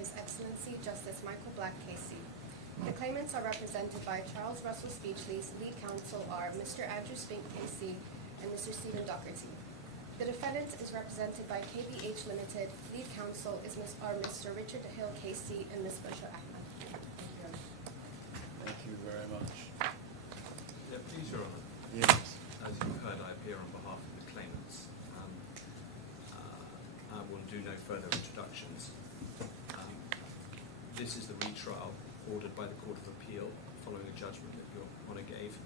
His Excellency Justice Michael Black, KC. The claimants are represented by Charles Russell Speechley's lead counsel are Mr. Andrew Spink, KC, and Mr. Stephen Doherty. The defendant is represented by KBH Limited. Lead counsel are Mr. Richard Hill, KC, and Ms. Basha Ahmed. Thank you very much. Yeah, please, Your Honour. Yes. As you've heard, I appear on behalf of the claimants. I will do no further introductions. This is the retrial ordered by the Court of Appeal following a judgment that Your Honour gave.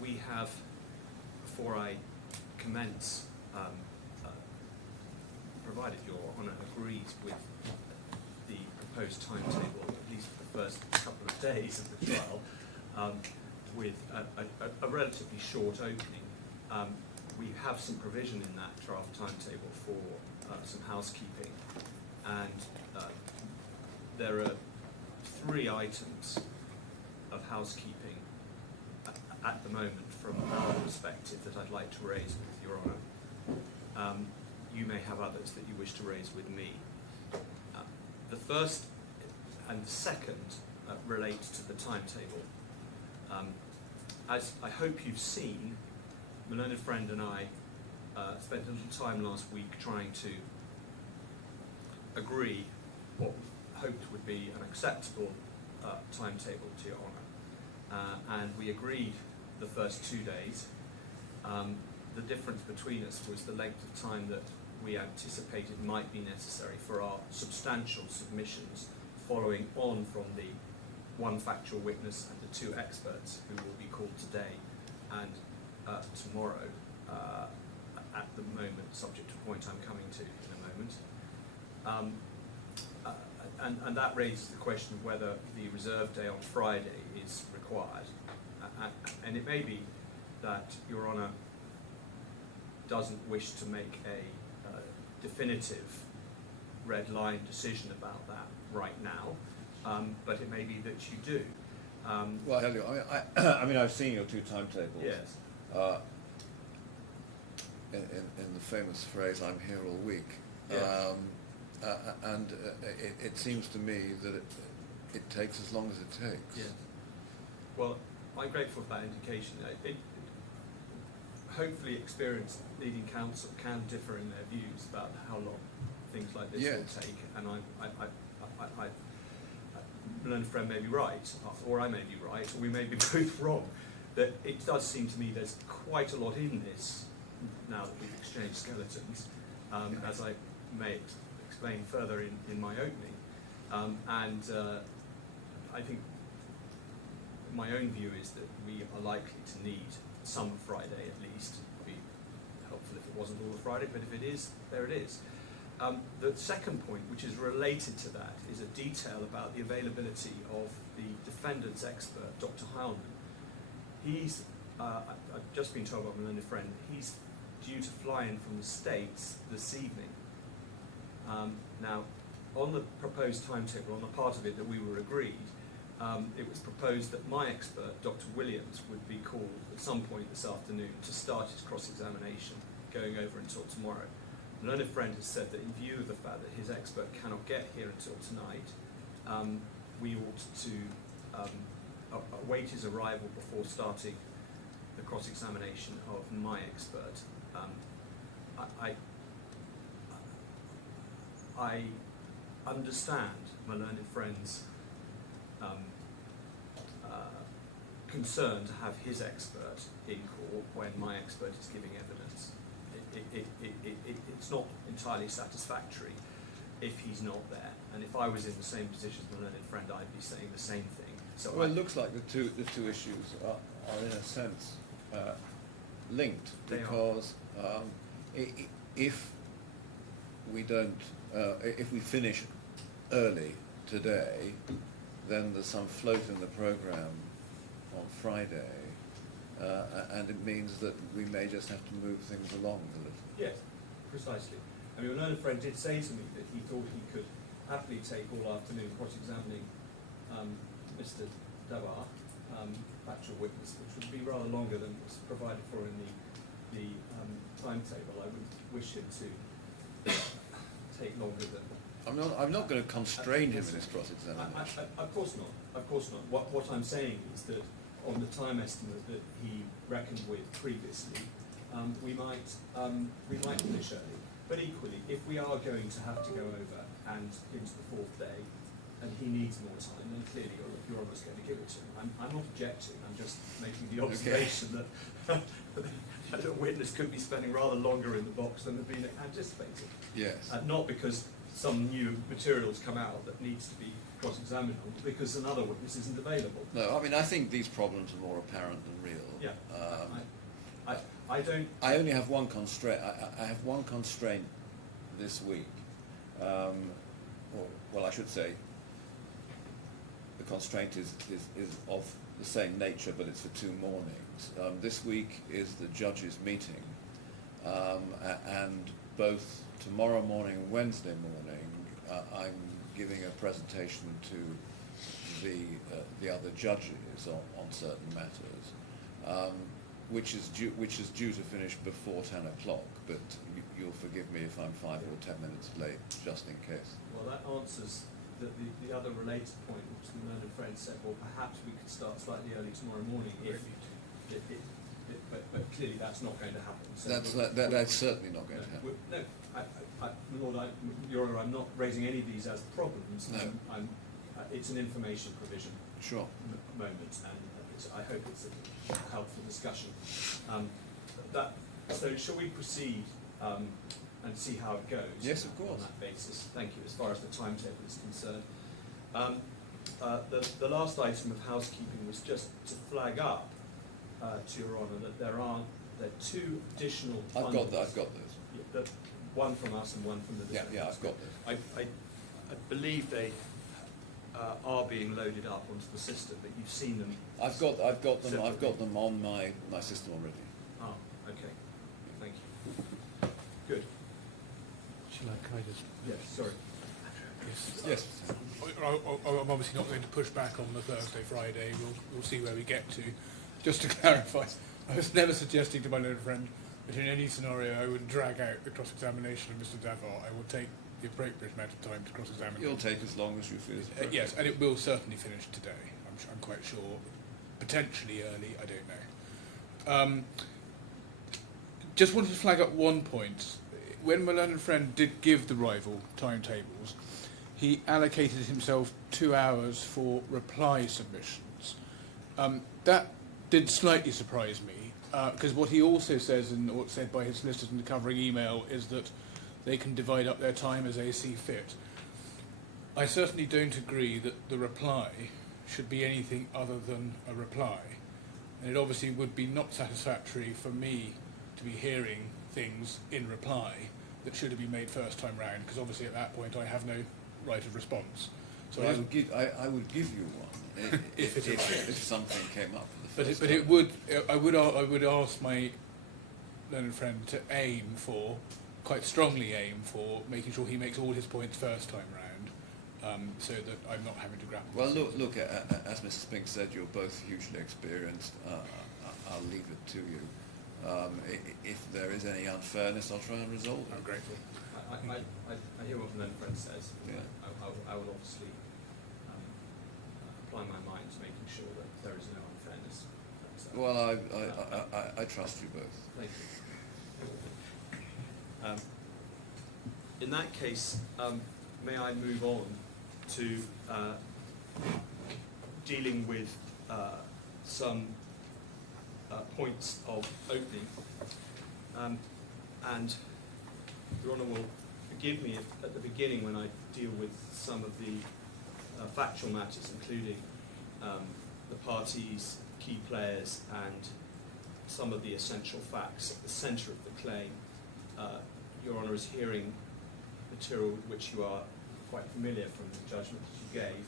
We have, before I commence, provided Your Honour agrees with the proposed timetable, at least for the first couple of days of the trial, with a relatively short opening. We have some provision in that draft timetable for some housekeeping, and there are 3 items of housekeeping at the moment from our perspective that I'd like to raise with Your Honour. You may have others that you wish to raise with me. The first and the second relate to the timetable. As I hope you've seen, my learned friend and I spent a little time last week trying to agree what we hoped would be an acceptable timetable to Your Honour. And we agreed the first 2 days. The difference between us was the length of time that we anticipated might be necessary for our substantial submissions following on from the 1 factual witness and the 2 experts who will be called today and tomorrow, at the moment, subject to a point I'm coming to in a moment. And that raises the question of whether the reserve day on Friday is required. And it may be that Your Honour doesn't wish to make a definitive red line decision about that right now, but it may be that you do. Well, I tell you, I mean, I've seen your 2 timetables. Yes. In the famous phrase, "I'm here all week." Yes. And it seems to me that it takes as long as it takes. Yes. Well, I'm grateful for that indication. Hopefully experienced leading counsel can differ in their views about how long things like this will take, and my learned friend may be right, or I may be right, or we may be both wrong. That it does seem to me there's quite a lot in this now that we've exchanged skeletons, as I may explain further in my opening. I think my own view is that we are likely to need some Friday at least. It would be helpful if it wasn't all of Friday, but if it is, there it is. The second point, which is related to that, is a detail about the availability of the defendant's expert, Dr. Heilman. He's, I've just been told by my learned friend, he's due to fly in from the States this evening. Now, on the proposed timetable, on the part of it that we were agreed, it was proposed that my expert, Dr. Williams, would be called at some point this afternoon to start his cross-examination, going over until tomorrow. The learned friend has said that in view of the fact that his expert cannot get here until tonight, we ought to await his arrival before starting the cross-examination of my expert. I understand my learned friend's concern to have his expert in court when my expert is giving evidence. It's not entirely satisfactory if he's not there, and if I was in the same position as my learned friend, I'd be saying the same thing. So well, it looks like the two issues are in a sense linked, because if we don't, if we finish early today, then there's some float in the program on Friday, and it means that we may just have to move things along a little. Yes, precisely. I mean, my learned friend did say to me that he thought he could happily take all afternoon cross-examining Mr. Dabar, factual witness, which would be rather longer than was provided for in the timetable. I wouldn't wish him to take longer than I'm not going to constrain him in his cross-examination. Of course not. Of course not. What I'm saying is that on the time estimate that he reckoned with previously, we might finish early. But equally, if we are going to have to go over and into the fourth day, and he needs more time, then clearly you're almost going to give it to him. I'm not objecting. I'm just making the observation that a witness could be spending rather longer in the box than had been anticipated. Yes. Not because some new materials come out that needs to be cross-examined on, because another witness isn't available. No, I mean, I think these problems are more apparent than real. Yeah. I don't. I only have one constraint. I have one constraint this week. Well, I should say the constraint is of the same nature, but it's for 2 mornings. This week is the judges' meeting, and both tomorrow morning and Wednesday morning, I'm giving a presentation to the other judges on certain matters, which is due to finish before 10 o'clock. But you'll forgive me if I'm 5 or 10 minutes late, just in case. Well, that answers the other related point, which the learned friend said. Well, perhaps we could start slightly early tomorrow morning but clearly that's not going to happen. So That's certainly not going to happen. No, Lord, Your Honour, I'm not raising any of these as problems. No. It's an information provision Sure. moment, and I hope it's a helpful discussion. So shall we proceed and see how it goes? Yes, of course. On that basis. Thank you. As far as the timetable is concerned. The last item of housekeeping was just to flag up to Your Honour that there are 2 additional I've got those. One from us and one from the defence. Yeah, I've got those. I believe they are being loaded up onto the system, but you've seen them. I've got them. separately. I've got them on my system already. Ah, okay. Thank you. Good. Can I just... Yes, sorry. Yes. I'm obviously not going to push back on the Thursday, Friday. We'll see where we get to. Just to clarify, I was never suggesting to my learned friend that in any scenario I would drag out the cross-examination of Mr. Davor. I will take the appropriate amount of time to cross-examine. You'll take as long as you feel is appropriate. Yes, and it will certainly finish today. I'm quite sure. Potentially early, I don't know. Just wanted to flag up one point. When my learned friend did give the rival timetables, he allocated himself 2 hours for reply submissions. That did slightly surprise me, because what he also says, and what's said by his solicitors in the covering email, is that they can divide up their time as they see fit. I certainly don't agree that the reply should be anything other than a reply. And it obviously would be not satisfactory for me to be hearing things in reply that should have been made first time round, because obviously at that point I have no right of response. So Well, I would give you one if something came up. For the first but time. it would. I would ask my learned friend to quite strongly aim for making sure he makes all his points first time round, so that I'm not having to grapple. Well, with look. As Mrs. Spink said, you're both hugely experienced. I'll leave it to you. If there is any unfairness, I'll try and resolve it. I'm grateful. I hear what the learned friend says. Yeah. I will obviously apply my mind to making sure that there is no unfairness. Well, I trust you both. Thank you. In that case, may I move on to dealing with some points of opening, and Your Honour will forgive me if at the beginning, when I deal with some of the factual matters, including the parties, key players, and some of the essential facts at the centre of the claim, Your Honour is hearing material with which you are quite familiar from the judgment that you gave,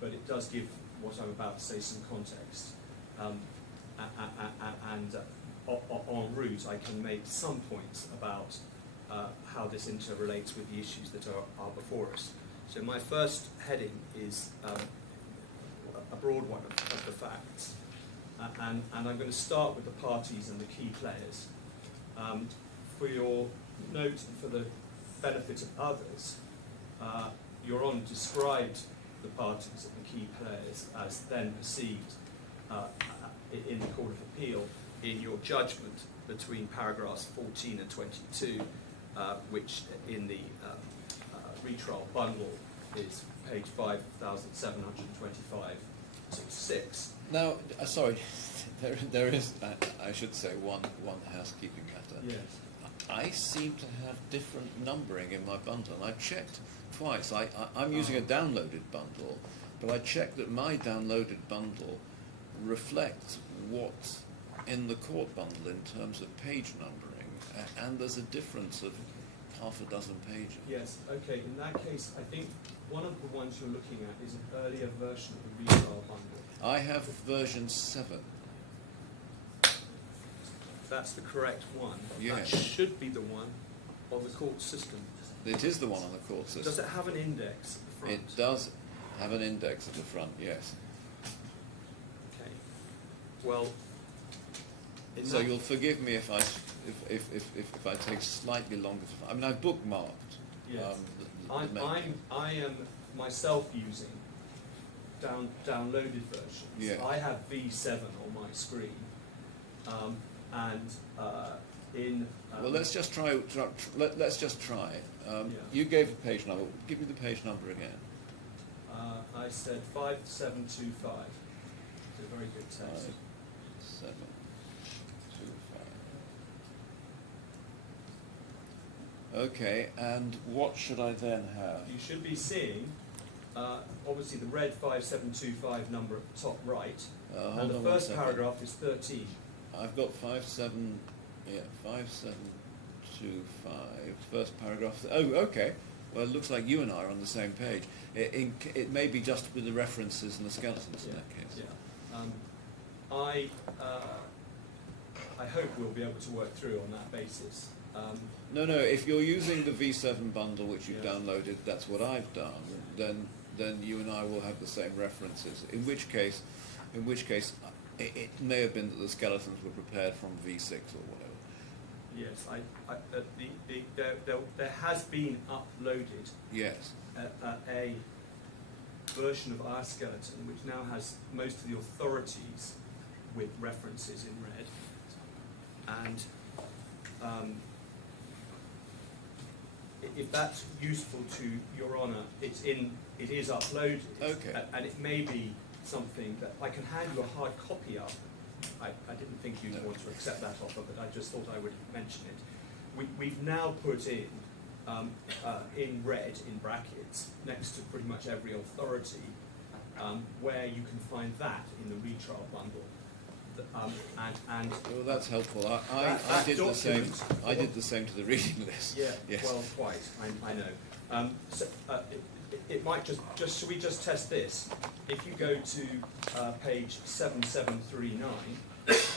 but it does give what I'm about to say some context. And en route, I can make some points about how this interrelates with the issues that are before us. So my first heading is a broad one of the facts, and I'm going to start with the parties and the key players. For your note and for the benefit of others, Your Honour described the parties and the key players as then perceived in the Court of Appeal in your judgment between paragraphs 14 and 22, which in the retrial bundle is page 5,725 to 6. Now, sorry, there is, I should say, one housekeeping matter. Yes. I seem to have different numbering in my bundle, and I checked twice. I'm using a downloaded bundle, but I checked that my downloaded bundle reflects what's in the court bundle in terms of page numbering, and there's a difference of half a dozen pages. Yes, okay, in that case, I think one of the ones you're looking at is an earlier version of the retrial bundle. I have version 7. That's the correct one. Yes. That should be the one on the court system. It is the one on the court system. Does it have an index at the front? It does have an index at the front, yes. Okay. Well, So you'll forgive me if I take slightly longer to. I mean, I've bookmarked. Yes. The main- I am myself using downloaded versions. Yeah. I have V7 on my screen, Well, let's just try. Let's just try. Yeah. You gave a page number. Give me the page number again. I said 5725. It's a very good text. 5725. Okay, and what should I then have? You should be seeing, obviously, the red 5725 number at the top right, Hold and the on one first second. paragraph is 13. I've got 5725. First paragraph. Oh, okay. Well, it looks like you and I are on the same page. It may be just with the references and the skeletons in that case. Yeah. I hope we'll be able to work through on that basis. No. If you're using the V7 bundle which you've Yeah. downloaded, that's what I've done. Then you and I will have the same references. In which case, it may have been that the skeletons were prepared from V6 or whatever. Yes, there has been uploaded Yes. a version of our skeleton which now has most of the authorities with references in red, and if that's useful to Your Honour, it is uploaded. Okay. And it may be something that I can hand you a hard copy of. I didn't think you'd No. want to accept that offer, but I just thought I would mention it. We've now put in red, in brackets, next to pretty much every authority, where you can find that in the retrial bundle. Well, that's helpful. I that did the same. document- I did the same to the reading list. Yeah, Yes. well, quite, I know. It might should we just test this? If you go to page 7739,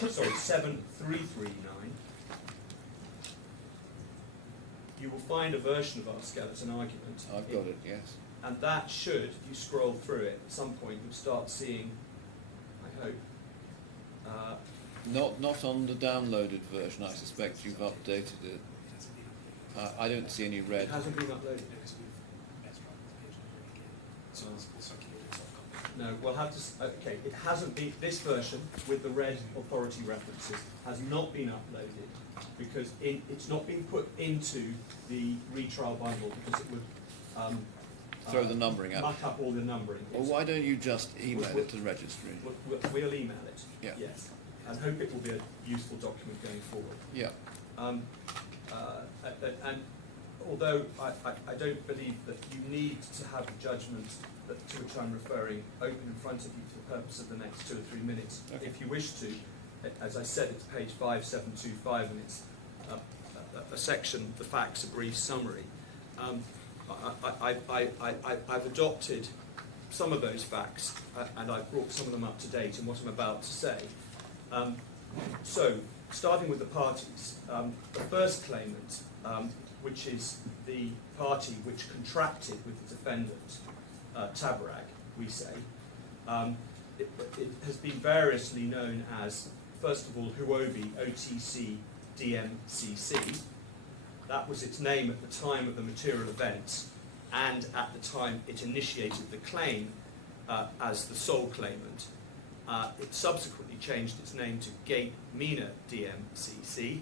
sorry, 7339, you will find a version of our skeleton argument. I've got it. Yes. And that should, if you scroll through it, at some point you'll start seeing, I hope, Not on the downloaded version. I suspect you've updated it. I don't see any red. it hasn't been uploaded. No, we'll have to, okay, it hasn't been, this version with the red authority references has not been uploaded because it's not been put into the retrial bundle because it would Throw the numbering out. muck up all the numbering. Well, why don't you just email it to the registry? We'll email it, Yeah. yes, and hope it will be a useful document going forward. Yeah. And although I don't believe that you need to have a judgment to which I'm referring open in front of you for the purpose of the next 2 or 3 minutes, Okay. if you wish to, as I said, it's page 5725 and it's a section, the facts, a brief summary. I've adopted some of those facts and I've brought some of them up to date in what I'm about to say. So, starting with the parties, the first claimant, which is the party which contracted with the defendant, TABARAK, we say, it has been variously known as, first of all, HUOBI, OTC, DMCC. That was its name at the time of the material events. and at the time it initiated the claim as the sole claimant. It subsequently changed its name to Gate MENA DMCC.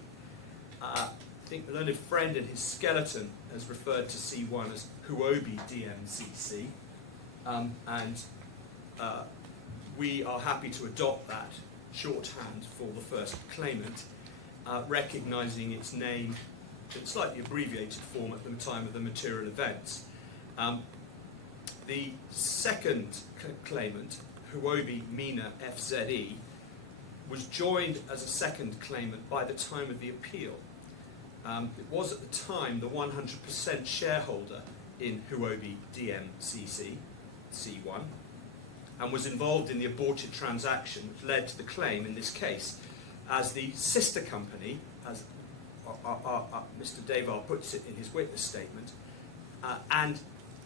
I think the learned friend in his skeleton has referred to C1 as HUOBI DMCC, and we are happy to adopt that shorthand for the first claimant, recognising its name in slightly abbreviated form at the time of the material events. The second claimant, HUOBI MENA FZE, was joined as a second claimant by the time of the appeal. It was at the time the 100% shareholder in HUOBI DMCC, C1, and was involved in the aborted transaction which led to the claim in this case, as the sister company, as Mr. Devar puts it in his witness statement, and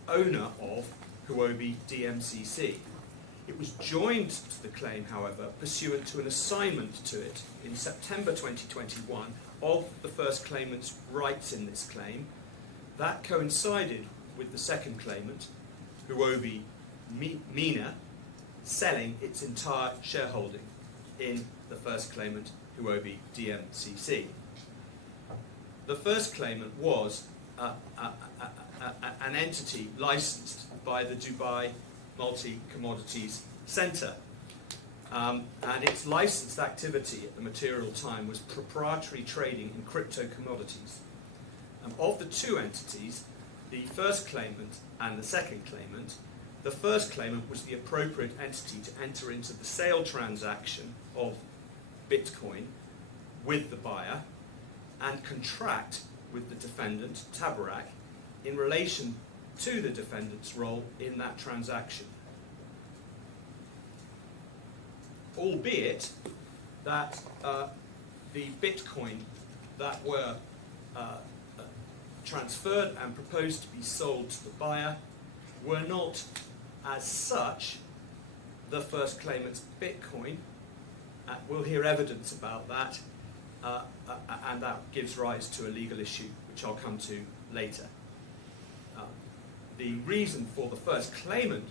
owner of HUOBI DMCC. It was joined to the claim, however, pursuant to an assignment to it in September 2021 of the first claimant's rights in this claim. That coincided with the second claimant, HUOBI MENA, selling its entire shareholding in the first claimant, HUOBI DMCC. The first claimant was an entity licensed by the Dubai Multi-Commodities Centre, and its licensed activity at the material time was proprietary trading in crypto commodities. Of the two entities, the first claimant and the second claimant, the first claimant was the appropriate entity to enter into the sale transaction of Bitcoin with the buyer and contract with the defendant, TABARAK, in relation to the defendant's role in that transaction. Albeit that the Bitcoin that were transferred and proposed to be sold to the buyer were not, as such, the first claimant's Bitcoin. We'll hear evidence about that, and that gives rise to a legal issue, which I'll come to later. The reason for the first claimant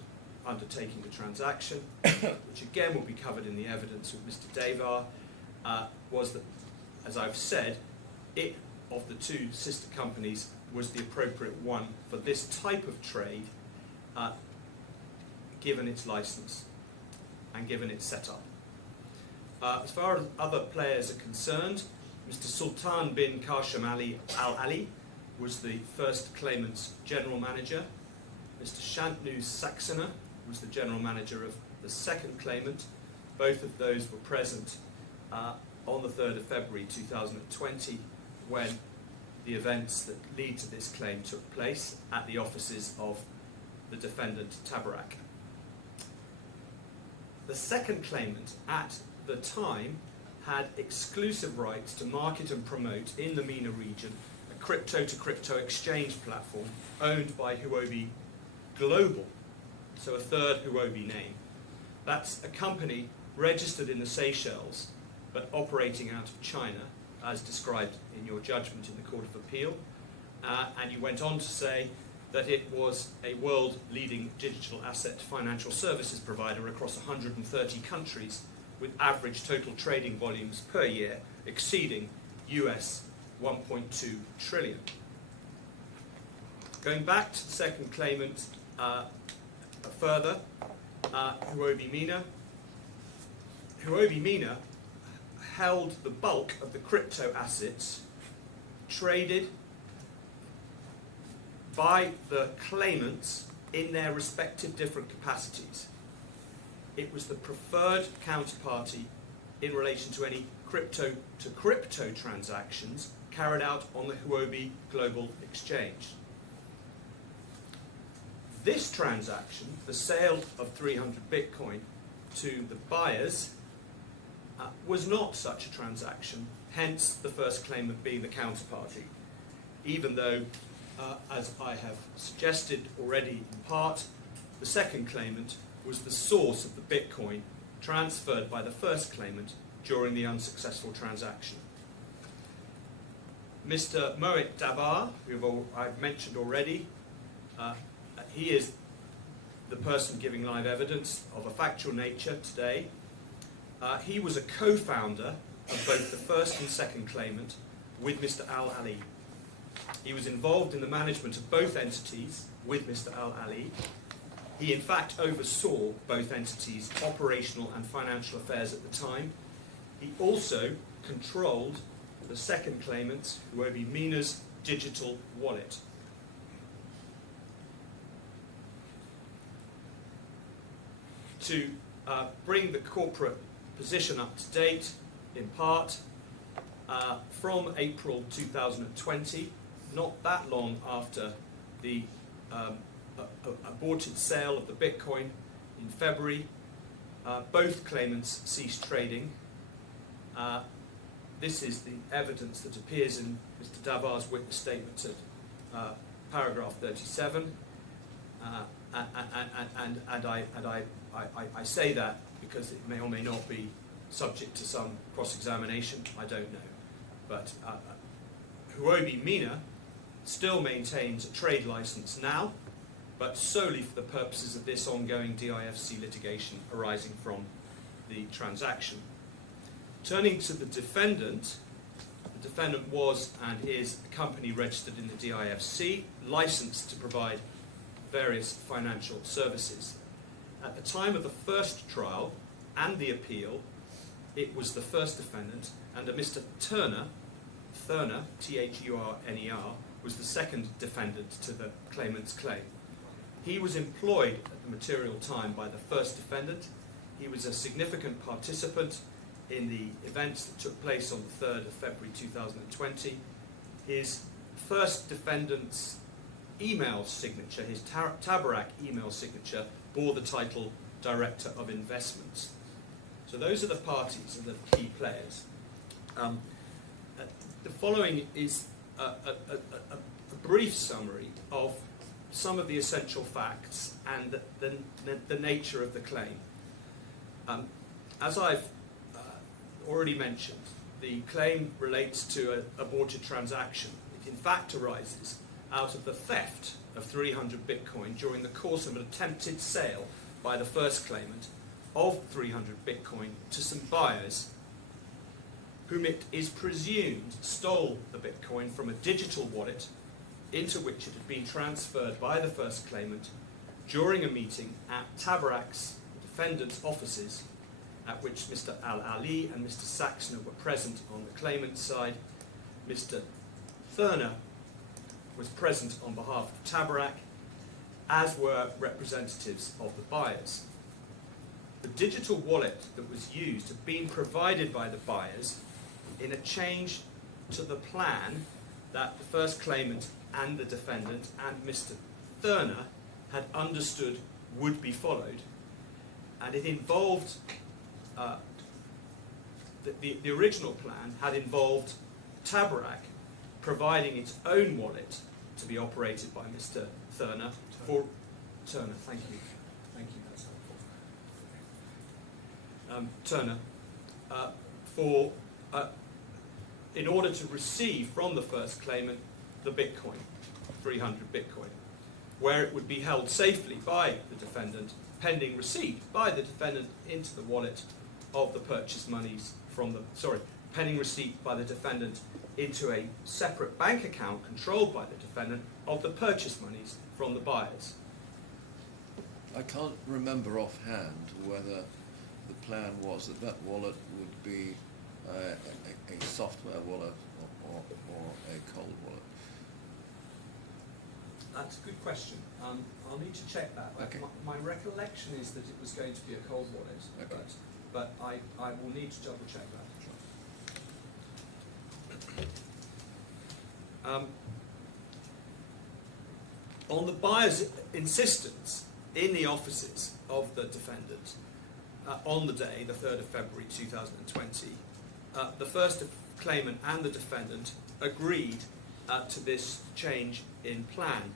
undertaking the transaction, which again will be covered in the evidence with Mr. Devar, was that, as I've said, it, of the two sister companies, was the appropriate one for this type of trade, given its license and given its setup. As far as other players are concerned, Mr. Sultan bin Kashim Al Ali was the first claimant's general manager. Mr. Shantanu Saxena was the general manager of the second claimant. Both of those were present on the 3rd of February 2020 when the events that lead to this claim took place at the offices of the defendant TABARAK. The second claimant at the time had exclusive rights to market and promote in the MENA region a crypto-to-crypto exchange platform owned by HUOBI Global, so a third HUOBI name. That's a company registered in the Seychelles but operating out of China, as described in your judgment in the Court of Appeal, and you went on to say that it was a world-leading digital asset financial services provider across 130 countries with average total trading volumes per year exceeding US 1.2 trillion. Going back to the second claimant further, HUOBI MENA. HUOBI MENA held the bulk of the crypto assets traded by the claimants in their respective different capacities. It was the preferred counterparty in relation to any crypto-to-crypto transactions carried out on the HUOBI Global Exchange. This transaction, the sale of 300 Bitcoin to the buyers, was not such a transaction, hence the first claimant being the counterparty, even though, as I have suggested already in part, the second claimant was the source of the Bitcoin transferred by the first claimant during the unsuccessful transaction. Mr. Moet Dabar, who I've mentioned already, He is the person giving live evidence of a factual nature today. He was a co-founder of both the first and second claimant with Mr. Al-Ali. He was involved in the management of both entities with Mr. Al-Ali. He in fact oversaw both entities' operational and financial affairs at the time. He also controlled the second claimant, HUOBI MENA's digital wallet. To bring the corporate position up to date, in part, from April 2020, not that long after the aborted sale of the Bitcoin in February, both claimants ceased trading. This is the evidence that appears in Mr. Davar's witness statement at paragraph 37, and I say that because it may or may not be subject to some cross-examination, I don't know. But HUOBI MENA still maintains a trade license now, but solely for the purposes of this ongoing DIFC litigation arising from the transaction. Turning to the defendant was and is a company registered in the DIFC, licensed to provide various financial services. At the time of the first trial and the appeal, it was the first defendant, and a Mr. Thurner, T-H-U-R-N-E-R, was the second defendant to the claimant's claim. He was employed at the material time by the first defendant. He was a significant participant in the events that took place on the 3rd of February 2020. His first defendant's email signature, his TABARAK email signature, bore the title Director of Investments. So those are the parties and the key players. The following is a brief summary of some of the essential facts and the nature of the claim. As I've already mentioned, the claim relates to an aborted transaction. It in fact arises out of the theft of 300 Bitcoin during the course of an attempted sale by the first claimant of 300 Bitcoin to some buyers whom it is presumed stole the Bitcoin from a digital wallet into which it had been transferred by the first claimant during a meeting at TABARAK's defendant's offices, at which Mr. Al-Ali and Mr. Saxner were present on the claimant's side. Mr. Thurner was present on behalf of TABARAK, as were representatives of the buyers. The digital wallet that was used had been provided by the buyers in a change to the plan that the first claimant and the defendant and Mr. Thurner had understood would be followed, and it involved the original plan had involved TABARAK providing its own wallet to be operated by Mr. Thurner for Turner. Thank you, that's helpful. Turner for in order to receive from the first claimant the Bitcoin, 300 Bitcoin, where it would be held safely by the defendant pending receipt by the defendant into the wallet of the purchase monies from the, pending receipt by the defendant into a separate bank account controlled by the defendant of the purchase monies from the buyers. I can't remember offhand whether the plan was that that wallet would be a software wallet or a cold wallet. That's a good question. I'll need to check that. Okay. My recollection is that it was going to be a cold wallet, Okay. but I will need to double check that. On the buyer's insistence in the offices of the defendant on the day, the 3rd of February 2020, the first claimant and the defendant agreed to this change in plan.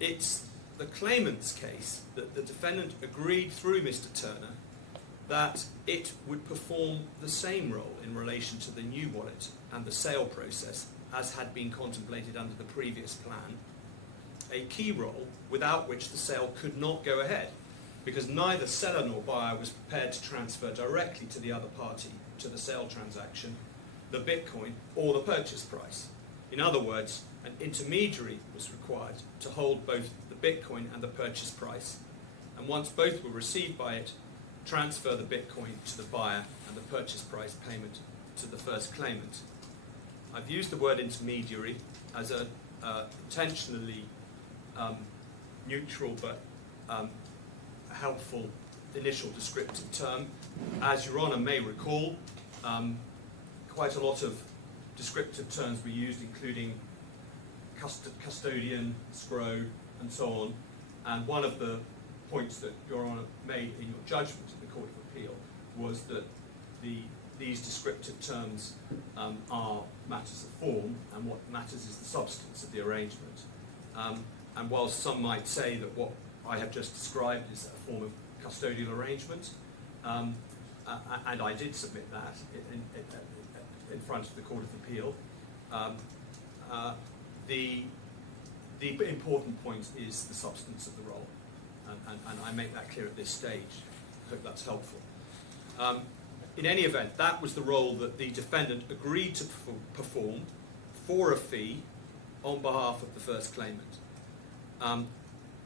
It's the claimant's case that the defendant agreed through Mr. Turner that it would perform the same role in relation to the new wallet and the sale process as had been contemplated under the previous plan, a key role without which the sale could not go ahead, because neither seller nor buyer was prepared to transfer directly to the other party to the sale transaction the Bitcoin or the purchase price. In other words, an intermediary was required to hold both the Bitcoin and the purchase price, and once both were received by it, transfer the Bitcoin to the buyer and the purchase price payment to the first claimant. I've used the word intermediary as a intentionally neutral but helpful initial descriptive term. As Your Honour may recall, quite a lot of descriptive terms were used, including custodian, escrow, and so on. And one of the points that Your Honour made in your judgment in the Court of Appeal was that these descriptive terms are matters of form, and what matters is the substance of the arrangement. And whilst some might say that what I have just described is a form of custodial arrangement, and I did submit that in front of the Court of Appeal, the important point is the substance of the role, and I make that clear at this stage. I hope that's helpful. In any event, that was the role that the defendant agreed to perform for a fee on behalf of the first claimant. And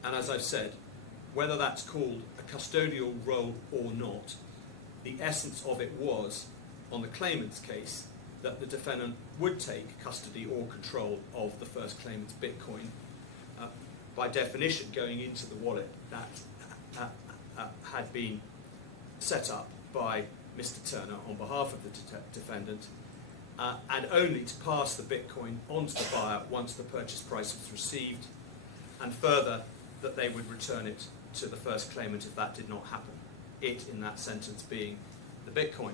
as I've said, whether that's called a custodial role or not, the essence of it was, on the claimant's case, that the defendant would take custody or control of the first claimant's Bitcoin, by definition going into the wallet that had been set up by Mr. Turner on behalf of the defendant, and only to pass the Bitcoin onto the buyer once the purchase price was received, and further, that they would return it to the first claimant if that did not happen, it in that sentence being the Bitcoin.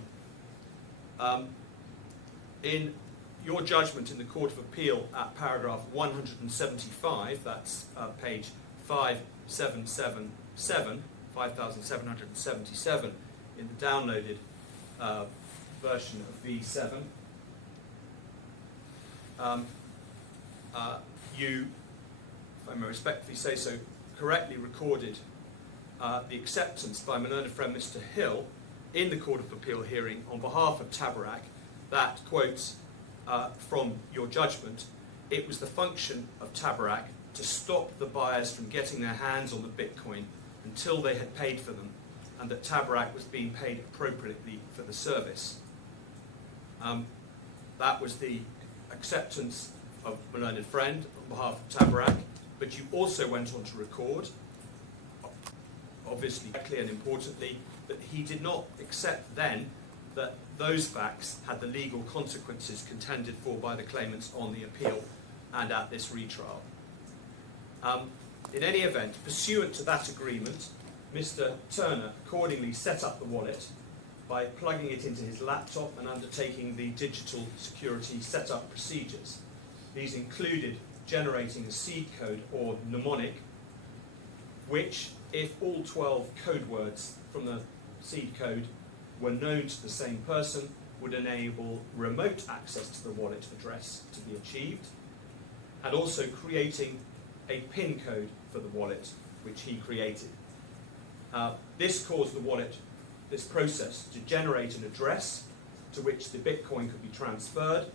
In your judgment in the Court of Appeal at paragraph 175, that's page 5777 in the downloaded version of V7, you, if I may respectfully say so, correctly recorded the acceptance by my learned friend Mr. Hill in the Court of Appeal hearing on behalf of TABARAK that quotes from your judgment, it was the function of TABARAK to stop the buyers from getting their hands on the Bitcoin until they had paid for them, and that TABARAK was being paid appropriately for the service. That was the acceptance of my learned friend on behalf of TABARAK, but you also went on to record, obviously clearly and importantly, that he did not accept then that those facts had the legal consequences contended for by the claimants on the appeal and at this retrial. In any event, pursuant to that agreement, Mr. Turner accordingly set up the wallet by plugging it into his laptop and undertaking the digital security setup procedures. These included generating a seed code or mnemonic, which, if all 12 code words from the seed code were known to the same person, would enable remote access to the wallet address to be achieved, and also creating a PIN code for the wallet, which he created. This caused the wallet, this process, to generate an address to which the Bitcoin could be transferred,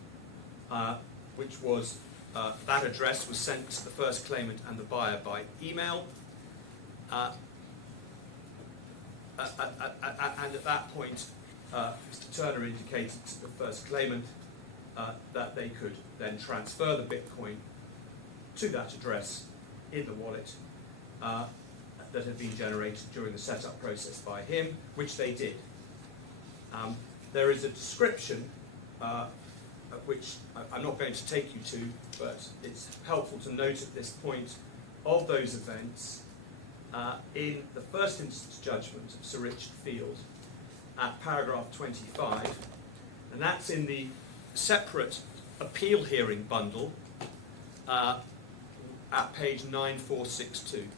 which was, that address was sent to the first claimant and the buyer by email. And at that point, Mr. Turner indicated to the first claimant that they could then transfer the Bitcoin to that address in the wallet that had been generated during the setup process by him, which they did. There is a description, which I'm not going to take you to, but it's helpful to note at this point, of those events in the first instance judgment of Sir Richard Field at paragraph 25, and that's in the separate appeal hearing bundle at page 9462.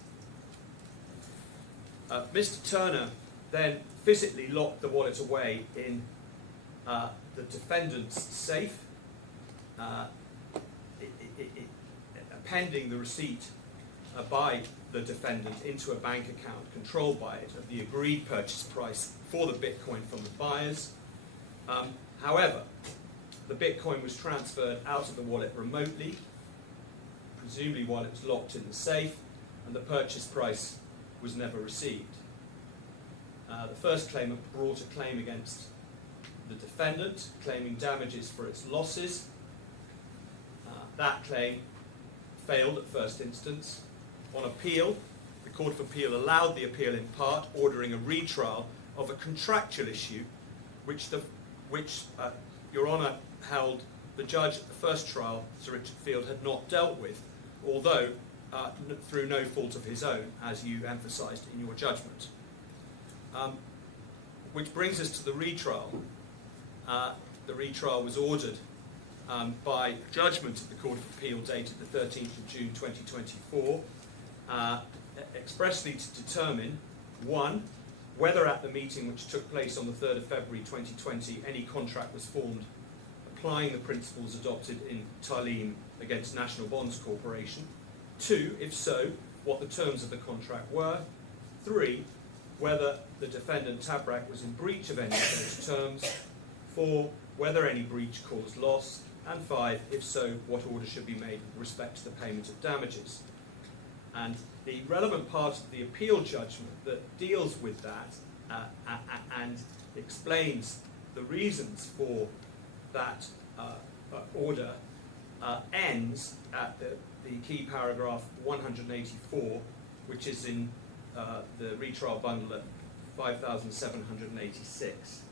Mr. Turner then physically locked the wallet away in the defendant's safe, appending the receipt by the defendant into a bank account controlled by it of the agreed purchase price for the Bitcoin from the buyers. However, the Bitcoin was transferred out of the wallet remotely, presumably while it was locked in the safe, and the purchase price was never received. The first claimant brought a claim against the defendant, claiming damages for its losses. That claim failed at first instance. On appeal, the Court of Appeal allowed the appeal in part, ordering a retrial of a contractual issue, which Your Honour held the judge at the first trial, Sir Richard Field, had not dealt with, although through no fault of his own, as you emphasised in your judgment. Which brings us to the retrial. The retrial was ordered by judgment of the Court of Appeal dated the 13th of June 2024, expressly to determine, 1, whether at the meeting which took place on the 3rd of February 2020 any contract was formed applying the principles adopted in Talim against National Bonds Corporation. 2, if so, what the terms of the contract were. 3, whether the defendant TABARAK was in breach of any of those terms. 4, whether any breach caused loss. And 5, if so, what order should be made with respect to the payment of damages. And the relevant part of the appeal judgment that deals with that and explains the reasons for that order ends at the key paragraph 184, which is in the retrial bundle at 5,786.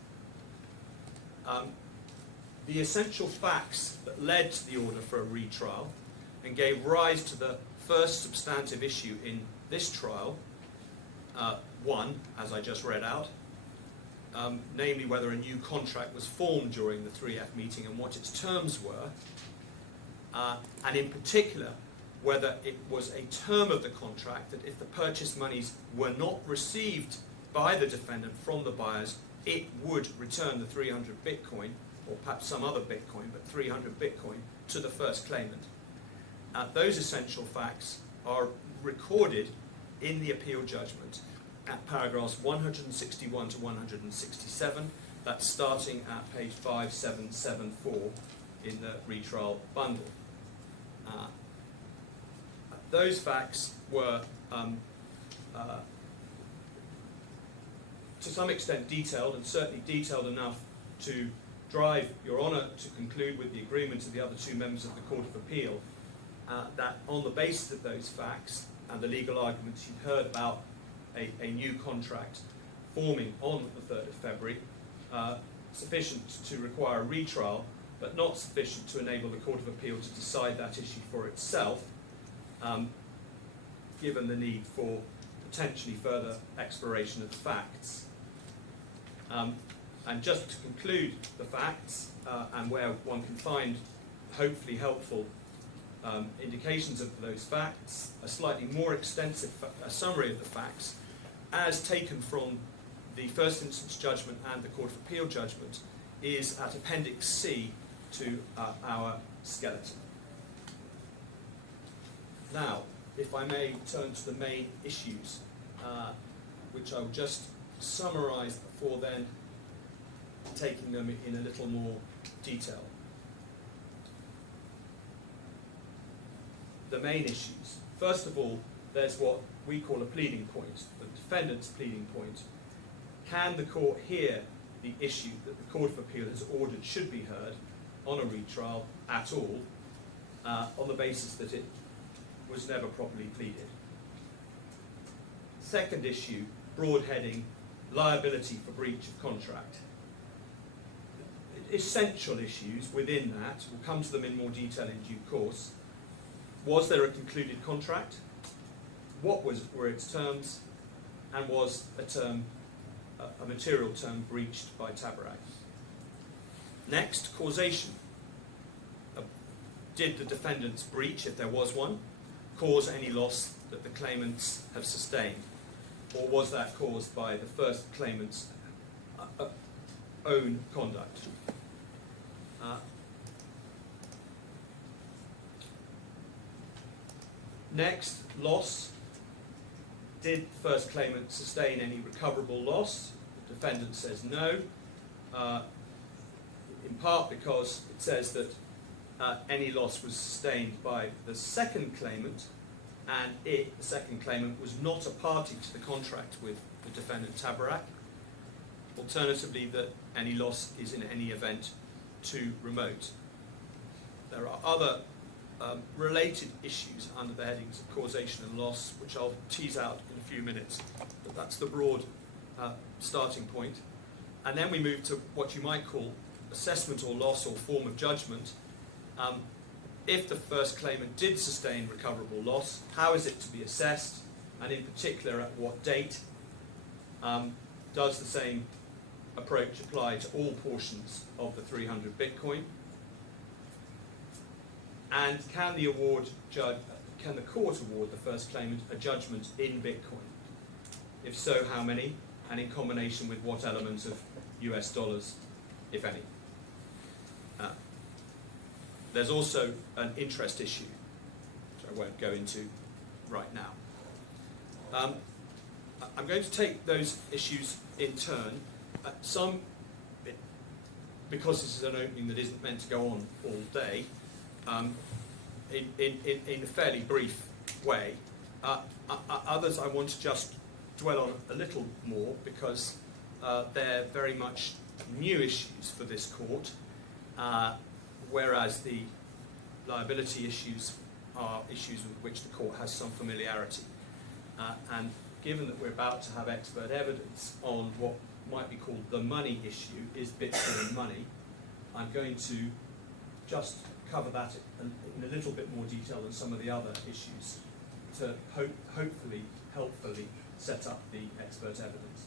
The essential facts that led to the order for a retrial and gave rise to the first substantive issue in this trial, 1, as I just read out, namely whether a new contract was formed during the 3F meeting and what its terms were, and in particular whether it was a term of the contract that if the purchase monies were not received by the defendant from the buyers, it would return the 300 Bitcoin, or perhaps some other Bitcoin, but 300 Bitcoin, to the first claimant. Those essential facts are recorded in the appeal judgment at paragraphs 161 to 167. That's starting at page 5774 in the retrial bundle. Those facts were to some extent detailed, and certainly detailed enough to drive Your Honour to conclude with the agreement of the other two members of the Court of Appeal that on the basis of those facts and the legal arguments you'd heard about a new contract forming on the 3rd of February, sufficient to require a retrial, but not sufficient to enable the Court of Appeal to decide that issue for itself, given the need for potentially further exploration of the facts. And just to conclude the facts, and where one can find hopefully helpful indications of those facts, a slightly more extensive summary of the facts, as taken from the first instance judgment and the Court of Appeal judgment, is at Appendix C to our skeleton. Now, if I may turn to the main issues, which I will just summarise before then taking them in a little more detail. The main issues. First of all, there's what we call a pleading point, the defendant's pleading point. Can the court hear the issue that the Court of Appeal has ordered should be heard on a retrial at all, on the basis that it was never properly pleaded? Second issue, broad heading, liability for breach of contract. Essential issues within that, we'll come to them in more detail in due course. Was there a concluded contract? What were its terms? And was a material term breached by TABARAK? Next, causation. Did the defendant's breach, if there was one, cause any loss that the claimants have sustained? Or was that caused by the first claimant's own conduct? Next, loss. Did the first claimant sustain any recoverable loss? The defendant says no, in part because it says that any loss was sustained by the second claimant, and the second claimant, was not a party to the contract with the defendant TABARAK. Alternatively, that any loss is in any event too remote. There are other related issues under the headings of causation and loss, which I'll tease out in a few minutes, but that's the broad starting point. And then we move to what you might call assessment or loss or form of judgment. If the first claimant did sustain recoverable loss, how is it to be assessed, and in particular at what date? Does the same approach apply to all portions of the 300 Bitcoin? And can the court award the first claimant a judgment in Bitcoin? If so, how many? And in combination with what elements of US dollars, if any? There's also an interest issue, which I won't go into right now. I'm going to take those issues in turn. Because this is an opening that isn't meant to go on all day, in a fairly brief way. Others I want to just dwell on a little more because they're very much new issues for this court, whereas the liability issues are issues with which the court has some familiarity. And given that we're about to have expert evidence on what might be called the money issue, is Bitcoin money, I'm going to just cover that in a little bit more detail than some of the other issues to hopefully, helpfully set up the expert evidence.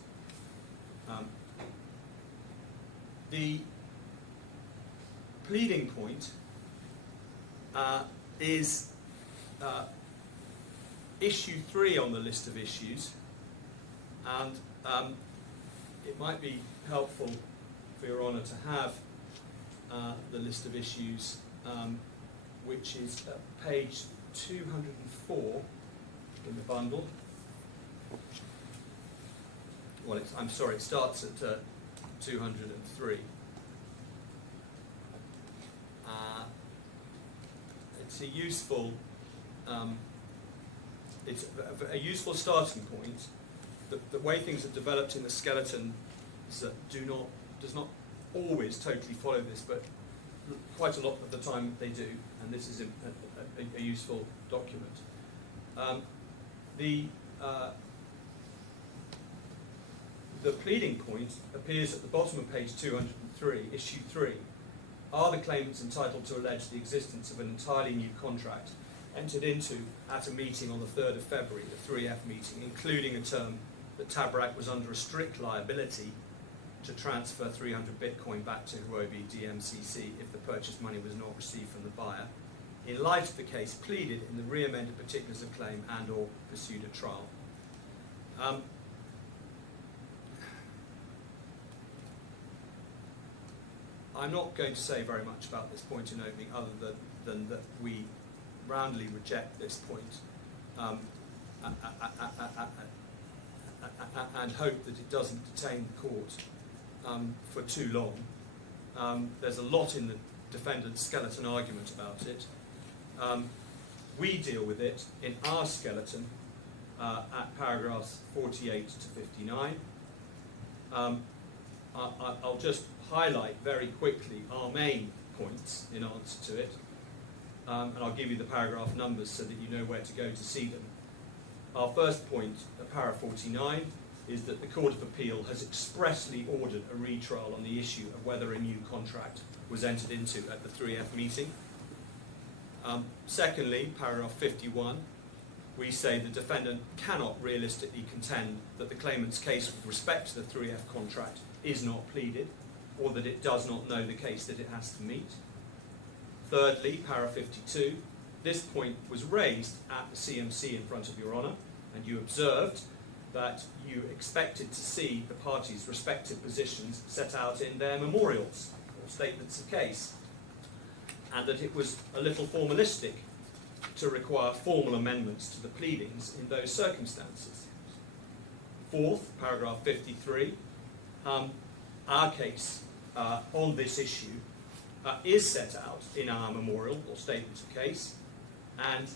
The pleading point is issue 3 on the list of issues, and it might be helpful for Your Honour to have the list of issues, which is at page 204 in the bundle. Well, I'm sorry, it starts at 203. It's a useful starting point. The way things have developed in the skeleton is that does not always totally follow this, but quite a lot of the time they do, and this is a useful document. The pleading point appears at the bottom of page 203, issue 3. Are the claimants entitled to allege the existence of an entirely new contract entered into at a meeting on the 3rd of February, the 3F meeting, including a term that TABARAK was under a strict liability to transfer 300 Bitcoin back to HUOBI DMCC if the purchase money was not received from the buyer, in light of the case pleaded in the re-amended particulars of claim and or pursued at trial. I'm not going to say very much about this point in opening other than that we roundly reject this point and hope that it doesn't detain the court for too long. There's a lot in the defendant's skeleton argument about it. We deal with it in our skeleton at paragraphs 48 to 59. I'll just highlight very quickly our main points in answer to it, and I'll give you the paragraph numbers so that you know where to go to see them. Our first point, para 49, is that the Court of Appeal has expressly ordered a retrial on the issue of whether a new contract was entered into at the 3F meeting. Secondly, paragraph 51, we say the defendant cannot realistically contend that the claimant's case with respect to the 3F contract is not pleaded, or that it does not know the case that it has to meet. Thirdly, para 52, this point was raised at the CMC in front of Your Honour, and you observed that you expected to see the parties' respective positions set out in their memorials or statements of case, and that it was a little formalistic to require formal amendments to the pleadings in those circumstances. Fourth, paragraph 53, our case on this issue is set out in our memorial or statement of case, and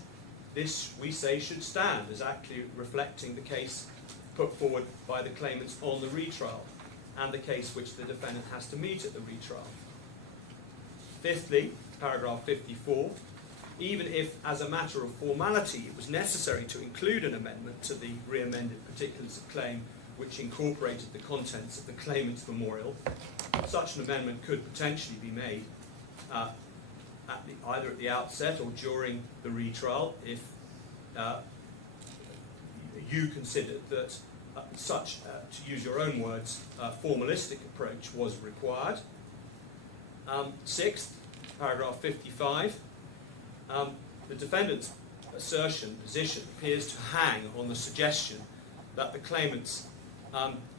this, we say, should stand as actually reflecting the case put forward by the claimants on the retrial and the case which the defendant has to meet at the retrial. Fifthly, paragraph 54, even if as a matter of formality it was necessary to include an amendment to the re-amended particulars of claim which incorporated the contents of the claimant's memorial, such an amendment could potentially be made either at the outset or during the retrial if you considered that such, to use your own words, formalistic approach was required. Sixth, paragraph 55, the defendant's position appears to hang on the suggestion that the claimants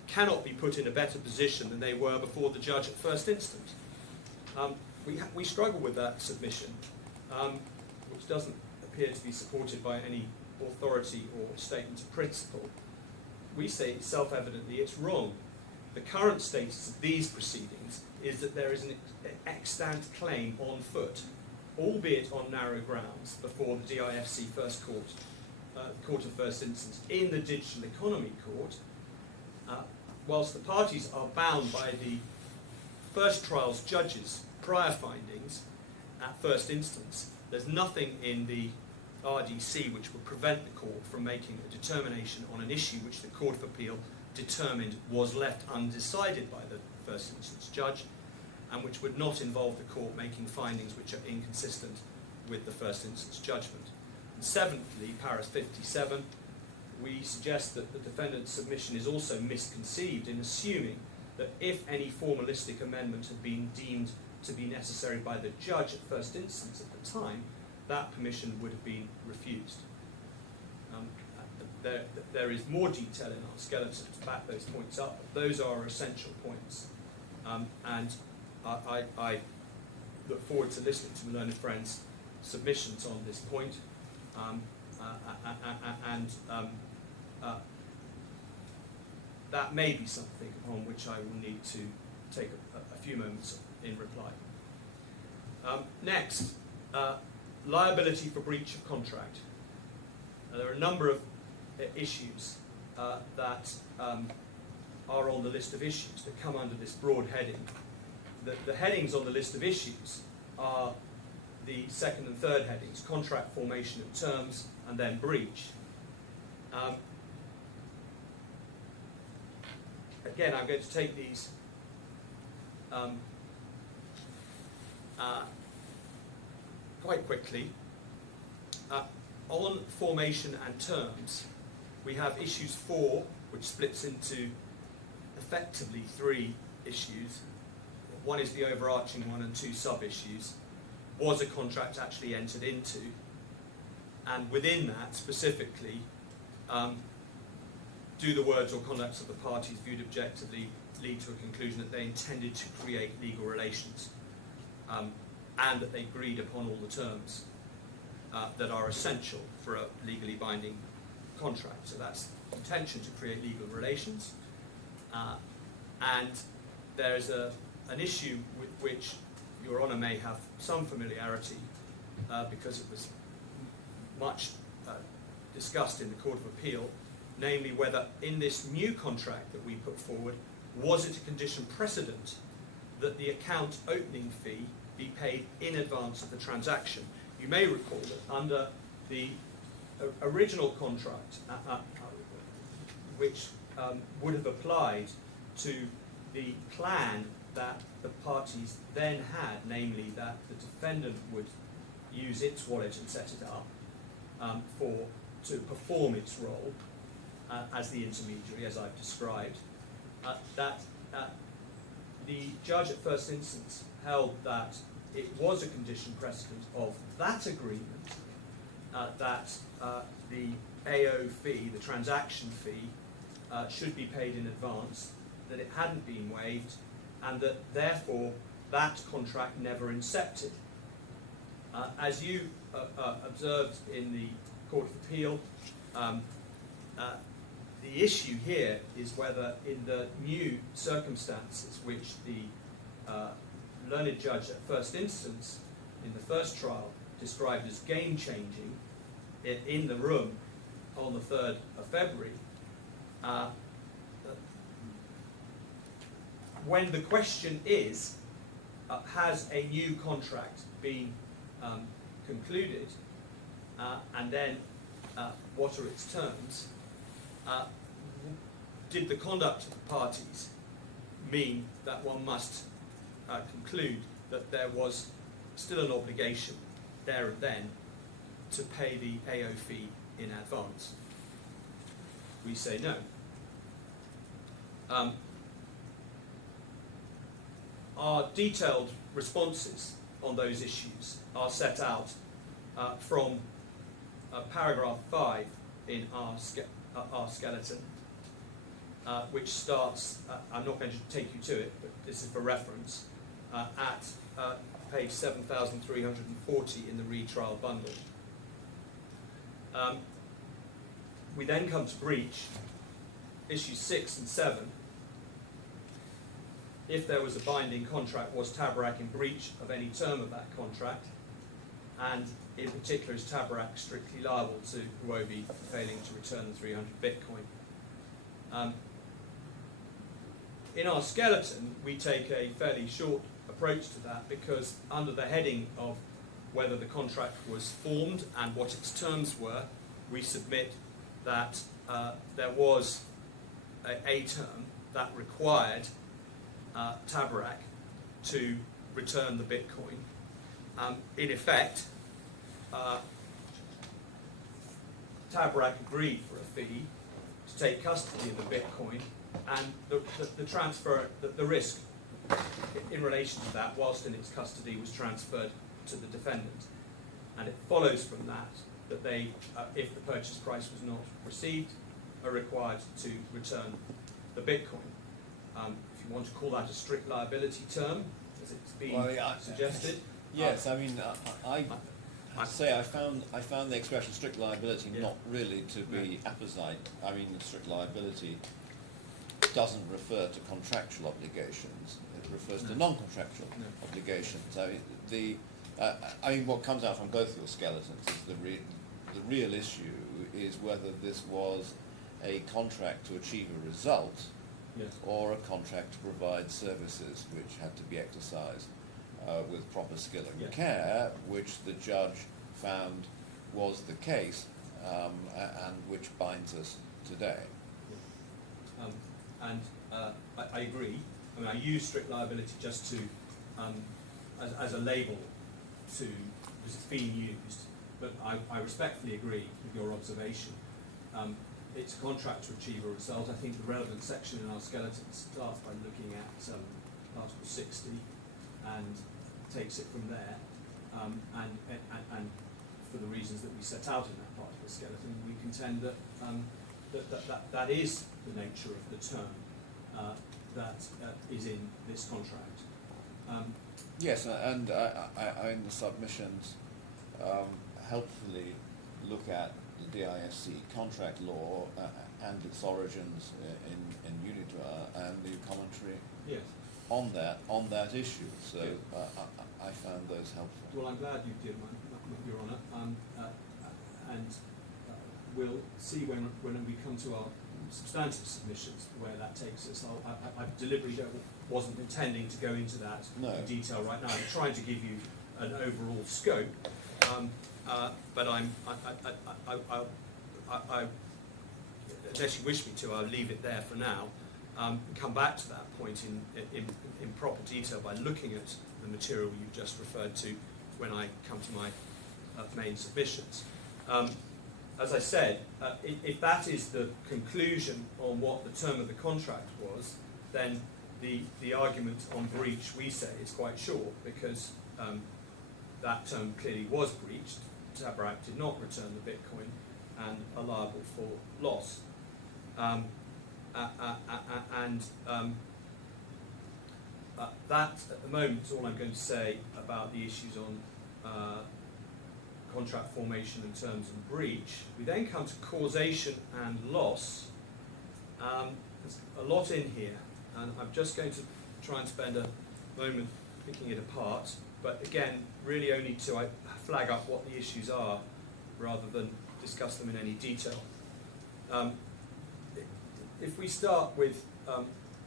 cannot be put in a better position than they were before the judge at first instance. We struggle with that submission, which doesn't appear to be supported by any authority or statement of principle. We say self-evidently it's wrong. The current status of these proceedings is that there is an extant claim on foot, albeit on narrow grounds, before the DIFC First Court, Court of First Instance, in the Digital Economy Court, whilst the parties are bound by the first trial's judges' prior findings at first instance, there's nothing in the RDC which would prevent the court from making a determination on an issue which the Court of Appeal determined was left undecided by the first instance judge, and which would not involve the court making findings which are inconsistent with the first instance judgment. And seventhly, paragraph 57, we suggest that the defendant's submission is also misconceived in assuming that if any formalistic amendment had been deemed to be necessary by the judge at first instance at the time, that permission would have been refused. There is more detail in our skeleton to back those points up, but those are essential points. And I look forward to listening to my learned friends' submissions on this point. That may be something upon which I will need to take a few moments in reply. Next, liability for breach of contract. There are a number of issues that are on the list of issues that come under this broad heading. The headings on the list of issues are the second and third headings, contract formation and terms, and then breach. Again, I'm going to take these quite quickly. On formation and terms, we have issues 4, which splits into effectively 3 issues. One is the overarching one and 2 sub-issues. Was a contract actually entered into? And within that, specifically, do the words or conducts of the parties viewed objectively lead to a conclusion that they intended to create legal relations, and that they agreed upon all the terms that are essential for a legally binding contract. So that's intention to create legal relations. And there's an issue with which Your Honour may have some familiarity because it was much discussed in the Court of Appeal, namely whether in this new contract that we put forward, was it a condition precedent that the account opening fee be paid in advance of the transaction. You may recall that under the original contract, which would have applied to the plan that the parties then had, namely that the defendant would use its wallet and set it up to perform its role as the intermediary, as I've described, that the judge at first instance held that it was a condition precedent of that agreement that the AO fee, the transaction fee, should be paid in advance, that it hadn't been waived, and that therefore that contract never incepted. As you observed in the Court of Appeal, the issue here is whether in the new circumstances which the learned judge at first instance in the first trial described as game-changing in the room on the 3rd of February, when the question is, has a new contract been concluded, and then what are its terms, did the conduct of the parties mean that one must conclude that there was still an obligation there and then to pay the AO fee in advance? We say no. Our detailed responses on those issues are set out from paragraph 5 in our skeleton, which starts, I'm not going to take you to it, but this is for reference, at page 7,340 in the retrial bundle. We then come to breach, issues 6 and 7. If there was a binding contract, was TABARAK in breach of any term of that contract? And in particular, is TABARAK strictly liable to HUOBI for failing to return the 300 Bitcoin? In our skeleton, we take a fairly short approach to that because under the heading of whether the contract was formed and what its terms were, we submit that there was a term that required TABARAK to return the Bitcoin. In effect, TABARAK agreed for a fee to take custody of the Bitcoin and the transfer, the risk in relation to that, whilst in its custody, was transferred to the defendant. And it follows from that that they, if the purchase price was not received, are required to return the Bitcoin. If you want to call that a strict liability term, as it's been suggested. Yes, I mean, I have to say I found the expression strict liability not really to be apposite. I mean, strict liability doesn't refer to contractual obligations. It refers to non-contractual obligations. I mean, what comes out from both your skeletons is the real issue is whether this was a contract to achieve a result, or a contract to provide services which had to be exercised with proper skill and care, which the judge found was the case, and which binds us today. I agree. I mean, I use strict liability just to, as a label to, because it's being used, but I respectfully agree with your observation. It's a contract to achieve a result. I think the relevant section in our skeleton starts by looking at Article 60 and takes it from there. And for the reasons that we set out in that part of the skeleton, we contend that that is the nature of the term that is in this contract. Yes, and I in the submissions helpfully look at the DISC contract law and its origins in Unitor and the commentary on that issue. So I found those helpful. Well, I'm glad you did, Your Honour, and we'll see when we come to our substantive submissions where that takes us. I deliberately wasn't intending to go into that in detail right now. I'm trying to give you an overall scope, but unless you wish me to, I'll leave it there for now. Come back to that point in proper detail by looking at the material you just referred to when I come to my main submissions. As I said, if that is the conclusion on what the term of the contract was, then the argument on breach, we say, is quite short, because that term clearly was breached. TABARAK did not return the Bitcoin and are liable for loss. That, at the moment, is all I'm going to say about the issues on contract formation and terms and breach. We then come to causation and loss. There's a lot in here, and I'm just going to try and spend a moment picking it apart, but again, really only to flag up what the issues are rather than discuss them in any detail. If we start with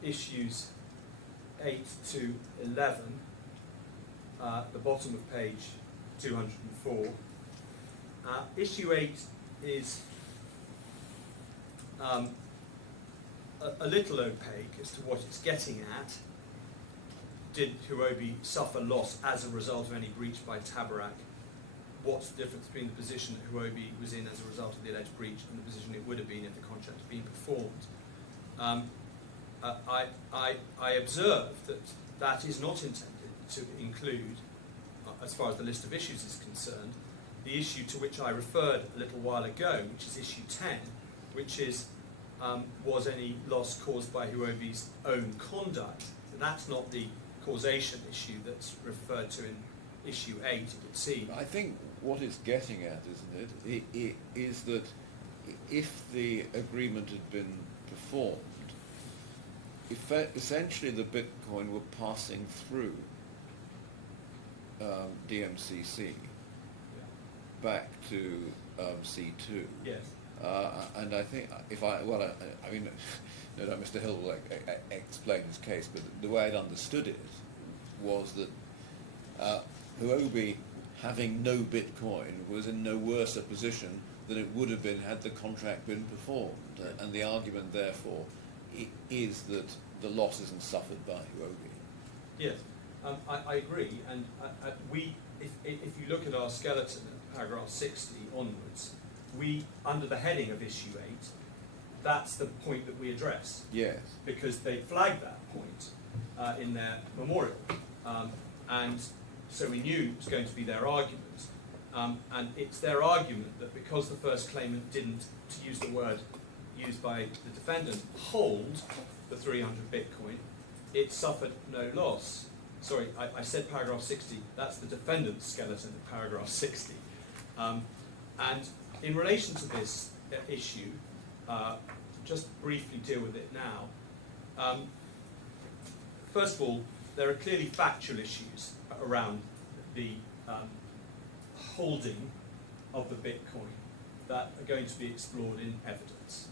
issues 8 to 11, the bottom of page 204, issue 8 is a little opaque as to what it's getting at. Did HUOBI suffer loss as a result of any breach by TABARAK? What's the difference between the position that HUOBI was in as a result of the alleged breach and the position it would have been if the contract had been performed? I observe that that is not intended to include, as far as the list of issues is concerned, the issue to which I referred a little while ago, which is issue 10, which is was any loss caused by HUOBI's own conduct? So that's not the causation issue that's referred to in issue 8, it would seem. I think what it's getting at, isn't it, is that if the agreement had been performed, essentially the Bitcoin were passing through DMCC back to C2. Yes. And I think I mean, no doubt Mr. Hill will explain his case, but the way I'd understood it was that HUOBI, having no Bitcoin, was in no worse a position than it would have been had the contract been performed. And the argument, therefore, is that the loss isn't suffered by HUOBI. Yes, I agree. And if you look at our skeleton at paragraph 60 onwards, we, under the heading of issue 8, that's the point that we address. Yes. Because they flagged that point in their memorial. And so we knew it was going to be their argument. And it's their argument that because the first claimant didn't, to use the word used by the defendant, hold the 300 Bitcoin, it suffered no loss. Sorry, I said paragraph 60, that's the defendant's skeleton at paragraph 60. And in relation to this issue, just briefly deal with it now. First of all, there are clearly factual issues around the holding of the Bitcoin that are going to be explored in evidence.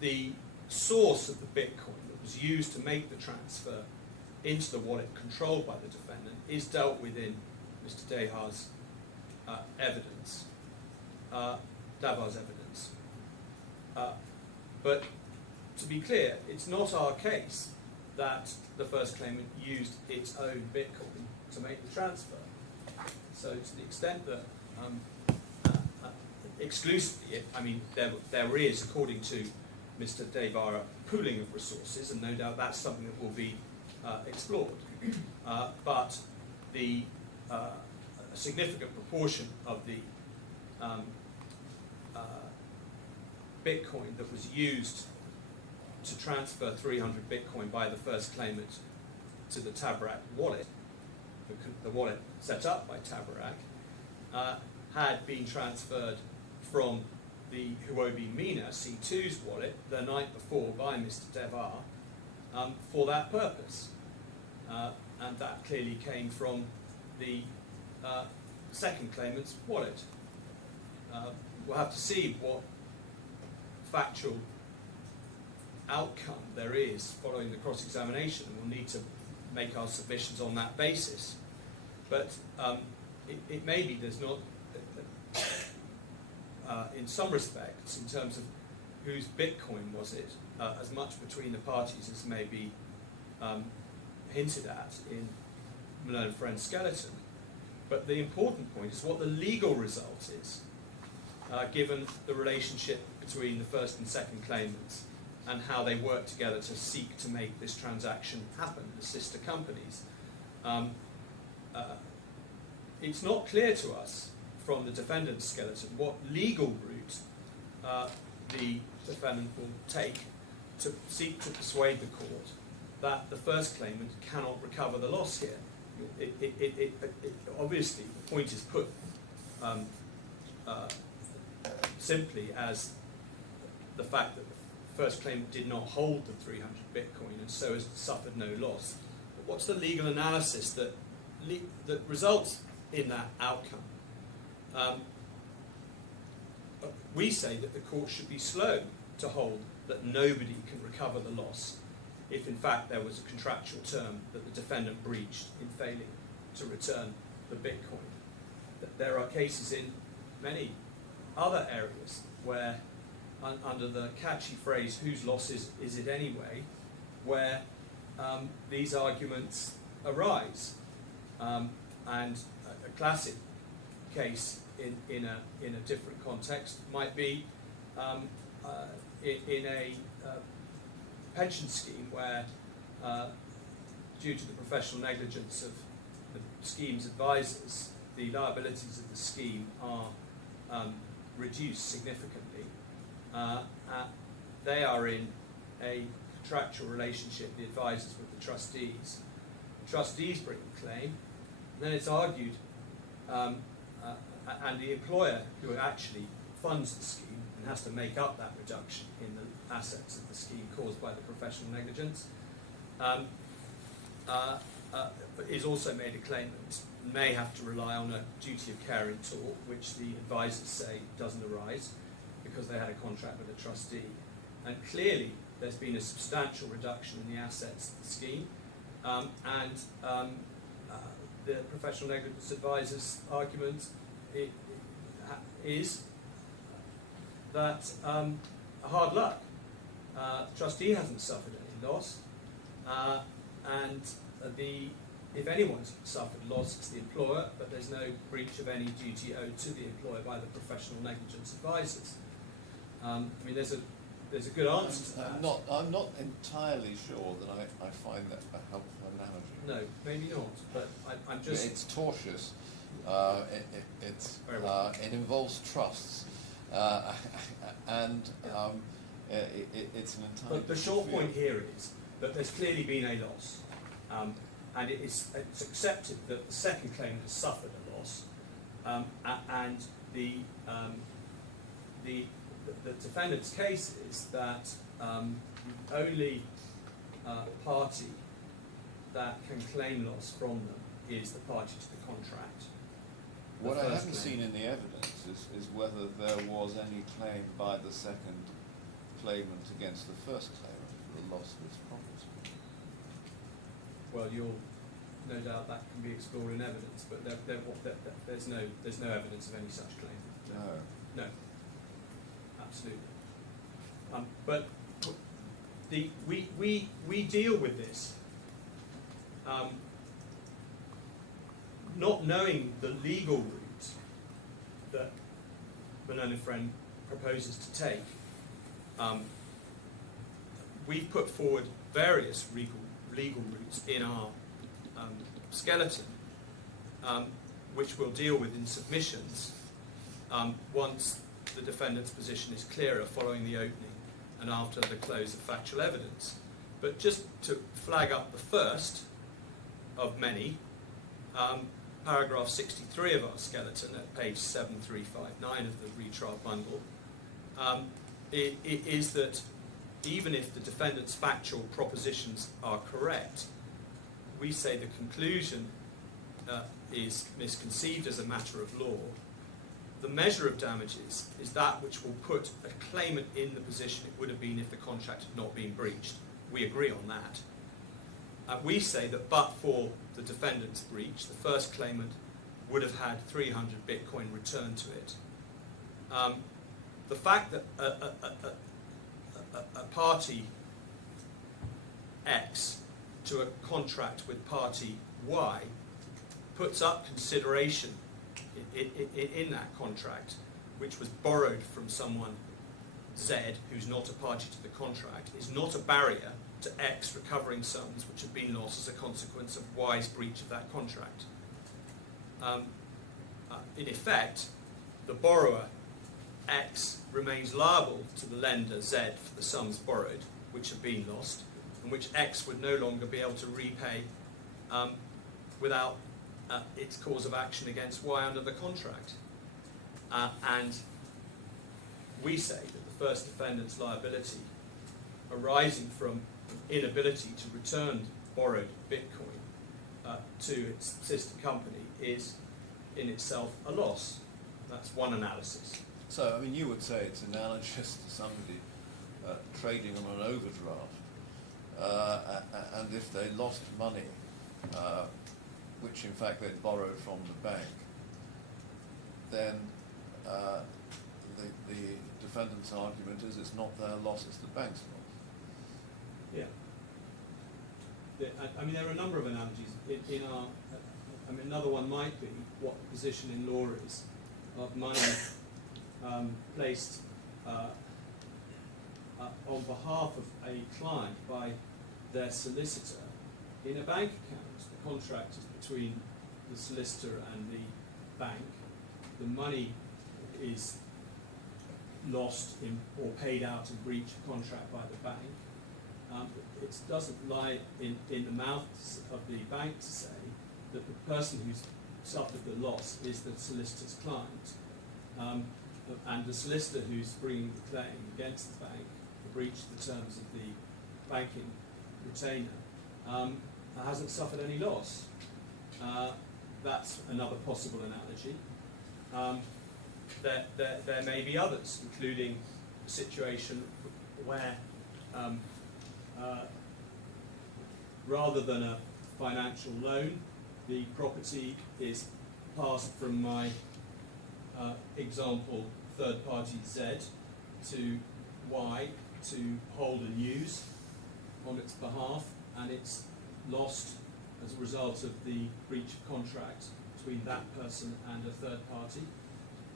The source of the Bitcoin that was used to make the transfer into the wallet controlled by the defendant is dealt with in Mr. Dehar's evidence, Davar's evidence. But to be clear, it's not our case that the first claimant used its own Bitcoin to make the transfer. So to the extent that exclusively, I mean, there is, according to Mr. Devar, a pooling of resources, and no doubt that's something that will be explored. But the a significant proportion of the Bitcoin that was used to transfer 300 Bitcoin by the first claimant to the TABARAK wallet, the wallet set up by TABARAK, had been transferred from the HUOBI MENA C2's wallet the night before by Mr. Devar for that purpose. And that clearly came from the second claimant's wallet. We'll have to see what factual outcome there is following the cross-examination, and we'll need to make our submissions on that basis. But it may be there's not, in some respects, in terms of whose Bitcoin was it, as much between the parties as may be hinted at in Malone Friend's skeleton. But the important point is what the legal result is, given the relationship between the first and second claimants and how they work together to seek to make this transaction happen as sister companies. It's not clear to us from the defendant's skeleton what legal route the defendant will take to seek to persuade the court that the first claimant cannot recover the loss here. Obviously, the point is put simply as the fact that the first claimant did not hold the 300 Bitcoin and so has suffered no loss. But what's the legal analysis that results in that outcome? We say that the court should be slow to hold that nobody can recover the loss if in fact there was a contractual term that the defendant breached in failing to return the Bitcoin. There are cases in many other areas where, under the catchy phrase, whose loss is it anyway, where these arguments arise. And a classic case in a different context might be in a pension scheme where, due to the professional negligence of the scheme's advisors, the liabilities of the scheme are reduced significantly. They are in a contractual relationship, the advisors with the trustees. The trustees bring the claim, and then it's argued, and the employer who actually funds the scheme and has to make up that reduction in the assets of the scheme caused by the professional negligence, is also made a claimant, may have to rely on a duty of care in tort, which the advisors say doesn't arise because they had a contract with the trustee. And clearly there's been a substantial reduction in the assets of the scheme, and the professional negligence advisors' argument is that hard luck. The trustee hasn't suffered any loss, and if anyone's suffered loss, it's the employer, but there's no breach of any duty owed to the employer by the professional negligence advisors. I mean, there's a good answer to that. I'm not entirely sure that I find that a helpful analogy. No, maybe not, but I'm just... It's tortious. It involves trusts, and it's an entirely... But the short point here is that there's clearly been a loss, and it's accepted that the second claimant has suffered a loss, and the defendant's case is that the only party that can claim loss from them is the party to the contract. What I haven't seen in the evidence is whether there was any claim by the second claimant against the first claimant for the loss of its property. Well, no doubt that can be explored in evidence, but there's no evidence of any such claim. No, absolutely. But we deal with this, not knowing the legal route that MENA Friend proposes to take. We've put forward various legal routes in our skeleton, which we'll deal with in submissions once the defendant's position is clearer following the opening and after the close of factual evidence. But just to flag up the first of many, paragraph 63 of our skeleton at page 7359 of the retrial bundle, it is that even if the defendant's factual propositions are correct, we say the conclusion is misconceived as a matter of law. The measure of damages is that which will put a claimant in the position it would have been if the contract had not been breached. We agree on that. We say that but for the defendant's breach, the first claimant would have had 300 Bitcoin returned to it. The fact that a party X to a contract with party Y puts up consideration in that contract, which was borrowed from someone Z who's not a party to the contract, is not a barrier to X recovering sums which have been lost as a consequence of Y's breach of that contract. In effect, the borrower X remains liable to the lender Z for the sums borrowed, which have been lost, and which X would no longer be able to repay without its cause of action against Y under the contract. And we say that the first defendant's liability arising from inability to return borrowed Bitcoin to its sister company is in itself a loss. That's one analysis. So, I mean, you would say it's analogous to somebody trading on an overdraft, and if they lost money, which in fact they'd borrowed from the bank, then the defendant's argument is it's not their loss, it's the bank's loss. Yeah. I mean, there are a number of analogies. In our, I mean, another one might be what the position in law is of money placed on behalf of a client by their solicitor in a bank account. The contract is between the solicitor and the bank. The money is lost or paid out in breach of contract by the bank. It doesn't lie in the mouth of the bank to say that the person who's suffered the loss is the solicitor's client, and the solicitor who's bringing the claim against the bank for breach of the terms of the banking retainer hasn't suffered any loss. That's another possible analogy. There may be others, including a situation where rather than a financial loan, the property is passed from my example third party Z to Y to hold and use on its behalf, and it's lost as a result of the breach of contract between that person and a third party.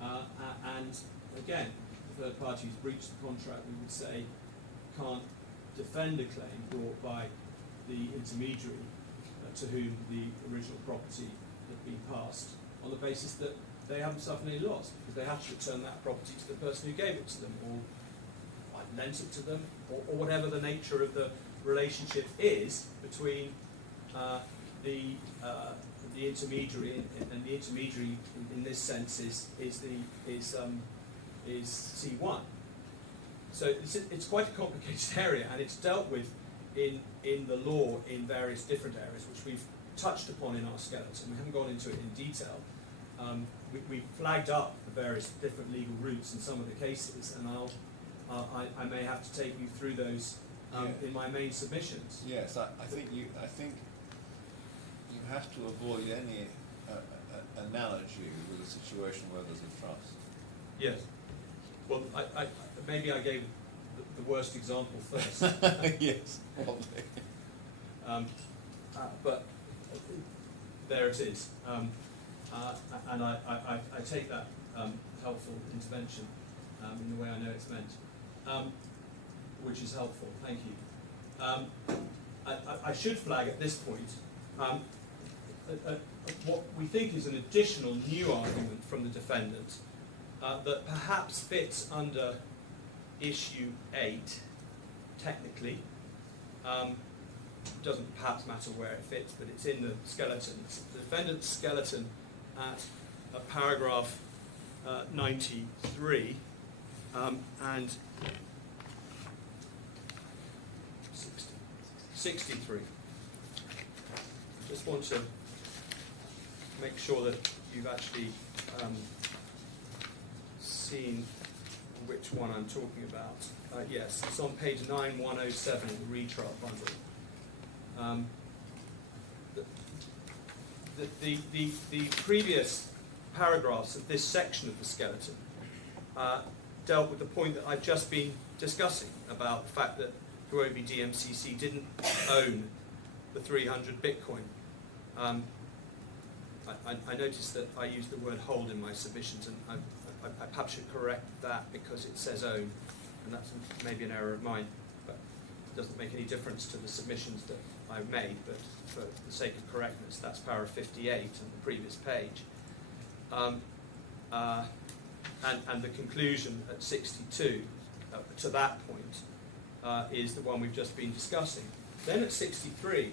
And again, the third party who's breached the contract, we would say, can't defend a claim brought by the intermediary to whom the original property had been passed, on the basis that they haven't suffered any loss, because they have to return that property to the person who gave it to them, or lent it to them, or whatever the nature of the relationship is between the intermediary, and the intermediary in this sense is C1. So it's quite a complicated area, and it's dealt with in the law in various different areas, which we've touched upon in our skeleton. We haven't gone into it in detail. We flagged up the various different legal routes in some of the cases, and I may have to take you through those in my main submissions. Yes, I think you have to avoid any analogy with a situation where there's a trust. Yes. Well, maybe I gave the worst example first. Yes, probably. But there it is. And I take that helpful intervention in the way I know it's meant, which is helpful. Thank you. I should flag at this point what we think is an additional new argument from the defendant that perhaps fits under issue 8 technically. Doesn't perhaps matter where it fits, but it's in the skeleton. It's the defendant's skeleton at paragraph 93 and 63. Just want to make sure that you've actually seen which one I'm talking about. Yes, it's on page 9107 in the retrial bundle. The previous paragraphs of this section of the skeleton dealt with the point that I've just been discussing about the fact that HUOBI DMCC didn't own the 300 Bitcoin. I noticed that I used the word hold in my submissions, and I perhaps should correct that because it says own, and that's maybe an error of mine, but it doesn't make any difference to the submissions that I've made, but for the sake of correctness, that's paragraph 58 on the previous page. And the conclusion at 62, to that point, is the one we've just been discussing. Then at 63,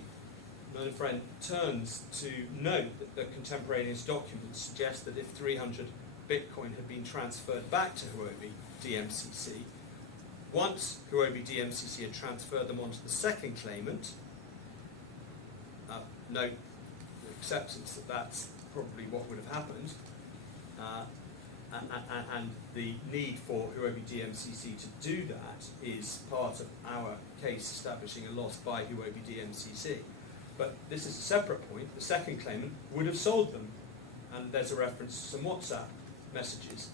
learned friend turns to note that the contemporaneous documents suggest that if 300 Bitcoin had been transferred back to HUOBI DMCC, once HUOBI DMCC had transferred them onto the second claimant, note the acceptance that that's probably what would have happened, and the need for HUOBI DMCC to do that is part of our case establishing a loss by HUOBI DMCC. But this is a separate point. The second claimant would have sold them, and there's a reference to some WhatsApp messages,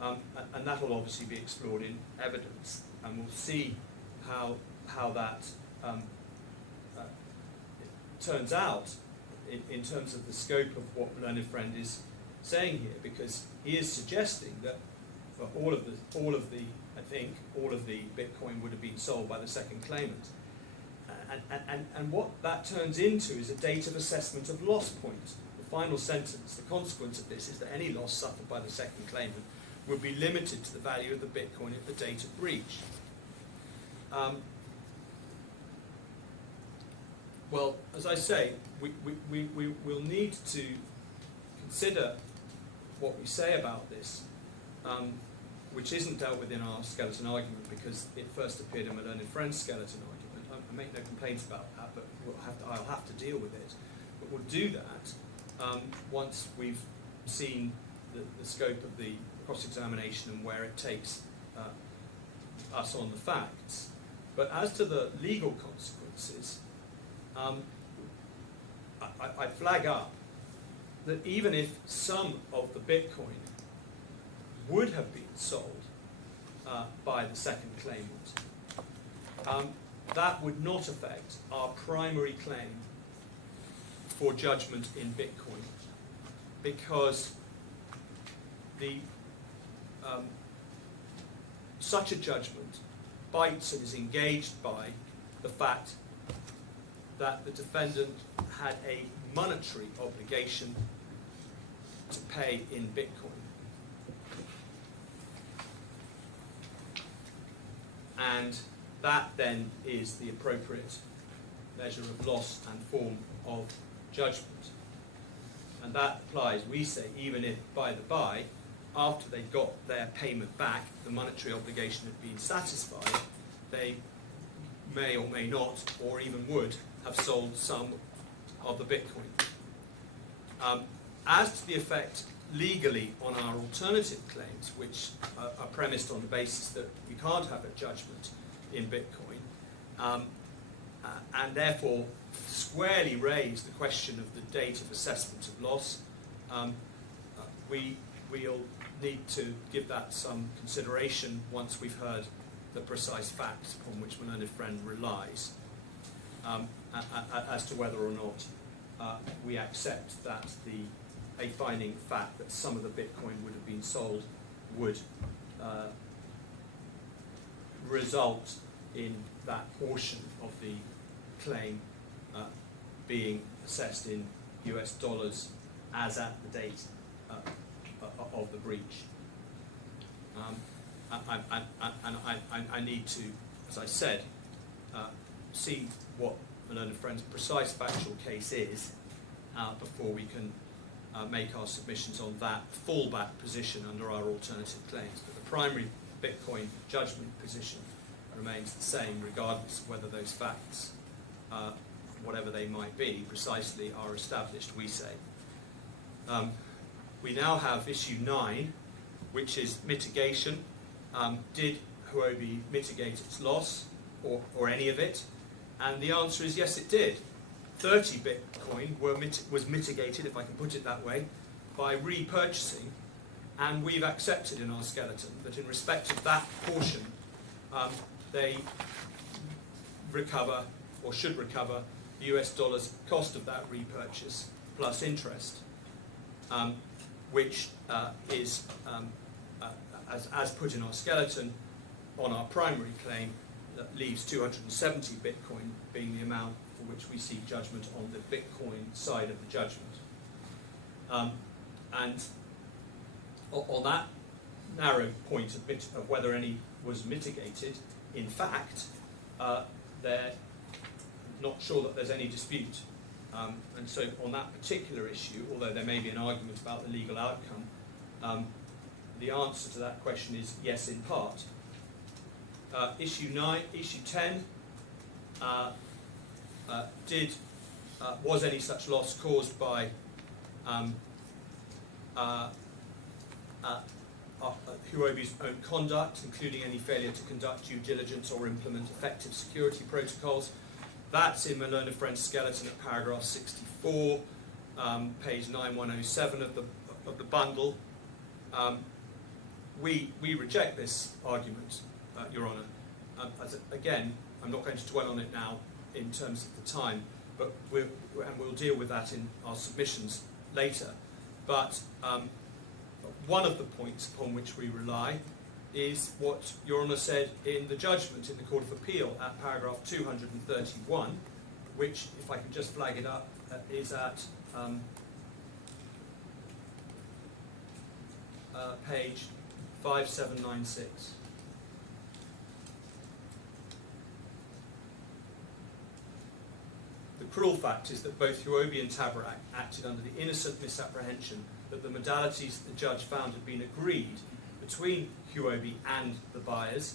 and that will obviously be explored in evidence, and we'll see how that turns out in terms of the scope of what Learned Friend is saying here, because he is suggesting that for all of the I think all of the Bitcoin would have been sold by the second claimant, and what that turns into is a date of assessment of loss point. The final sentence, the consequence of this is that any loss suffered by the second claimant would be limited to the value of the Bitcoin at the date of breach. Well, as I say, we'll need to consider what we say about this, which isn't dealt with in our skeleton argument because it first appeared in my Learned Friend's skeleton argument. I make no complaints about that, but I'll have to deal with it. But we'll do that once we've seen the scope of the cross-examination and where it takes us on the facts. But as to the legal consequences, I flag up that even if some of the Bitcoin would have been sold by the second claimant, that would not affect our primary claim for judgment in Bitcoin, because such a judgment bites and is engaged by the fact that the defendant had a monetary obligation to pay in Bitcoin. And that then is the appropriate measure of loss and form of judgment. And that applies, we say, even if, by the by, after they got their payment back, the monetary obligation had been satisfied, they may or may not, or even would, have sold some of the Bitcoin. As to the effect legally on our alternative claims, which are premised on the basis that we can't have a judgment in Bitcoin, and therefore squarely raise the question of the date of assessment of loss, we'll need to give that some consideration once we've heard the precise facts upon which my learned friend relies, as to whether or not we accept that a finding of fact that some of the Bitcoin would have been sold would result in that portion of the claim being assessed in US dollars as at the date of the breach. I need to, as I said, see what my learned friend's precise factual case is before we can make our submissions on that fallback position under our alternative claims. But the primary Bitcoin judgment position remains the same, regardless of whether those facts, whatever they might be, precisely are established, we say. We now have issue 9, which is mitigation. Did HUOBI mitigate its loss, or any of it? And the answer is yes, it did. 30 Bitcoin was mitigated, if I can put it that way, by repurchasing, and we've accepted in our skeleton that in respect of that portion, they recover, or should recover, the US dollars cost of that repurchase plus interest, which is, as put in our skeleton, on our primary claim, that leaves 270 Bitcoin being the amount for which we seek judgment on the Bitcoin side of the judgment. And on that narrow point of whether any was mitigated, in fact, they're not sure that there's any dispute. And so on that particular issue, although there may be an argument about the legal outcome, the answer to that question is yes, in part. Issue 10, was any such loss caused by HUOBI's own conduct, including any failure to conduct due diligence or implement effective security protocols? That's in my learned friend's skeleton at paragraph 64, page 9107 of the bundle. We reject this argument, Your Honour. Again, I'm not going to dwell on it now in terms of the time, but we'll deal with that in our submissions later. But one of the points upon which we rely is what Your Honour said in the judgment in the Court of Appeal at paragraph 231, which, if I can just flag it up, is at page 5796. The cruel fact is that both HUOBI and TABARAK acted under the innocent misapprehension that the modalities the judge found had been agreed between HUOBI and the buyers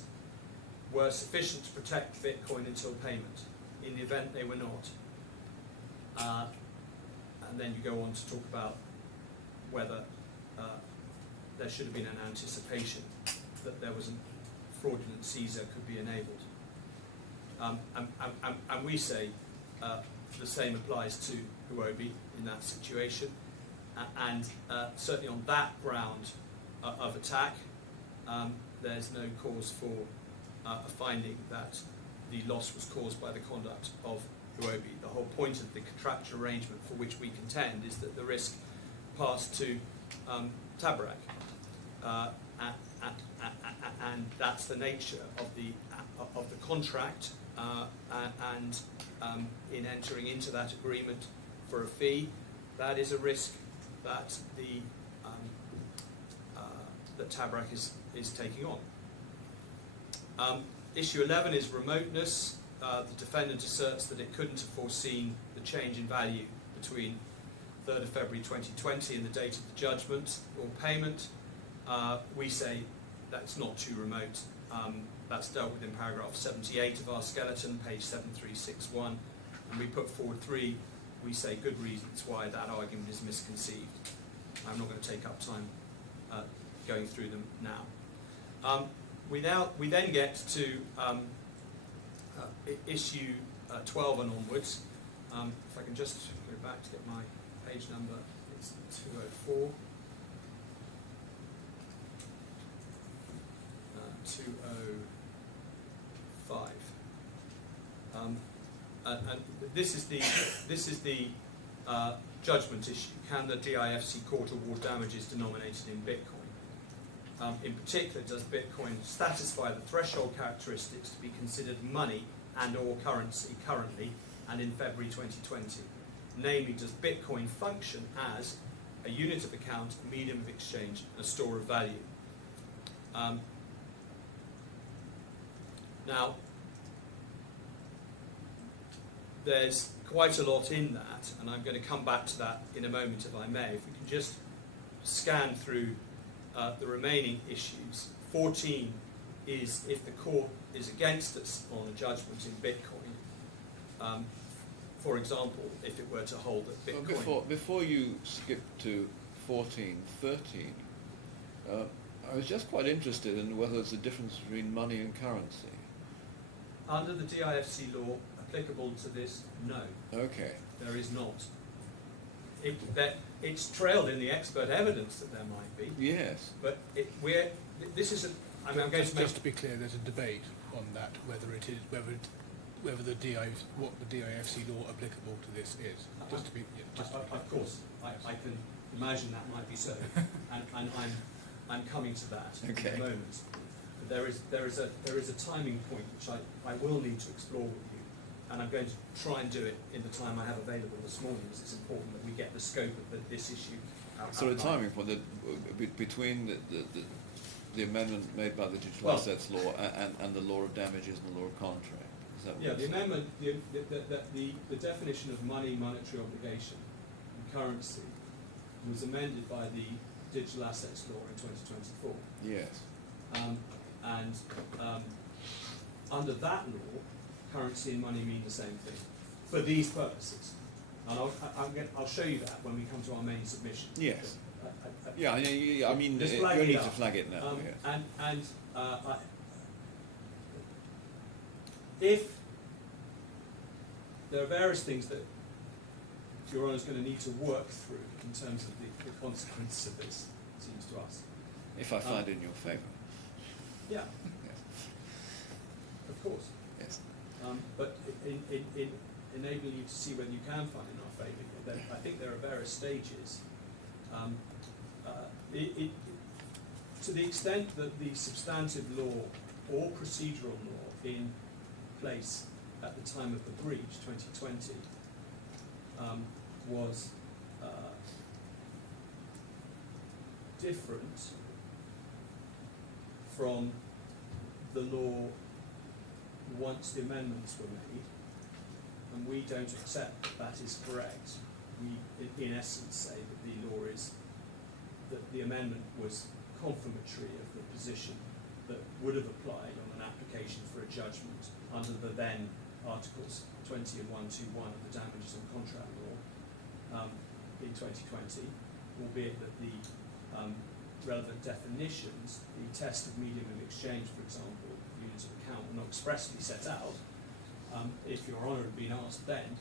were sufficient to protect Bitcoin until payment. In the event they were not. And then you go on to talk about whether there should have been an anticipation that there was a fraudulent seizure could be enabled. And we say the same applies to HUOBI in that situation. And certainly on that ground of attack, there's no cause for a finding that the loss was caused by the conduct of HUOBI. The whole point of the contractual arrangement for which we contend is that the risk passed to TABARAK. And that's the nature of the contract, and in entering into that agreement for a fee, that is a risk that that TABARAK is taking on. Issue 11 is remoteness. The defendant asserts that it couldn't have foreseen the change in value between 3rd of February 2020 and the date of the judgment or payment. We say that's not too remote. That's dealt with in paragraph 78 of our skeleton, page 7361. And we put forward 3, we say, good reasons why that argument is misconceived. I'm not going to take up time going through them now. We then get to issue 12 and onwards. If I can just go back to get my page number, it's 204. 205. And this is the judgment issue. Can the DIFC court award damages denominated in Bitcoin? In particular, does Bitcoin satisfy the threshold characteristics to be considered money and or currency currently and in February 2020? Namely, does Bitcoin function as a unit of account, a medium of exchange, and a store of value? Now, there's quite a lot in that, and I'm going to come back to that in a moment if I may. If we can just scan through the remaining issues. 14 is if the court is against us on a judgment in Bitcoin. For example, if it were to hold that Bitcoin... Well, before you skip to 14, 13, I was just quite interested in whether there's a difference between money and currency. Under the DIFC law applicable to this, no. Okay. There is not. It's trailed in the expert evidence that there might be. Yes. But this is I'm going to make... Just to be clear, there's a debate on that, whether the DIFC law applicable to this is. Just to be... of course, I can imagine that might be so, and I'm coming to that okay. in a moment. But there is a timing point which I will need to explore with you, and I'm going to try and do it in the time I have available this morning, because it's important that we get the scope of this issue out. So a timing point between the amendment made by the Digital Assets Law and the law of damages and the law of contract. Is that what Yeah, you're the saying? amendment, the definition of money, monetary obligation, and currency was amended by the Digital Assets Law in 2024. Yes. Under that law, currency and money mean the same thing for these purposes. And I'll show you that when we come to our main submission. Yes. I- Yeah, I mean, Just you flag it need to up. flag it now. Yes. If there are various things that Your Honour is going to need to work through in terms of the consequences of this, it seems to us. If I find it in your favour. Yeah, Yes. of course. Yes. But in enabling you to see whether you can find in our favour, I think there are various stages. To the extent that the substantive law or procedural law in place at the time of the breach, 2020, was different from the law once the amendments were made, and we don't accept that is correct. We, in essence, say that the law is, that the amendment was confirmatory of the position that would have applied on an application for a judgment under the then Articles 20 and 121 of the Damages and Contract Law in 2020, albeit that the relevant definitions, the test of medium of exchange, for example, units of account, were not expressly set out. If Your Honour had been asked then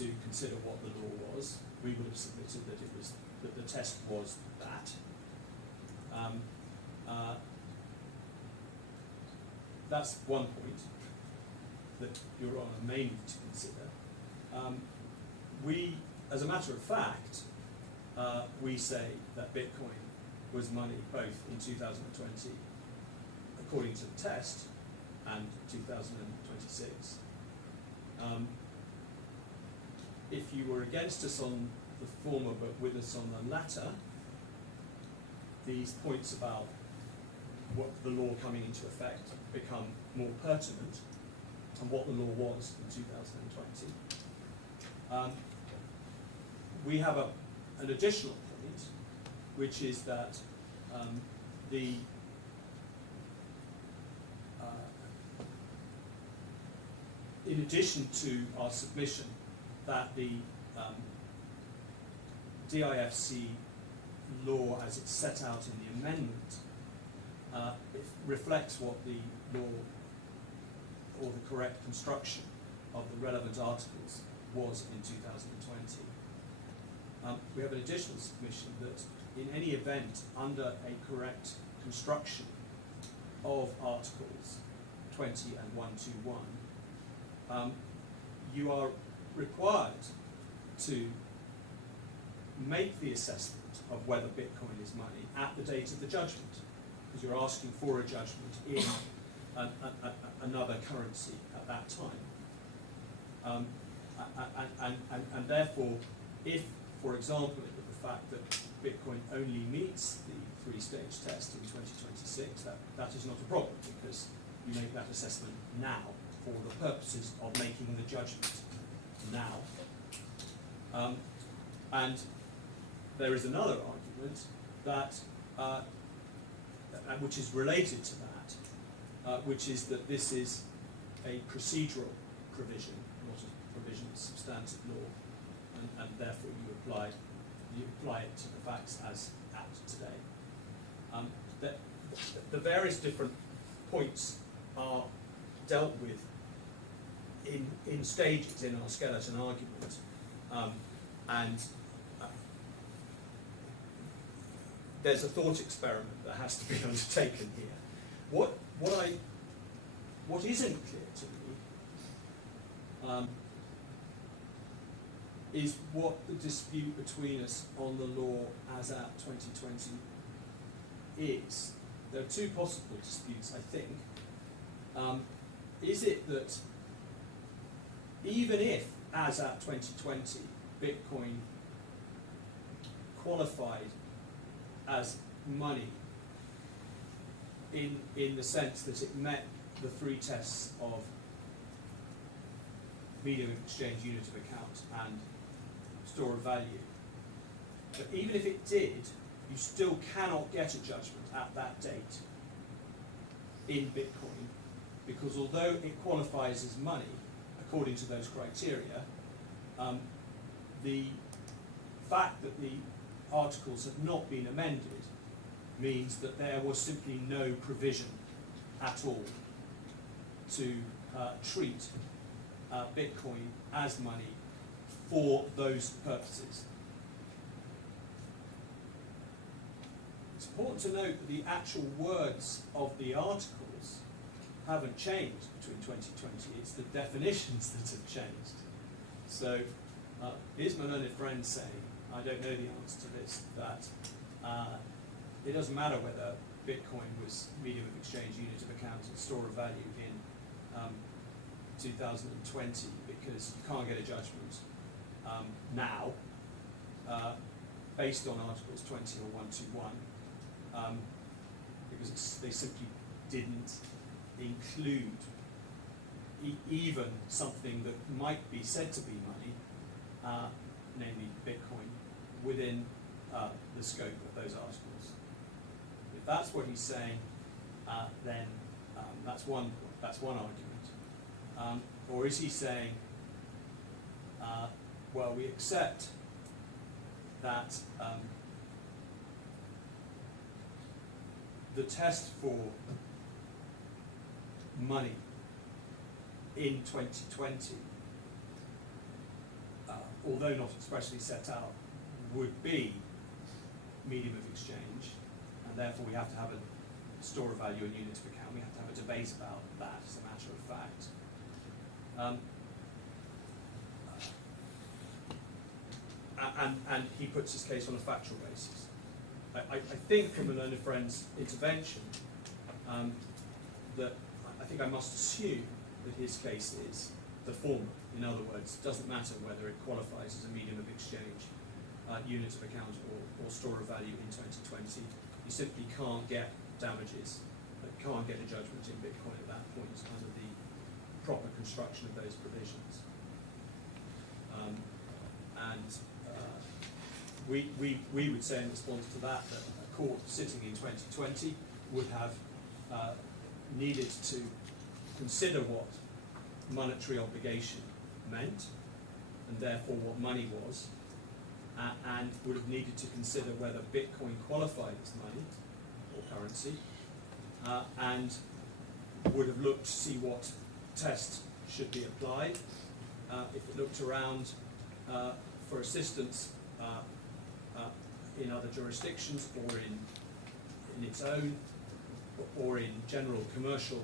to consider what the law was, we would have submitted that it was that the test was that. That's one point that Your Honour may need to consider. We, as a matter of fact, we say that Bitcoin was money both in 2020, according to the test, and 2026. If you were against us on the former but with us on the latter, these points about what the law coming into effect become more pertinent, and what the law was in 2020. We have an additional point, which is that in addition to our submission that the DIFC law as it's set out in the amendment it reflects what the law or the correct construction of the relevant articles was in 2020. We have an additional submission that in any event under a correct construction of Articles 20 and 121, you are required to make the assessment of whether Bitcoin is money at the date of the judgment, because you're asking for a judgment in another currency at that time. And therefore, if, for example, the fact that Bitcoin only meets the three-stage test in 2026, that is not a problem, because you make that assessment now for the purposes of making the judgment now. And there is another argument that, which is related to that, which is that this is a procedural provision, not a provision of substantive law, and therefore you apply it to the facts as at today. The various different points are dealt with in stages in our skeleton argument, and there's a thought experiment that has to be undertaken here. What isn't clear to me is what the dispute between us on the law as at 2020 is. There are two possible disputes, I think. Is it that even if, as at 2020, Bitcoin qualified as money in the sense that it met the three tests of medium of exchange, unit of account, and store of value. But even if it did, you still cannot get a judgment at that date in Bitcoin, because although it qualifies as money according to those criteria, the fact that the articles have not been amended means that there was simply no provision at all to treat Bitcoin as money for those purposes. It's important to note that the actual words of the articles haven't changed between 2020. It's the definitions that have changed. So here's my learned friend saying, I don't know the answer to this, that it doesn't matter whether Bitcoin was medium of exchange, unit of account, and store of value in 2020, because you can't get a judgment now based on Articles 20 or 121, because they simply didn't include even something that might be said to be money, namely Bitcoin, within the scope of those articles. If that's what he's saying, then that's one argument. Or is he saying, well, we accept that the test for money in 2020, although not expressly set out, would be medium of exchange, and therefore we have to have a store of value and unit of account. We have to have a debate about that as a matter of fact. And he puts his case on a factual basis. I think from a learned friend's intervention that I think I must assume that his case is the former. In other words, it doesn't matter whether it qualifies as a medium of exchange, unit of account, or store of value in 2020. You simply can't get damages, can't get a judgment in Bitcoin at that point under the proper construction of those provisions. We would say in response to that that a court sitting in 2020 would have needed to consider what monetary obligation meant, and therefore what money was, and would have needed to consider whether Bitcoin qualified as money or currency, and would have looked to see what test should be applied. If it looked around for assistance in other jurisdictions, or in its own, or in general commercial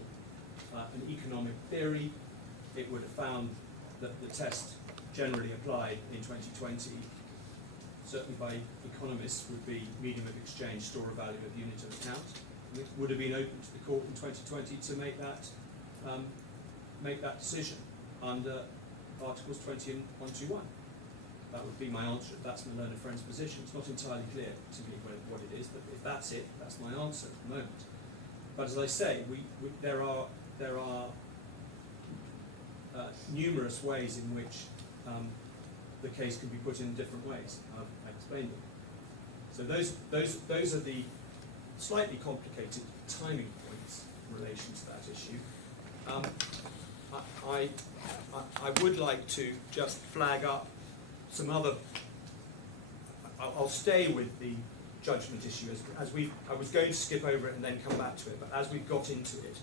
and economic theory, it would have found that the test generally applied in 2020, certainly by economists, would be medium of exchange, store of value, of unit of account. And it would have been open to the court in 2020 to make that decision under Articles 20 and 121. That would be my answer. That's my learned friend's position. It's not entirely clear to me what it is, but if that's it, that's my answer at the moment. But as I say, there are numerous ways in which the case can be put in different ways. I've explained them. So those are the slightly complicated timing points in relation to that issue. I would like to just flag up some other. I'll stay with the judgment issue I was going to skip over it and then come back to it, but as we've got into it,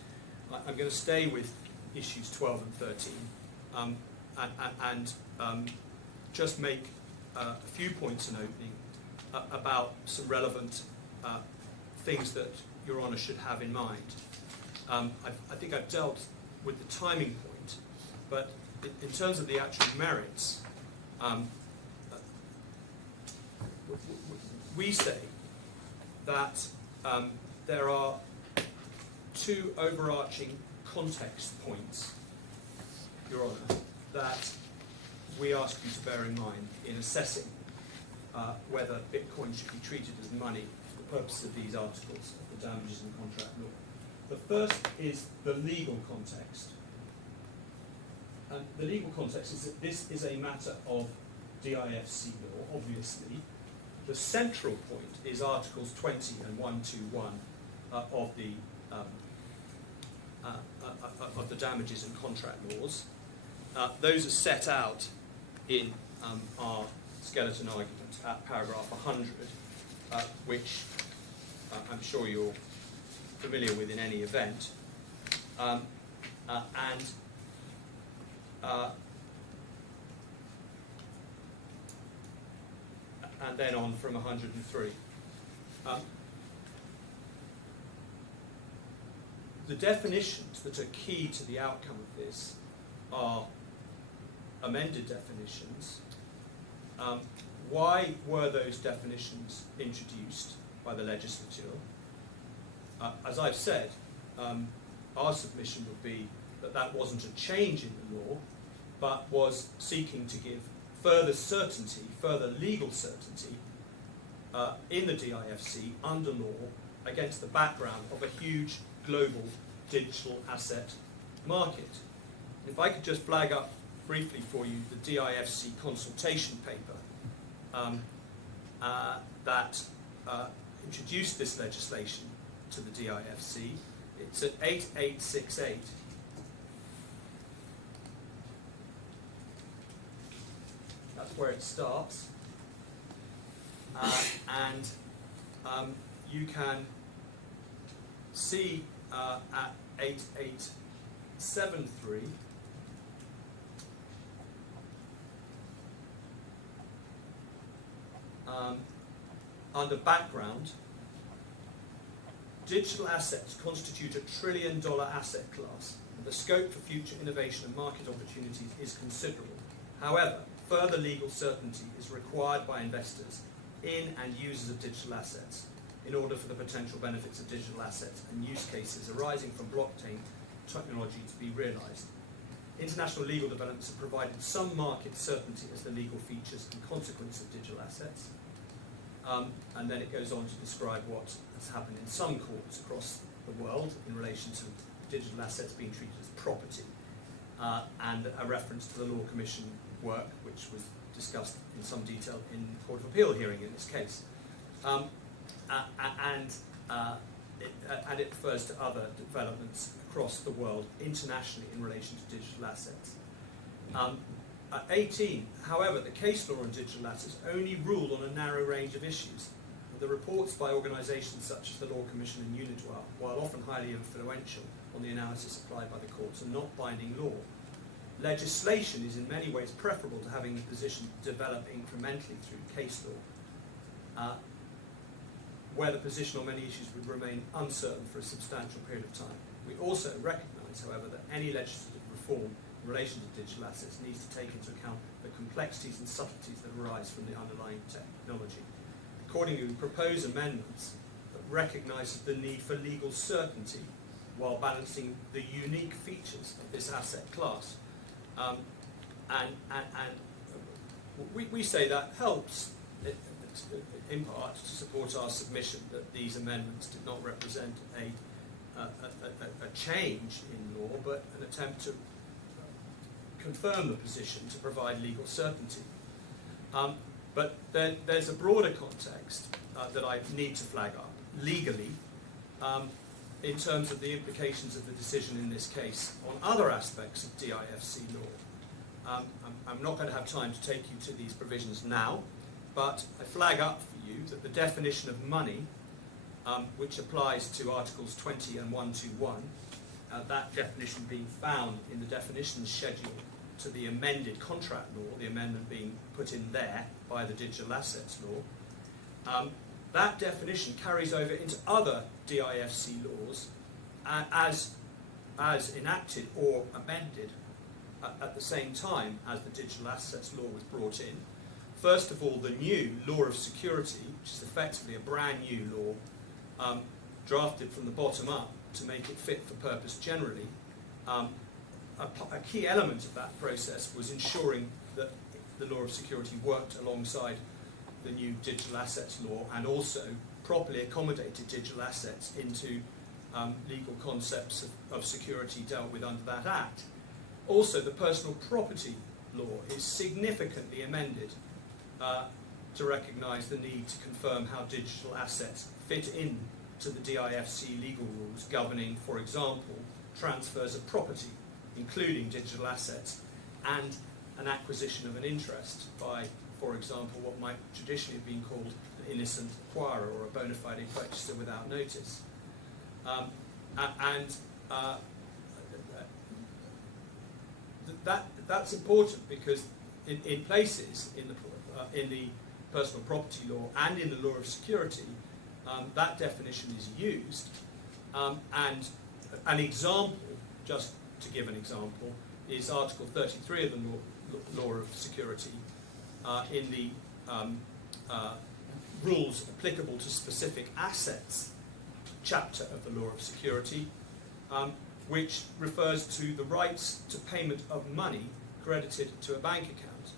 I'm going to stay with issues 12 and 13, and just make a few points in opening about some relevant things that Your Honour should have in mind. I think I've dealt with the timing point, but in terms of the actual merits, we say that there are two overarching context points, Your Honour, that we ask you to bear in mind in assessing whether Bitcoin should be treated as money for the purpose of these articles of the damages and contract law. The first is the legal context. And the legal context is that this is a matter of DIFC law, obviously. The central point is Articles 20 and 121 of the damages and contract laws. Those are set out in our skeleton argument at paragraph 100, which I'm sure you're familiar with in any event. And then on from 103. The definitions that are key to the outcome of this are amended definitions. Why were those definitions introduced by the legislature? As I've said, our submission would be that that wasn't a change in the law, but was seeking to give further certainty, further legal certainty in the DIFC under law against the background of a huge global digital asset market. If I could just flag up briefly for you the DIFC consultation paper that introduced this legislation to the DIFC. It's at 8868. That's where it starts. And you can see at 8873 under background, digital assets constitute a $1 trillion asset class, and the scope for future innovation and market opportunities is considerable. However, further legal certainty is required by investors in and users of digital assets in order for the potential benefits of digital assets and use cases arising from blockchain technology to be realised. International legal developments have provided some market certainty as the legal features and consequence of digital assets. And then it goes on to describe what has happened in some courts across the world in relation to digital assets being treated as property, and a reference to the Law Commission work, which was discussed in some detail in the Court of Appeal hearing in this case. And it refers to other developments across the world internationally in relation to digital assets. At 18, however, the case law on digital assets only ruled on a narrow range of issues. The reports by organisations such as the Law Commission and UNIDROIT, while often highly influential on the analysis applied by the courts, are not binding law. Legislation is in many ways preferable to having the position develop incrementally through case law, where the position on many issues would remain uncertain for a substantial period of time. We also recognise, however, that any legislative reform in relation to digital assets needs to take into account the complexities and subtleties that arise from the underlying technology. Accordingly, we propose amendments that recognise the need for legal certainty while balancing the unique features of this asset class. We say that helps, in part, to support our submission that these amendments did not represent a change in law, but an attempt to confirm the position to provide legal certainty. But there's a broader context that I need to flag up legally in terms of the implications of the decision in this case on other aspects of DIFC law. I'm not going to have time to take you to these provisions now, but I flag up for you that the definition of money, which applies to Articles 20 and 121, that definition being found in the definitions schedule to the amended contract law, the amendment being put in there by the digital assets law, that definition carries over into other DIFC laws as enacted or amended at the same time as the digital assets law was brought in. First of all, the new law of security, which is effectively a brand new law, drafted from the bottom up to make it fit for purpose generally. A key element of that process was ensuring that the law of security worked alongside the new digital assets law and also properly accommodated digital assets into legal concepts of security dealt with under that Act. Also, the personal property law is significantly amended to recognise the need to confirm how digital assets fit in to the DIFC legal rules governing, for example, transfers of property, including digital assets, and an acquisition of an interest by, for example, what might traditionally have been called an innocent acquirer or a bona fide purchaser without notice. That's important because in places in the personal property law and in the law of security, that definition is used. And an example, just to give an example, is Article 33 of the law of security in the rules applicable to specific assets chapter of the law of security, which refers to the rights to payment of money credited to a bank account.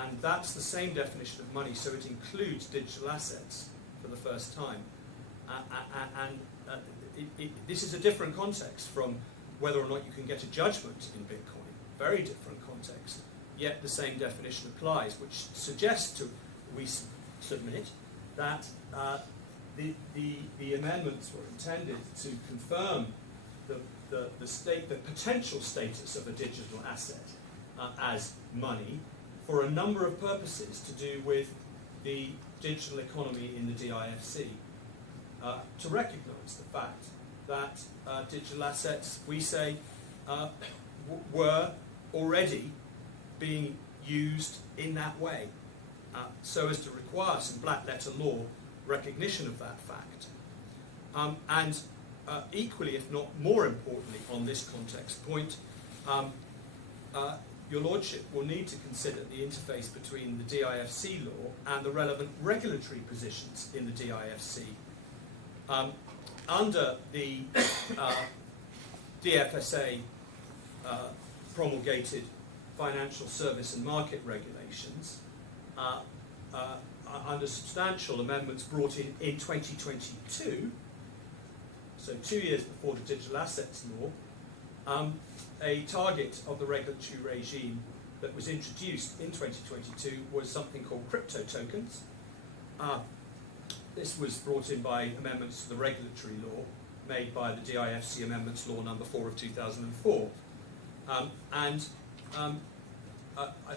And that's the same definition of money, so it includes digital assets for the first time. This is a different context from whether or not you can get a judgment in Bitcoin. Very different context, yet the same definition applies, which suggests to, we submit, that the amendments were intended to confirm the potential status of a digital asset as money for a number of purposes to do with the digital economy in the DIFC. To recognise the fact that digital assets, we say, were already being used in that way, so as to require some black letter law recognition of that fact. And equally, if not more importantly, on this context point, your Lordship will need to consider the interface between the DIFC law and the relevant regulatory positions in the DIFC. Under the DFSA promulgated financial service and market regulations, under substantial amendments brought in 2022, so 2 years before the Digital Assets Law, a target of the regulatory regime that was introduced in 2022 was something called crypto tokens. This was brought in by amendments to the regulatory law made by the DIFC Amendments Law number 4 of 2004. I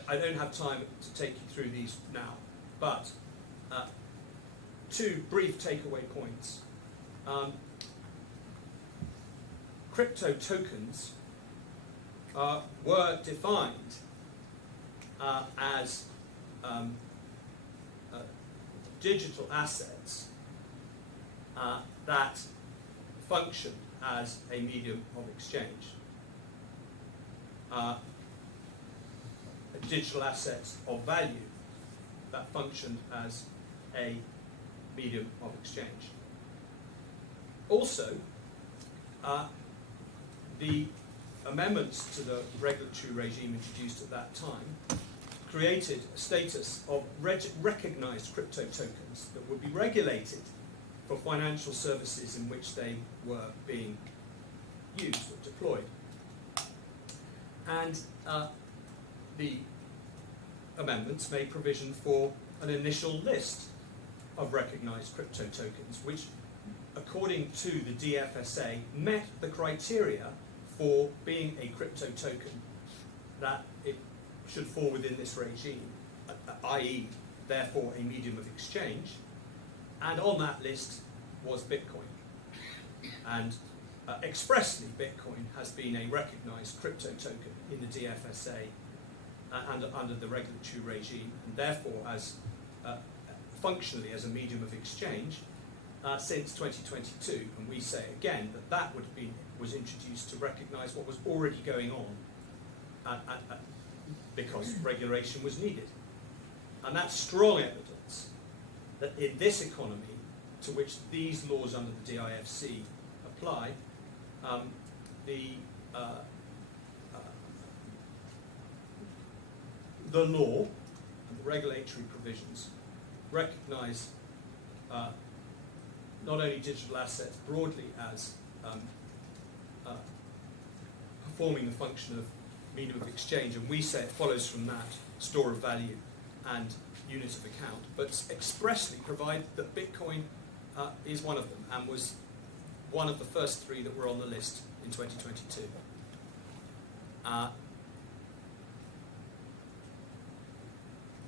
don't have time to take you through these now, but two brief takeaway points. Crypto tokens were defined as digital assets that function as a medium of exchange. Digital assets of value that functioned as a medium of exchange. Also, the amendments to the regulatory regime introduced at that time created a status of recognised crypto tokens that would be regulated for financial services in which they were being used or deployed. And the amendments made provision for an initial list of recognised crypto tokens, which, according to the DFSA, met the criteria for being a crypto token, that it should fall within this regime, i.e., therefore a medium of exchange, and on that list was Bitcoin. And expressly, Bitcoin has been a recognised crypto token in the DFSA under the regulatory regime, and therefore as functionally as a medium of exchange since 2022. And we say again that was introduced to recognise what was already going on because regulation was needed. And that's strong evidence that in this economy to which these laws under the DIFC apply, the law and the regulatory provisions recognise not only digital assets broadly as performing the function of medium of exchange, and we say it follows from that store of value and unit of account, but expressly provide that Bitcoin is one of them and was one of the first three that were on the list in 2022.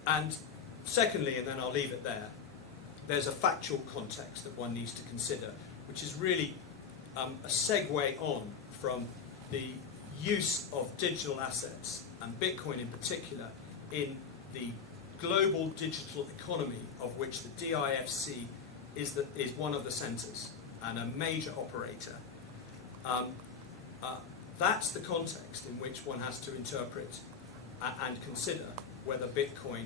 And secondly, and then I'll leave it there, there's a factual context that one needs to consider, which is really a segue on from the use of digital assets, and Bitcoin in particular, in the global digital economy of which the DIFC is one of the centres and a major operator. That's the context in which one has to interpret and consider whether Bitcoin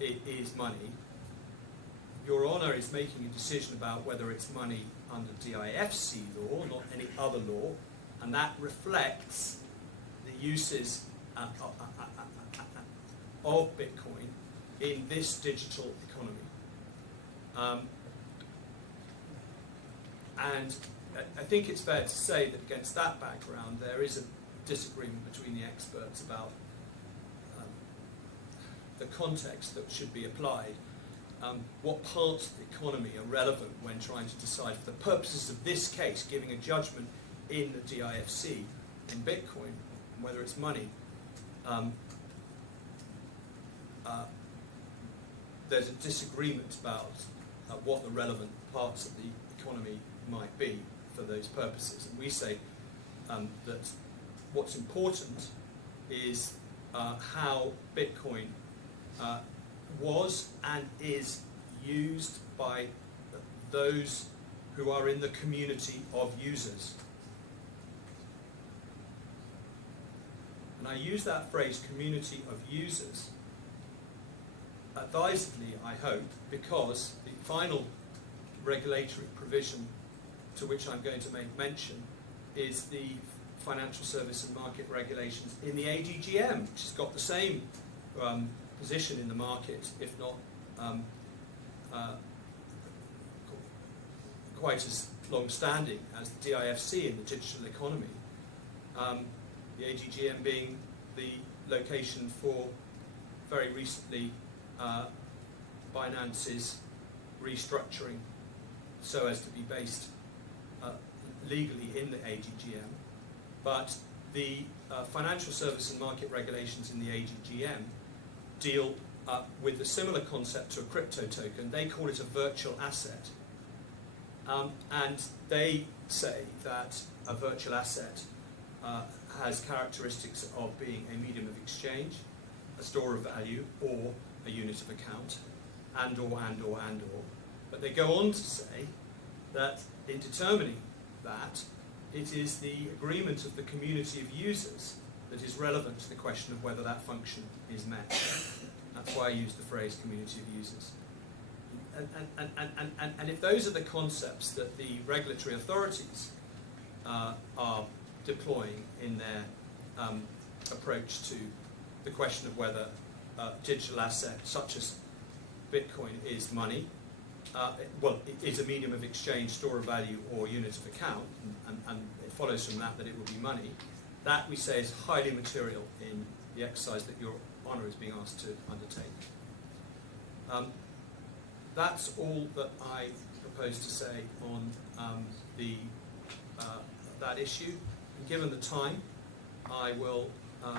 is money. Your Honour is making a decision about whether it's money under DIFC law, not any other law, and that reflects the uses of Bitcoin in this digital economy. And I think it's fair to say that against that background there is a disagreement between the experts about the context that should be applied. What parts of the economy are relevant when trying to decide, for the purposes of this case, giving a judgment in the DIFC in Bitcoin, and whether it's money. There's a disagreement about what the relevant parts of the economy might be for those purposes. And we say that what's important is how Bitcoin was and is used by those who are in the community of users. And I use that phrase, community of users, advisedly, I hope, because the final regulatory provision to which I'm going to make mention is the Financial Service and Market Regulations in the AGGM, which has got the same position in the market, if not quite as long-standing as the DIFC in the digital economy. The AGGM being the location for very recently Binance's restructuring so as to be based legally in the AGGM, but the Financial Service and Market Regulations in the AGGM deal with a similar concept to a crypto token. They call it a virtual asset, and they say that a virtual asset has characteristics of being a medium of exchange, a store of value, or a unit of account, and/or. But they go on to say that in determining that, it is the agreement of the community of users that is relevant to the question of whether that function is met. That's why I use the phrase community of users. And if those are the concepts that the regulatory authorities are deploying in their approach to the question of whether digital asset such as Bitcoin is money, it is a medium of exchange, store of value, or unit of account, and it follows from that it will be money, that we say is highly material in the exercise that Your Honour is being asked to undertake. That's all that I propose to say on that issue. And given the time, I will, I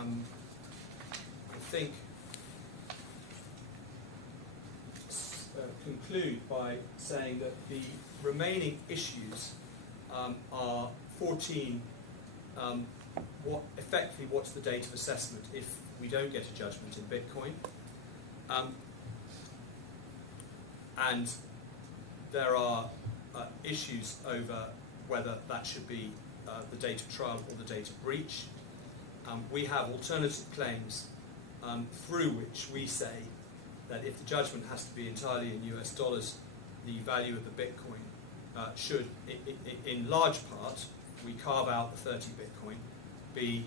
think, conclude by saying that the remaining issues are 14. Effectively, what's the date of assessment if we don't get a judgment in Bitcoin? And there are issues over whether that should be the date of trial or the date of breach. We have alternative claims through which we say that if the judgment has to be entirely in US dollars, the value of the Bitcoin should, in large part, we carve out the 30 Bitcoin, be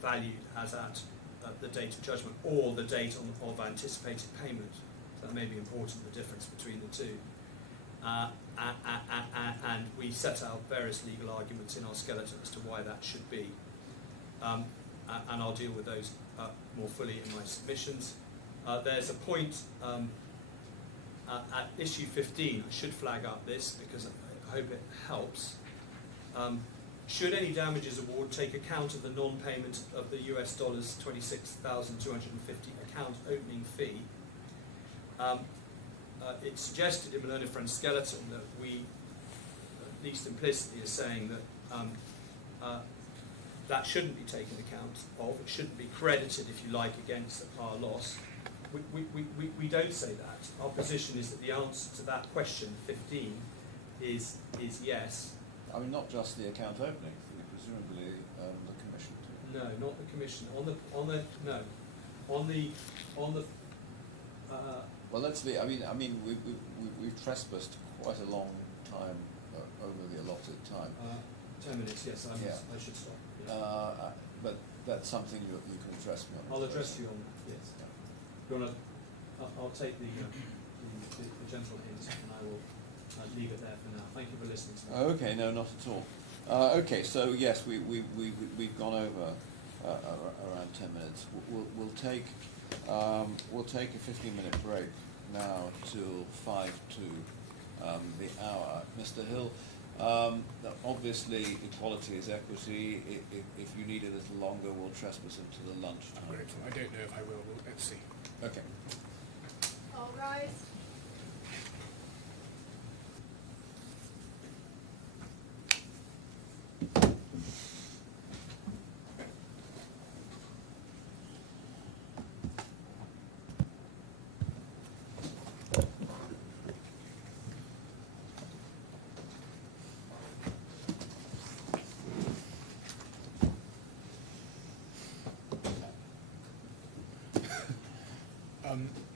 valued as at the date of judgment or the date of anticipated payment. So that may be important, the difference between the two. And we set out various legal arguments in our skeleton as to why that should be. and I'll deal with those more fully in my submissions. There's a point at issue 15, I should flag up this because I hope it helps. Should any damages award take account of the non-payment of the US dollars 26,250 account opening fee? It's suggested in my learned friend Skeleton that we, at least implicitly, are saying that that shouldn't be taken account of. It shouldn't be credited, if you like, against our loss. We don't say that. Our position is that the answer to that question, 15, is yes. I mean, not just the account opening fee, presumably the commission too. No, not the commission. Well, let's be. I mean, we've trespassed quite a long time over the allotted time. 10 minutes. Yes, I should stop. Yeah. But that's something you can address me on. I'll address you on that. Yes. You wanna, I'll take the gentle hint and I will leave it there for now. Thank you for listening to me. Okay, no, not at all. Okay, so yes, we've gone over around 10 minutes. We'll take a 15-minute break now till 5 to the hour. Mr. Hill, obviously equality is equity. If you need a little longer, we'll trespass into the lunchtime. I'm grateful. I don't know if I will. Let's see. Okay. All rise.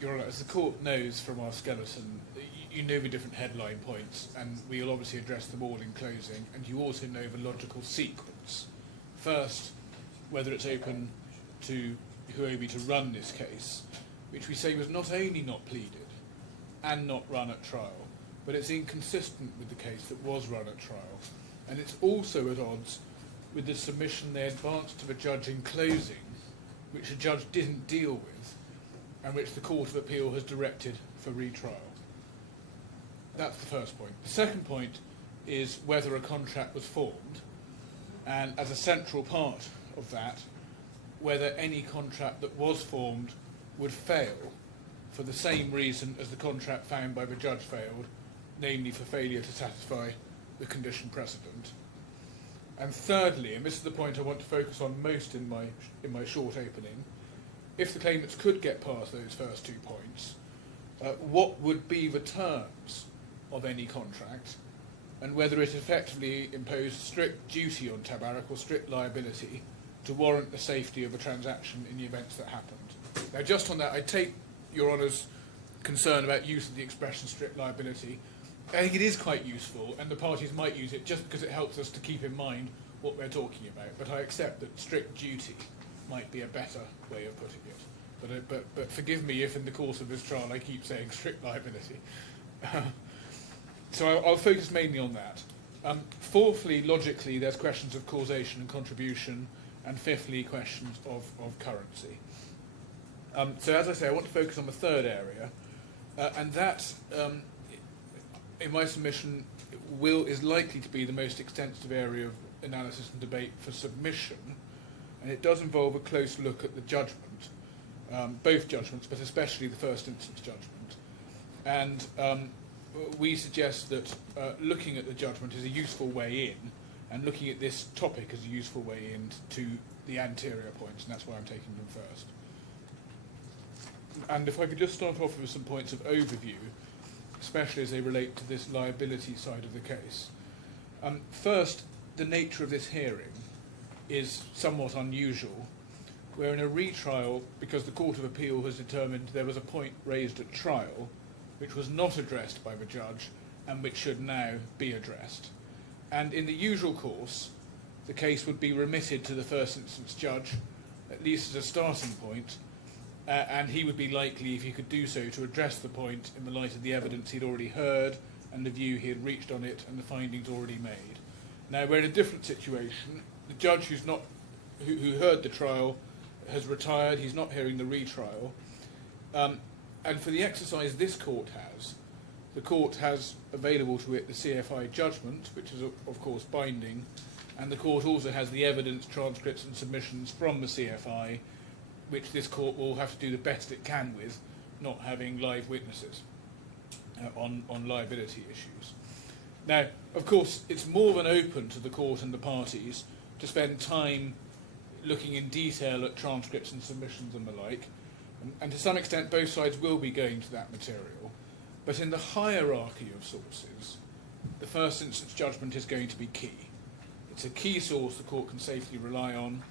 Your Honour, as the court knows from our skeleton, you know the different headline points, and we'll obviously address them all in closing, and you also know the logical sequence. First, whether it's open to HUOBI to run this case, which we say was not only not pleaded and not run at trial, but it's inconsistent with the case that was run at trial, and it's also at odds with the submission they advanced to the judge in closing, which the judge didn't deal with, and which the Court of Appeal has directed for retrial. That's the first point. The second point is whether a contract was formed, and as a central part of that, whether any contract that was formed would fail for the same reason as the contract found by the judge failed, namely for failure to satisfy the condition precedent. And thirdly, and this is the point I want to focus on most in my short opening, if the claimants could get past those first 2 points, what would be the terms of any contract, and whether it effectively imposed strict duty on TABARAK or strict liability to warrant the safety of a transaction in the events that happened. Now, just on that, I take Your Honour's concern about use of the expression strict liability. I think it is quite useful, and the parties might use it just because it helps us to keep in mind what we're talking about, but I accept that strict duty might be a better way of putting it. But forgive me if in the course of this trial I keep saying strict liability. So I'll focus mainly on that. Fourthly, logically, there's questions of causation and contribution, and fifthly, questions of currency. So as I say, I want to focus on the third area, and that, in my submission, is likely to be the most extensive area of analysis and debate for submission, and it does involve a close look at the judgment, both judgments, but especially the first instance judgment. And we suggest that looking at the judgment is a useful way in, and looking at this topic is a useful way in to the anterior points, and that's why I'm taking them first. And if I could just start off with some points of overview, especially as they relate to this liability side of the case. First, the nature of this hearing is somewhat unusual, where in a retrial, because the Court of Appeal has determined there was a point raised at trial which was not addressed by the judge and which should now be addressed. And in the usual course, the case would be remitted to the first instance judge, at least as a starting point, and he would be likely, if he could do so, to address the point in the light of the evidence he'd already heard and the view he had reached on it and the findings already made. Now, we're in a different situation. The judge who's not who heard the trial has retired. He's not hearing the retrial. And for the exercise this court has, the court has available to it the CFI judgment, which is of course binding, and the court also has the evidence, transcripts and submissions from the CFI, which this court will have to do the best it can with, not having live witnesses on liability issues. Now, of course, it's more than open to the court and the parties to spend time looking in detail at transcripts and submissions and the like, and to some extent both sides will be going to that material. But in the hierarchy of sources, the first instance judgment is going to be key. It's a key source the court can safely rely on,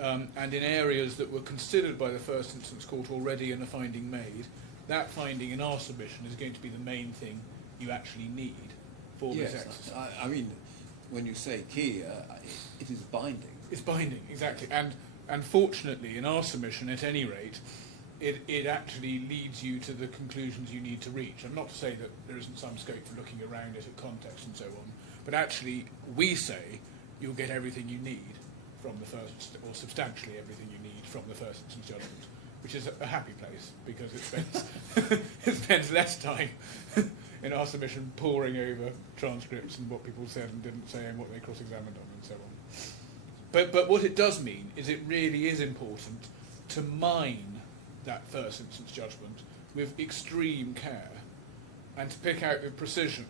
and in areas that were considered by the first instance court already and a finding made, that finding in our submission is going to be the main thing you actually need for this exercise. I mean, when you say key, it is binding. It's binding, exactly. And fortunately, in our submission, at any rate, it actually leads you to the conclusions you need to reach. And not to say that there isn't some scope for looking around it at context and so on, but actually we say you'll get everything you need from the first, or substantially everything you need from the first instance judgment, which is a happy place because it spends it spends less time in our submission poring over transcripts and what people said and didn't say and what they cross-examined on and so on. But what it does mean is it really is important to mine that first instance judgment with extreme care and to pick out with precision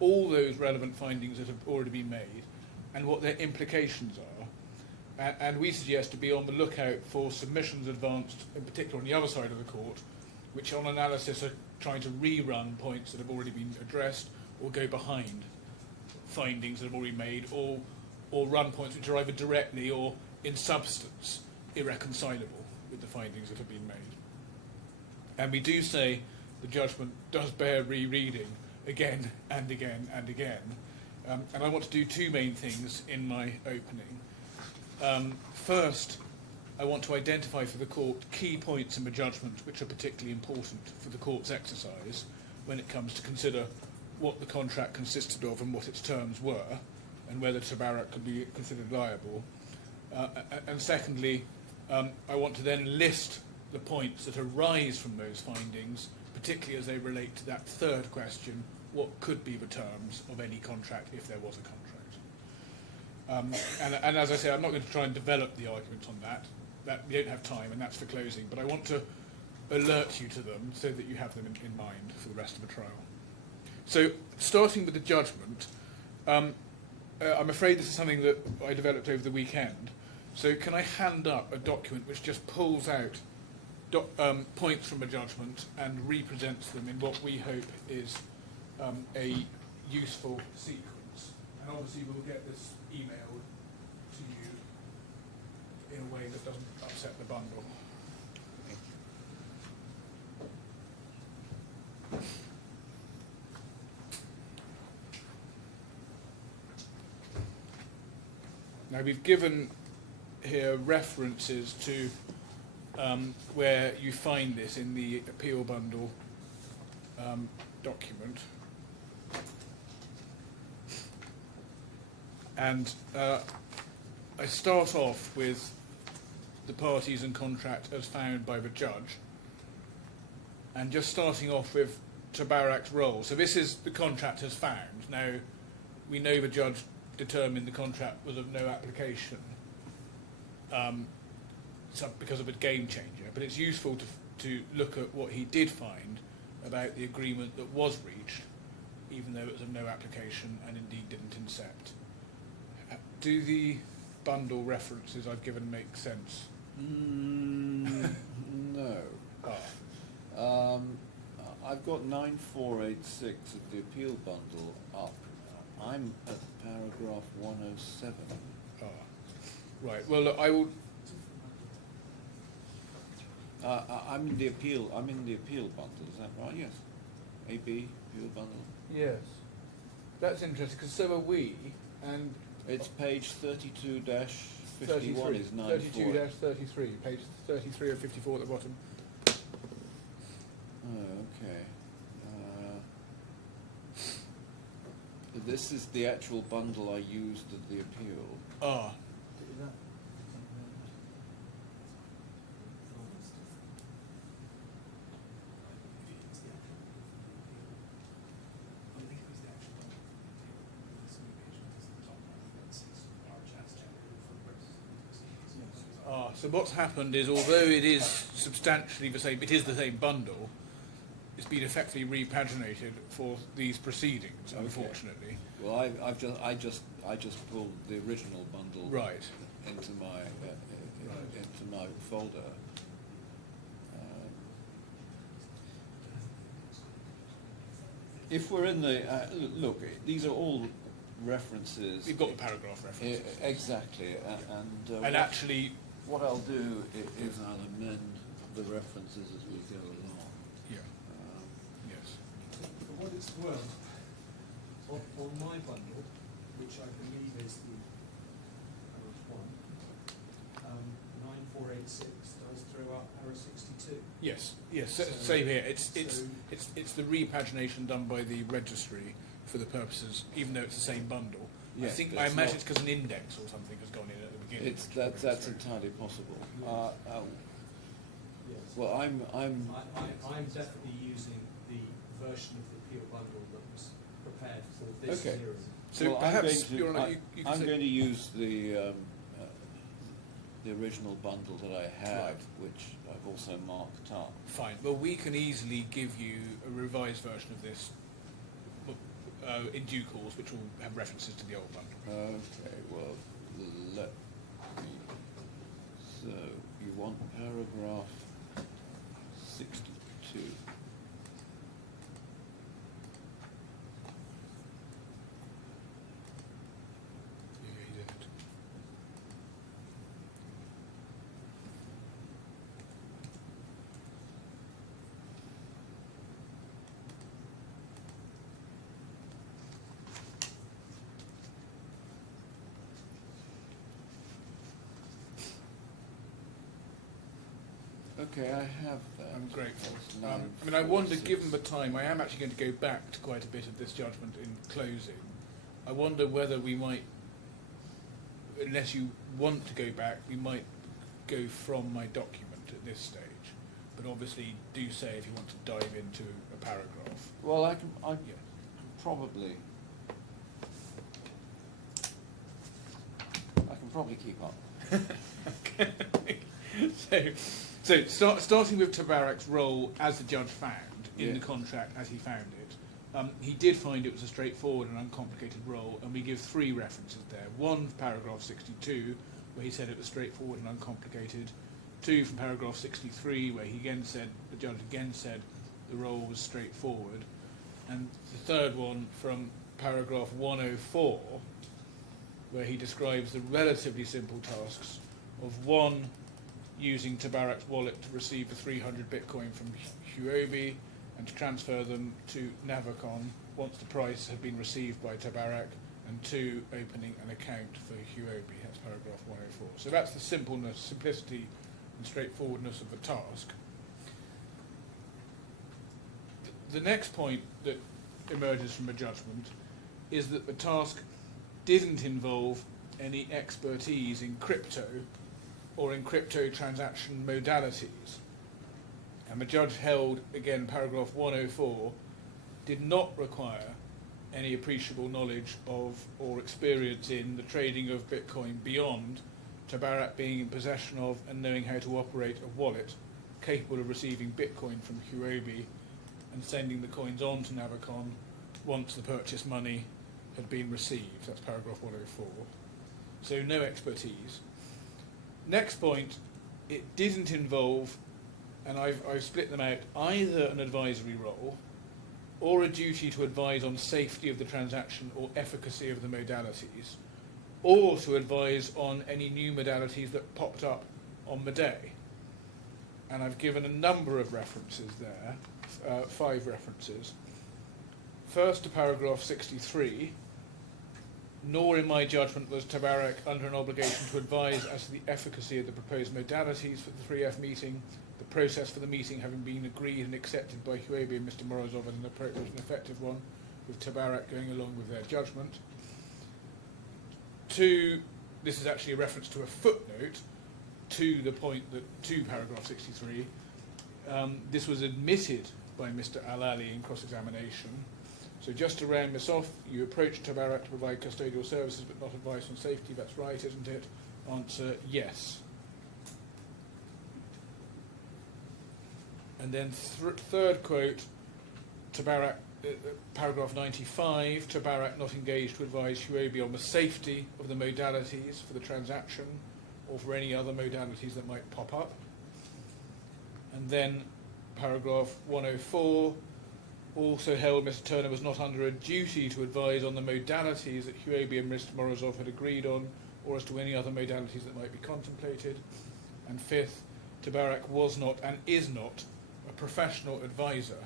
all those relevant findings that have already been made and what their implications are. And we suggest to be on the lookout for submissions advanced, in particular on the other side of the court, which on analysis are trying to rerun points that have already been addressed or go behind findings that have already made, or run points which are either directly or in substance irreconcilable with the findings that have been made. And we do say the judgment does bear rereading again and again and again. And I want to do two main things in my opening. First, I want to identify for the court key points in the judgment which are particularly important for the court's exercise when it comes to consider what the contract consisted of and what its terms were, and whether TABARAK could be considered liable. And secondly, I want to then list the points that arise from those findings, particularly as they relate to that third question, what could be the terms of any contract if there was a contract. And as I say, I'm not going to try and develop the arguments on that. We don't have time, and that's for closing, but I want to alert you to them so that you have them in mind for the rest of the trial. So, starting with the judgment, I'm afraid this is something that I developed over the weekend. So can I hand up a document which just pulls out points from a judgment and represents them in what we hope is a useful sequence? And obviously we'll get this emailed to you in a way that doesn't upset the bundle. Now we've given here references to where you find this in the appeal bundle document. And I start off with the parties and contract as found by the judge, and just starting off with TABARAK's role. So this is the contract as found. Now, we know the judge determined the contract was of no application because of a game changer, but it's useful to look at what he did find about the agreement that was reached, even though it was of no application and indeed didn't incept. Do the bundle references I've given make sense? No. I've got 9486 of the appeal bundle up. I'm at paragraph 107. Right. Well, look, I will. I'm in the appeal. I'm in the appeal bundle. Is that right? Yes. AB appeal bundle. Yes. That's interesting because so are we. And it's page 32-51 is 94. 32-33. Page 33 of 54 at the bottom. Oh, okay. This is the actual bundle I used at the appeal. Ah. So what's happened is, although it is substantially the same, it is the same bundle, it's been effectively repaginated for these proceedings, Okay. unfortunately. Well, I just pulled the original bundle Right. into my folder. If we're in the look, these are all references. We've got the paragraph references. Exactly, And actually, what I'll do is I'll amend the references as we go along. yeah, yes. For what it's worth, on my bundle, which I believe is the one, 9486 does throw up error 62. Yes, yes. So- Same here. It's so- the repagination done by the registry for the purposes, even though it's the same bundle. Yeah, I that's imagine not- it's because an index or something has gone in at the beginning. That's entirely possible. Yes. Well, I'm I'm definitely using the version of the Peel bundle that was prepared for this Okay. hearing. So well, perhaps I'm Your going Honour, to, you can I'm say- going to use the original bundle that I have, Right. which I've also marked up. Fine. Well, we can easily give you a revised version of this in due course, which will have references to the old bundle. Okay, well, let me. So, you want paragraph 62. Yeah, you did. Okay, I have that. I'm grateful. That's I mean, I wonder, 946. given the time, I am actually going to go back to quite a bit of this judgment in closing. I wonder whether we might, unless you want to go back, we might go from my document at this stage. But obviously, do say if you want to dive into a paragraph. Well, I can Yeah. probably keep up. Starting with Tabarak's role as the judge found in Yeah. the contract as he found it, he did find it was a straightforward and uncomplicated role, and we give three references there. One, paragraph 62, where he said it was straightforward and uncomplicated. Two, from paragraph 63, where he again said, the judge again said the role was straightforward. And the third one, from paragraph 104, where he describes the relatively simple tasks of one, using Tabarak's wallet to receive the 300 Bitcoin from HUOBI and to transfer them to Navicon once the price had been received by Tabarak, and two, opening an account for HUOBI. That's paragraph 104. So that's the simplicity and straightforwardness of the task. The next point that emerges from a judgment is that the task didn't involve any expertise in crypto or in crypto transaction modalities. And the judge held, again, paragraph 104, did not require any appreciable knowledge of or experience in the trading of Bitcoin beyond Tabarak being in possession of and knowing how to operate a wallet capable of receiving Bitcoin from HUOBI and sending the coins on to Navicon once the purchase money had been received. That's paragraph 104. So no expertise. Next point, it didn't involve, and I've split them out, either an advisory role or a duty to advise on safety of the transaction or efficacy of the modalities, or to advise on any new modalities that popped up on the day. And I've given a number of references there, 5 references. First to paragraph 63, nor in my judgment was Tabarak under an obligation to advise as to the efficacy of the proposed modalities for the 3F meeting, the process for the meeting having been agreed and accepted by HUOBI and Mr. Morozov as an appropriate and effective one, with Tabarak going along with their judgment. 2, this is actually a reference to a footnote to the point that, to paragraph 63, this was admitted by Mr. Al-Ali in cross-examination. So just to round this off, you approached Tabarak to provide custodial services but not advice on safety. That's right, isn't it? Answer, yes. And then third quote, Tabarak, paragraph 95, Tabarak not engaged to advise HUOBI on the safety of the modalities for the transaction or for any other modalities that might pop up. And then paragraph 104, also held Mr. Turner was not under a duty to advise on the modalities that HUOBI and Mr. Morozov had agreed on, or as to any other modalities that might be contemplated. And fifth, Tabarak was not and is not a professional advisor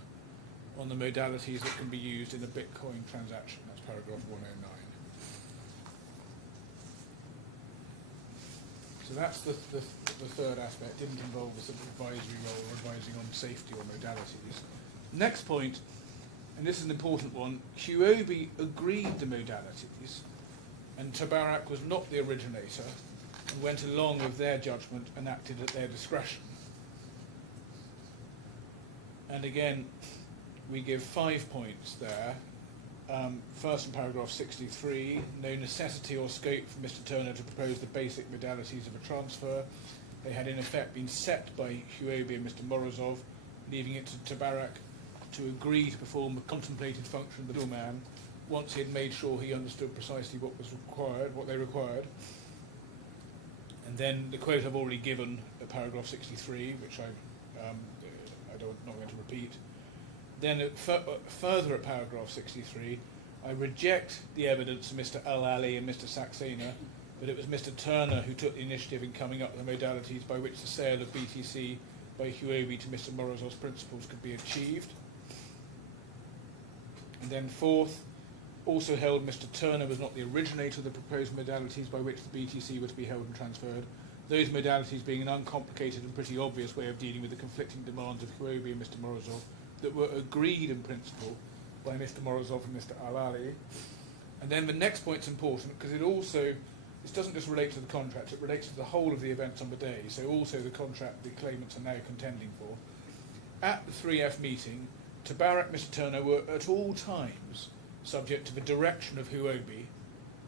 on the modalities that can be used in a Bitcoin transaction. That's paragraph 109. So that's the third aspect. Didn't involve a sort of advisory role or advising on safety or modalities. Next point, and this is an important one, HUOBI agreed the modalities, and Tabarak was not the originator and went along with their judgment and acted at their discretion. And again, we give 5 points there. First, in paragraph 63, no necessity or scope for Mr. Turner to propose the basic modalities of a transfer. They had in effect been set by HUOBI and Mr. Morozov, leaving it to Tabarak to agree to perform the contemplated function of the middleman once he had made sure he understood precisely what was required, what they required. And then the quote I've already given at paragraph 63, which I'm not going to repeat. Then further at paragraph 63, I reject the evidence of Mr. Al-Ali and Mr. Saxena that it was Mr. Turner who took the initiative in coming up with the modalities by which the sale of BTC by HUOBI to Mr. Morozov's principals could be achieved. And then fourth, also held Mr. Turner was not the originator of the proposed modalities by which the BTC were to be held and transferred, those modalities being an uncomplicated and pretty obvious way of dealing with the conflicting demands of HUOBI and Mr. Morozov that were agreed in principle by Mr. Morozov and Mr. Al-Ali. And then the next point's important because this doesn't just relate to the contract, it relates to the whole of the events on the day, so also the contract the claimants are now contending for. At the 3F meeting, Tabarak and Mr. Turner were at all times subject to the direction of HUOBI,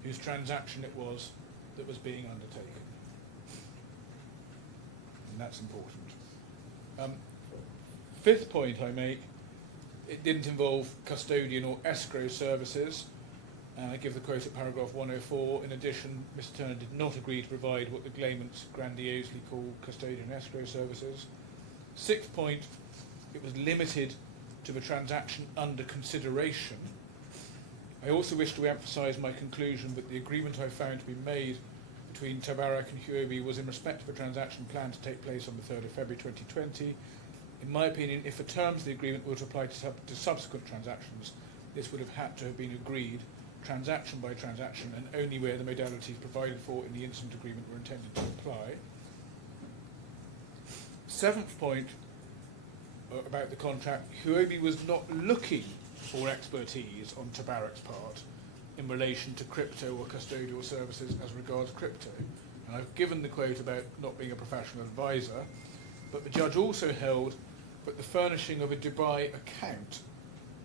whose transaction it was that was being undertaken. And that's important. Fifth point I make, it didn't involve custodian or escrow services. And I give the quote at paragraph 104. In addition, Mr. Turner did not agree to provide what the claimants grandiosely call custodian and escrow services. Sixth point, it was limited to the transaction under consideration. I also wish to emphasise my conclusion that the agreement I found to be made between Tabarak and HUOBI was in respect of a transaction planned to take place on the 3rd of February 2020. In my opinion, if the terms of the agreement were to apply to subsequent transactions, this would have had to have been agreed transaction by transaction and only where the modalities provided for in the incident agreement were intended to apply. Seventh point about the contract, HUOBI was not looking for expertise on Tabarak's part in relation to crypto or custodial services as regards crypto. And I've given the quote about not being a professional advisor, but the judge also held that the furnishing of a Dubai account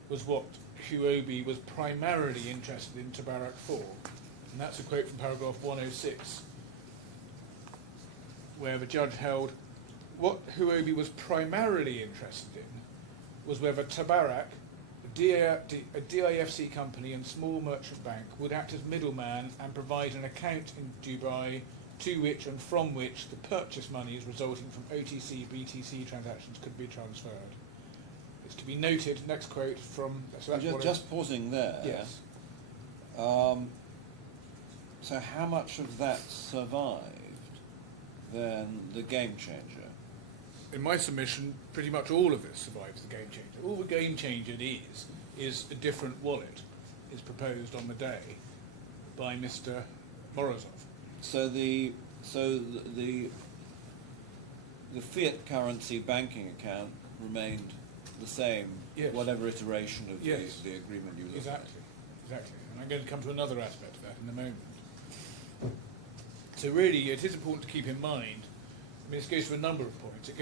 was what HUOBI was primarily interested in Tabarak for. And that's a quote from paragraph 106, where the judge held what HUOBI was primarily interested in was whether Tabarak, a DIFC company and small merchant bank, would act as middleman and provide an account in Dubai to which and from which the purchase monies resulting from OTC, BTC transactions could be transferred. It's to be noted, next quote from... So that's just pausing there. Yes. So how much of that survived, then, the game changer? In my submission, pretty much all of it survives the game changer. All the game changer is a different wallet is proposed on the day by Mr. Morozov. So the fiat currency banking account remained the same, yes, whatever iteration of yes, the agreement you look exactly. And I'm going to come to another aspect of that in a moment. So really, it is important to keep in mind, I mean, this goes to a number of points. It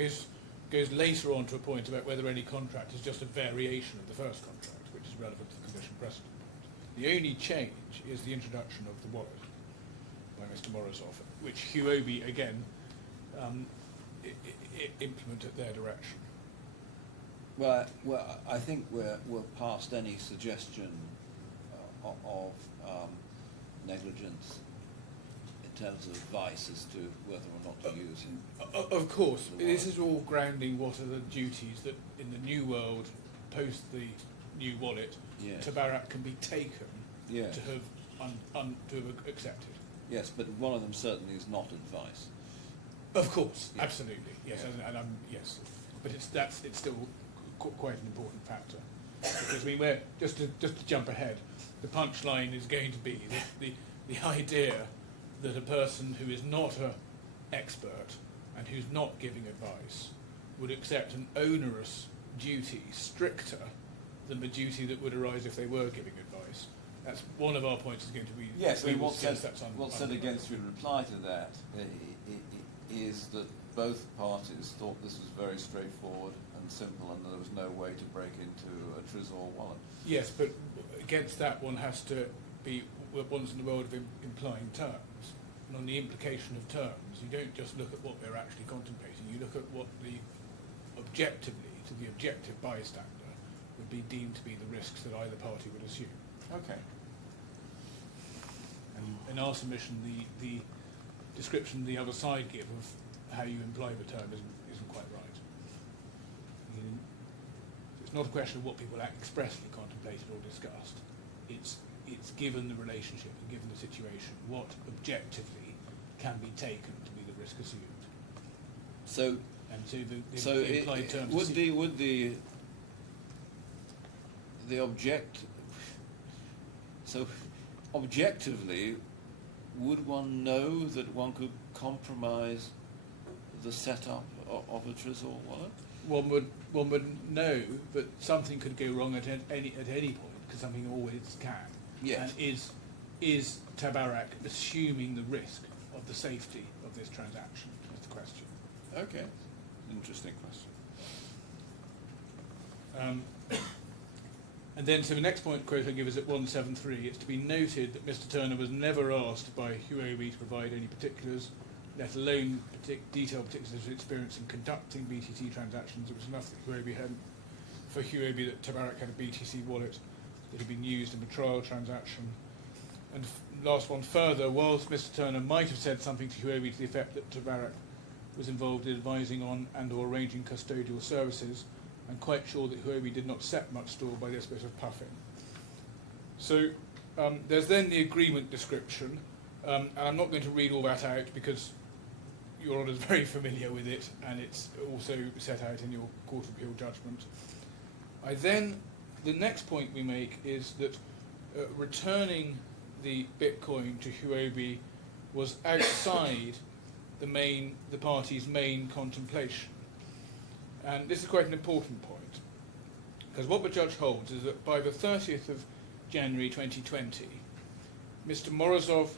goes later on to a point about whether any contract is just a variation of the first contract, which is relevant to the condition precedent point. The only change is the introduction of the wallet by Mr. Morozov, which HUOBI, again, implement at their direction. Well, I think we're past any suggestion of negligence in terms of advice as to whether or not to use it. Of course, this is all grounding what are the duties that in the new world, post the new wallet, Yes. TABARAK can be taken Yes. to have accepted. Yes, but one of them certainly is not advice. Of course, Yeah. absolutely, yes, Yeah. and I'm yes, but it's still quite an important factor, because I mean we're just to jump ahead. The punchline is going to be the idea that a person who is not an expert and who's not giving advice would accept an onerous duty stricter than the duty that would arise if they were giving advice. That's one of our points is going to be. Yes, I mean, will what's suggest said, that's what's said against you in reply to that is that both parties thought this was very straightforward and simple, and there was no way to break into a Tresor wallet. Yes, but against that one has to be, one's in the world of implying terms. And on the implication of terms, you don't just look at what they're actually contemplating, you look at what objectively, to the objective bystander, would be deemed to be the risks that either party would assume. Okay. And in our submission, the description the other side give of how you imply the term isn't quite right. It's not a question of what people expressly contemplated or discussed. It's given the relationship and given the situation, what objectively can be taken to be the risk assumed. So, And so the implied terms. would the objectively, would one know that one could compromise the setup of a Tresor wallet? One would know that something could go wrong at any point, because something always can. Yes. And is TABARAK assuming the risk of the safety of this transaction? Is the question. Okay. Interesting question. And then, so the next point quote I give is at 173. It's to be noted that Mr. Turner was never asked by HUOBI to provide any particulars, let alone detailed particulars of his experience in conducting BTC transactions. It was enough that for HUOBI that TABARAK had a BTC wallet that had been used in the trial transaction. And last one further, whilst Mr. Turner might have said something to HUOBI to the effect that TABARAK was involved in advising on and or arranging custodial services, I'm quite sure that HUOBI did not set much store by this bit of puffing. So there's then the agreement description, and I'm not going to read all that out because Your Honour is very familiar with it, and it's also set out in your Court of Appeal judgment. The next point we make is that returning the Bitcoin to HUOBI was outside the party's main contemplation. And this is quite an important point, because what the judge holds is that by the 30th of January 2020, Mr. Morozov,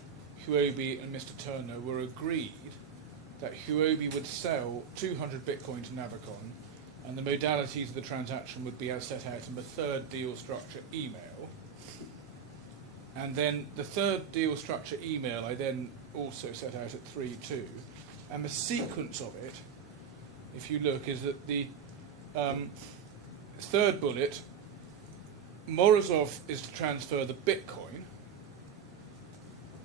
HUOBI and Mr. Turner were agreed that HUOBI would sell 200 Bitcoin to Navicon, and the modalities of the transaction would be as set out in the third deal structure email. And then the third deal structure email I then also set out at 3.2, and the sequence of it, if you look, is that the third bullet, Morozov is to transfer the Bitcoin,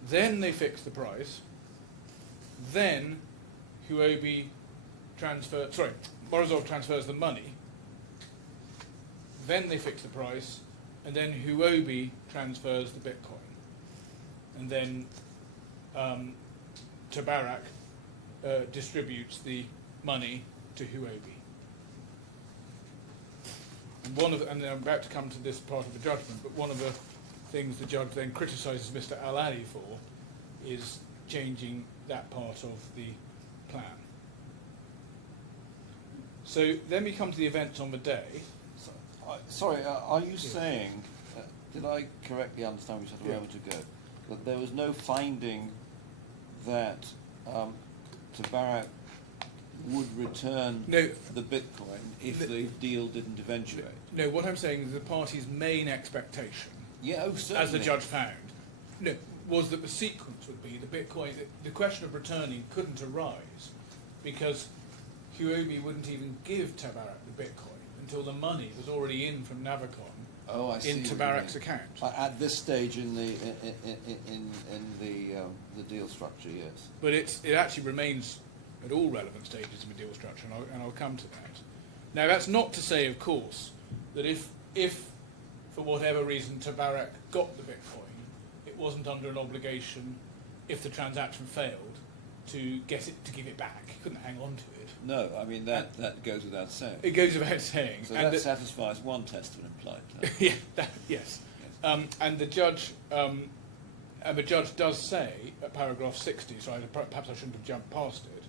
then they fix the price, then HUOBI Morozov transfers the money, then they fix the price, and then HUOBI transfers the Bitcoin, and then TABARAK distributes the money to HUOBI. And I'm about to come to this part of the judgment, but one of the things the judge then criticises Mr. Al-Ali for is changing that part of the plan. So then we come to the events on the day. Sorry, are you Yes. saying, did I correctly understand what you said a moment ago, that there was no finding that TABARAK would return No. the Bitcoin if the deal didn't eventuate? No, what I'm saying is the party's main expectation, Yeah, oh, certainly. as the judge found, was that the sequence would be the Bitcoin. The question of returning couldn't arise because HUOBI wouldn't even give TABARAK the Bitcoin until the money was already in from Navicon Oh, I see. in what you TABARAK's mean. account. At this stage in the deal structure, yes. But it actually remains at all relevant stages of a deal structure, and I'll come to that. Now, that's not to say, of course, that if for whatever reason TABARAK got the Bitcoin, it wasn't under an obligation, if the transaction failed, to give it back. It couldn't hang on to it. No, I mean that goes without saying. It goes without saying. So and that satisfies one test of an implied term. yeah, yes. And the judge does say at paragraph 60, so perhaps I shouldn't have jumped past it,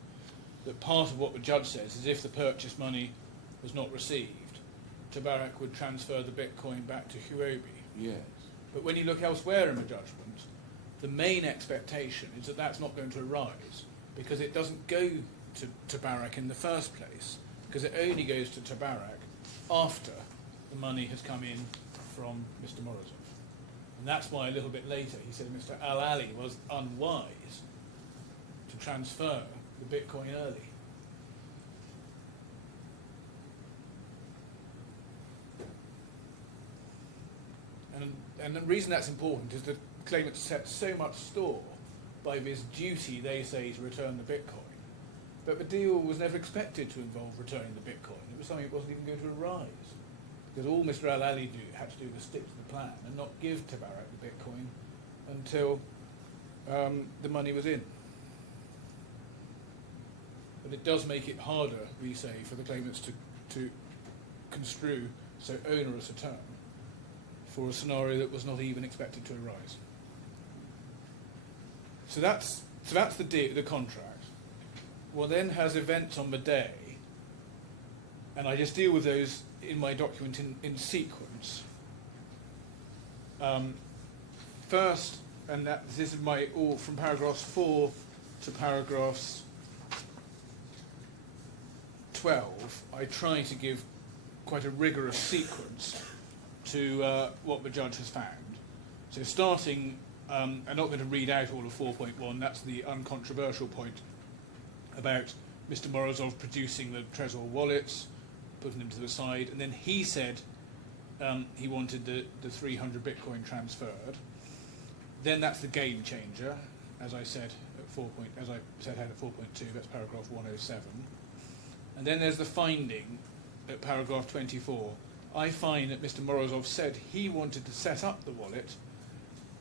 that part of what the judge says is if the purchase money was not received, TABARAK would transfer the Bitcoin back to HUOBI. Yes. But when you look elsewhere in the judgment, the main expectation is that that's not going to arise because it doesn't go to TABARAK in the first place, because it only goes to TABARAK after the money has come in from Mr. Morozov. And that's why a little bit later he said Mr. Al-Ali was unwise to transfer the Bitcoin early. And the reason that's important is that the claimant set so much store by this duty, they say, to return the Bitcoin. But the deal was never expected to involve returning the Bitcoin. It was something that wasn't even going to arise. Because all Mr. Al-Ali had to do was stick to the plan and not give TABARAK the Bitcoin until the money was in. But it does make it harder, we say, for the claimants to construe so onerous a term for a scenario that was not even expected to arise. So that's the contract. Well, then has events on the day, and I just deal with those in my document in sequence. First, and this is all from paragraphs 4 to paragraphs 12, I try to give quite a rigorous sequence to what the judge has found. So starting, I'm not going to read out all of 4.1, that's the uncontroversial point about Mr. Morozov producing the Trezor wallets, putting them to the side, and then he said he wanted the 300 Bitcoin transferred. Then that's the game changer, as I said at as I said out at 4.2, that's paragraph 107. And then there's the finding at paragraph 24. I find that Mr. Morozov said he wanted to set up the wallet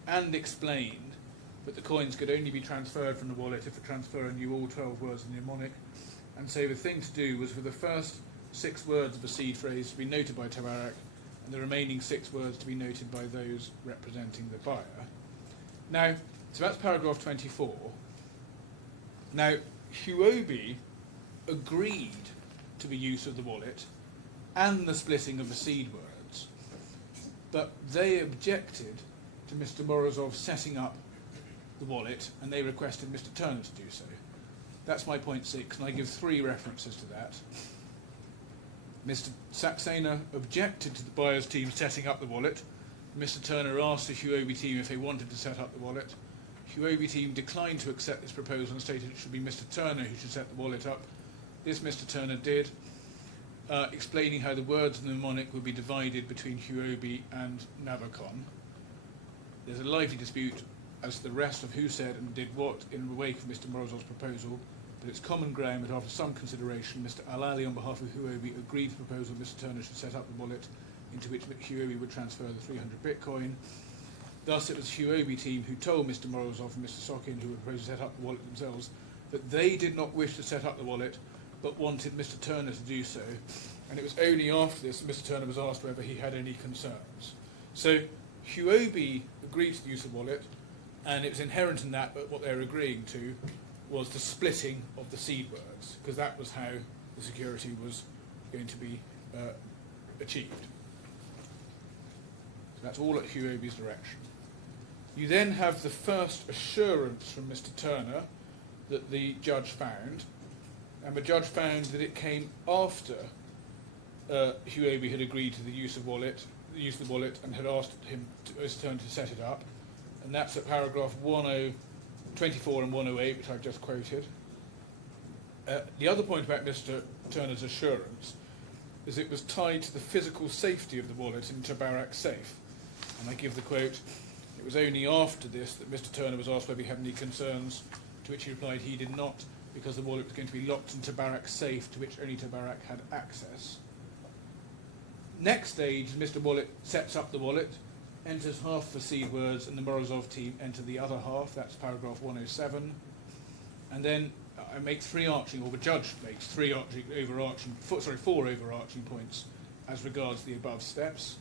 and explained that the coins could only be transferred from the wallet if the transferor knew all 12 words in the mnemonic. And so the thing to do was for the first 6 words of the seed phrase to be noted by TABARAK and the remaining 6 words to be noted by those representing the buyer. Now, so that's paragraph 24. Now, HUOBI agreed to the use of the wallet and the splitting of the seed words, but they objected to Mr. Morozov setting up the wallet, and they requested Mr. Turner to do so. That's my point 6, and I give 3 references to that. Mr. Saxena objected to the buyer's team setting up the wallet. Mr. Turner asked the HUOBI team if they wanted to set up the wallet. HUOBI team declined to accept this proposal and stated it should be Mr. Turner who should set the wallet up. This Mr. Turner did, explaining how the words in the mnemonic would be divided between HUOBI and Navicon. There's a lively dispute as to the rest of who said and did what in the wake of Mr. Morozov's proposal, but it's common ground that after some consideration, Mr. Al-Ali on behalf of HUOBI agreed to the proposal Mr. Turner should set up the wallet into which HUOBI would transfer the 300 Bitcoin. Thus, it was HUOBI team who told Mr. Morozov and Mr. Sokin, who were proposed to set up the wallet themselves, that they did not wish to set up the wallet, but wanted Mr. Turner to do so. And it was only after this that Mr. Turner was asked whether he had any concerns. So HUOBI agreed to the use of the wallet, and it was inherent in that, but what they were agreeing to was the splitting of the seed words, because that was how the security was going to be achieved. So that's all at HUOBI's direction. You then have the first assurance from Mr. Turner that the judge found, and the judge found that it came after HUOBI had agreed to the use of the wallet, and had asked him, Mr. Turner, to set it up, and that's at paragraph 24 and 108, which I've just quoted. The other point about Mr. Turner's assurance as it was tied to the physical safety of the wallet in TABARAK's safe. And I give the quote, "It was only after this that Mr. Turner was asked whether he had any concerns, to which he replied he did not, because the wallet was going to be locked in TABARAK's safe, to which only TABARAK had access." Next stage, Mr. Wallet sets up the wallet, enters half the seed words, and the Morozov team enter the other half. That's paragraph 107. And then I make the judge makes four overarching points as regards the above steps.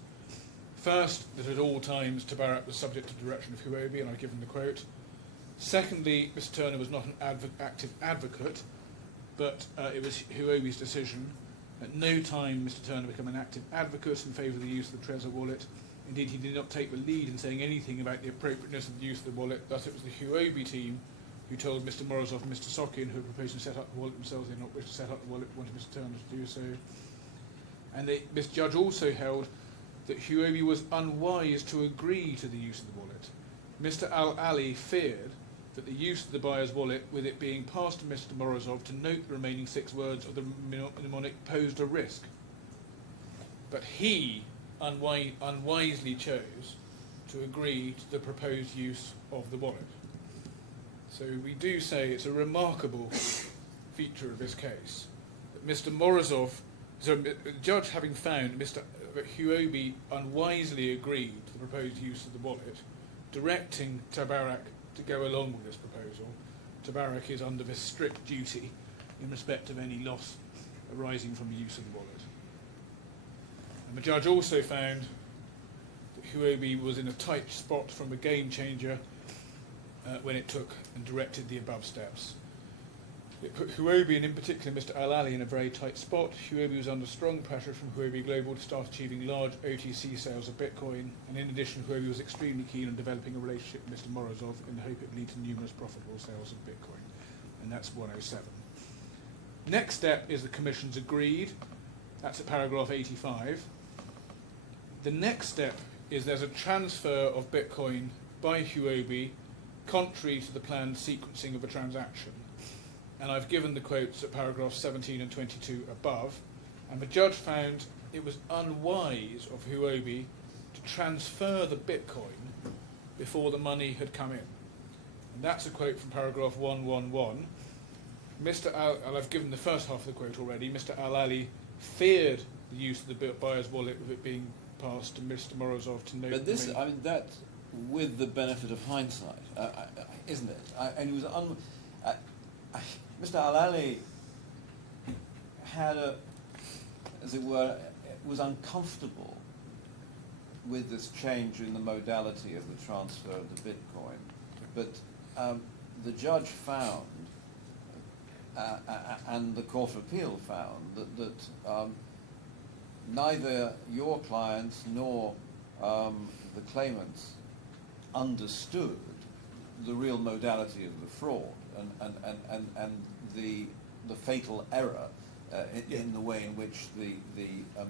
First, that at all times TABARAK was subject to the direction of HUOBI, and I've given the quote. Secondly, Mr. Turner was not an active advocate, but it was HUOBI's decision. At no time Mr. Turner became an active advocate in favour of the use of the Trezor wallet. Indeed, he did not take the lead in saying anything about the appropriateness of the use of the wallet. Thus, it was the HUOBI team who told Mr. Morozov and Mr. Sokin, who had proposed to set up the wallet themselves, they did not wish to set up the wallet, wanted Mr. Turner to do so. And this judge also held that HUOBI was unwise to agree to the use of the wallet. Mr. Al-Ali feared that the use of the buyer's wallet, with it being passed to Mr. Morozov to note the remaining 6 words of the mnemonic, posed a risk. But he unwisely chose to agree to the proposed use of the wallet. So we do say it's a remarkable feature of this case that Mr. Morozov, so the judge having found that HUOBI unwisely agreed to the proposed use of the wallet, directing TABARAK to go along with this proposal. TABARAK is under this strict duty in respect of any loss arising from the use of the wallet. And the judge also found that HUOBI was in a tight spot from a game changer when it took and directed the above steps. It put HUOBI, and in particular Mr. Al-Ali, in a very tight spot. HUOBI was under strong pressure from HUOBI Global to start achieving large OTC sales of Bitcoin, and in addition HUOBI was extremely keen on developing a relationship with Mr. Morozov in the hope it would lead to numerous profitable sales of Bitcoin, and that's 107. Next step is the commission's agreed, that's at paragraph 85. The next step is there's a transfer of Bitcoin by HUOBI contrary to the planned sequencing of a transaction. And I've given the quotes at paragraphs 17 and 22 above, and the judge found it was unwise of HUOBI to transfer the Bitcoin before the money had come in. And that's a quote from paragraph 111. And I've given the first half of the quote already. Mr. Al-Ali feared the use of the buyer's wallet with it being passed to Mr. Morozov to note. But this, I mean, that with the benefit of hindsight, isn't it? And he was Mr. Al-Ali had as it were, was uncomfortable with this change in the modality of the transfer of the Bitcoin. But the judge found, and the Court of Appeal found, that neither your clients nor the claimants understood the real modality of the fraud and the fatal error in the way in which the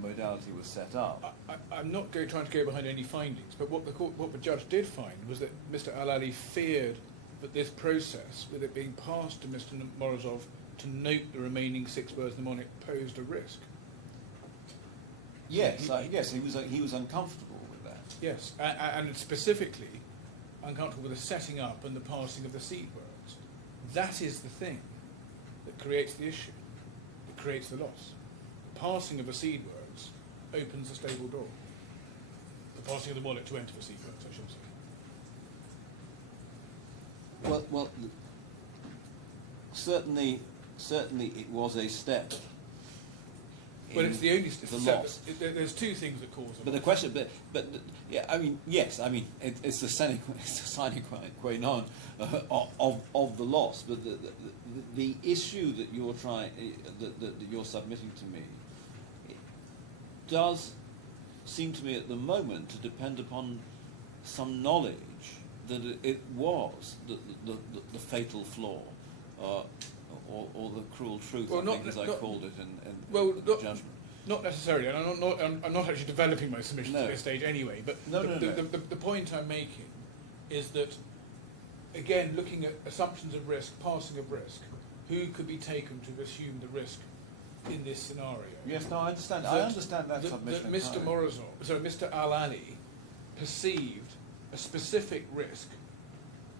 modality was set up. I'm not trying to go behind any findings, but what the judge did find was that Mr. Al-Ali feared that this process, with it being passed to Mr. Morozov to note the remaining 6 words mnemonic, posed a risk. Yes, yes, he was uncomfortable with that. Yes, and specifically uncomfortable with the setting up and the passing of the seed words. That is the thing that creates the issue, that creates the loss. The passing of the seed words opens the stable door. The passing of the wallet to enter the seed words, I should say. Well, certainly it was a step. Well, it's the only the loss. There's 2 things that cause it. But the question, but yeah, I mean, yes, I mean, it's the sine qua non of the loss. But the issue that you're that you're submitting to me, it does seem to me at the moment to depend upon some knowledge that it was the fatal flaw. Or the cruel truth, well, I think, as I called it in the judgment. Not necessarily, and I'm not actually developing my submission at this stage anyway, but the point I'm making is that, again, looking at assumptions of risk, passing of risk, who could be taken to assume the risk in this scenario. Yes, no, I understand. That- I understand that that submission. Mr. entirely. Mr. Al-Ali perceived a specific risk.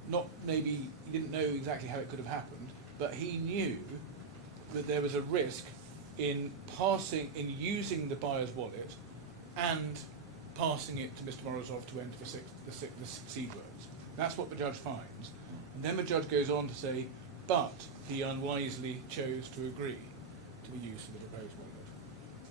Not maybe he didn't know exactly how it could have happened, but he knew that there was a risk in using the buyer's wallet and passing it to Mr. Morozov to enter the seed words. That's what the judge finds. And then the judge goes on to say, but he unwisely chose to agree to the use of the proposed wallet.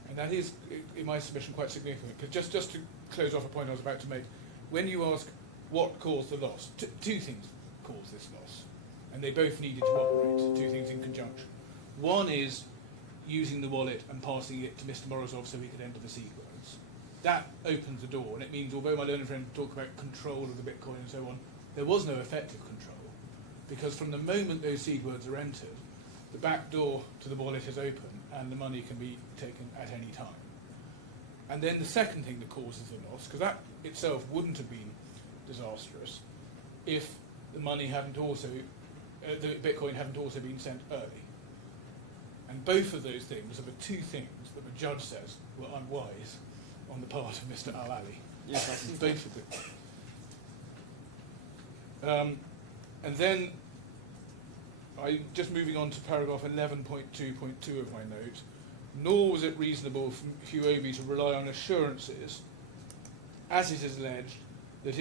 And that is, in my submission, quite significant. Because just to close off a point I was about to make, when you ask what caused the loss, two things caused this loss. And they both needed to operate, two things in conjunction. One is using the wallet and passing it to Mr. Morozov so he could enter the seed words. That opens the door, and it means, although my learned friend talked about control of the Bitcoin and so on, there was no effective control, because from the moment those seed words are entered, the back door to the wallet is open and the money can be taken at any time. And then the second thing that causes the loss, because that itself wouldn't have been disastrous if the money hadn't also, the Bitcoin hadn't also been sent early. And both of those things are the two things that the judge says were unwise on the part of Mr. Al-Ali. Yes, I see. Both of them. And then, just moving on to paragraph 11.2.2 of my note, nor was it reasonable for HUOBI to rely on assurances, as it is alleged, that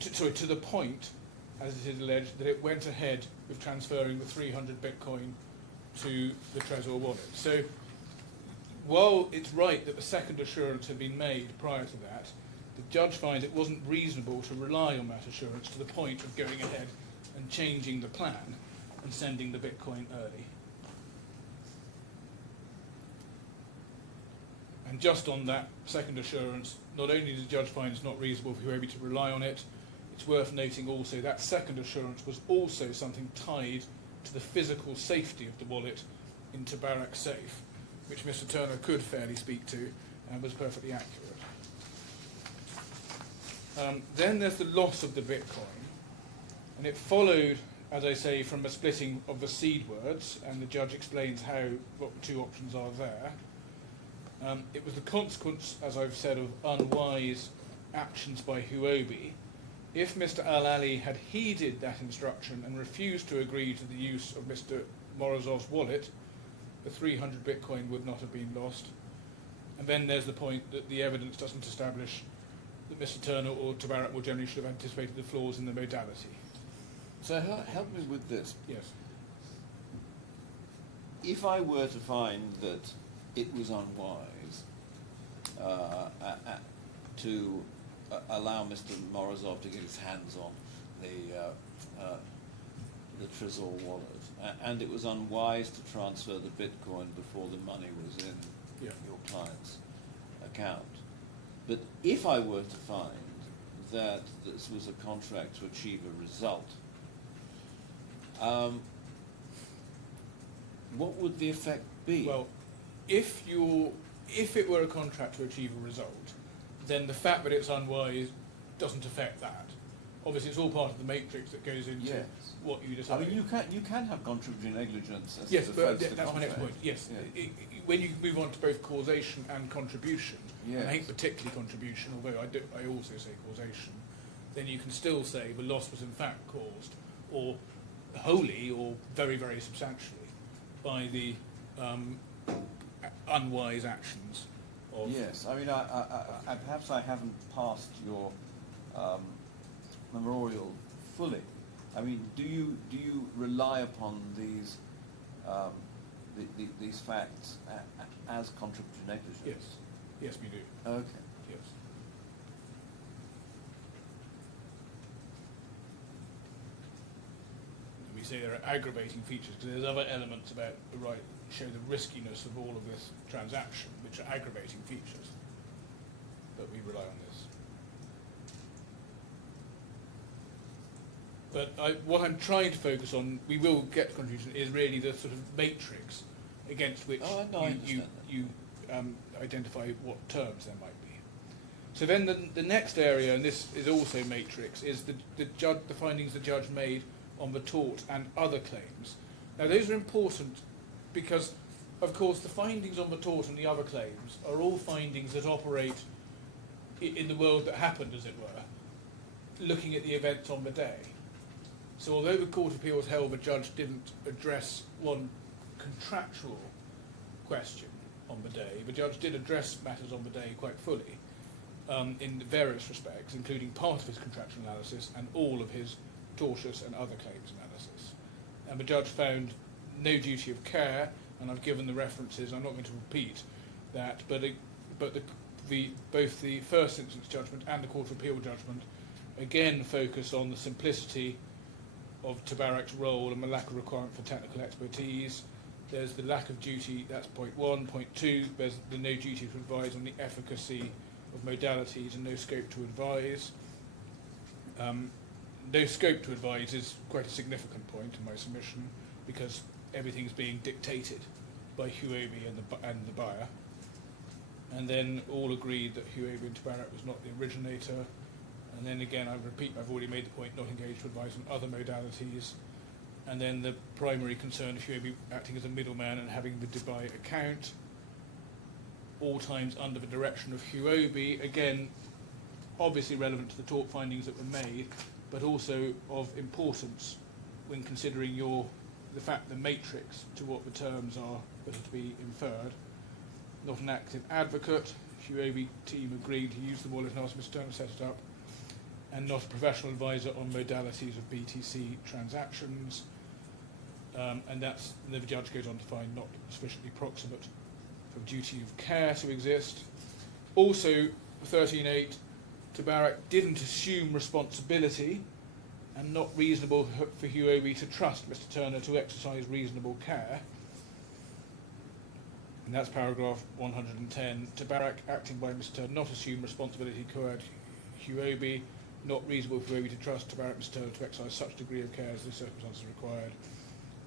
to the point, as it is alleged, that it went ahead with transferring the 300 Bitcoin to the Trezor wallet. So, while it's right that the second assurance had been made prior to that, the judge finds it wasn't reasonable to rely on that assurance to the point of going ahead and changing the plan and sending the Bitcoin early. And just on that second assurance, not only does the judge find it's not reasonable for HUOBI to rely on it, it's worth noting also that second assurance was also something tied to the physical safety of the wallet in TABARAK safe, which Mr. Turner could fairly speak to and was perfectly accurate. Then there's the loss of the Bitcoin, and it followed, as I say, from a splitting of the seed words, and the judge explains what the two options are there. It was the consequence, as I've said, of unwise actions by HUOBI. If Mr. Al-Ali had heeded that instruction and refused to agree to the use of Mr. Morozov's wallet, the 300 Bitcoin would not have been lost. And then there's the point that the evidence doesn't establish that Mr. Turner or TABARAK more generally should have anticipated the flaws in the modality. So help me with this. Yes. If I were to find that it was unwise to allow Mr. Morozov to get his hands on the Trezor wallet, and it was unwise to transfer the Bitcoin before the money was in your client's account. But if I were to find that this was a contract to achieve a result, what would the effect be? Well, if it were a contract to achieve a result, then the fact that it's unwise doesn't affect that. Obviously, it's all part of the matrix that goes into what you decide. I mean, you can have contributory negligence as yes, a but defence to that's my next point. Yes, Yeah. When you move on to both causation and contribution, and I Yes. think particularly contribution, although I also say causation, then you can still say the loss was in fact caused, or wholly, or very, very substantially, by the unwise actions of. Yes, I mean, I perhaps I haven't passed your memorial fully. I mean, do you rely upon these these facts as contributory negligence? Yes, yes, we do. Okay. Yes. And we say there are aggravating features because there's other elements about the right show the riskiness of all of this transaction, which are aggravating features. But we rely on this. But what I'm trying to focus on, we will get to contribution, is really the sort of matrix against which you identify what terms there might be. So then the next area, and this is also matrix, is the findings the judge made on the tort and other claims. Now those are important because of course, the findings on the tort and the other claims are all findings that operate in the world that happened, as it were, looking at the events on the day. So although the Court of Appeals held the judge didn't address one contractual question on the day, the judge did address matters on the day quite fully in various respects, including part of his contractual analysis and all of his tortious and other claims analysis. And the judge found no duty of care, and I've given the references, I'm not going to repeat that, but both the first instance judgment and the Court of Appeal judgment again focus on the simplicity of TABARAK's role and the lack of requirement for technical expertise. There's the lack of duty, that's point one. Point two, there's the no duty to advise on the efficacy of modalities and no scope to advise. No scope to advise is quite a significant point in my submission, because everything's being dictated by HUOBI and the buyer. And then all agreed that HUOBI and TABARAK was not the originator. And then again, I repeat, I've already made the point, not engaged to advise on other modalities. And then the primary concern of HUOBI acting as a middleman and having the Dubai account, all times under the direction of HUOBI, again, obviously relevant to the tort findings that were made, but also of importance when considering the matrix to what the terms are that are to be inferred. Not an active advocate, HUOBI team agreed to use the wallet and asked Mr. Turner to set it up, and not a professional advisor on modalities of BTC transactions. And the judge goes on to find not sufficiently proximate for duty of care to exist. Also, 13.8, TABARAK didn't assume responsibility and not reasonable for HUOBI to trust Mr. Turner to exercise reasonable care. And that's paragraph 110. TABARAK, acting by Mr. Turner, not assume responsibility to HUOBI, not reasonable for HUOBI to trust TABARAK Mr. Turner to exercise such degree of care as the circumstances required,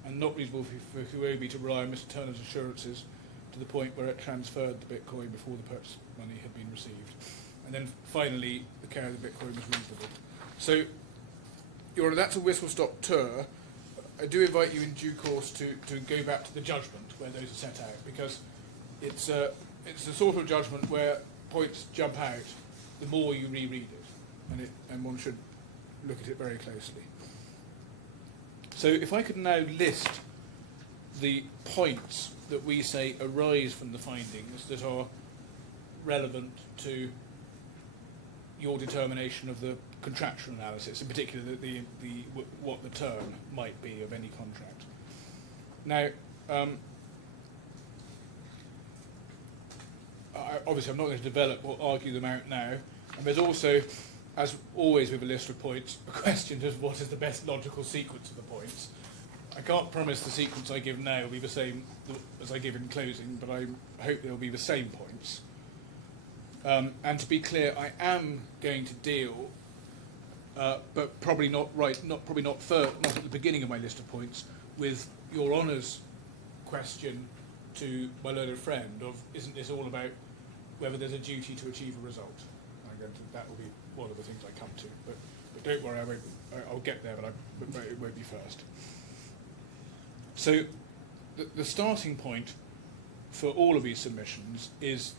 and not reasonable for HUOBI to rely on Mr. Turner's assurances to the point where it transferred the Bitcoin before the purchase money had been received. And then finally, the care of the Bitcoin was reasonable. So, Your Honour, that's a whistle-stop tour. I do invite you in due course to go back to the judgment where those are set out, because it's the sort of judgment where points jump out the more you reread it, and one should look at it very closely. So if I could now list the points that we say arise from the findings that are relevant to your determination of the contractual analysis, in particular what the term might be of any contract. Now, obviously I'm not going to develop or argue them out now, and there's also, as always with a list of points, a question of what is the best logical sequence of the points. I can't promise the sequence I give now will be the same as I give in closing, but I hope they'll be the same points. And to be clear, I am going to deal, but probably not at the beginning of my list of points, with Your Honour's question to my learned friend of, isn't this all about whether there's a duty to achieve a result? That will be one of the things I come to, but don't worry, I'll get there, but it won't be first. So the starting point for all of these submissions is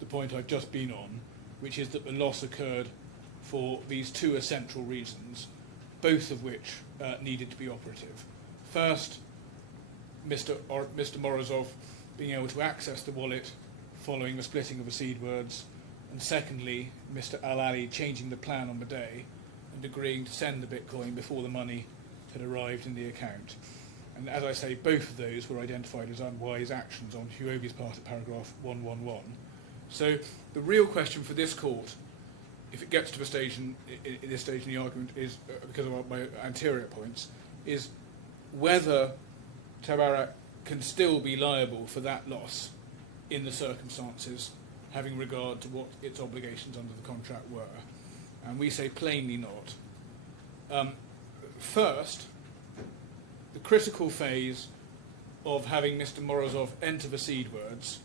the point I've just been on, which is that the loss occurred for these two essential reasons, both of which needed to be operative. First, Mr. Morozov being able to access the wallet following the splitting of the seed words, and secondly, Mr. Al-Ali changing the plan on the day and agreeing to send the Bitcoin before the money had arrived in the account. And as I say, both of those were identified as unwise actions on HUOBI's part at paragraph 111. So the real question for this court, if it gets to the stage in this stage in the argument, is because of my anterior points, is whether TABARAK can still be liable for that loss in the circumstances, having regard to what its obligations under the contract were. And we say plainly not. First, the critical phase of having Mr. Morozov enter the seed words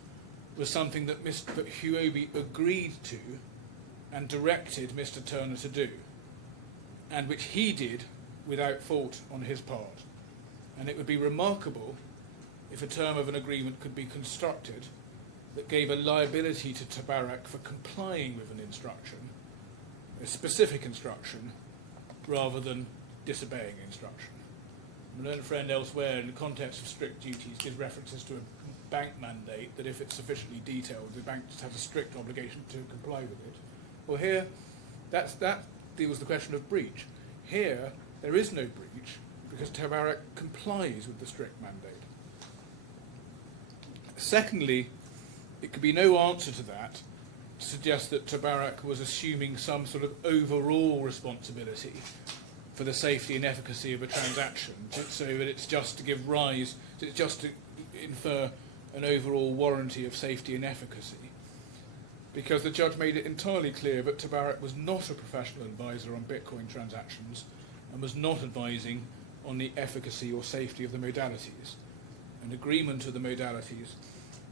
was something that HUOBI agreed to and directed Mr. Turner to do, and which he did without fault on his part. And it would be remarkable if a term of an agreement could be constructed that gave a liability to TABARAK for complying with an instruction, a specific instruction, rather than disobeying instruction. My learned friend elsewhere, in the context of strict duties, gives references to a bank mandate that if it's sufficiently detailed, the bank just has a strict obligation to comply with it. Well, here, that deals with the question of breach. Here, there is no breach because TABARAK complies with the strict mandate. Secondly, it could be no answer to that to suggest that TABARAK was assuming some sort of overall responsibility for the safety and efficacy of a transaction, so that it's just to give rise, it's just to infer an overall warranty of safety and efficacy. Because the judge made it entirely clear that TABARAK was not a professional advisor on Bitcoin transactions and was not advising on the efficacy or safety of the modalities. An agreement of the modalities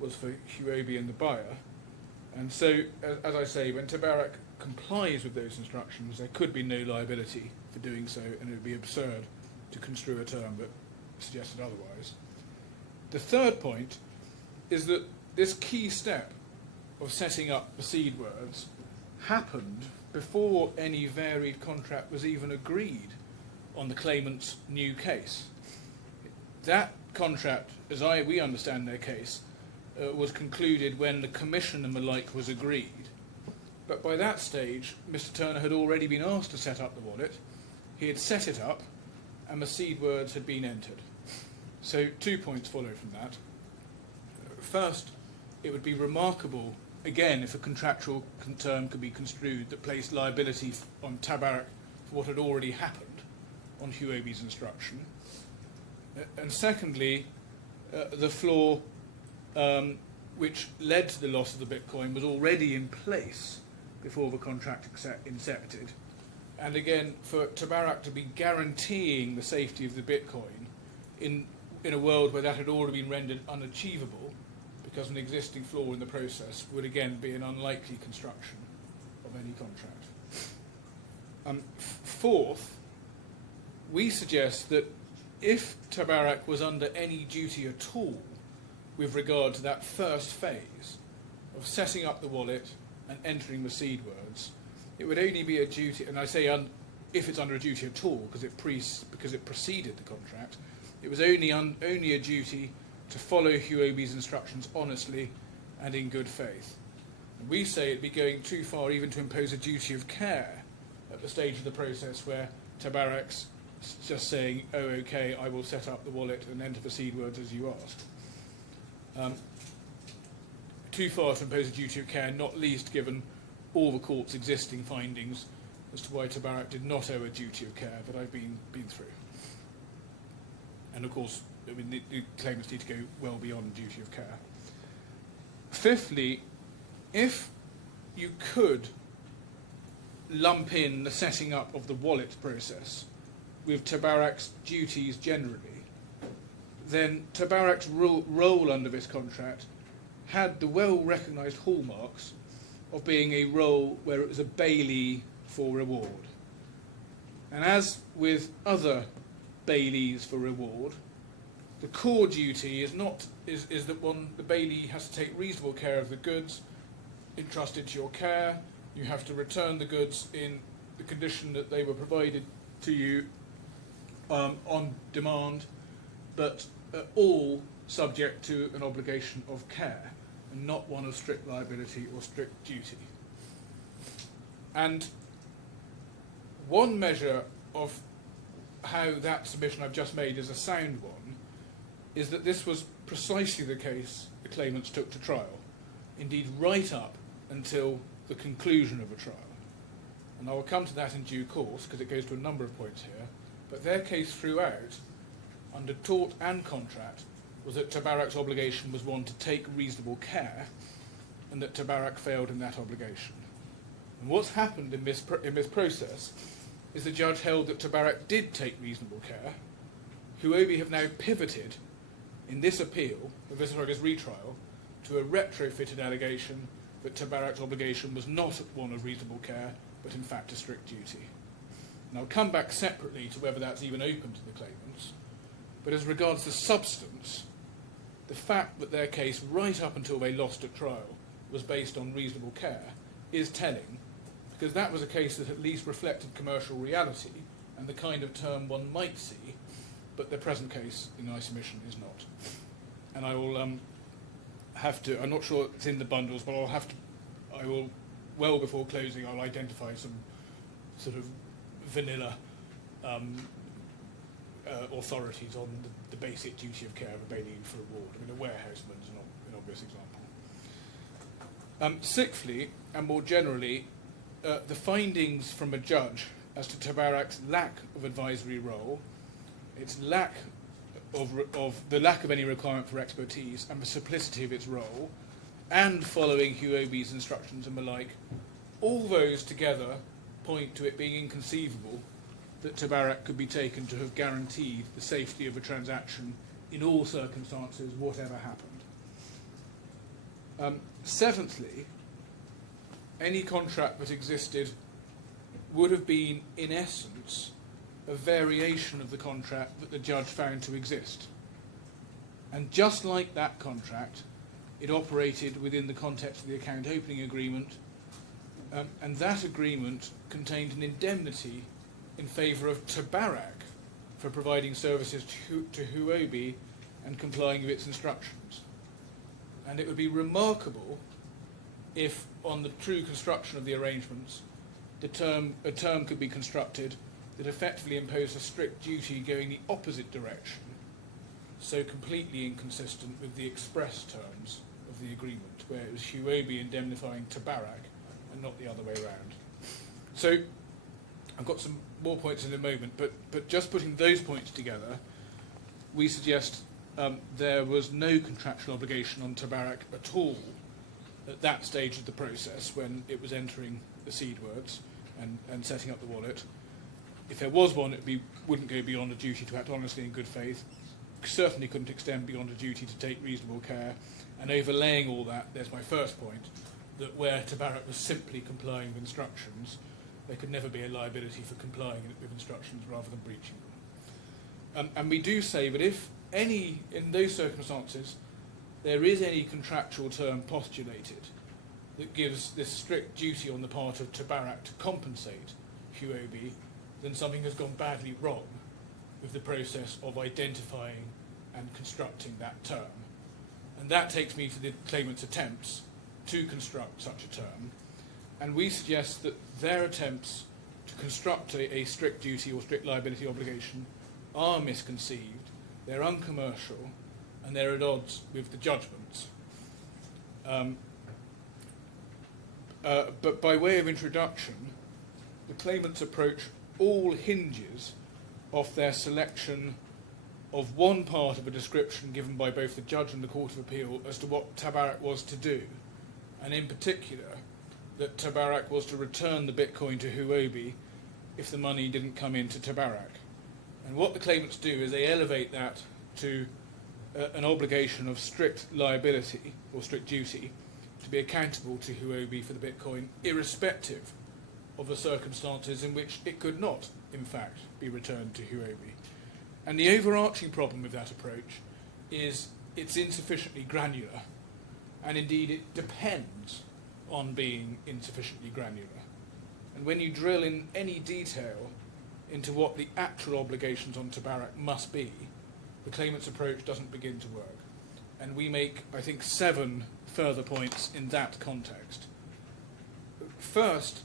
was for HUOBI and the buyer. And so, as I say, when TABARAK complies with those instructions, there could be no liability for doing so, and it would be absurd to construe a term that suggested otherwise. The third point is that this key step of setting up the seed words happened before any varied contract was even agreed on the claimant's new case. That contract, as we understand their case, was concluded when the commission and the like was agreed. But by that stage, Mr. Turner had already been asked to set up the wallet. He had set it up, and the seed words had been entered. So 2 points follow from that. First, it would be remarkable, again, if a contractual term could be construed that placed liability on TABARAK for what had already happened on HUOBI's instruction. And secondly, the flaw which led to the loss of the Bitcoin was already in place before the contract incepted. And again, for TABARAK to be guaranteeing the safety of the Bitcoin in a world where that had already been rendered unachievable because an existing flaw in the process would again be an unlikely construction of any contract. Fourth, we suggest that if TABARAK was under any duty at all with regard to that first phase of setting up the wallet and entering the seed words, it would only be a duty, and I say if it's under a duty at all because it preceded the contract, it was only a duty to follow HUOBI's instructions honestly and in good faith. And we say it'd be going too far even to impose a duty of care at the stage of the process where TABARAK's just saying, oh, okay, I will set up the wallet and enter the seed words as you asked. Too far to impose a duty of care, not least given all the court's existing findings as to why TABARAK did not owe a duty of care that I've been through. And of course, I mean, the claimants need to go well beyond duty of care. Fifthly, if you could lump in the setting up of the wallet process with TABARAK's duties generally, then TABARAK's role under this contract had the well-recognised hallmarks of being a role where it was a bailee for reward. And as with other bailees for reward, the core duty is that the bailee has to take reasonable care of the goods entrusted to your care. You have to return the goods in the condition that they were provided to you on demand, but all subject to an obligation of care, and not one of strict liability or strict duty. And one measure of how that submission I've just made is a sound one is that this was precisely the case the claimants took to trial, indeed right up until the conclusion of a trial. And I will come to that in due course because it goes to a number of points here, but their case throughout, under tort and contract, was that TABARAK's obligation was one to take reasonable care, and that TABARAK failed in that obligation. And what's happened in this process is the judge held that TABARAK did take reasonable care. HUOBI have now pivoted in this appeal, this retrial, to a retrofitted allegation that TABARAK's obligation was not one of reasonable care, but in fact a strict duty. And I'll come back separately to whether that's even open to the claimants, but as regards the substance, the fact that their case, right up until they lost at trial, was based on reasonable care is telling, because that was a case that at least reflected commercial reality and the kind of term one might see, but the present case in iSubmission is not. And I will have to, I'm not sure it's in the bundles, but I will, well before closing, I'll identify some sort of vanilla authorities on the basic duty of care of a bailey for reward. I mean, a warehouseman is an obvious example. Sixthly, and more generally, the findings from a judge as to TABARAK's lack of advisory role, its lack of any requirement for expertise, and the simplicity of its role, and following HUOBI's instructions and the like, all those together point to it being inconceivable that TABARAK could be taken to have guaranteed the safety of a transaction in all circumstances, whatever happened. Seventhly, any contract that existed would have been, in essence, a variation of the contract that the judge found to exist. And just like that contract, it operated within the context of the account opening agreement, and that agreement contained an indemnity in favour of TABARAK for providing services to HUOBI and complying with its instructions. And it would be remarkable if, on the true construction of the arrangements, a term could be constructed that effectively imposed a strict duty going the opposite direction, so completely inconsistent with the express terms of the agreement, where it was HUOBI indemnifying TABARAK and not the other way around. So I've got some more points in a moment, but just putting those points together, we suggest there was no contractual obligation on TABARAK at all at that stage of the process when it was entering the seed words and setting up the wallet. If there was one, it wouldn't go beyond a duty to act honestly in good faith, certainly couldn't extend beyond a duty to take reasonable care, and overlaying all that, there's my first point, that where TABARAK was simply complying with instructions, there could never be a liability for complying with instructions rather than breaching them. And we do say that if any, in those circumstances, there is any contractual term postulated that gives this strict duty on the part of TABARAK to compensate HUOBI, then something has gone badly wrong with the process of identifying and constructing that term. And that takes me to the claimant's attempts to construct such a term. And we suggest that their attempts to construct a strict duty or strict liability obligation are misconceived, they're uncommercial, and they're at odds with the judgments. But by way of introduction, the claimant's approach all hinges off their selection of one part of a description given by both the judge and the Court of Appeal as to what TABARAK was to do, and in particular, that TABARAK was to return the Bitcoin to HUOBI if the money didn't come into TABARAK. And what the claimants do is they elevate that to an obligation of strict liability or strict duty to be accountable to HUOBI for the Bitcoin, irrespective of the circumstances in which it could not, in fact, be returned to HUOBI. And the overarching problem with that approach is it's insufficiently granular, and indeed it depends on being insufficiently granular. And when you drill in any detail into what the actual obligations on TABARAK must be, the claimant's approach doesn't begin to work. And we make, I think, 7 further points in that context. First,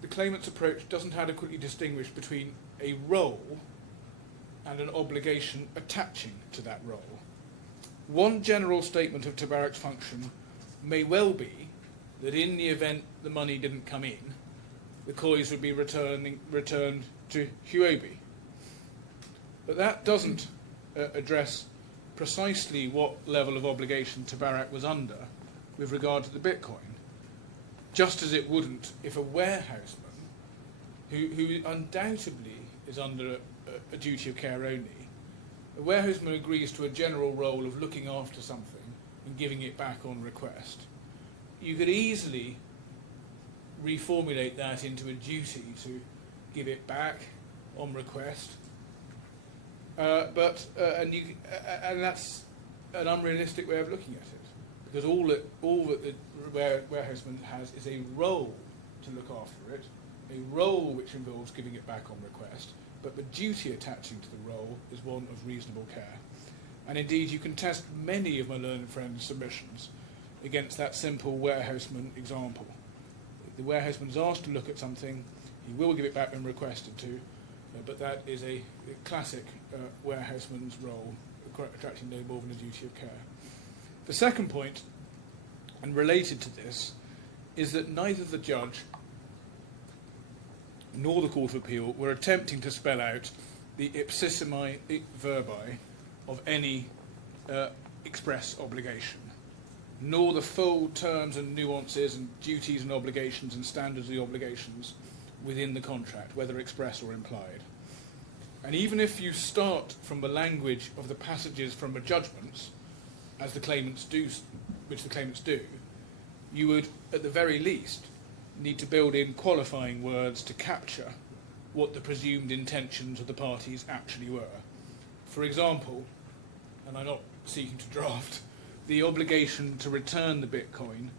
the claimant's approach doesn't adequately distinguish between a role and an obligation attaching to that role. One general statement of TABARAK's function may well be that in the event the money didn't come in, the coins would be returned to HUOBI. But that doesn't address precisely what level of obligation TABARAK was under with regard to the Bitcoin, just as it wouldn't if a warehouseman, who undoubtedly is under a duty of care only, a warehouseman agrees to a general role of looking after something and giving it back on request. You could easily reformulate that into a duty to give it back on request, and that's an unrealistic way of looking at it, because all that the warehouseman has is a role to look after it, a role which involves giving it back on request, but the duty attaching to the role is one of reasonable care. And indeed, you can test many of my learned friends' submissions against that simple warehouseman example. The warehouseman is asked to look at something, he will give it back when requested to, but that is a classic warehouseman's role, attracting no more than a duty of care. The second point, and related to this, is that neither the judge nor the Court of Appeal were attempting to spell out the ipsissimi verbi of any express obligation, nor the full terms and nuances and duties and obligations and standards of the obligations within the contract, whether express or implied. And even if you start from the language of the passages from the judgments, as the claimants do, which the claimants do, you would, at the very least, need to build in qualifying words to capture what the presumed intentions of the parties actually were. For example, and I'm not seeking to draft, the obligation to return the Bitcoin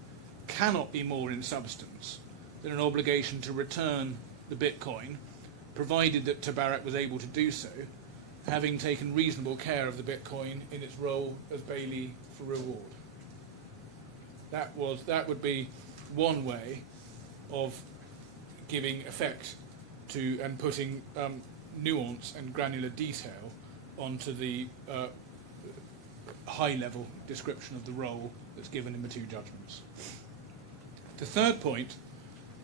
cannot be more in substance than an obligation to return the Bitcoin, provided that TABARAK was able to do so, having taken reasonable care of the Bitcoin in its role as bailee for reward. That would be one way of giving effect to and putting nuance and granular detail onto the high-level description of the role that's given in the two judgments. The third point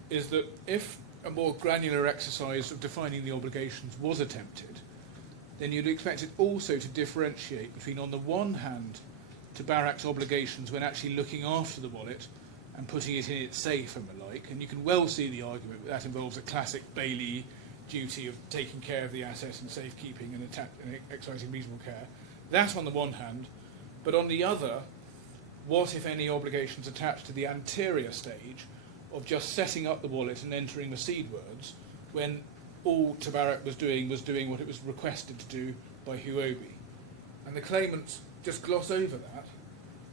is that if a more granular exercise of defining the obligations was attempted, then you'd expect it also to differentiate between, on the one hand, TABARAK's obligations when actually looking after the wallet and putting it in its safe and the like, and you can well see the argument that involves a classic bailee duty of taking care of the asset and safekeeping and exercising reasonable care. That's on the one hand, but on the other, what, if any, obligations attached to the anterior stage of just setting up the wallet and entering the seed words, when all TABARAK was doing what it was requested to do by HUOBI. And the claimants just gloss over that,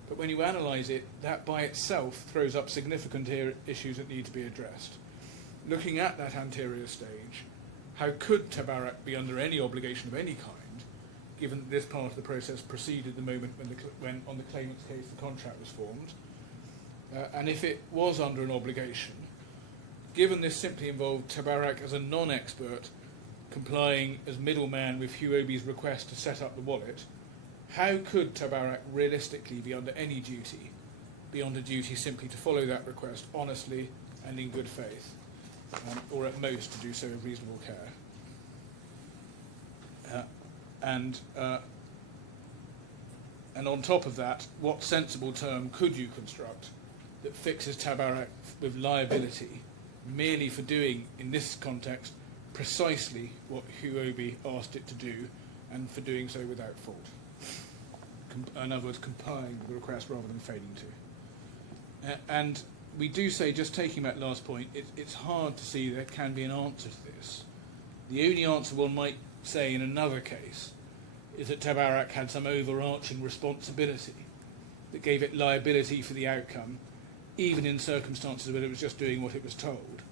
but when you analyse it, that by itself throws up significant issues that need to be addressed. Looking at that anterior stage, how could TABARAK be under any obligation of any kind, given that this part of the process preceded the moment when on the claimant's case, the contract was formed? And if it was under an obligation, given this simply involved TABARAK as a non-expert complying as middleman with HUOBI's request to set up the wallet, how could TABARAK realistically be under any duty beyond a duty simply to follow that request honestly and in good faith, or at most to do so with reasonable care? And on top of that, what sensible term could you construct that fixes TABARAK with liability merely for doing, in this context, precisely what HUOBI asked it to do, and for doing so without fault? In other words, complying with the request rather than failing to. And we do say, just taking that last point, it's hard to see there can be an answer to this. The only answer one might say in another case is that TABARAK had some overarching responsibility that gave it liability for the outcome, even in circumstances where it was just doing what it was told.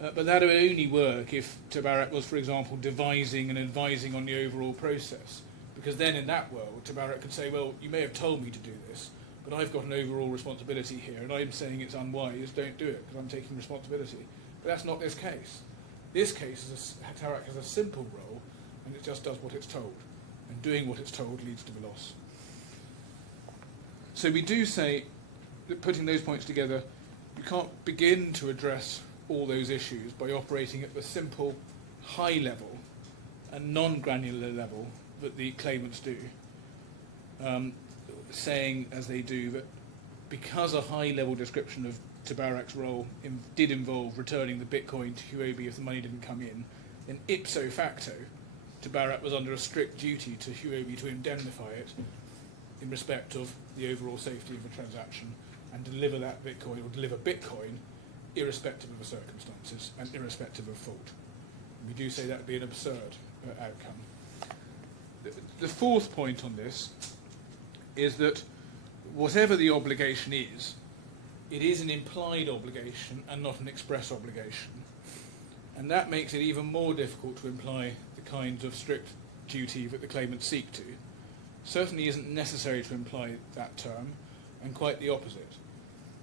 But that would only work if TABARAK was, for example, devising and advising on the overall process. Because then in that world, TABARAK could say, well, you may have told me to do this, but I've got an overall responsibility here, and I'm saying it's unwise, don't do it, because I'm taking responsibility. But that's not this case. This case, TABARAK has a simple role, and it just does what it's told. And doing what it's told leads to the loss. So we do say that putting those points together, you can't begin to address all those issues by operating at the simple, high level and non-granular level that the claimants do, saying, as they do, that because a high-level description of TABARAK's role did involve returning the Bitcoin to HUOBI if the money didn't come in, then ipso facto, TABARAK was under a strict duty to HUOBI to indemnify it in respect of the overall safety of the transaction and deliver that Bitcoin, or deliver Bitcoin, irrespective of the circumstances and irrespective of fault. And we do say that would be an absurd outcome. The fourth point on this is that whatever the obligation is, it is an implied obligation and not an express obligation. And that makes it even more difficult to imply the kinds of strict duty that the claimants seek to. Certainly isn't necessary to imply that term, and quite the opposite.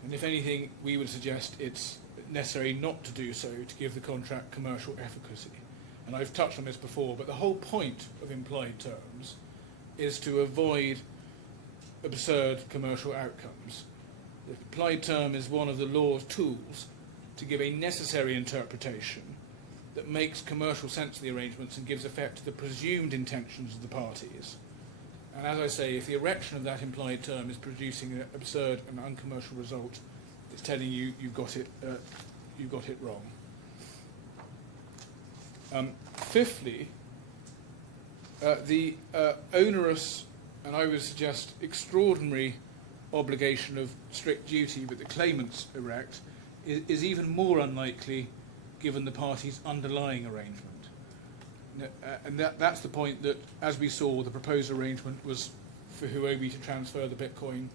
And if anything, we would suggest it's necessary not to do so to give the contract commercial efficacy. And I've touched on this before, but the whole point of implied terms is to avoid absurd commercial outcomes. The implied term is one of the law's tools to give a necessary interpretation that makes commercial sense of the arrangements and gives effect to the presumed intentions of the parties. And as I say, if the erection of that implied term is producing an absurd and uncommercial result, it's telling you you've got it wrong. Fifthly, the onerous, and I would suggest extraordinary, obligation of strict duty that the claimants erect is even more unlikely given the parties' underlying arrangement. And that's the point that, as we saw, the proposed arrangement was for HUOBI to transfer the Bitcoin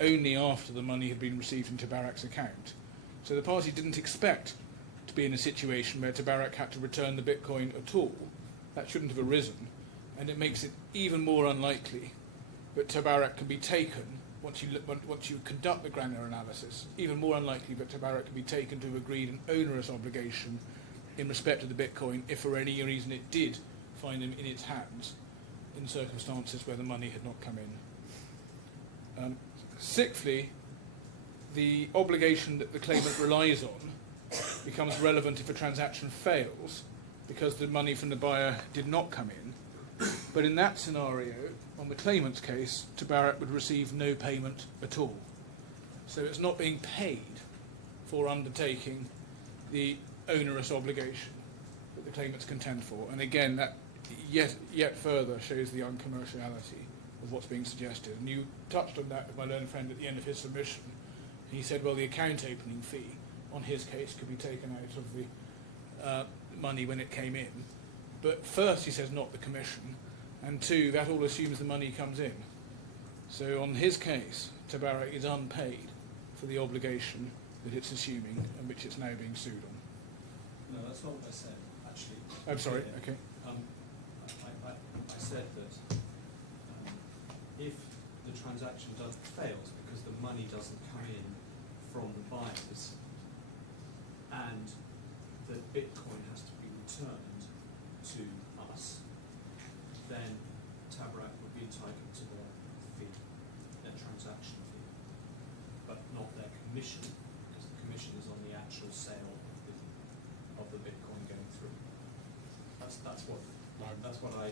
only after the money had been received in TABARAK's account. So the party didn't expect to be in a situation where TABARAK had to return the Bitcoin at all. That shouldn't have arisen, and it makes it even more unlikely that TABARAK can be taken once you conduct the granular analysis. Even more unlikely that TABARAK can be taken to have agreed an onerous obligation in respect of the Bitcoin if for any reason it did find them in its hands in circumstances where the money had not come in. Sixthly, the obligation that the claimant relies on becomes relevant if a transaction fails because the money from the buyer did not come in. But in that scenario, on the claimant's case, TABARAK would receive no payment at all. So it's not being paid for undertaking the onerous obligation that the claimants contend for. And again, that yet further shows the uncommerciality of what's being suggested. And you touched on that with my learned friend at the end of his submission. He said, well, the account opening fee on his case could be taken out of the money when it came in. But first, he says, not the commission. And two, that all assumes the money comes in. So on his case, TABARAK is unpaid for the obligation that it's assuming and which it's now being sued on. No, that's not what I said, actually. I'm sorry, okay. I said that if the transaction fails because the money doesn't come in from the buyers and the Bitcoin has to be returned to us, then TABARAK would be entitled to their fee, their transaction fee, but not their commission, because the commission is on the actual sale of the Bitcoin going through. That's what I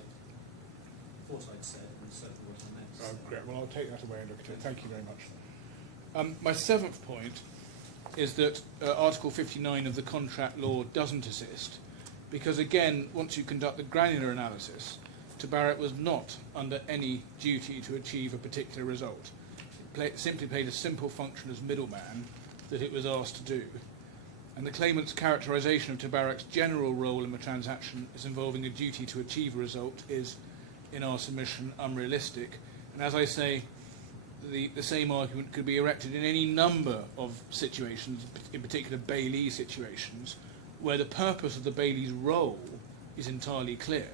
thought I'd said, and certainly what I meant to say. Great. Well, I'll take that away and look at it. Thank you very much. My seventh point is that Article 59 of the contract law doesn't assist, because again, once you conduct the granular analysis, TABARAK was not under any duty to achieve a particular result. It simply played a simple function as middleman that it was asked to do. And the claimant's characterisation of TABARAK's general role in the transaction as involving a duty to achieve a result is, in our submission, unrealistic. And as I say, the same argument could be erected in any number of situations, in particular Bailey situations, where the purpose of the Bailey's role is entirely clear.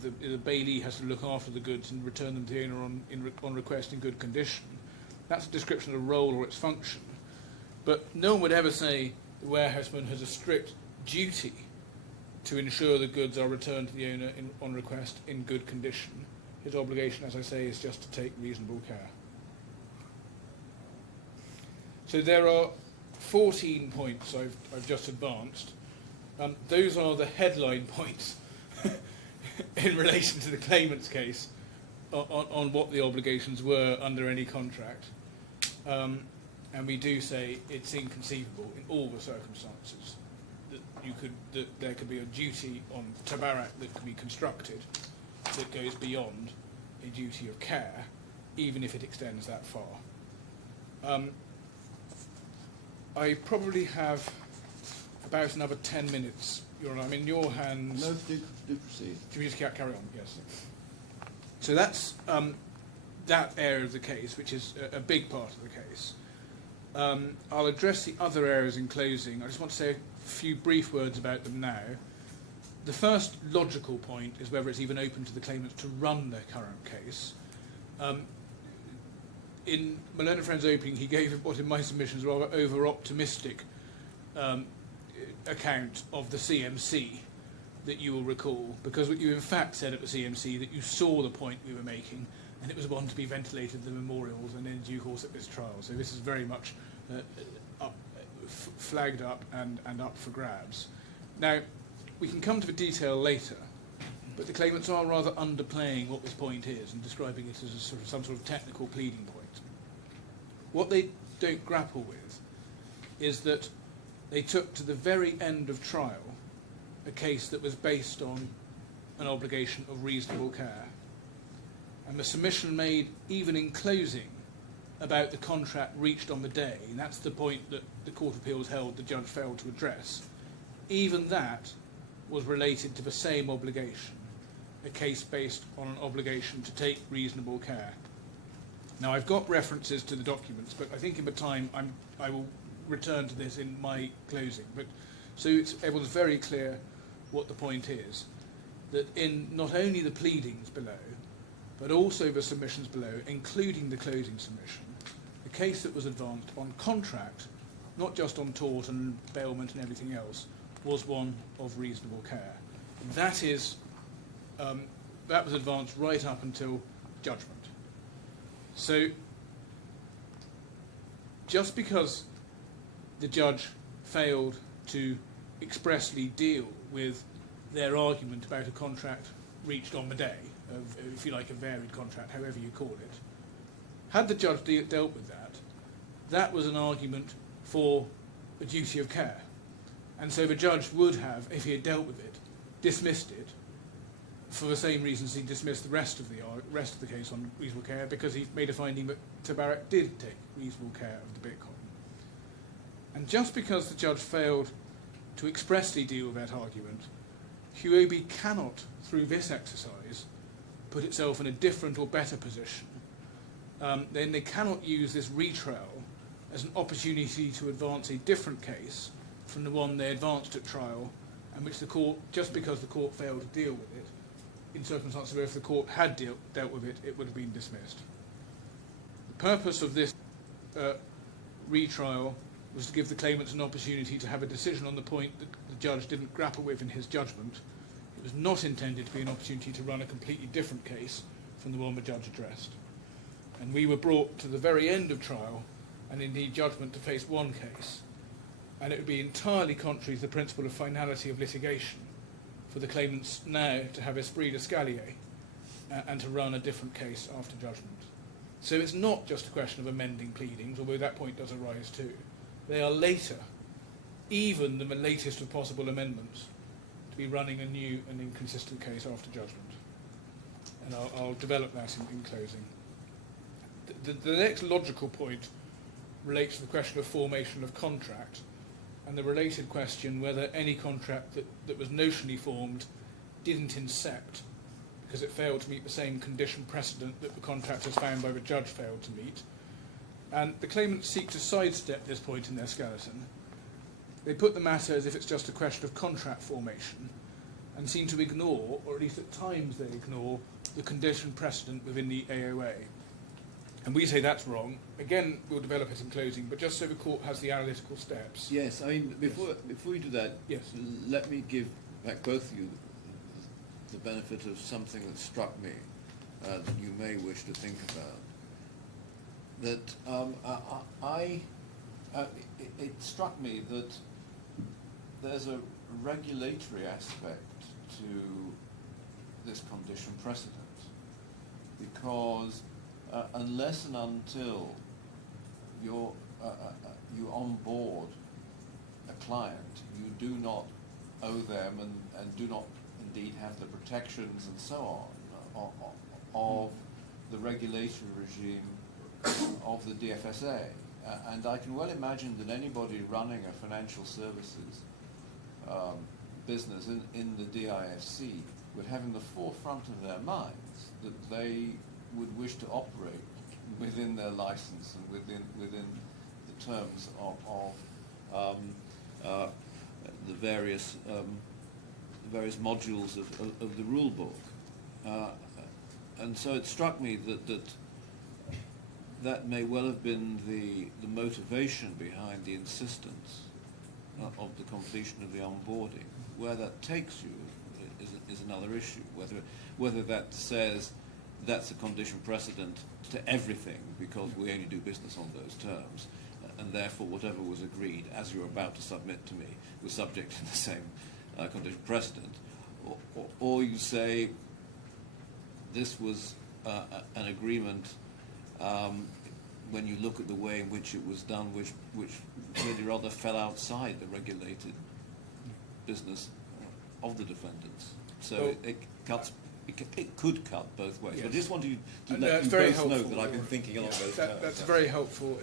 The Bailey has to look after the goods and return them to the owner on request in good condition. That's a description of the role or its function. But no one would ever say the warehouseman has a strict duty to ensure the goods are returned to the owner on request in good condition. His obligation, as I say, is just to take reasonable care. So there are 14 points I've just advanced. Those are the headline points in relation to the claimant's case on what the obligations were under any contract. And we do say it's inconceivable in all the circumstances that there could be a duty on TABARAK that can be constructed that goes beyond a duty of care, even if it extends that far. I probably have about another 10 minutes. I'm in your hands. No, do proceed. Should we just carry on? Yes. So that's that area of the case, which is a big part of the case. I'll address the other areas in closing. I just want to say a few brief words about them now. The first logical point is whether it's even open to the claimants to run their current case. In my learned friend's opening, he gave what in my submissions rather over-optimistic account of the CMC that you will recall, because what you in fact said at the CMC that you saw the point we were making, and it was one to be ventilated in the memorials and in due course at this trial. So this is very much flagged up and up for grabs. Now, we can come to the detail later, but the claimants are rather underplaying what this point is and describing it as some sort of technical pleading point. What they don't grapple with is that they took to the very end of trial a case that was based on an obligation of reasonable care. And the submission made, even in closing, about the contract reached on the day, and that's the point that the Court of Appeals held the judge failed to address, even that was related to the same obligation, a case based on an obligation to take reasonable care. Now, I've got references to the documents, but I think in the time I will return to this in my closing. But so everyone's very clear what the point is, that in not only the pleadings below, but also the submissions below, including the closing submission, the case that was advanced on contract, not just on tort and bailment and everything else, was one of reasonable care. That is, that was advanced right up until judgment. So, just because the judge failed to expressly deal with their argument about a contract reached on the day, if you like a varied contract, however you call it, had the judge dealt with that, that was an argument for a duty of care. And so the judge would have, if he had dealt with it, dismissed it for the same reasons he dismissed the rest of the case on reasonable care, because he made a finding that TABARAK did take reasonable care of the Bitcoin. And just because the judge failed to expressly deal with that argument, HUOBI cannot, through this exercise, put itself in a different or better position. Then they cannot use this retrial as an opportunity to advance a different case from the one they advanced at trial, and which the court, just because the court failed to deal with it, in circumstances where if the court had dealt with it, it would have been dismissed. The purpose of this retrial was to give the claimants an opportunity to have a decision on the point that the judge didn't grapple with in his judgment. It was not intended to be an opportunity to run a completely different case from the one the judge addressed. And we were brought to the very end of trial, and indeed judgment, to face one case. And it would be entirely contrary to the principle of finality of litigation for the claimants now to have esprit de scalier and to run a different case after judgment. So it's not just a question of amending pleadings, although that point does arise too. They are later, even the latest of possible amendments, to be running a new and inconsistent case after judgment. And I'll develop that in closing. The next logical point relates to the question of formation of contract, and the related question whether any contract that was notionally formed didn't incept because it failed to meet the same condition precedent that the contractors found by the judge failed to meet. And the claimants seek to sidestep this point in their skeleton. They put the matter as if it's just a question of contract formation and seem to ignore, or at least at times they ignore, the condition precedent within the AOA. And we say that's wrong. Again, we'll develop it in closing, but just so the court has the analytical steps. Yes, I mean, before you do that, Yes. let me give back both of you the benefit of something that struck me that you may wish to think about. That it struck me that there's a regulatory aspect to this condition precedent, because unless and until you onboard a client, you do not owe them and do not indeed have the protections and so on of the regulatory regime of the DFSA. And I can well imagine that anybody running a financial services business in the DIFC would have in the forefront of their minds that they would wish to operate within their license and within the terms of the various modules of the rule book. And so it struck me that may well have been the motivation behind the insistence of the completion of the onboarding. Where that takes you is another issue. Whether that says that's a condition precedent to everything because we only do business on those terms, and therefore whatever was agreed as you're about to submit to me was subject to the same condition precedent, or you say this was an agreement when you look at the way in which it was done, which really rather fell outside the regulated business of the defendants. So it could cut both ways. Yes. But I just wanted to And let you very both know helpful. that I've been thinking along those terms. That's a very helpful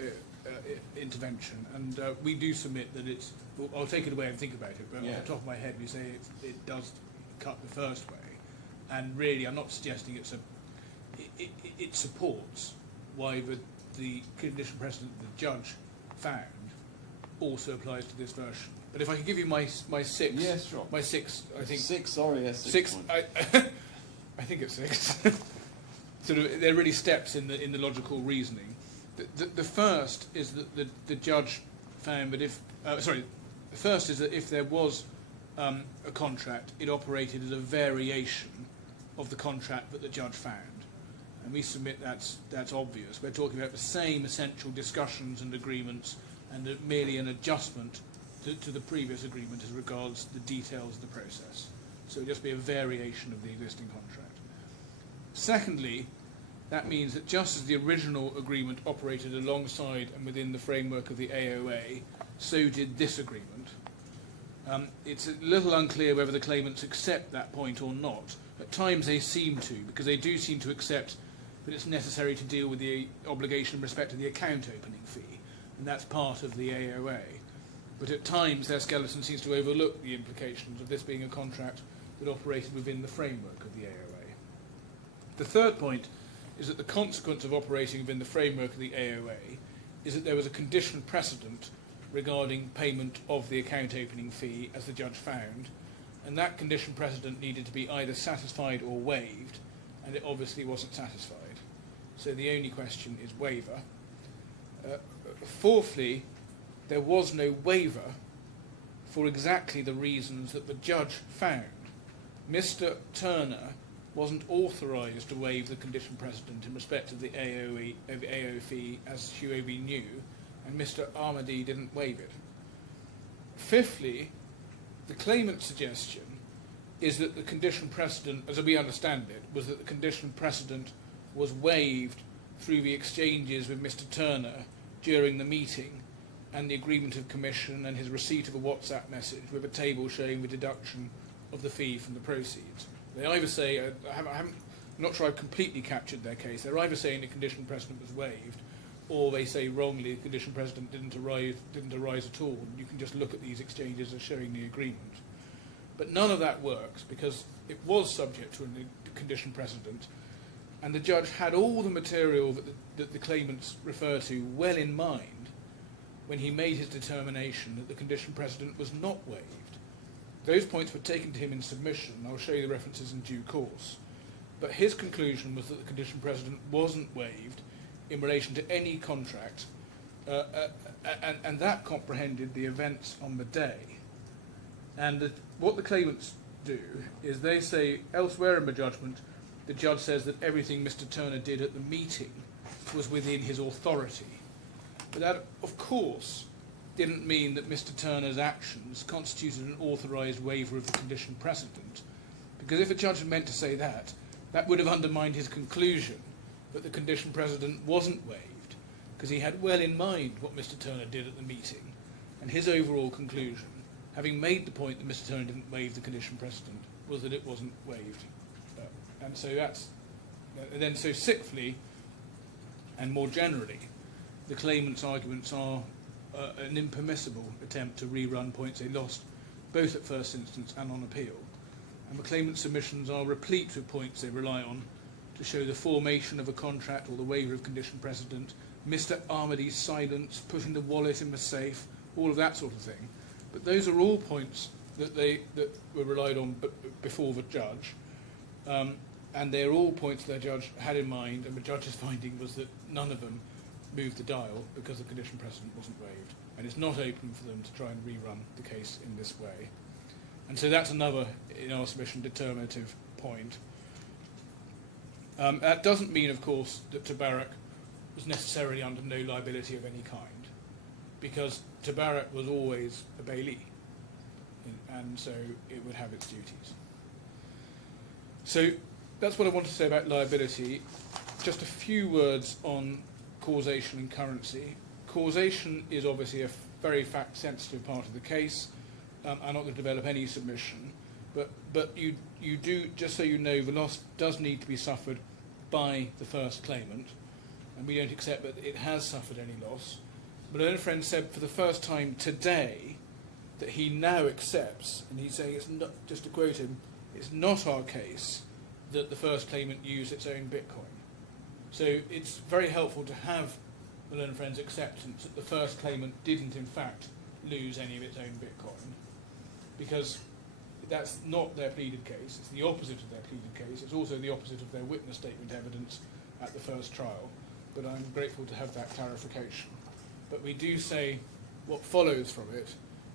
intervention, and we do submit that it's. Well, I'll take it away and think about it, but Yeah. off the top of my head, we say it does cut the first way, and really, I'm not suggesting it supports why the condition precedent the judge found also applies to this version. But if I could give you my six, Yes, sure. my six, I think Six, sorry, yes, six. points. I think it's six. Sort of, they're really steps in the logical reasoning. The first is that the judge found that the first is that if there was a contract, it operated as a variation of the contract that the judge found, and we submit that's obvious. We're talking about the same essential discussions and agreements, and merely an adjustment to the previous agreement as regards the details of the process. So it'll just be a variation of the existing contract. Secondly, that means that just as the original agreement operated alongside and within the framework of the AOA, so did this agreement. It's a little unclear whether the claimants accept that point or not. At times they seem to, because they do seem to accept that it's necessary to deal with the obligation in respect to the account opening fee, and that's part of the AOA. But at times their skeleton seems to overlook the implications of this being a contract that operated within the framework of the AOA. The third point is that the consequence of operating within the framework of the AOA is that there was a condition precedent regarding payment of the account opening fee, as the judge found, and that condition precedent needed to be either satisfied or waived, and it obviously wasn't satisfied. So the only question is waiver. Fourthly, there was no waiver for exactly the reasons that the judge found. Mr. Turner wasn't authorised to waive the condition precedent in respect of the AO fee, as HUOBI knew, and Mr. Armady didn't waive it. Fifthly, the claimant's suggestion is that the condition precedent, as we understand it, was that the condition precedent was waived through the exchanges with Mr. Turner during the meeting and the agreement of commission and his receipt of a WhatsApp message with a table showing the deduction of the fee from the proceeds. They either say, I'm not sure I've completely captured their case, they're either saying the condition precedent was waived, or they say wrongly the condition precedent didn't arise at all. You can just look at these exchanges as showing the agreement. But none of that works, because it was subject to a condition precedent, and the judge had all the material that the claimants refer to well in mind when he made his determination that the condition precedent was not waived. Those points were taken to him in submission. I'll show you the references in due course. But his conclusion was that the condition precedent wasn't waived in relation to any contract, and that comprehended the events on the day. And what the claimants do is they say, elsewhere in the judgment, the judge says that everything Mr. Turner did at the meeting was within his authority. But that, of course, didn't mean that Mr. Turner's actions constituted an authorised waiver of the condition precedent, because if a judge had meant to say that, that would have undermined his conclusion that the condition precedent wasn't waived, because he had well in mind what Mr. Turner did at the meeting, and his overall conclusion, having made the point that Mr. Turner didn't waive the condition precedent, was that it wasn't waived. And so that's... And then so sixthly, and more generally, the claimant's arguments are an impermissible attempt to rerun points they lost, both at first instance and on appeal. And the claimant's submissions are replete with points they rely on to show the formation of a contract or the waiver of condition precedent, Mr. Armidy's silence, putting the wallet in the safe, all of that sort of thing. But those are all points that were relied on before the judge, and they're all points the judge had in mind, and the judge's finding was that none of them moved the dial because the condition precedent wasn't waived, and it's not open for them to try and rerun the case in this way. And so that's another, in our submission, determinative point. That doesn't mean, of course, that TABARAK was necessarily under no liability of any kind, because TABARAK was always a bailee, and so it would have its duties. So that's what I want to say about liability. Just a few words on causation and currency. Causation is obviously a very fact-sensitive part of the case. I'm not going to develop any submission, but you do, just so you know, the loss does need to be suffered by the first claimant, and we don't accept that it has suffered any loss. My learned friend said for the first time today that he now accepts, and he's saying it's not, just to quote him, it's not our case that the first claimant used its own Bitcoin. So it's very helpful to have the learned friend's acceptance that the first claimant didn't in fact lose any of its own Bitcoin, because that's not their pleaded case. It's the opposite of their pleaded case. It's also the opposite of their witness statement evidence at the first trial. But I'm grateful to have that clarification. But we do say what follows from it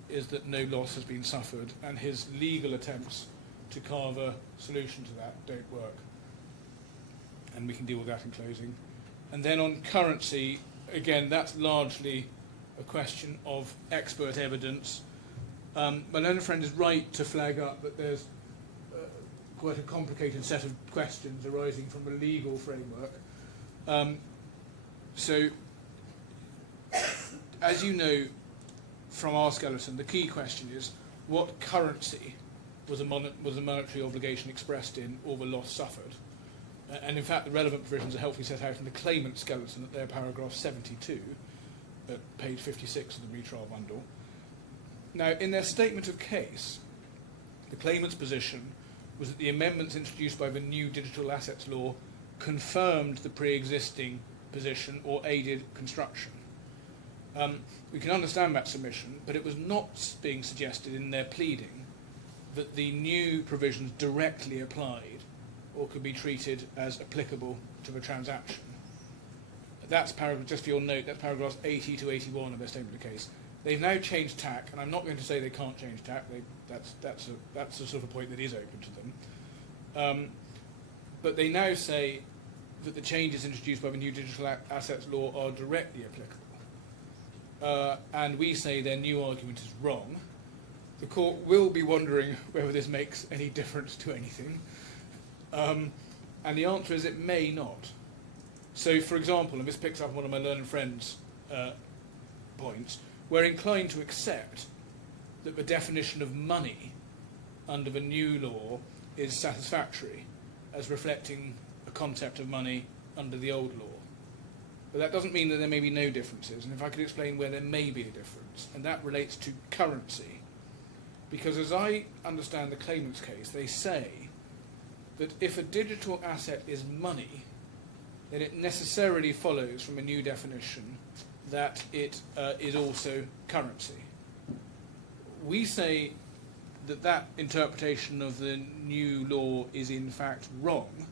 is that no loss has been suffered, and his legal attempts to carve a solution to that don't work. And we can deal with that in closing. And then on currency, again, that's largely a question of expert evidence. My learned friend is right to flag up that there's quite a complicated set of questions arising from a legal framework. So, as you know from our skeleton, the key question is what currency was the monetary obligation expressed in or the loss suffered? And in fact, the relevant provisions are helpfully set out in the claimant skeleton at their paragraph 72, at page 56 of the retrial bundle. Now, in their statement of case, the claimant's position was that the amendments introduced by the new digital assets law confirmed the pre-existing position or aided construction. We can understand that submission, but it was not being suggested in their pleading that the new provisions directly applied or could be treated as applicable to the transaction. That's paragraph, just for your note, that's paragraphs 80 to 81 of their statement of case. They've now changed tack, and I'm not going to say they can't change tack. That's the sort of point that is open to them. But they now say that the changes introduced by the new digital assets law are directly applicable. And we say their new argument is wrong. The court will be wondering whether this makes any difference to anything. And the answer is it may not. So, for example, and this picks up one of my learned friends' points, we're inclined to accept that the definition of money under the new law is satisfactory as reflecting a concept of money under the old law. But that doesn't mean that there may be no differences, and if I could explain where there may be a difference, and that relates to currency. Because as I understand the claimant's case, they say that if a digital asset is money, then it necessarily follows from a new definition that it is also currency. We say that that interpretation of the new law is in fact wrong,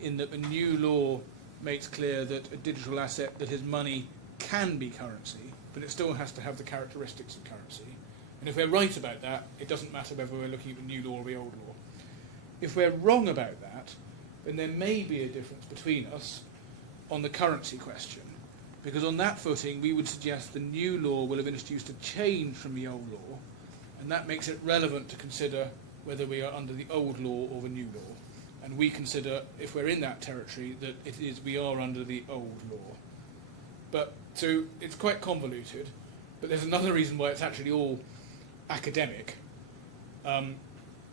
in that the new law makes clear that a digital asset that is money can be currency, but it still has to have the characteristics of currency. And if we're right about that, it doesn't matter whether we're looking at the new law or the old law. If we're wrong about that, then there may be a difference between us on the currency question, because on that footing we would suggest the new law will have introduced a change from the old law, and that makes it relevant to consider whether we are under the old law or the new law. And we consider, if we're in that territory, that we are under the old law. But so it's quite convoluted, but there's another reason why it's actually all academic.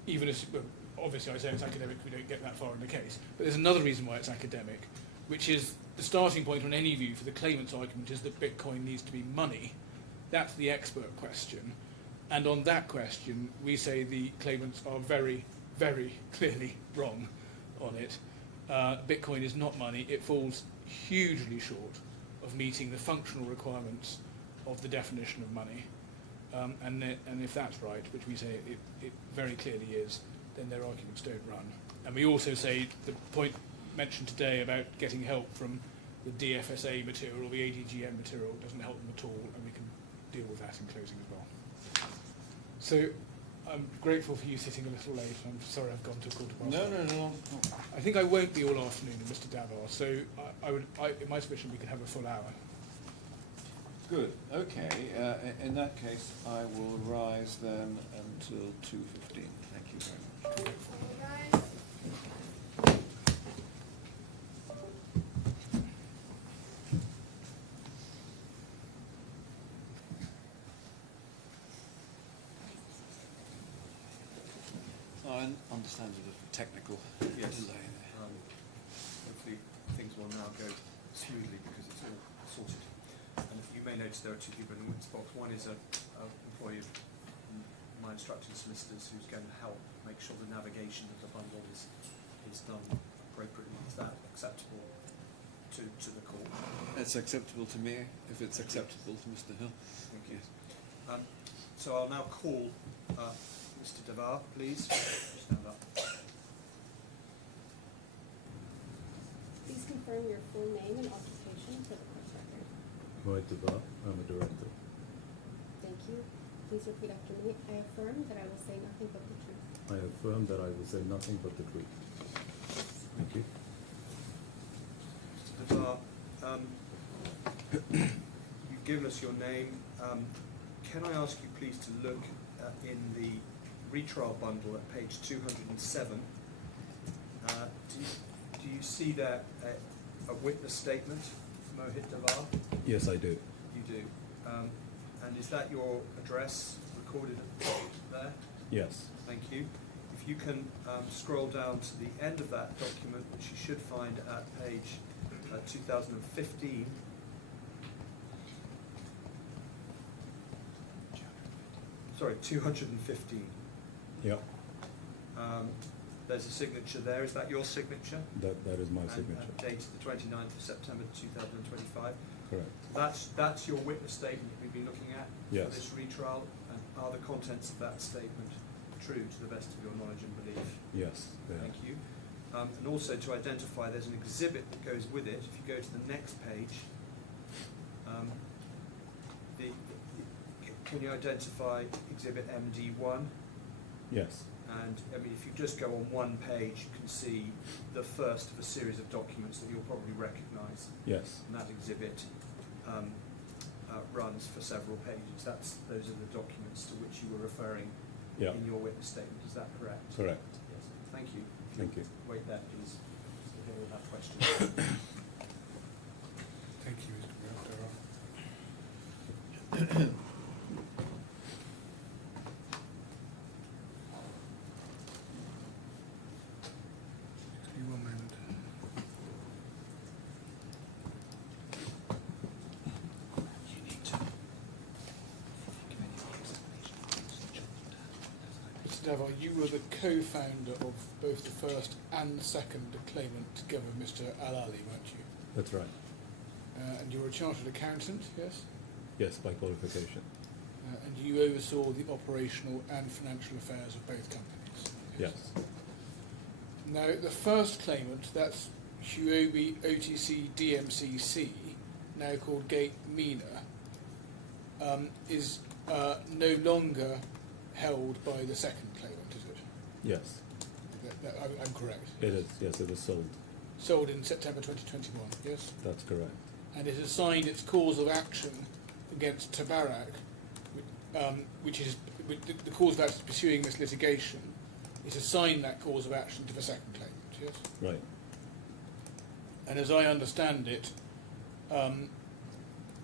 Even as, well, obviously I say it's academic, we don't get that far in the case, but there's another reason why it's academic, which is the starting point on any view for the claimant's argument is that Bitcoin needs to be money. That's the expert question. And on that question, we say the claimants are very, very clearly wrong on it. Bitcoin is not money, it falls hugely short of meeting the functional requirements of the definition of money. And if that's right, which we say it very clearly is, then their arguments don't run. And we also say the point mentioned today about getting help from the DFSA material or the ADGM material doesn't help them at all, and we can deal with that in closing as well. So I'm grateful for you sitting a little late. I'm sorry I've gone to a quarter past. No. I think I won't be all afternoon, Mr. Davar, so in my submission we could have a full hour. Good. Okay. In that case, I will rise then until 2:15. Thank you very much. I understand the technical delay there. Hopefully things will now go smoothly because it's all sorted. And you may notice there are two people in the witness box. One is an employee of my instructing solicitors who's going to help make sure the navigation of the bundle is done appropriately. Is that acceptable to the court? It's acceptable to me if it's acceptable to Mr. Hill. Thank you. So I'll now call Mr. Davar, please. Stand up. Please confirm your full name and occupation for the court's record. Mohit Davar, I'm a director. Thank you. Please repeat after me. I affirm that I will say nothing but the truth. I affirm that I will say nothing but the truth. Thank you. Mr. Davar, you've given us your name. Can I ask you please to look in the retrial bundle at page 207. Do you see there a witness statement, Mohit Davar? Yes, I do. You do. And is that your address recorded at the top there? Yes. Thank you. If you can scroll down to the end of that document, which you should find at page 2015. Sorry, 215. Yeah, There's a signature there. Is that your signature? that is my signature. And dated the 29th of September 2025. Correct. That's your witness statement we've been looking at Yes. for this retrial. And are the contents of that statement true to the best of your knowledge and belief? Yes, they are. Thank you. And also to identify, there's an exhibit that goes with it. If you go to the next page, can you identify exhibit MD1? Yes. And I mean, if you just go on one page, you can see the first of a series of documents that you'll probably recognise. Yes. And that exhibit runs for several pages. Those are the documents to which you were referring Yeah. in your witness statement. Is that correct? Correct. Yes. Thank you. Thank you. Wait there, please. So here we'll have questions. Thank you, Mr. Davar. Give me 1 moment. Mr. Davar, you were the co-founder of both the first and the second claimant together, Mr. Al-Ali, weren't you? That's right. And you were a chartered accountant, yes? Yes, by qualification. And you oversaw the operational and financial affairs of both companies? Yes. Now, the first claimant, that's HUOBI OTC DMCC, now called Gate MENA, is no longer held by the second claimant, is it? Yes. I'm correct? It is. Yes, it is sold. Sold in September 2021, yes? That's correct. And it has signed its cause of action against TABARAK, which is the cause of action pursuing this litigation. It has signed that cause of action to the second claimant, yes? Right. And as I understand it,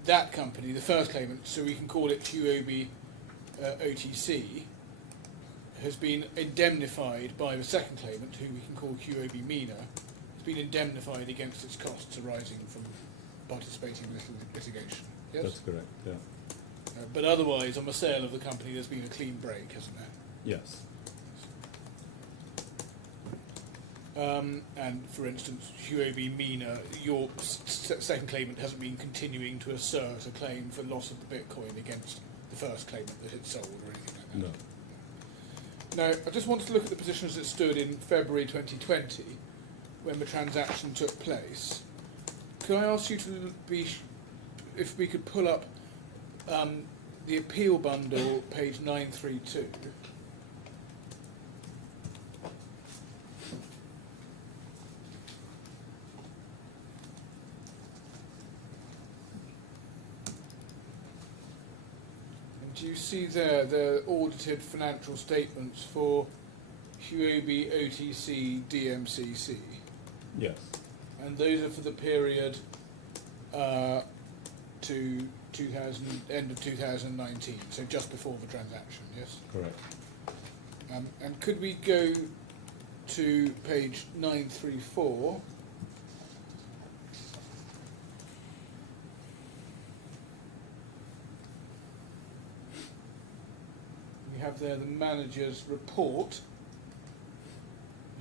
that company, the first claimant, so we can call it HUOBI OTC, has been indemnified by the second claimant, who we can call HUOBI MENA, has been indemnified against its costs arising from participating in this litigation. Yes? That's correct. Yeah. But otherwise, on the sale of the company, there's been a clean break, hasn't there? Yes. And for instance, HUOBI, MENA, your second claimant hasn't been continuing to assert a claim for loss of the Bitcoin against the first claimant that it sold or anything like that. No. Now, I just wanted to look at the position as it stood in February 2020, when the transaction took place. Could I ask you to if we could pull up the appeal bundle, page 932. And do you see there the audited financial statements for HUOBI, OTC, DMCC? Yes. And those are for the period to end of 2019, so just before the transaction, yes? Correct. And could we go to page 934? We have there the manager's report.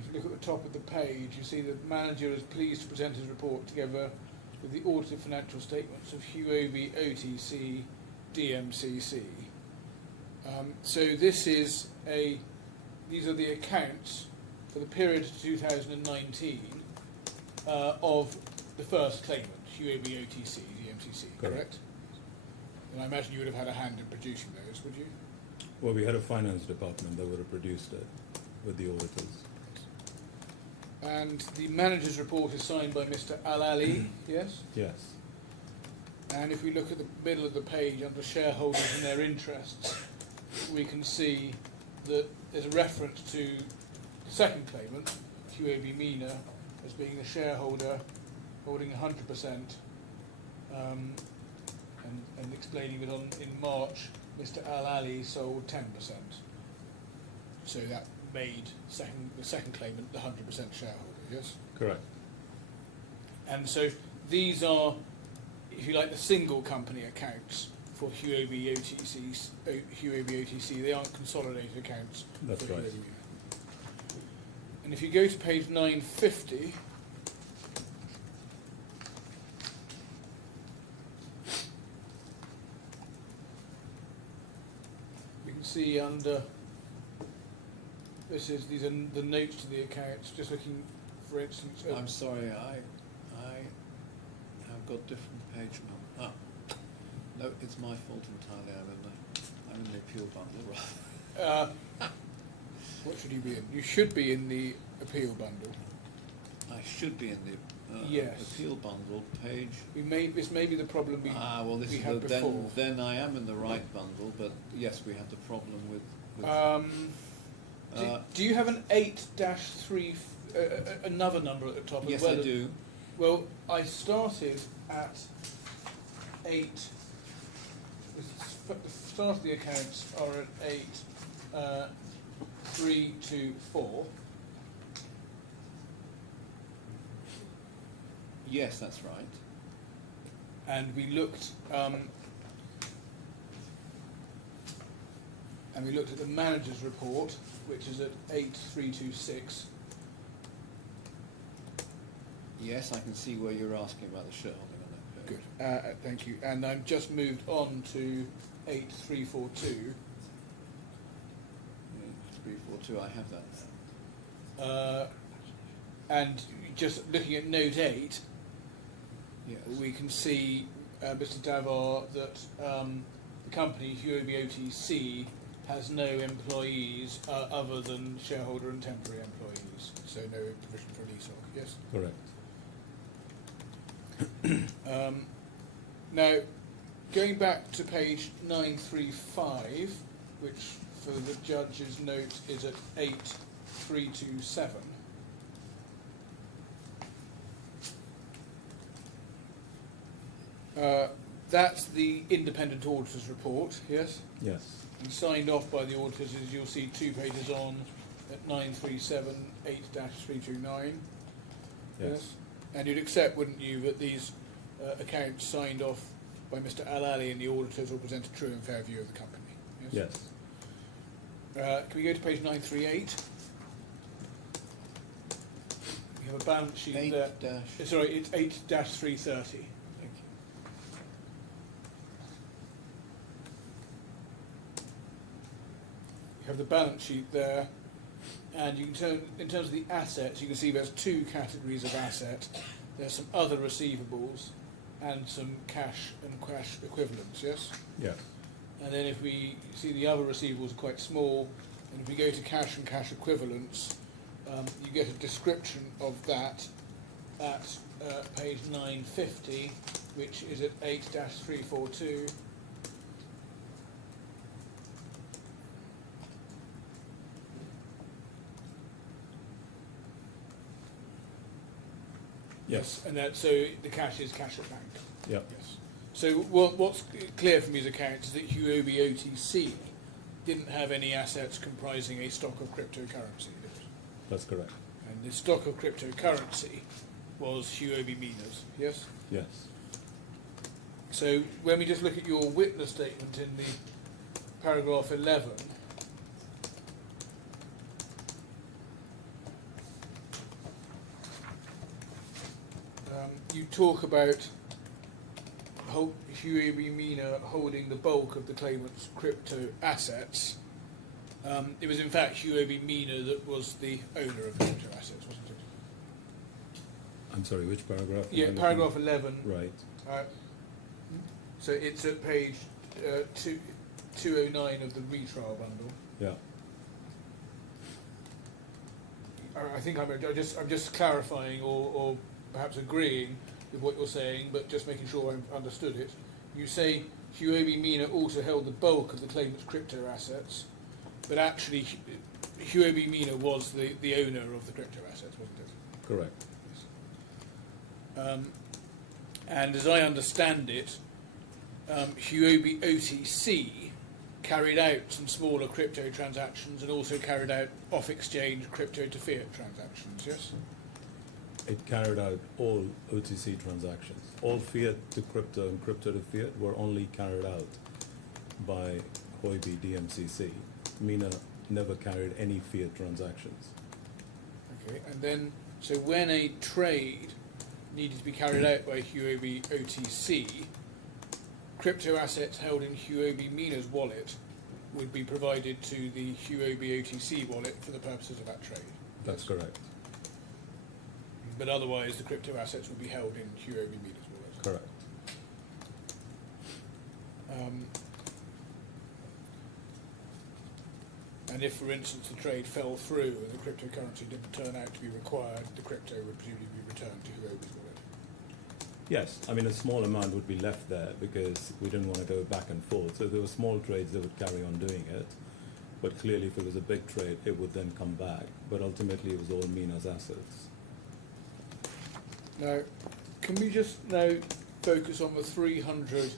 If you look at the top of the page, you see that the manager is pleased to present his report together with the audited financial statements of HUOBI, OTC, DMCC. So these are the accounts for the period to 2019 of the first claimant, HUOBI, OTC, DMCC, correct? And I imagine you would have had a hand in producing those, would you? Well, we had a finance department that would have produced it with the auditors. And the manager's report is signed by Mr. Al-Ali, yes? Yes. And if we look at the middle of the page under shareholders and their interests, we can see that there's a reference to the second claimant, HUOBI MENA, as being the shareholder holding 100%, and explaining that in March, Mr. Al-Ali sold 10%. So that made the second claimant the 100% shareholder, yes? Correct. And so these are, if you like, the single company accounts for HUOBI OTC. They aren't consolidated accounts. That's for right. HUOBI. And if you go to page 950, you can see under these are the notes to the accounts. Just looking, for instance. I'm sorry, I have got different page number. No, it's my fault entirely. I'm in the appeal bundle. What should you be in? You should be in the appeal bundle. I should be in the Yes. appeal bundle page. This may be the problem we This we is had before. then I am in the right bundle, but yes, we have the problem with Do you have an 8-3, another number at the top yes, as well? I do. Well, I started at 8. The start of the accounts are at 8.324. Yes, that's right. And we looked at the manager's report, which is at 8.326. Yes, I can see where you're asking about the shareholding on that page. Good, thank you. And I've just moved on to 8.342. 342, I have that now. And just looking at note 8, Yes. we can see, Mr. Davar, that the company HUOBI OTC has no employees other than shareholder and temporary employees, so no provision for a leasehold, yes? Correct. Now, going back to page 935, which for the judge's note is at 8.327. That's the independent auditor's report, yes? Yes. And signed off by the auditors, as you'll see 2 pages on at 937, 8-329. Yes. And you'd accept, wouldn't you, that these accounts signed off by Mr. Al-Ali and the auditors will present a true and fair view of the company? Yes. Can we go to page 938? You have a balance sheet Eight there. dash. Sorry, it's 8-330. Thank you. You have the balance sheet there, and you can turn, in terms of the assets, you can see there's two categories of asset. There's some other receivables and some cash and cash equivalents, yes? Yes. And then if we see the other receivables are quite small, and if we go to cash and cash equivalents, you get a description of that at page 950, which is at 8-342. Yes. And that, so the cash is cash at bank. Yep. Yes. So what's clear from his account is that HUOBI OTC didn't have any assets comprising a stock of cryptocurrency, did it? That's correct. And the stock of cryptocurrency was HUOBI MENA's, yes? Yes. So when we just look at your witness statement in the paragraph 11, you talk about HUOBI MENA holding the bulk of the claimant's crypto assets. It was in fact HUOBI MENA that was the owner of the crypto assets, wasn't it? I'm sorry, which paragraph? Yeah, am I paragraph looking 11. at? Right. So it's at page 209 of the retrial bundle. Yeah. I think I'm just clarifying or perhaps agreeing with what you're saying, but just making sure I've understood it. You say HUOBI MENA also held the bulk of the claimant's crypto assets, but actually HUOBI MENA was the owner of the crypto assets, wasn't it? Correct. And as I understand it, HUOBI OTC carried out some smaller crypto transactions and also carried out off-exchange crypto to fiat transactions, yes? It carried out all OTC transactions. All fiat to crypto and crypto to fiat were only carried out by HUOBI DMCC. MENA never carried any fiat transactions. Okay, and then, so when a trade needed to be carried out by HUOBI OTC, crypto assets held in HUOBI MENA's wallet would be provided to the HUOBI OTC wallet for the purposes of that trade. That's correct. But otherwise, the crypto assets would be held in HUOBI MENA's wallet. Correct. And if, for instance, the trade fell through and the cryptocurrency didn't turn out to be required, the crypto would presumably be returned to HUOBI's wallet. Yes, I mean a small amount would be left there because we didn't want to go back and forth. So if there were small trades, they would carry on doing it. But clearly if it was a big trade, it would then come back. But ultimately it was all MENA's assets. Now, can we just now focus on the 300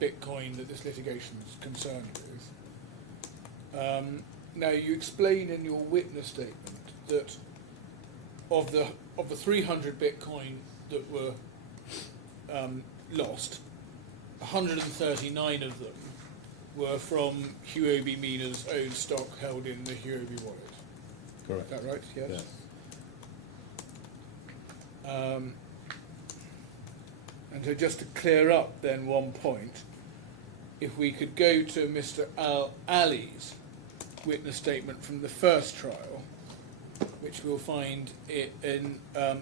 Bitcoin that this litigation is concerned with? Now, you explain in your witness statement that of the 300 Bitcoin that were lost, 139 of them were from HUOBI MENA's own stock held in the HUOBI wallet. Correct. Is that right? Yes. Yes. And so just to clear up then one point, if we could go to Mr. Ali's witness statement from the first trial, which we'll find it in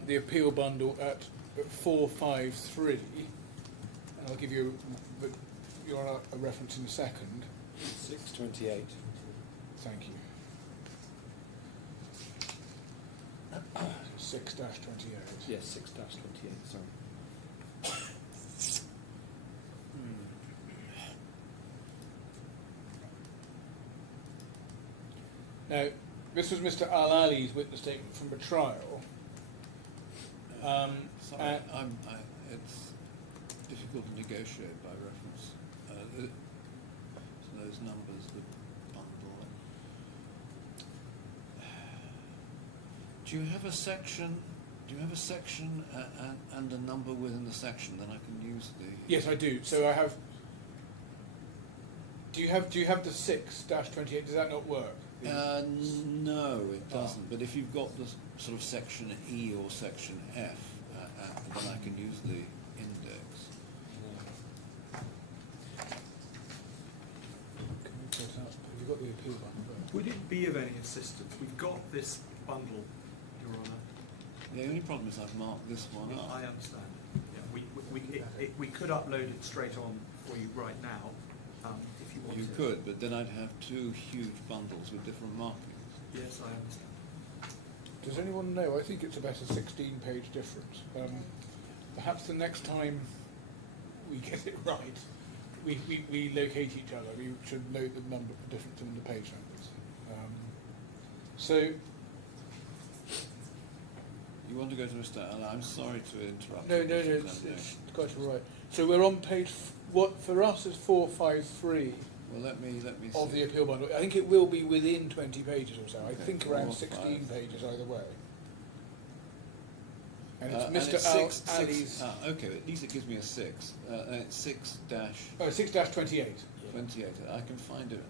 the appeal bundle at 453, and I'll give you a reference in a second. 628. Thank you. 6-28. Yes, 6-28, sorry. Now, this was Mr. Ali's witness statement from the trial. Sorry, it's difficult to negotiate by reference to those numbers, the bundle. Do you have a section? Do you have a section and a number within the section? Then I can use the. Yes, I do. So I have. Do you have the 6-28? Does that not work? No, it doesn't. But if you've got the sort of section E or section F, then I can use the index. Can we put out? Have you got the appeal button? Would it be of any assistance? We've got this bundle, Your Honour. The only problem is I've marked this one up. I understand. Yeah, we could upload it straight on for you right now, if you wanted. You could, but then I'd have two huge bundles with different markings. Yes, I understand. Does anyone know? I think it's about a 16-page difference. Perhaps the next time we get it right, we locate each other. We should note the difference in the page numbers. So, You want to go to Mr. Allen? I'm sorry to interrupt. no, you, it's quite all right. So we're on page, what for us is 453 Well, let me see. of the appeal bundle. I think it will be within 20 pages or so. I Okay, think around 4, 16 5. pages either way. And And it's Mr. it's Al six, Ali's... okay, at least it gives me a 6. And it's 6-28. Oh, 6-28. I can find it.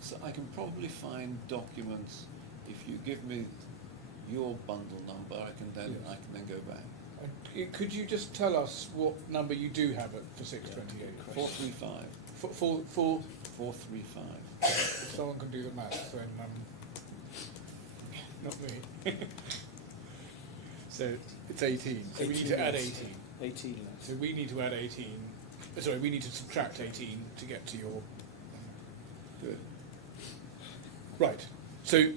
So I can probably find documents. If you give me your bundle number, I can then go back. Could you just tell us what number you do have it for 628? 435. 435. If someone can do the maths, then not me. So it's 18. So we need to add 18. 18 less. So we need to add 18. Sorry, we need to subtract 18 to get to your. Good. Right. So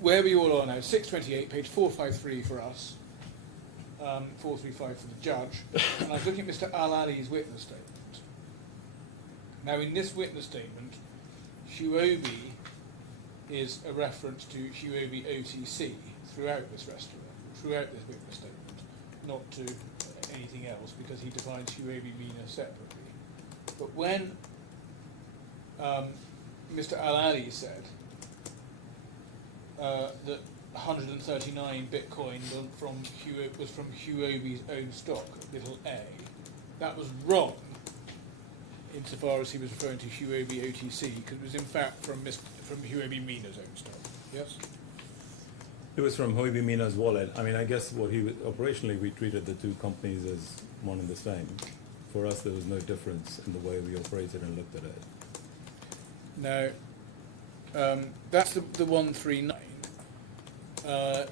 where we all are now, 628, page 453 for us, 435 for the judge. And I was looking at Mr. Al-Ali's witness statement. Now in this witness statement, HUOBI is a reference to HUOBI OTC throughout this witness statement, not to anything else, because he defines HUOBI MENA separately. But when Mr. Al-Ali said that 139 Bitcoin was from HUOBI's own stock, little a, that was wrong insofar as he was referring to HUOBI OTC, because it was in fact from HUOBI MENA's own stock. Yes? It was from HUOBI MENA's wallet. I mean, I guess operationally we treated the two companies as one and the same. For us, there was no difference in the way we operated and looked at it. Now, that's the 139.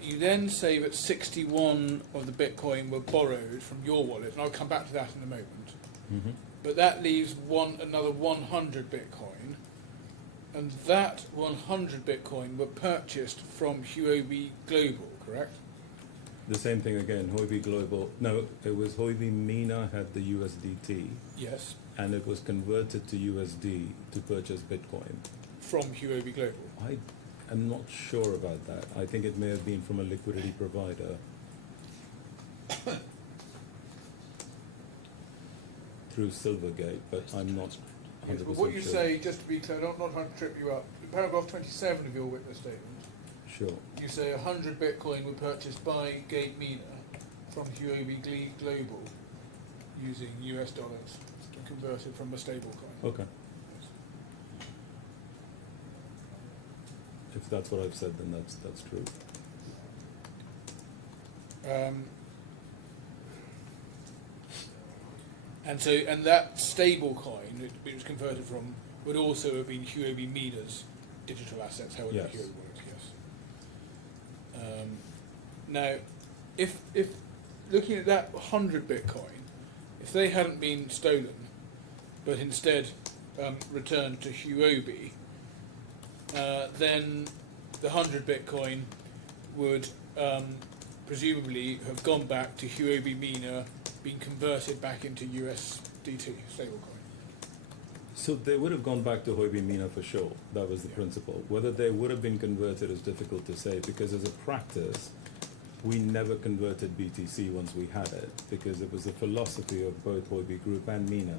You then say that 61 of the Bitcoin were borrowed from your wallet, and I'll come back to that in a moment. Mm-hmm. But that leaves another 100 Bitcoin, and that 100 Bitcoin were purchased from HUOBI Global, correct? The same thing again, HUOBI Global. No, it was HUOBI MENA had the USDT, Yes. and it was converted to USD to purchase Bitcoin. From HUOBI Global. I am not sure about that. I think it may have been from a liquidity provider. Through Silvergate, but I'm not 100% But what you sure. say, just to be clear, not trying to trip you up, in paragraph 27 of your witness statement, Sure. you say 100 Bitcoin were purchased by Gate MENA from HUOBI Global using US dollars and converted from a stable coin. Okay. If that's what I've said, then that's true. And that stable coin it was converted from would also have been HUOBI MENA's digital assets held in Yes. HUOBI wallets, yes. Now, if looking at that 100 Bitcoin, if they hadn't been stolen, but instead returned to HUOBI, then the 100 Bitcoin would presumably have gone back to HUOBI MENA, being converted back into USDT stablecoin. So they would have gone back to HUOBI MENA for sure. That was the principle. Whether they would have been converted is difficult to say, because as a practice, we never converted BTC once we had it, because it was the philosophy of both HUOBI Group and MENA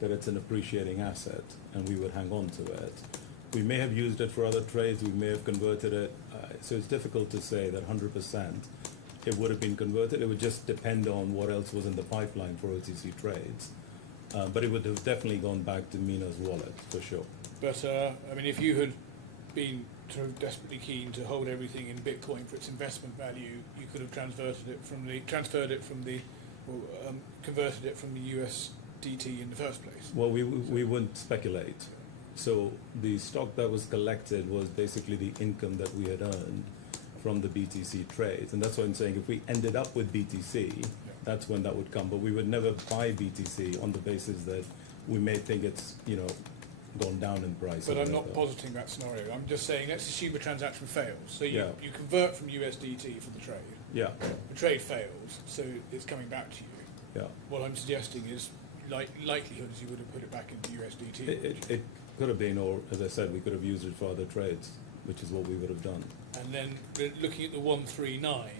that it's an appreciating asset and we would hang on to it. We may have used it for other trades, we may have converted it, so it's difficult to say that 100% it would have been converted. It would just depend on what else was in the pipeline for OTC trades. But it would have definitely gone back to MENA's wallet, for sure. But, I mean, if you had been sort of desperately keen to hold everything in Bitcoin for its investment value, you could have converted it from the USDT in the first place. Well, we wouldn't speculate. So the stock that was collected was basically the income that we had earned from the BTC trades. And that's why I'm saying if we ended up with BTC, that's when that would come. But we would never buy BTC on the basis that we may think it's, gone down in price. But I'm not positing that scenario. I'm just saying, let's assume a transaction fails. So you convert from USDT for the trade. Yeah. The trade fails, so it's coming back to you. Yeah. What I'm suggesting is likelihood is you would have put it back into USDT. It could have been, or as I said, we could have used it for other trades, which is what we would have done. And then looking at the 139,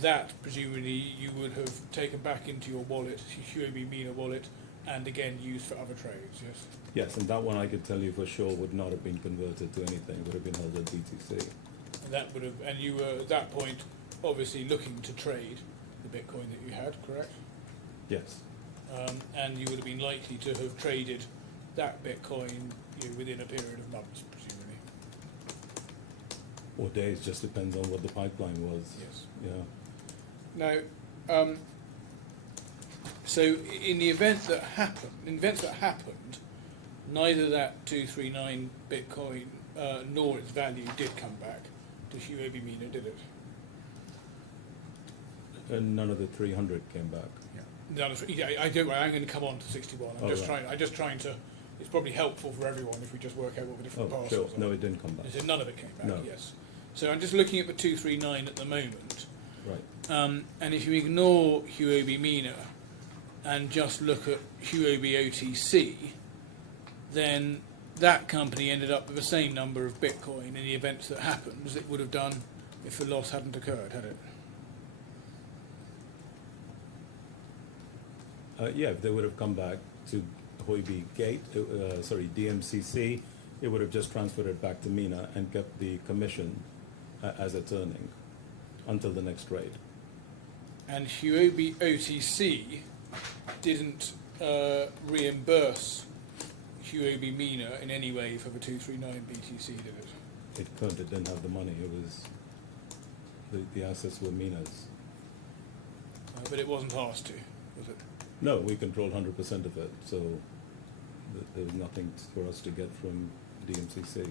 that presumably you would have taken back into your wallet, HUOBI MENA wallet, and again used for other trades, yes? Yes, and that one I could tell you for sure would not have been converted to anything, would have been held at BTC. And that would have, and you were at that point obviously looking to trade the Bitcoin that you had, correct? Yes. And you would have been likely to have traded that Bitcoin within a period of months, presumably. Or days, just depends on what the pipeline was. Yes. Yeah. Now, so in the events that happened, neither that 239 Bitcoin nor its value did come back to HUOBI MENA, did it? And none of the 300 came back. I'm going to come on to 61. I'm just trying to. It's probably helpful for everyone if we just work out what the different parcels sure. are. No, it didn't come back. So none of it came back. No. Yes. So I'm just looking at the 239 at the moment. Right. And if you ignore HUOBI MENA and just look at HUOBI OTC, then that company ended up with the same number of Bitcoin in the events that happened as it would have done if the loss hadn't occurred, had it? Yeah, if they would have come back to HUOBI DMCC, it would have just transferred it back to MENA and kept the commission as it's earning until the next trade. And HUOBI OTC didn't reimburse HUOBI MENA in any way for the 239 BTC, did it? It couldn't, it didn't have the money, it was, the assets were MENA's. But it wasn't asked to, was it? No, we controlled 100% of it, so there was nothing for us to get from DMCC.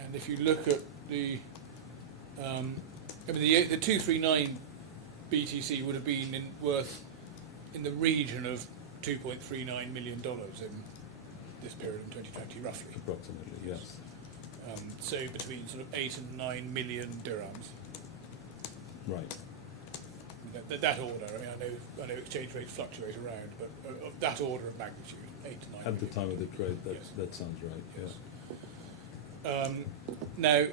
And if you look at the 239 BTC would have been worth in the region of $2.39 million in this period in 2020, roughly. Approximately, yes. So between sort of 8 and 9 million dirhams. Right. That order. I mean, I know exchange rates fluctuate around, but of that order of magnitude, 8 to 9. At the million. time of the trade, Yes. that sounds right, Yes. Now,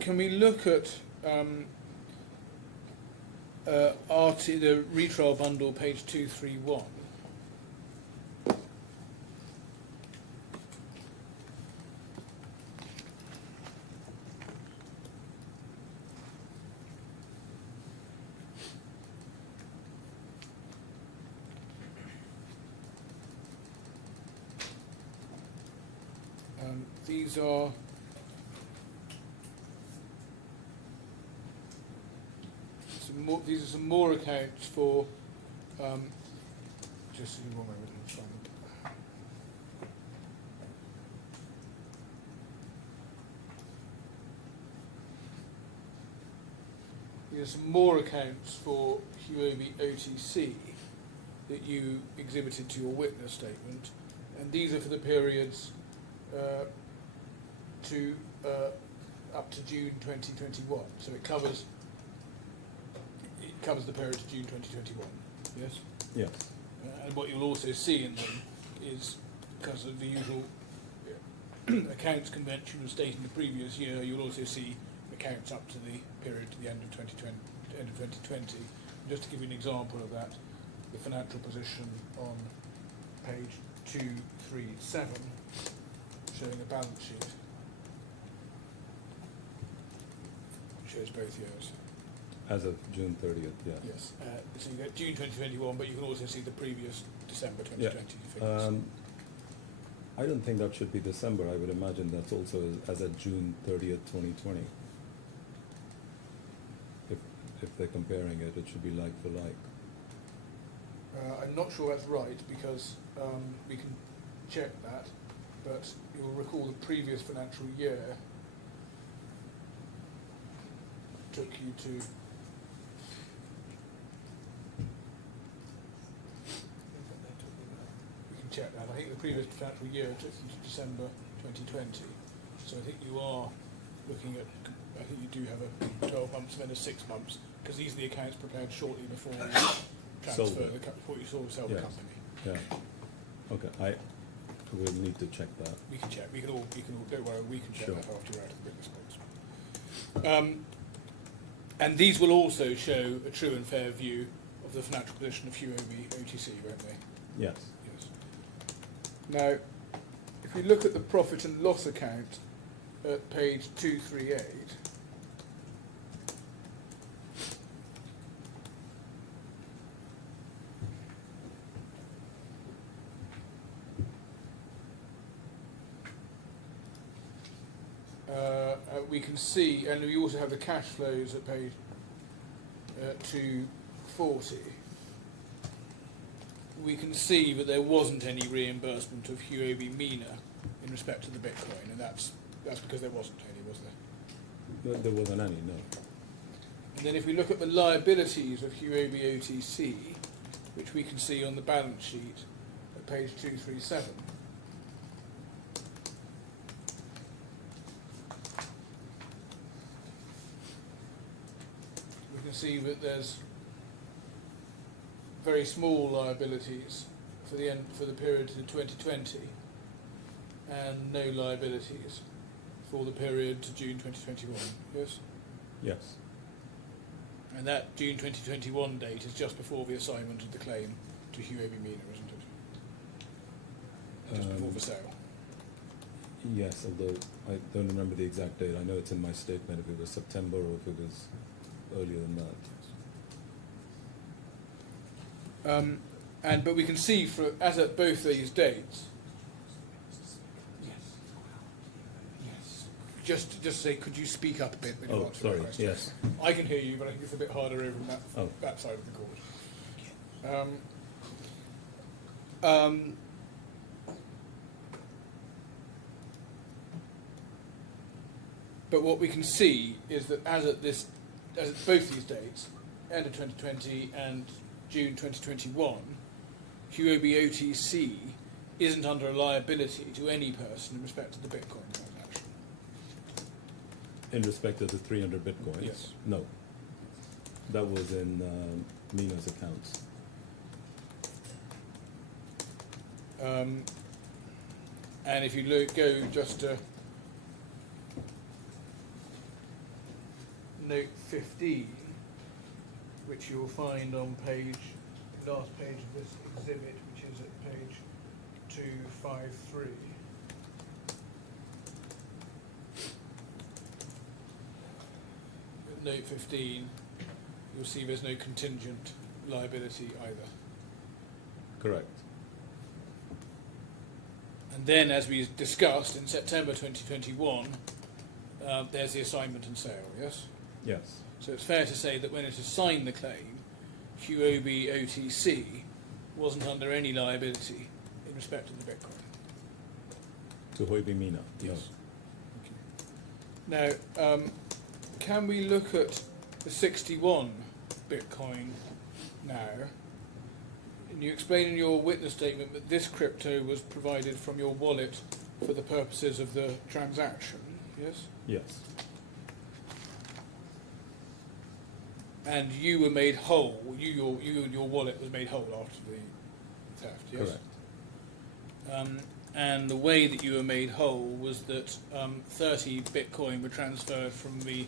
can we look at the retrial bundle, page 231? These are some more accounts for. Just give me 1 moment. Let's find them. These are some more accounts for HUOBI OTC that you exhibited to your witness statement, and these are for the periods up to June 2021. So it covers the period to June 2021. Yes. Yes. And what you'll also see in them is, because of the usual accounts convention of stating the previous year, you'll also see accounts up to the period to the end of 2020. Just to give you an example of that, the financial position on page 237, showing a balance sheet, shows both years. As of June 30th, yeah. Yes. So you get June 2021, but you can also see the previous December 2020 figures. I don't think that should be December. I would imagine that's also as of June 30th, 2020. If they're comparing it, it should be like for like. I'm not sure that's right because we can check that, but you'll recall the previous financial year took you to we can check that. I think the previous financial year took you to December 2020. So I think you are looking at, I think you do have a 12 months and then a 6 months, because these are the accounts prepared shortly before you transfer before you sell the Yes. company. Yeah. Okay. I will need to check that. We can check. We can all. Don't worry. We can check Sure. that after we're out of the witness box. And these will also show a true and fair view of the financial position of HUOBI OTC, won't they? Yes. Yes. Now, if we look at the profit and loss account at page 238. We can see, and we also have the cash flows at page 240. We can see that there wasn't any reimbursement of HUOBI MENA in respect to the Bitcoin, and that's because there wasn't any, was there? There wasn't any, no. And then if we look at the liabilities of HUOBI OTC, which we can see on the balance sheet at page 237, we can see that there's very small liabilities for the period to 2020, and no liabilities for the period to June 2021. Yes. Yes. And that June 2021 date is just before the assignment of the claim to HUOBI MENA, isn't it? Just before the sale. Yes, although I don't remember the exact date. I know it's in my statement if it was September or if it was earlier than that. But we can see, as at both these dates, just say, could you speak up a bit when you answer the question? Yes. I can hear you, but I think it's a bit harder over on that side of the court. But what we can see is that as at both these dates, end of 2020 and June 2021, HUOBI OTC isn't under a liability to any person in respect to the Bitcoin transaction. In respect of the 300 Bitcoins? Yes. No. That was in MENA's accounts. And if you go just to note 15, which you'll find on last page of this exhibit, which is at page 253. At note 15, you'll see there's no contingent liability either. Correct. And then, as we discussed, in September 2021, there's the assignment and sale, yes? Yes. So it's fair to say that when it assigned the claim, HUOBI OTC wasn't under any liability in respect to the Bitcoin. To HUOBI MENA? Yes. Okay. Now, can we look at the 61 Bitcoin now? And you explain in your witness statement that this crypto was provided from your wallet for the purposes of the transaction, yes? Yes. And you were made whole. Your wallet was made whole after the theft. Yes. Correct. And the way that you were made whole was that 30 Bitcoin were transferred from the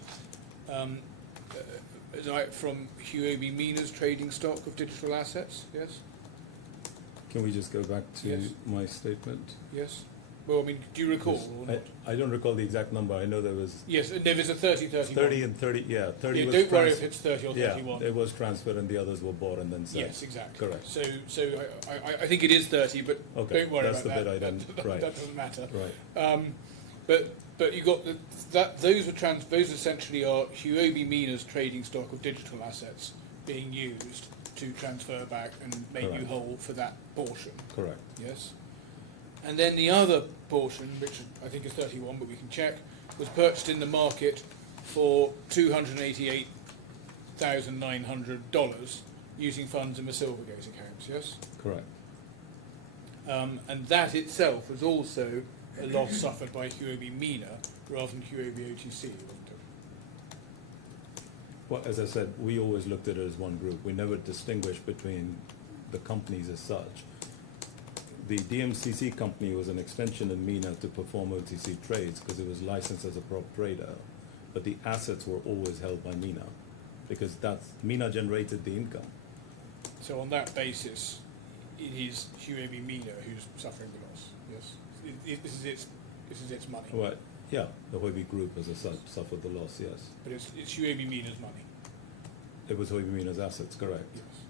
from HUOBI MENA's trading stock of digital assets. Yes. Can we just go back to Yes. my statement? Yes. Well, I mean, do you recall or not? I don't recall the exact number. I know there was Yes, and there was a 30-31. 30 and 30, yeah, 30 Yeah, was don't worry if it's 30 or yeah, 31. it was transferred and the others were bought and then sold. Yes, exactly. Correct. So I think it is 30, but Okay, don't worry that's about the that. bit I didn't- right. That doesn't matter. Right. But you got those essentially are HUOBI MENA's trading stock of digital assets being used to transfer back and make you Correct. whole for that portion. Correct. Yes. And then the other portion, which I think is 31, but we can check, was purchased in the market for $288,900 using funds in the Silvergate accounts. Yes. Correct. And that itself was also a loss suffered by HUOBI MENA rather than HUOBI OTC, wasn't it? Well, as I said, we always looked at it as one group. We never distinguished between the companies as such. The DMCC company was an extension of MENA to perform OTC trades because it was licensed as a prop trader, but the assets were always held by MENA because MENA generated the income. So on that basis, it is HUOBI MENA who's suffering the loss. Yes, this is its money. Well, yeah, the HUOBI group as such suffered the loss, yes. But it's HUOBI MENA's money. It was HUOBI MENA's assets, correct. Yes.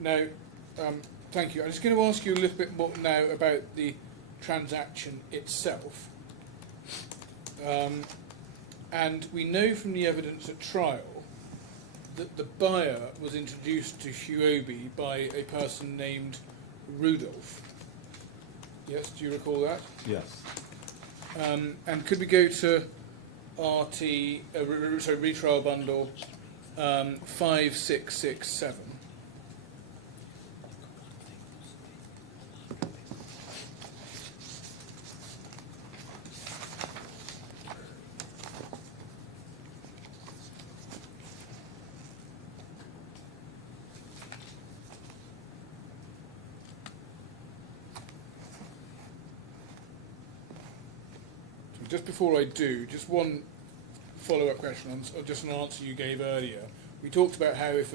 Now, thank you. I'm just going to ask you a little bit more now about the transaction itself. And we know from the evidence at trial that the buyer was introduced to HUOBI by a person named Rudolph. Yes, do you recall that? Yes. And could we go to retrial bundle 5667? Just before I do, just one follow-up question on just an answer you gave earlier. We talked about how if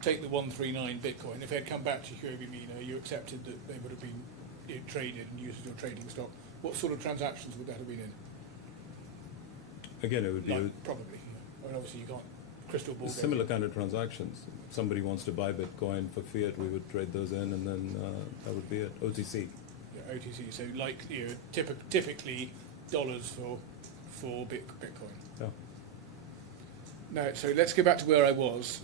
take the 139 Bitcoin, if it had come back to HUOBI MENA, you accepted that they would have been traded and used as your trading stock. What sort of transactions would that have been in? Again, it would be Probably. I mean, obviously you can't crystal ball. similar kind of transactions. If somebody wants to buy Bitcoin for fiat, we would trade those in, and then that would be it. OTC. Yeah, OTC. So like typically dollars for Bitcoin. Yeah. Now, so let's go back to where I was.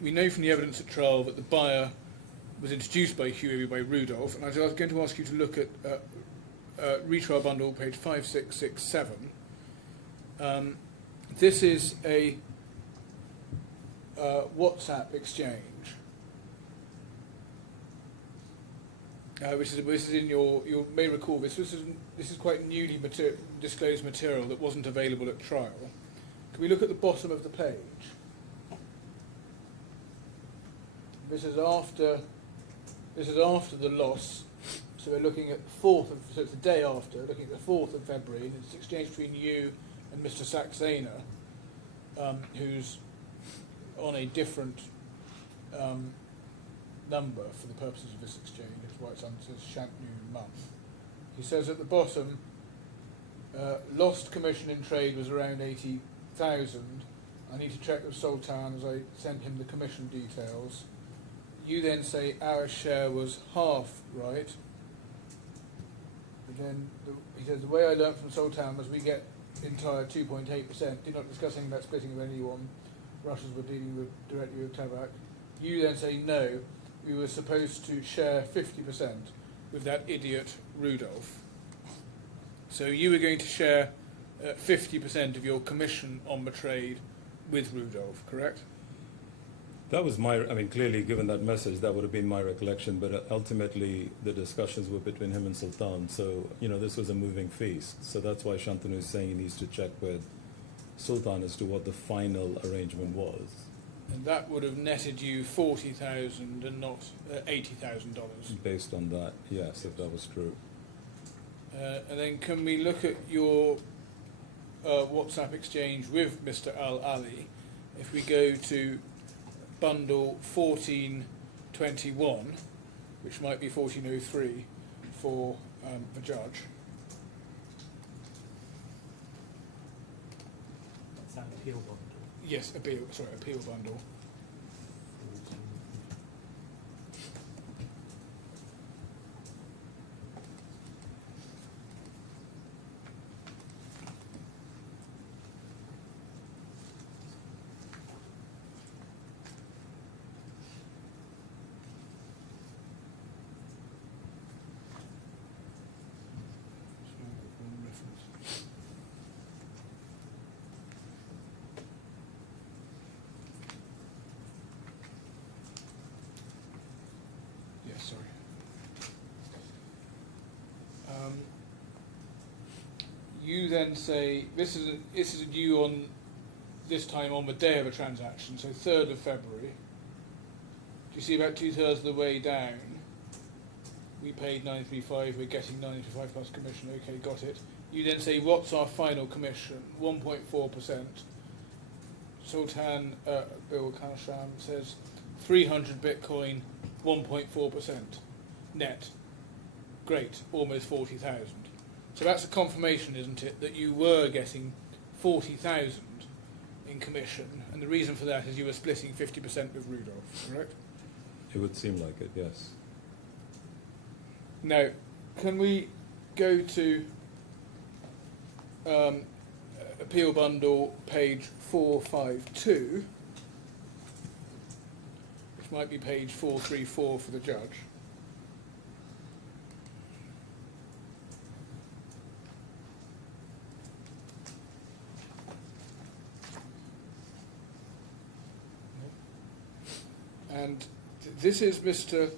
We know from the evidence at trial that the buyer was introduced by HUOBI by Rudolph, and I was going to ask you to look at retrial bundle page 5667. This is a WhatsApp exchange, which is in you may recall this is quite newly disclosed material that wasn't available at trial. Can we look at the bottom of the page? This is after the loss. So we're looking at so it's the day after, looking at the 4th of February, and it's exchange between you and Mr. Saxena, who's on a different number for the purposes of this exchange. That's why it's under Shantnu Mum. He says at the bottom, lost commission in trade was around 80,000. I need to check with Sultan as I send him the commission details. You then say our share was half, right? But then he says the way I learnt from Sultan was we get entire 2.8%. Did not discuss anything about splitting with anyone. Russians were dealing directly with TABARAK. You then say no, we were supposed to share 50% with that idiot Rudolph. So you were going to share 50% of your commission on the trade with Rudolph, correct? That was clearly given that message, that would have been my recollection, but ultimately the discussions were between him and Sultan, so, this was a moving feast. So that's why Shantanu is saying he needs to check with Sultan as to what the final arrangement was. And that would have netted you $40,000 and not $80,000. Based on that, yes, if that was true. And then can we look at your WhatsApp exchange with Mr. Al-Ali? If we go to bundle 1421, which might be 1403 for a judge. appeal bundle. Yes, appeal bundle. Yes, sorry. You then say this is due on this time on the day of a transaction, so 3rd of February. Do you see about 2/3 of the way down? We paid 935. We're getting 935 plus commission. Okay, got it. You then say, what's our final commission? 1.4%. Sultan Bill Kanasham says 300 Bitcoin, 1.4% net. Great, almost 40,000. So that's a confirmation, isn't it, that you were getting 40,000 in commission, and the reason for that is you were splitting 50% with Rudolph, correct? It would seem like it, yes. Now, can we go to Appeal Bundle page 452, which might be page 434 for the judge. And this is Mr.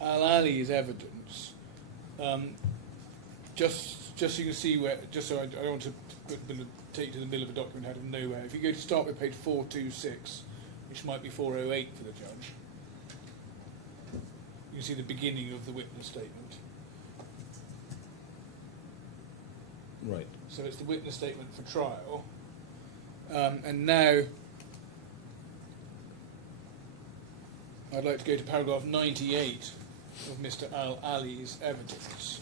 Al-Ali's evidence. Just so you can see where, just so I don't want to take you to the middle of a document out of nowhere. If you go to start with page 426, which might be 408 for the judge, you can see the beginning of the witness statement. Right. So it's the witness statement for trial. And now I'd like to go to paragraph 98 of Mr. Al-Ali's evidence,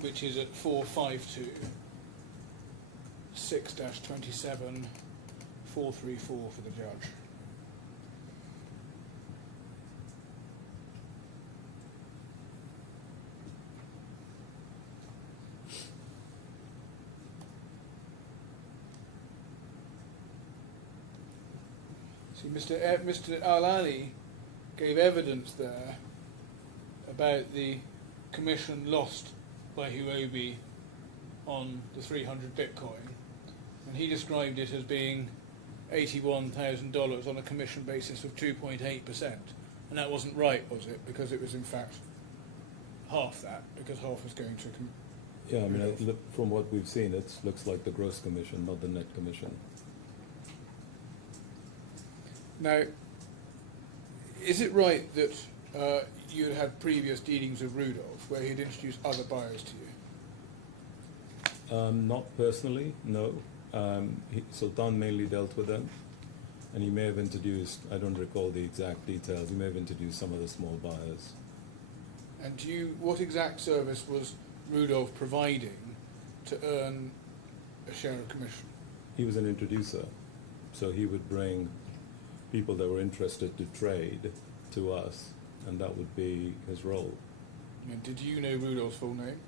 which is at 452, 6-27, 434 for the judge. See, Mr. Al-Ali gave evidence there about the commission lost by HUOBI on the 300 Bitcoin, and he described it as being $81,000 on a commission basis of 2.8%, and that wasn't right, was it? Because it was in fact half that, because half was going to. Yeah, I mean, from what we've seen, it looks like the gross commission, not the net commission. Now, is it right that you had previous dealings with Rudolph, where he'd introduced other buyers to you? Not personally, no. Sultan mainly dealt with them, and he may have introduced, I don't recall the exact details, he may have introduced some of the small buyers. And what exact service was Rudolph providing to earn a share of commission? He was an introducer, so he would bring people that were interested to trade to us, and that would be his role. And did you know Rudolph's full name?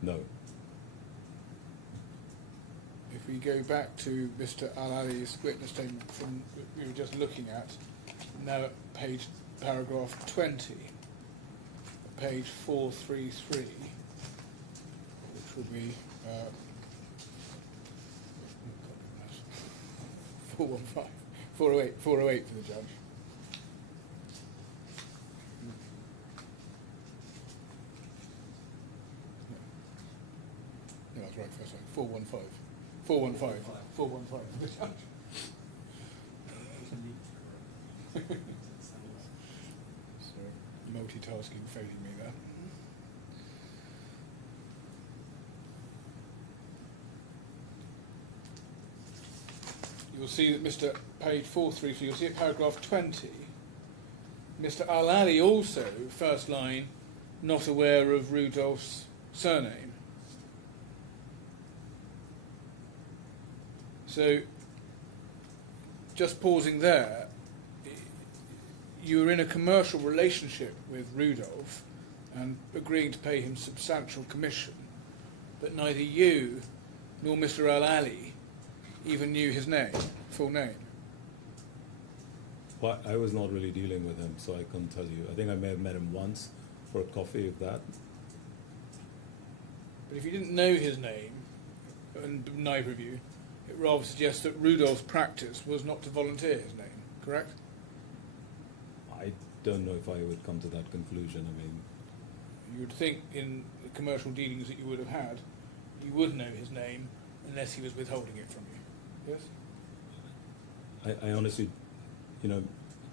No. If we go back to Mr. Al-Ali's witness statement from we were just looking at, now at paragraph 20, page 433, which would be 415, 408 for the judge. No, that's right, first one, 415. 415 for the judge. So, multitasking failing me there. You'll see that page 433, you'll see at paragraph 20, Mr. Al-Ali also, first line, not aware of Rudolph's surname. So, just pausing there, you were in a commercial relationship with Rudolph and agreeing to pay him substantial commission, but neither you nor Mr. Al-Ali even knew his name, full name. Well, I was not really dealing with him, so I can't tell you. I think I may have met him once for a coffee, if that. But if you didn't know his name, and neither of you, it rather suggests that Rudolph's practice was not to volunteer his name, correct? I don't know if I would come to that conclusion. I mean, You would think in the commercial dealings that you would have had, you would know his name unless he was withholding it from you. Yes? I honestly,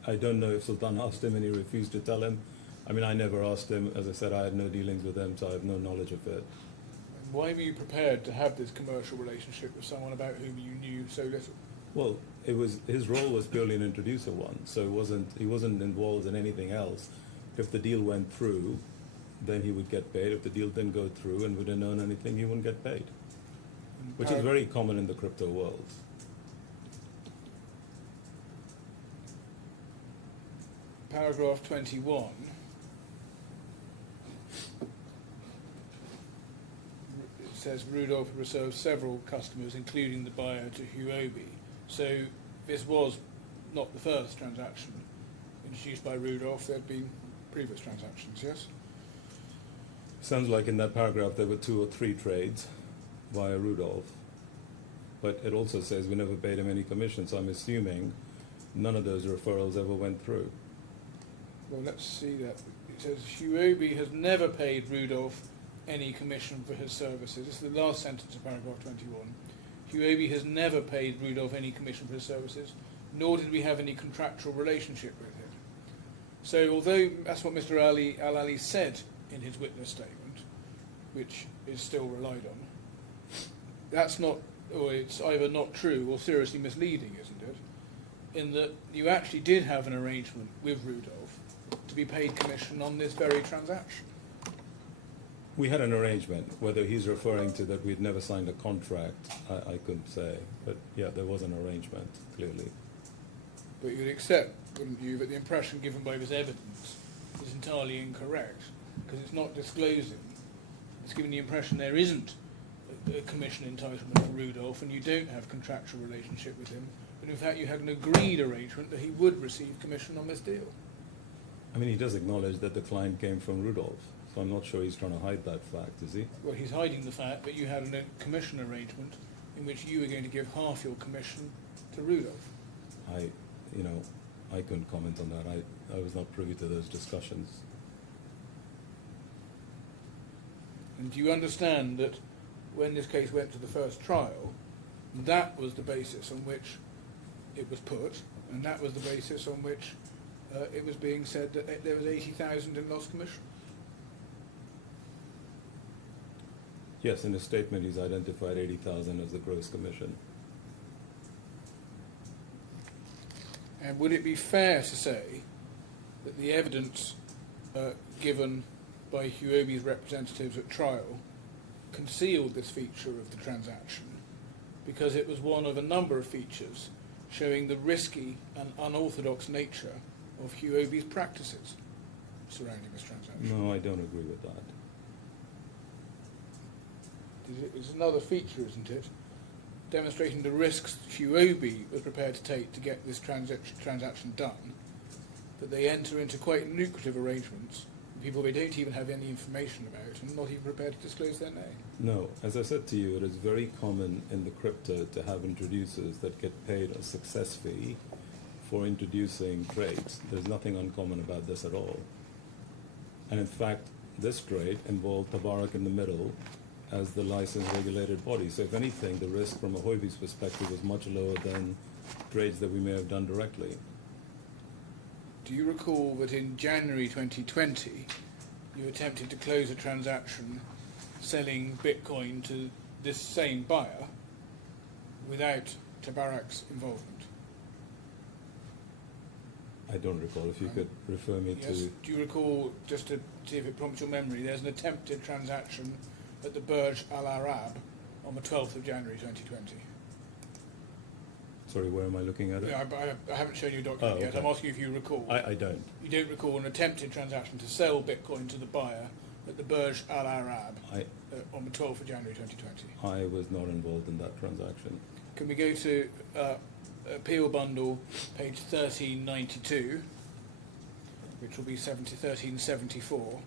I don't know if Sultan asked him and he refused to tell him. I mean, I never asked him. As I said, I had no dealings with him, so I have no knowledge of it. And why were you prepared to have this commercial relationship with someone about whom you knew so little? Well, his role was purely an introducer one, so he wasn't involved in anything else. If the deal went through, then he would get paid. If the deal didn't go through and we didn't earn anything, he wouldn't get paid, which is very common in the crypto world. Paragraph 21. It says Rudolph reserved several customers, including the buyer, to HUOBI. So this was not the first transaction introduced by Rudolph. There had been previous transactions, yes? Sounds like in that paragraph there were 2 or 3 trades via Rudolph, but it also says we never paid him any commission, so I'm assuming none of those referrals ever went through. Well, let's see that. It says HUOBI has never paid Rudolph any commission for his services. This is the last sentence of paragraph 21. HUOBI has never paid Rudolph any commission for his services, nor did we have any contractual relationship with him. So although that's what Mr. Al-Ali said in his witness statement, which is still relied on, that's not, or it's either not true or seriously misleading, isn't it? In that you actually did have an arrangement with Rudolph to be paid commission on this very transaction. We had an arrangement. Whether he's referring to that we'd never signed a contract, I couldn't say. But yeah, there was an arrangement, clearly. But you'd accept, wouldn't you, that the impression given by this evidence is entirely incorrect, because it's not disclosing. It's giving the impression there isn't a commission entitlement for Rudolph, and you don't have contractual relationship with him, but in fact you had an agreed arrangement that he would receive commission on this deal. I mean, he does acknowledge that the client came from Rudolph, so I'm not sure he's trying to hide that fact, is he? Well, he's hiding the fact that you had a commission arrangement in which you were going to give half your commission to Rudolph. I couldn't comment on that. I was not privy to those discussions. And do you understand that when this case went to the first trial, that was the basis on which it was put, and that was the basis on which it was being said that there was 80,000 in lost commission? Yes, in his statement he's identified 80,000 as the gross commission. And would it be fair to say that the evidence given by HUOBI's representatives at trial concealed this feature of the transaction because it was one of a number of features showing the risky and unorthodox nature of HUOBI's practices surrounding this transaction? No, I don't agree with that. It's another feature, isn't it, demonstrating the risks HUOBI was prepared to take to get this transaction done, that they enter into quite lucrative arrangements with people they don't even have any information about and not even prepared to disclose their name. No, as I said to you, it is very common in the crypto to have introducers that get paid a success fee for introducing trades. There's nothing uncommon about this at all. And in fact, this trade involved TABARAK in the middle as the licensed regulated body. So if anything, the risk from a HUOBI's perspective was much lower than trades that we may have done directly. Do you recall that in January 2020, you attempted to close a transaction selling Bitcoin to this same buyer without TABARAK's involvement? I don't recall. If you could refer me Yes. to... Do you recall, just to see if it prompts your memory, there's an attempted transaction at the Burj Al Arab on the 12th of January 2020. Sorry, where am I looking at it? Yeah, I haven't shown you a document Oh, yet. okay. I'm asking if you recall. I don't. You don't recall an attempted transaction to sell Bitcoin to the buyer at the Burj Al Arab on the 12th of January 2020. I was not involved in that transaction. Can we go to Appeal Bundle, page 1392, which will be 1374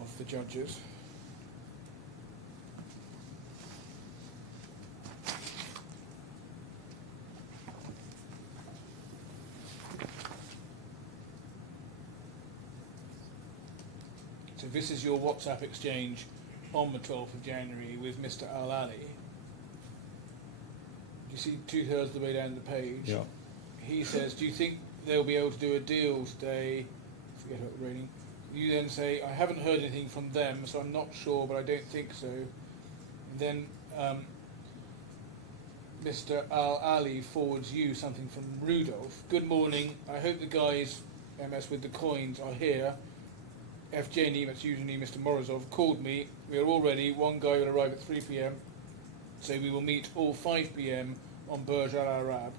of the judges. So this is your WhatsApp exchange on the 12th of January with Mr. Al-Ali. You see 2/3 of the way down the page. Yeah. He says, do you think they'll be able to do a deal today? Forget about the rating. You then say, I haven't heard anything from them, so I'm not sure, but I don't think so. And then Mr. Al-Ali forwards you something from Rudolph. Good morning. I hope the guys, MS with the coins, are here. FJ, that's usually Mr. Morozov, called me. We are all ready. One guy will arrive at 3 p.m. So we will meet all 5 p.m. on Burj Al Arab.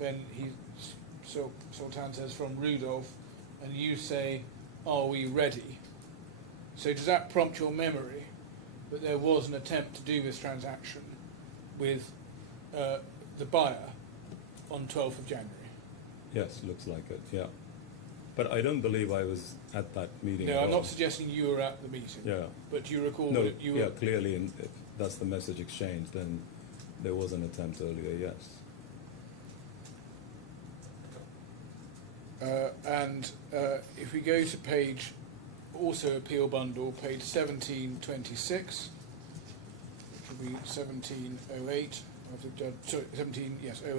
Then Sultan says from Rudolph, and you say, are we ready? So does that prompt your memory that there was an attempt to do this transaction with the buyer on 12th of January? Yes, looks like it, yeah. But I don't believe I was at that meeting. No, at I'm all. not suggesting you were at the meeting. Yeah. But you recall No, that you were... yeah, clearly, and if that's the message exchange, then there was an attempt earlier, yes. If we go to page, also Appeal Bundle, page 1726, which will be 1708 of the judge, sorry,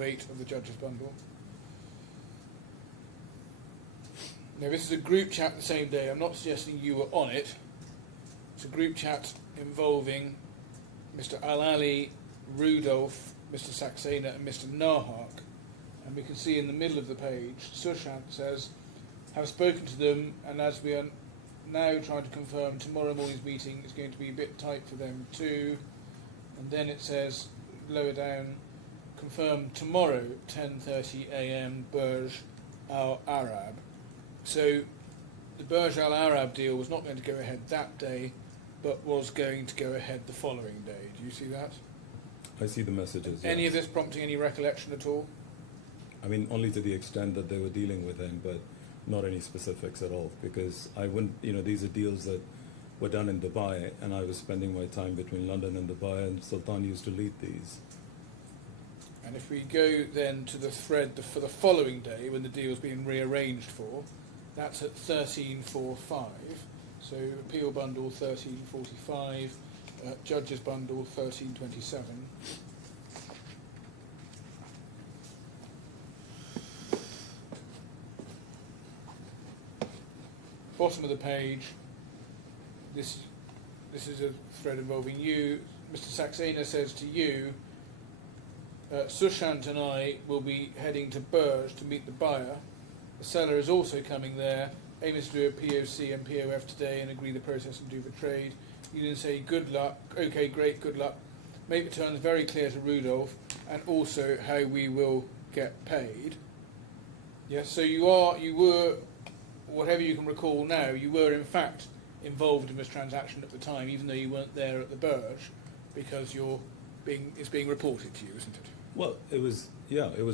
08 of the Judge's Bundle. Now this is a group chat the same day. I'm not suggesting you were on it. It's a group chat involving Mr. Al-Ali, Rudolph, Mr. Saxena and Mr. Nahak. And we can see in the middle of the page, Sushant says, have spoken to them, and as we are now trying to confirm tomorrow morning's meeting is going to be a bit tight for them too. And then it says, lower down, confirm tomorrow, 10:30 a.m. Burj Al Arab. So the Burj Al Arab deal was not going to go ahead that day, but was going to go ahead the following day. Do you see that? I see the messages. Any yes. of this prompting any recollection at all? I mean, only to the extent that they were dealing with him, but not any specifics at all, because I wouldn't, these are deals that were done in Dubai, and I was spending my time between London and Dubai, and Sultan used to lead these. And if we go then to the thread for the following day, when the deal was being rearranged for, that's at 13:45. So Appeal Bundle 13:45, Judges Bundle 13:27. Bottom of the page, this is a thread involving you. Mr. Saxena says to you, Sushant and I will be heading to Burj to meet the buyer. The seller is also coming there, aiming to do a POC and POF today and agree the process and do the trade. You then say, good luck, okay, great, good luck. Make the terms very clear to Rudolph, and also how we will get paid. Yes, so you were, whatever you can recall now, you were in fact involved in this transaction at the time, even though you weren't there at the Burj, because it's being reported to you, isn't it? Well, it was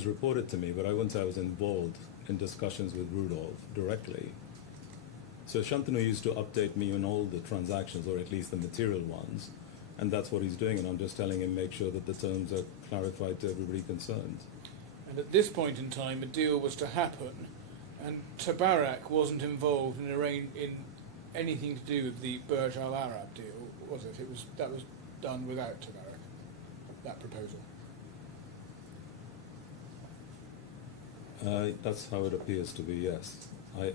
reported to me, but I wouldn't say I was involved in discussions with Rudolph directly. So Shantanu used to update me on all the transactions, or at least the material ones, and that's what he's doing, and I'm just telling him make sure that the terms are clarified to everybody concerned. And at this point in time, a deal was to happen, and TABARAK wasn't involved in anything to do with the Burj Al Arab deal, was it? That was done without TABARAK, that proposal. That's how it appears to be, yes.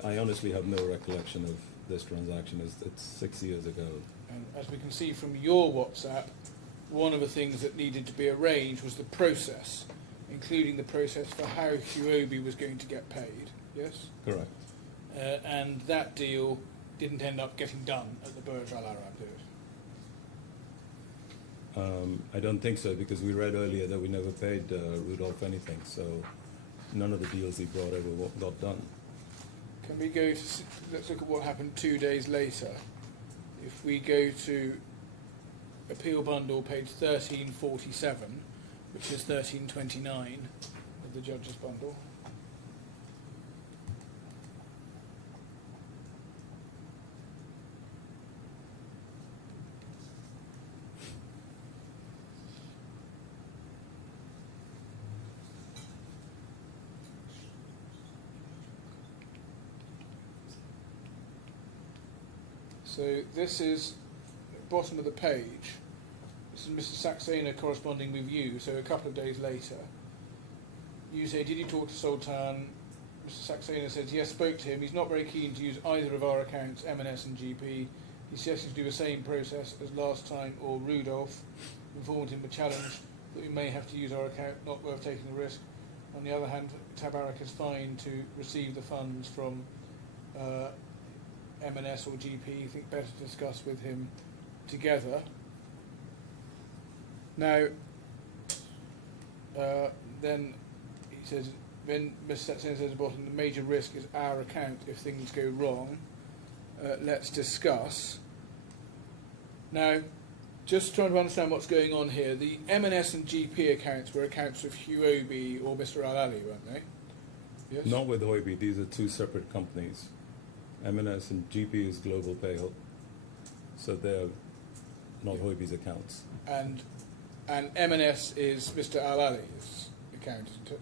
I honestly have no recollection of this transaction. It's 6 years ago. And as we can see from your WhatsApp, one of the things that needed to be arranged was the process, including the process for how HUOBI was going to get paid, yes? Correct. And that deal didn't end up getting done at the Burj Al Arab, did I don't think so, because we read earlier that we never paid Rudolph anything, so none of the deals he brought ever got done. Can we go to, let's look at what happened 2 days later. If we go to Appeal Bundle, page 1347, which is 1329 of the Judge's Bundle. So this is bottom of the page. This is Mr. Saxena corresponding with you, so a couple of days later. You say, did you talk to Sultan? Mr. Saxena says, yes, spoke to him. He's not very keen to use either of our accounts, M&S and GP. He suggests to do the same process as last time, or Rudolph informed him the challenge that we may have to use our account, not worth taking the risk. On the other hand, Tabarak is fine to receive the funds from M&S or GP. You think better to discuss with him together. Now, then he says, then Mr. Saxena says at the bottom, the major risk is our account if things go wrong. Let's discuss. Now, just trying to understand what's going on here. The M&S and GP accounts were accounts of HUOBI or Mr. Al-Ali, weren't they? Yes? Not with HUOBI, these are two separate companies. M&S and GP is Global Payroll, so they're not HUOBI's accounts. And M&S is Mr. Al-Ali's account, isn't it?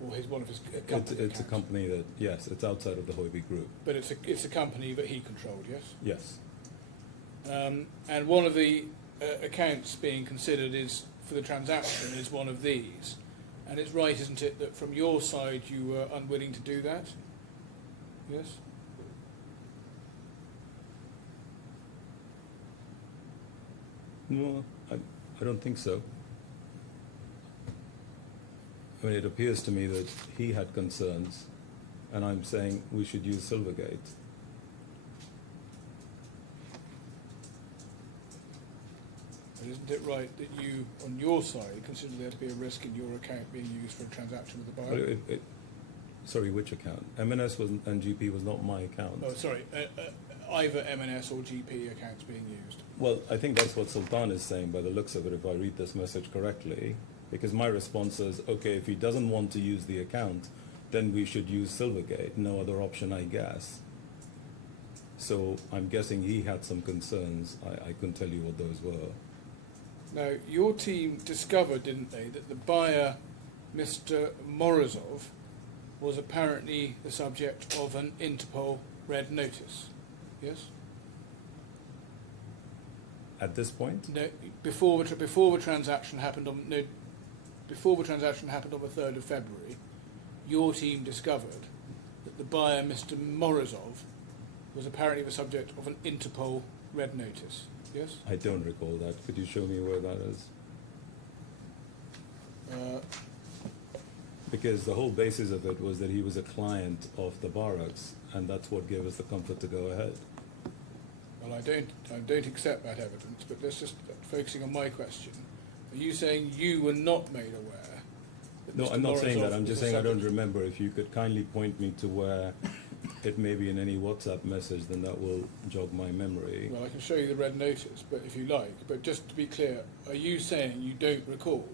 Or one of his company It's a company that, yes, it's outside of the HUOBI group. But it's a company that he controlled, yes? Yes. And one of the accounts being considered is for the transaction is one of these. And it's right, isn't it, that from your side you were unwilling to do that? Yes? No, I don't think so. I mean, it appears to me that he had concerns, and I'm saying we should use Silvergate. But isn't it right that you, on your side, consider there to be a risk in your account being used for a transaction with the buyer? Well, sorry, which account? M&S was, and GP was not my account. Oh, sorry, either M&S or GP accounts being used. Well, I think that's what Sultan is saying by the looks of it, if I read this message correctly, because my response is, okay, if he doesn't want to use the account, then we should use Silvergate, no other option, I guess. So I'm guessing he had some concerns. I couldn't tell you what those were. Now, your team discovered, didn't they, that the buyer, Mr. Morozov, was apparently the subject of an Interpol red notice, yes? At this point? No, before the transaction happened on the 3rd of February, your team discovered that the buyer, Mr. Morozov, was apparently the subject of an Interpol red notice. Yes? I don't recall that. Could you show me where that is? Because the whole basis of it was that he was a client of TABARAK's, and that's what gave us the comfort to go ahead. Well, I don't accept that evidence, but let's just focusing on my question. Are you saying you were not made aware that No, Mr. I'm not saying Morozov that. I'm was just a saying I don't subject? remember. If you could kindly point me to where it may be in any WhatsApp message, then that will jog my memory. Well, I can show you the red notice, but if you like. But just to be clear, are you saying you don't recall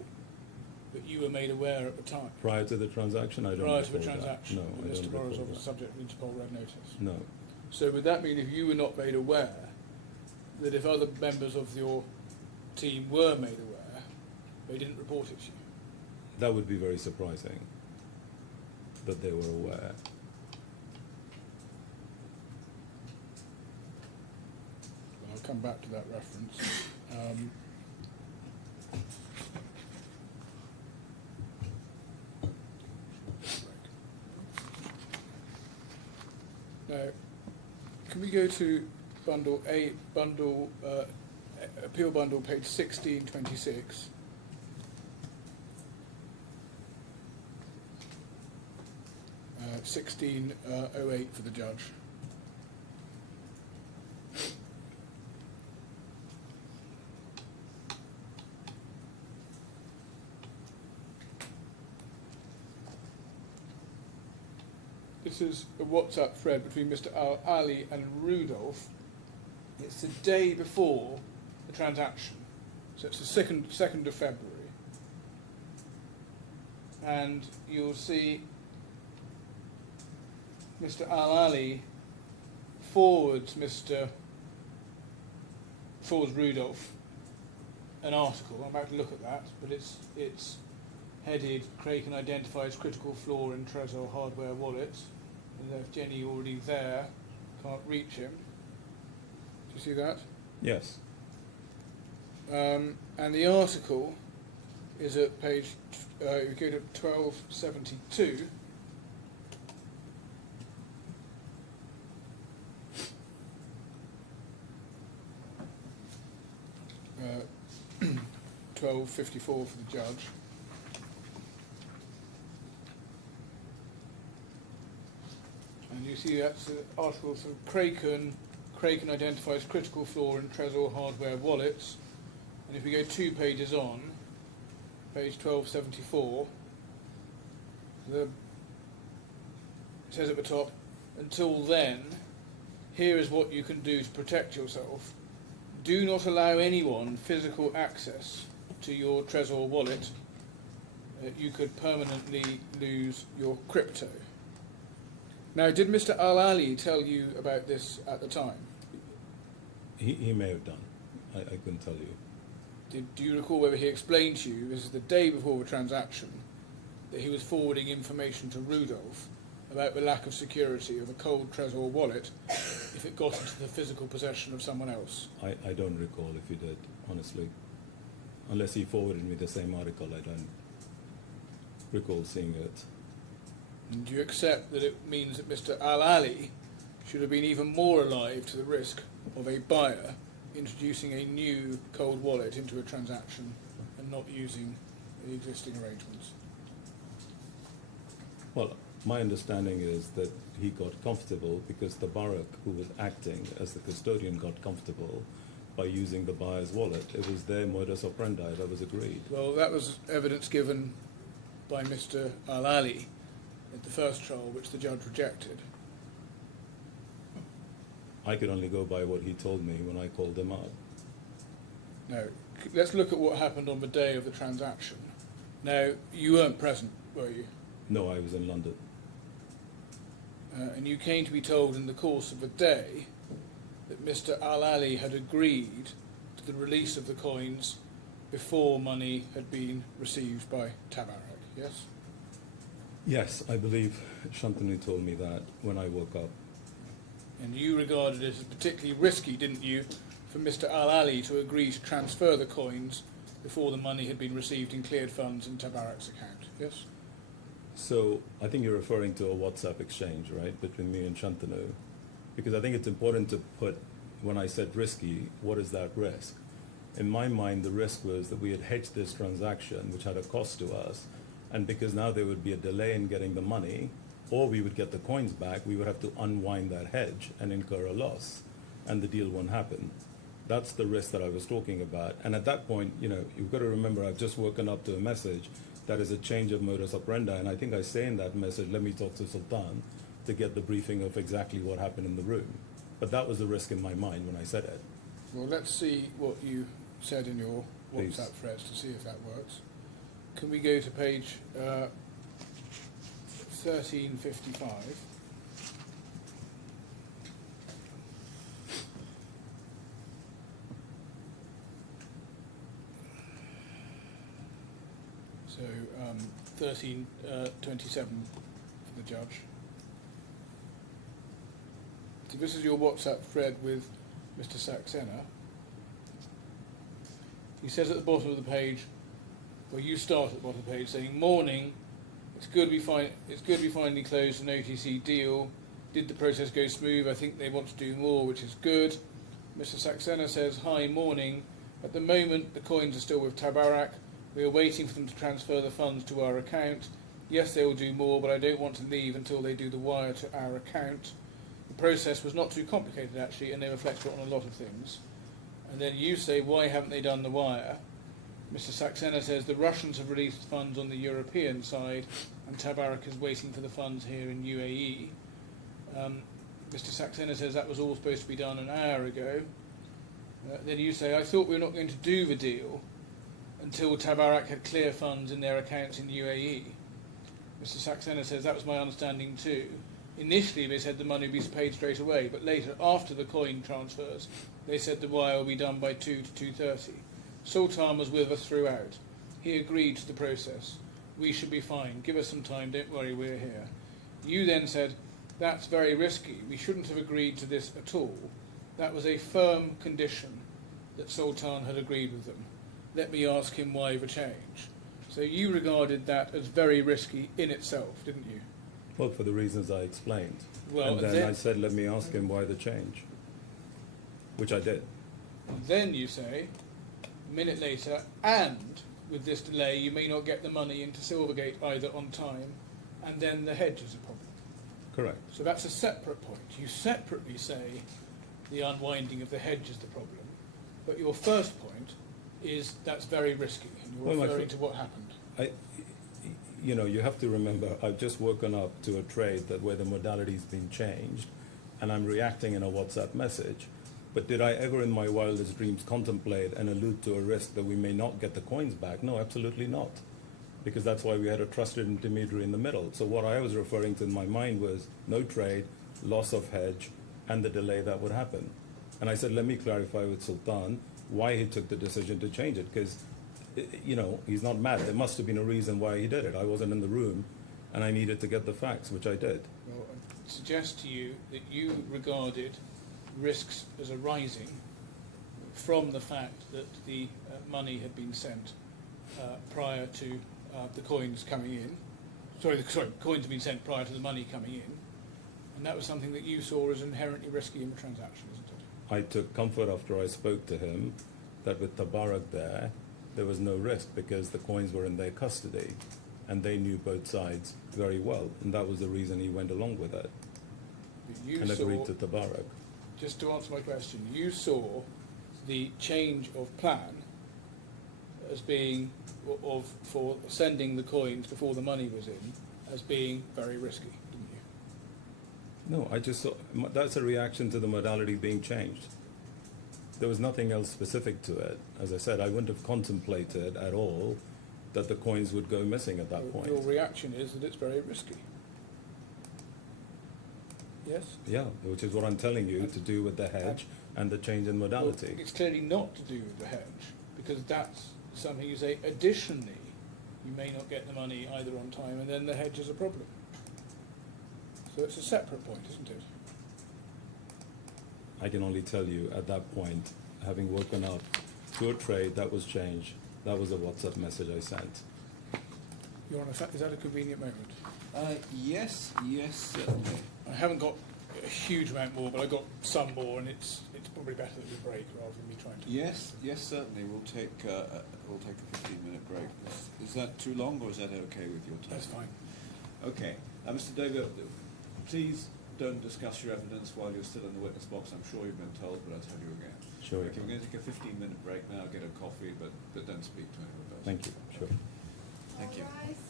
that you were made aware at the time? Prior to the transaction, I don't Prior to the recall transaction, that. No, that I Mr. don't recall Morozov was that. subject to Interpol red notice? No. So would that mean if you were not made aware, that if other members of your team were made aware, they didn't report it to you? That would be very surprising, that they were aware. I'll come back to that reference. Now, can we go to Appeal Bundle, page 1626? Uh, 1608 for the judge. this is a WhatsApp thread between Mr. Ali and Rudolph. It's the day before the transaction, so it's the second of February, and you'll see Mr. Ali forwards Rudolph an article. I'm about to look at that, but it's headed "Kraken identifies critical flaw in Trezor hardware wallet." And left Jenny already there, can't reach him. Do you see that? Yes. And the article is at page, you go to 1272. Uh, 1254 for the judge. And you see that's an article from Kraken identifies critical flaw in Trezor hardware wallets. And if we go 2 pages on, page 1274, it says at the top, "Until then, here is what you can do to protect yourself. Do not allow anyone physical access to your Trezor wallet. You could permanently lose your crypto." Now, did Mr. Ali tell you about this at the time? He may have done. I couldn't tell you. Do you recall whether he explained to you, this is the day before the transaction, that he was forwarding information to Rudolph about the lack of security of a cold Trezor wallet if it got into the physical possession of someone else? I don't recall if he did, honestly. Unless he forwarded me the same article, I don't recall seeing it. And do you accept that it means that Mr. Ali should have been even more alive to the risk of a buyer introducing a new cold wallet into a transaction and not using the existing arrangements? Well, my understanding is that he got comfortable because TABARAK, who was acting as the custodian, got comfortable by using the buyer's wallet. It was their modus operandi that was agreed. Well, that was evidence given by Mr. Ali at the first trial, which the judge rejected. I could only go by what he told me when I called him up. Now, let's look at what happened on the day of the transaction. Now, you weren't present, were you? No, I was in London. And you came to be told in the course of the day that Mr. Ali had agreed to the release of the coins before money had been received by TABARAK, yes? Yes, I believe Shantanu told me that when I woke up. And you regarded it as particularly risky, didn't you, for Mr. Ali to agree to transfer the coins before the money had been received in cleared funds in TABARAK's account, yes? So I think you're referring to a WhatsApp exchange, right, between me and Shantanu? Because I think it's important to put, when I said risky, what is that risk? In my mind, the risk was that we had hedged this transaction, which had a cost to us, and because now there would be a delay in getting the money, or we would get the coins back, we would have to unwind that hedge and incur a loss, and the deal won't happen. That's the risk that I was talking about. And at that point, you know, you've got to remember, I've just woken up to a message that is a change of modus operandi, and I think I say in that message, let me talk to Sultan to get the briefing of exactly what happened in the room. But that was the risk in my mind when I said it. Well, let's see what you said in your Please. WhatsApp threads to see if that works. Can we go to page 1355? So 1327 for the judge. So this is your WhatsApp thread with Mr. Saxena. He says at the bottom of the page, well, you start at the bottom of the page saying, "Morning, it's good we finally closed an OTC deal. Did the process go smooth? I think they want to do more, which is good." Mr. Saxena says, "Hi, morning. At the moment, the coins are still with TABARAK. We are waiting for them to transfer the funds to our account. Yes, they will do more, but I don't want to leave until they do the wire to our account." The process was not too complicated, actually, and they reflected on a lot of things. And then you say, "Why haven't they done the wire?" Mr. Saxena says, "The Russians have released funds on the European side, and TABARAK is waiting for the funds here in UAE. Mr. Saxena says that was all supposed to be done an hour ago. Then you say, I thought we were not going to do the deal until TABARAK had clear funds in their accounts in UAE. Mr. Saxena says that was my understanding too. Initially they said the money would be paid straight away, but later, after the coin transfers, they said the wire will be done by 2 to 2:30. Sultan was with us throughout. He agreed to the process. We should be fine. Give us some time. Don't worry, we're here. You then said, that's very risky. We shouldn't have agreed to this at all. That was a firm condition that Sultan had agreed with them. Let me ask him why the change. So you regarded that as very risky in itself, didn't you? Well, for the reasons I explained. Well, and then I said, let me ask him why the change, which I did. Then you say, a minute later, and with this delay, you may not get the money into Silvergate either on time, and then the hedge is a problem. Correct. So that's a separate point. You separately say the unwinding of the hedge is the problem, but your first point is that's very risky, and you're referring to what happened. You have to remember, I've just woken up to a trade that where the modality's been changed, and I'm reacting in a WhatsApp message. But did I ever in my wildest dreams contemplate and allude to a risk that we may not get the coins back? No, absolutely not. Because that's why we had a trusted intermediary in the middle. So what I was referring to in my mind was no trade, loss of hedge, and the delay that would happen. And I said, let me clarify with Sultan why he took the decision to change it, because he's not mad. There must have been a reason why he did it. I wasn't in the room, and I needed to get the facts, which I did. Well, I suggest to you that you regarded risks as arising from the fact that the money had been sent prior to the coins coming in. Coins had been sent prior to the money coming in, and that was something that you saw as inherently risky in the transaction, isn't it? I took comfort after I spoke to him that with TABARAK there was no risk because the coins were in their custody and they knew both sides very well, and that was the reason he went along with it and agreed to TABARAK. Just to answer my question, you saw the change of plan as being for sending the coins before the money was in as being very risky, didn't you? No, I just saw that's a reaction to the modality being changed. There was nothing else specific to it. As I said, I wouldn't have contemplated at all that the coins would go missing at that point. Your reaction is that it's very risky. Yes? Yeah, which is what I'm telling you, to do with the hedge and the change in modality. Well, it's clearly not to do with the hedge, because that's something you say, additionally, you may not get the money either on time, and then the hedge is a problem. So it's a separate point, isn't it? I can only tell you at that point, having woken up to a trade that was changed, that was a WhatsApp message I sent. Your Honour, is that a convenient moment? Yes, certainly. I haven't got a huge amount more, but I got some more, and it's probably better that we break rather than me trying to. Yes, certainly. We'll take a 15-minute break. Is that too long, or is that okay with your time? That's fine. Okay. Mr. David, please don't discuss your evidence while you're still in the witness box. I'm sure you've been told, but I'll tell you again. Sure. Okay, we're going to take a 15-minute break now, get a coffee, but don't speak to anyone else. Thank you. Sure. Thank you. All rise.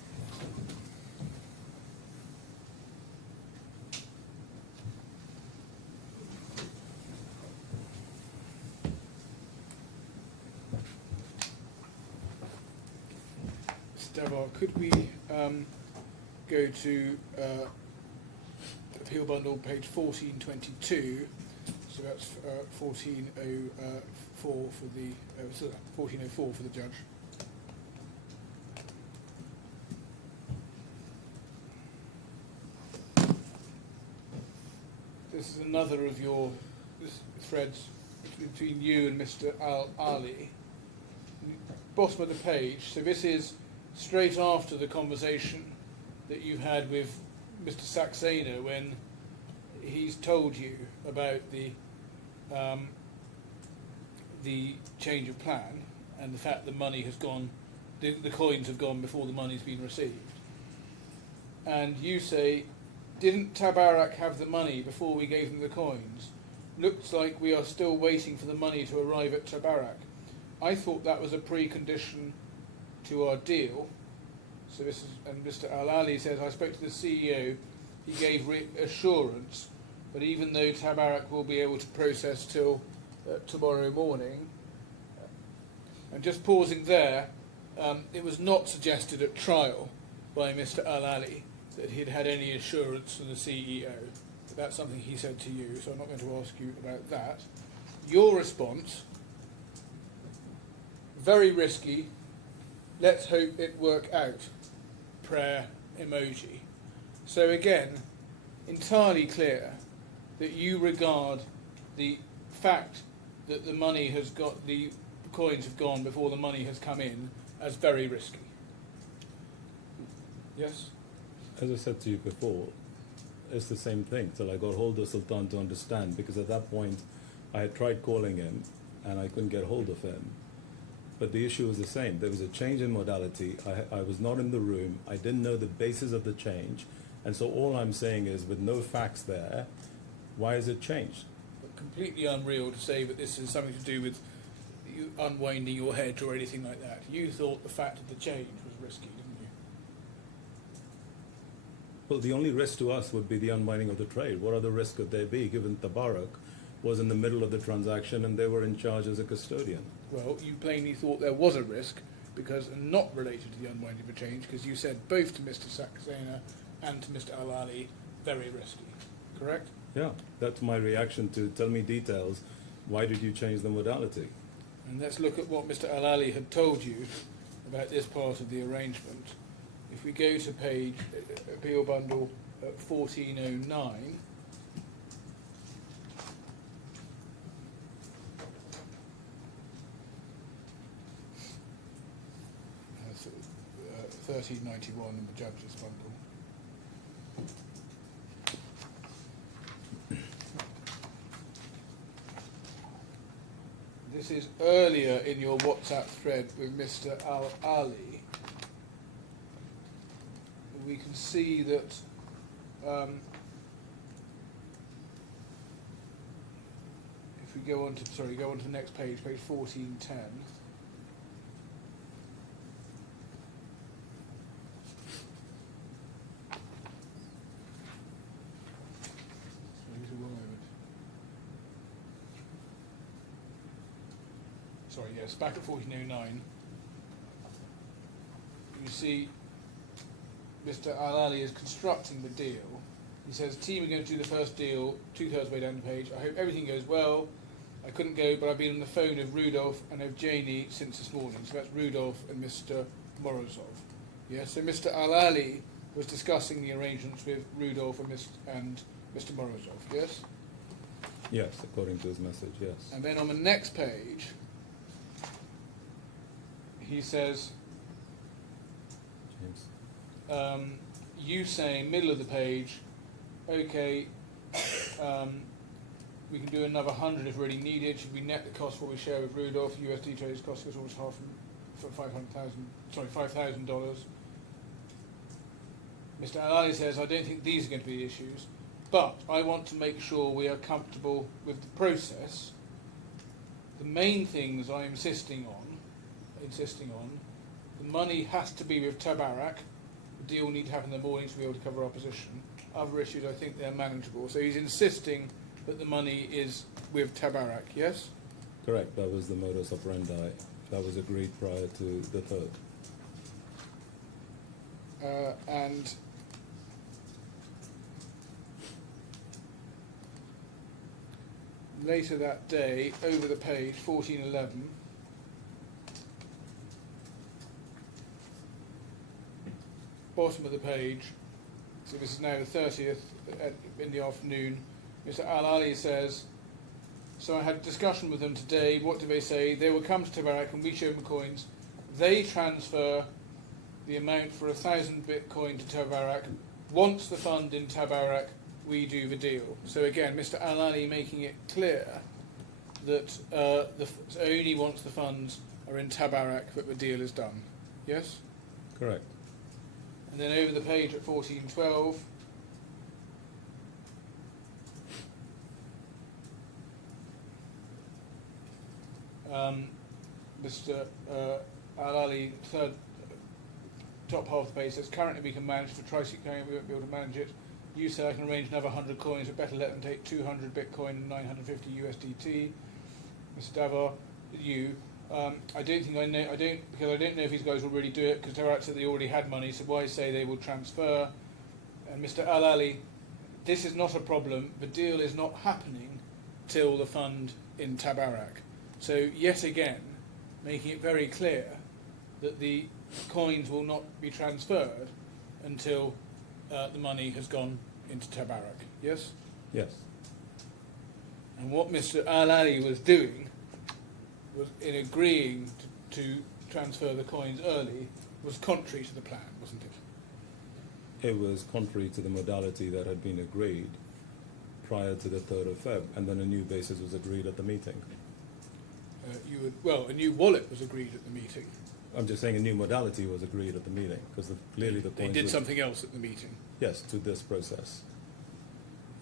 Devar, could we go to Appeal Bundle page 1422, so that's 1404 for the 1404 for the judge. This is another of your threads between you and Mr. Ali. Bottom of the page. So this is straight after the conversation that you had with Mr. Saxena when he's told you about the change of plan and the fact that money has gone, the coins have gone before the money's been received. And you say, didn't TABARAK have the money before we gave them the coins? Looks like we are still waiting for the money to arrive at TABARAK. I thought that was a precondition to our deal, So Mr. Al-Ali says, I spoke to the CEO, he gave reassurance, but even though TABARAK will be able to process till tomorrow morning, and just pausing there, it was not suggested at trial by Mr. Al-Ali that he'd had any assurance from the CEO. But that's something he said to you, so I'm not going to ask you about that. Your response, very risky, let's hope it work out, prayer emoji. So again, entirely clear that you regard the fact that the money has got, the coins have gone before the money has come in, as very risky. Yes? As I said to you before, it's the same thing till I got hold of Sultan to understand, because at that point I had tried calling him and I couldn't get hold of him. But the issue was the same. There was a change in modality. I was not in the room. I didn't know the basis of the change. And so all I'm saying is, with no facts there, why has it changed? But completely unreal to say that this is something to do with you unwinding your hedge or anything like that. You thought the fact of the change was risky, didn't you? Well, the only risk to us would be the unwinding of the trade. What other risk could there be, given TABARAK was in the middle of the transaction and they were in charge as a custodian? Well, you plainly thought there was a risk, because not related to the unwinding of a change, because you said both to Mr. Saxena and to Mr. Al-Ali, very risky. Correct? Yeah, that's my reaction to tell me details. Why did you change the modality? And let's look at what Mr. Al-Ali had told you about this part of the arrangement. If we go to page Appeal Bundle 1409, that's 1391 in the Judge's Bundle. This is earlier in your WhatsApp thread with Mr. Al-Ali. We can see that if we go on to the next page, page 1410. Sorry, yes, back at 1409, you see Mr. Al-Ali is constructing the deal. He says, team are going to do the first deal 2/3 way down the page. I hope everything goes well. I couldn't go, but I've been on the phone with Rudolph and of Janie since this morning. So that's Rudolph and Mr. Morozov. Yes, so Mr. Al-Ali was discussing the arrangements with Rudolph and Mr. Morozov, yes? Yes, according to his message, yes. And then on the next page, he says, James. you say, middle of the page, okay, we can do another 100 if really needed. Should we net the cost what we share with Rudolph? USD trades cost us almost half for $5,000. Mr. Al-Ali says, I don't think these are going to be issues, but I want to make sure we are comfortable with the process. The main things I'm insisting on, the money has to be with TABARAK. The deal will need to happen in the morning to be able to cover our position. Other issues, I think they're manageable. So he's insisting that the money is with TABARAK, yes? Correct, that was the modus operandi. That was agreed prior to the 3rd. And later that day, over the page, 1411, bottom of the page, so this is now the 30th in the afternoon, Mr. Al-Ali says, so I had a discussion with them today. What do they say? They will come to TABARAK and we show them coins. They transfer the amount for 1,000 Bitcoin to TABARAK. Once the fund in TABARAK, we do the deal. So again, Mr. Al-Ali making it clear that only once the funds are in TABARAK that the deal is done. Yes? Correct. And then over the page at 1412, Mr. Al-Ali top half of the page says, currently we can manage for Tricycle Coin, we won't be able to manage it. You say I can arrange another 100 coins, but better let them take 200 Bitcoin and 950 USDT. Mr. Davar, you. I don't think I know, because I don't know if these guys will really do it, because Tabarak said they already had money, so why say they will transfer? And Mr. Al-Ali, this is not a problem, the deal is not happening till the fund in Tabarak. So yet again, making it very clear that the coins will not be transferred until the money has gone into Tabarak. Yes? Yes. And what Mr. Al-Ali was doing was in agreeing to transfer the coins early was contrary to the plan, wasn't it? It was contrary to the modality that had been agreed prior to the 3rd of Feb, and then a new basis was agreed at the meeting. A new wallet was agreed at the meeting. I'm just saying a new modality was agreed at the meeting, because clearly the They coins did were- something else at the meeting. Yes, to this process,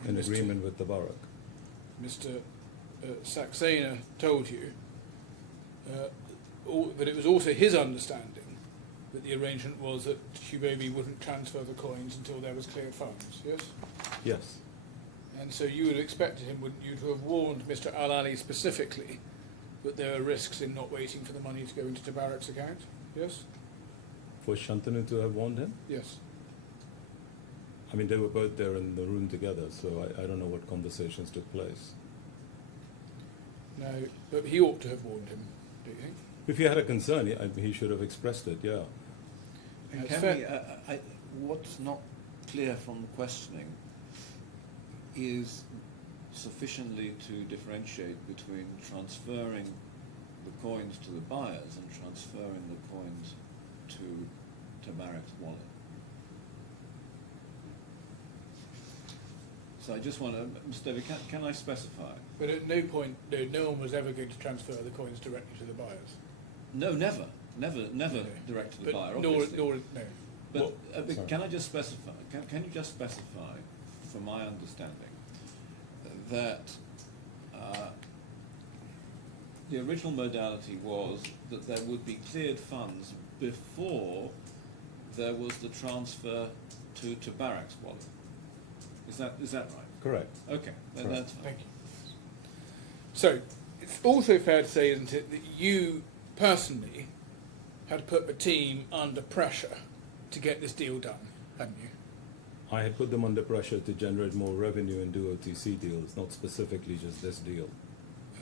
in Mr. agreement with Tabarak. Mr. Saxena told you that it was also his understanding that the arrangement was that HUOBI wouldn't transfer the coins until there was clear funds, yes? Yes. And so you would have expected him, wouldn't you, to have warned Mr. Al-Ali specifically that there are risks in not waiting for the money to go into Tabarak's account, yes? For Shantanu to have warned him? Yes. I mean, they were both there in the room together, so I don't know what conversations took place. No, but he ought to have warned him, do you think? If he had a concern, he should have expressed it, yeah. And That's can fair. we, what's not clear from the questioning is sufficiently to differentiate between transferring the coins to the buyers and transferring the coins to Tabarak's wallet. So I just want to, Mr. David, can I specify? But at no point, no one was ever going to transfer the coins directly to the buyers. No, never No. direct to the But buyer, nor, obviously. no. But Sorry. can I just specify, can you just specify, from my understanding, that the original modality was that there would be cleared funds before there was the transfer to Tabarak's wallet? Is that right? Correct. Okay, then Correct. that's fine. Thank you. So, it's also fair to say, isn't it, that you personally had put the team under pressure to get this deal done, hadn't you? I had put them under pressure to generate more revenue and do OTC deals, not specifically just this deal.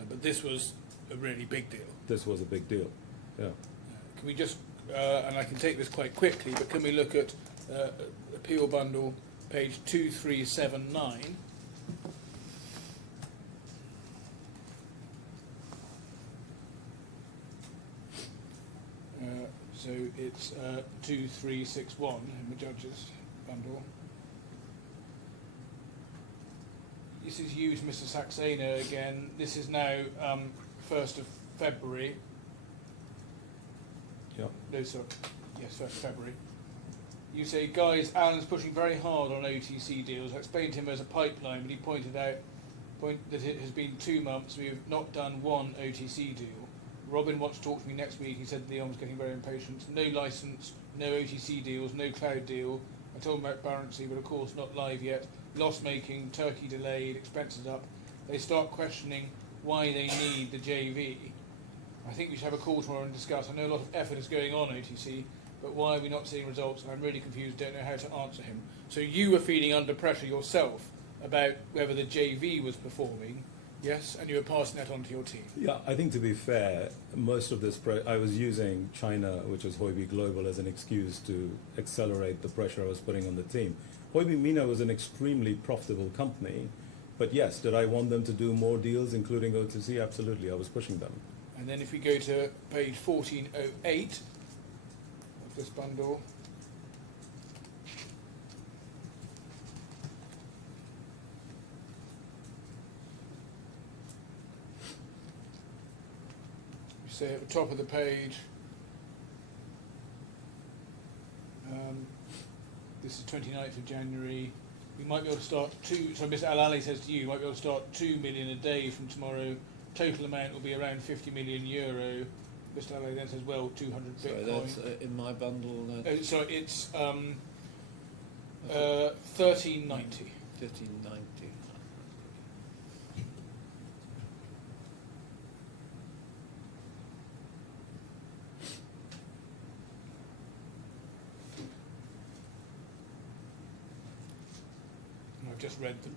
But this was a really big deal. This was a big deal, yeah. Can we just, and I can take this quite quickly, but can we look at Appeal Bundle, page 2379? So it's 2361 in the Judges Bundle. This is you, Mr. Saxena, again. This is now 1st of February. Yeah. No, sorry. Yes, 1st of February. You say, guys, Alan's pushing very hard on OTC deals. I explained to him as a pipeline, but he pointed out that it has been 2 months. We have not done one OTC deal. Robin wants to talk to me next week. He said the was getting very impatient. No license, no OTC deals, no cloud deal. I told him about Barency, but of course not live yet. Loss making, Turkey delayed, expenses up. They start questioning why they need the JV. I think we should have a call tomorrow and discuss. I know a lot of effort is going on OTC, but why are we not seeing results? And I'm really confused, don't know how to answer him. So you were feeling under pressure yourself about whether the JV was performing, yes, and you were passing that on to your team. Yeah, I think to be fair, most of this, I was using China, which is HUOBI Global, as an excuse to accelerate the pressure I was putting on the team. HUOBI MENA was an extremely profitable company, but yes, did I want them to do more deals, including OTC? Absolutely, I was pushing them. And then if we go to page 1408 of this bundle, you say at the top of the page, this is 29th of January, we might be able to start so Mr. Al-Ali says to you might be able to start 2 million a day from tomorrow. Total amount will be around 50 million euro. Mr. Alley then says, well, 200 So Bitcoin. that's in my bundle. That's So it's 1390. 1390. I've just read them.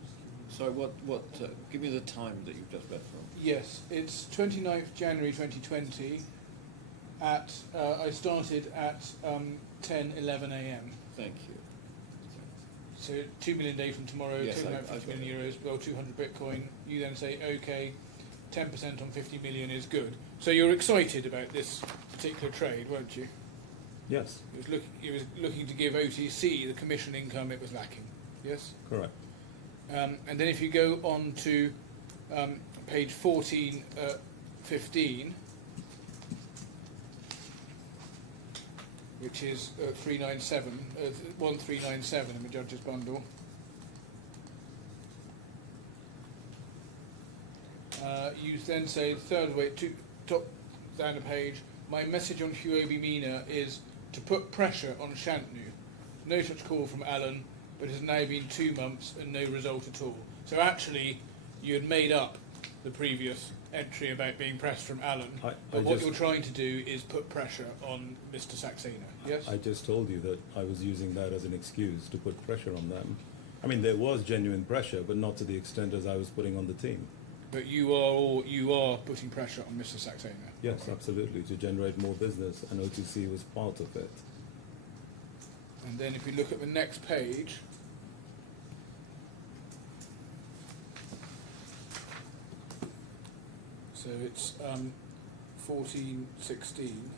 So give me the time that you've just read from. Yes, it's 29th January 2020 at, I started at 10:11 a.m. Thank you. So 2 million day from tomorrow, Yes, 250 million euros, well 200 Bitcoin. You then say, okay, 10% on 50 million is good. So you're excited about this particular trade, weren't you? Yes, It was looking to give OTC the commission income it was lacking. Yes? correct. And then if you go on to page 1415, which is 1397 in the judge's bundle, you then say, third way, top down the page, my message on HUOBI MENA is to put pressure on Shantanu. No such call from Alan, but it has now been 2 months and no result at all. So actually, you had made up the previous entry about being pressed from Alan, but what you're trying to do is put pressure on Mr. Saxena, yes? I just told you that I was using that as an excuse to put pressure on them. I mean, there was genuine pressure, but not to the extent as I was putting on the team. But you are putting pressure on Mr. Saxena. Yes, absolutely, to generate more business, and OTC was part of it. And then if we look at the next page, so it's 1416.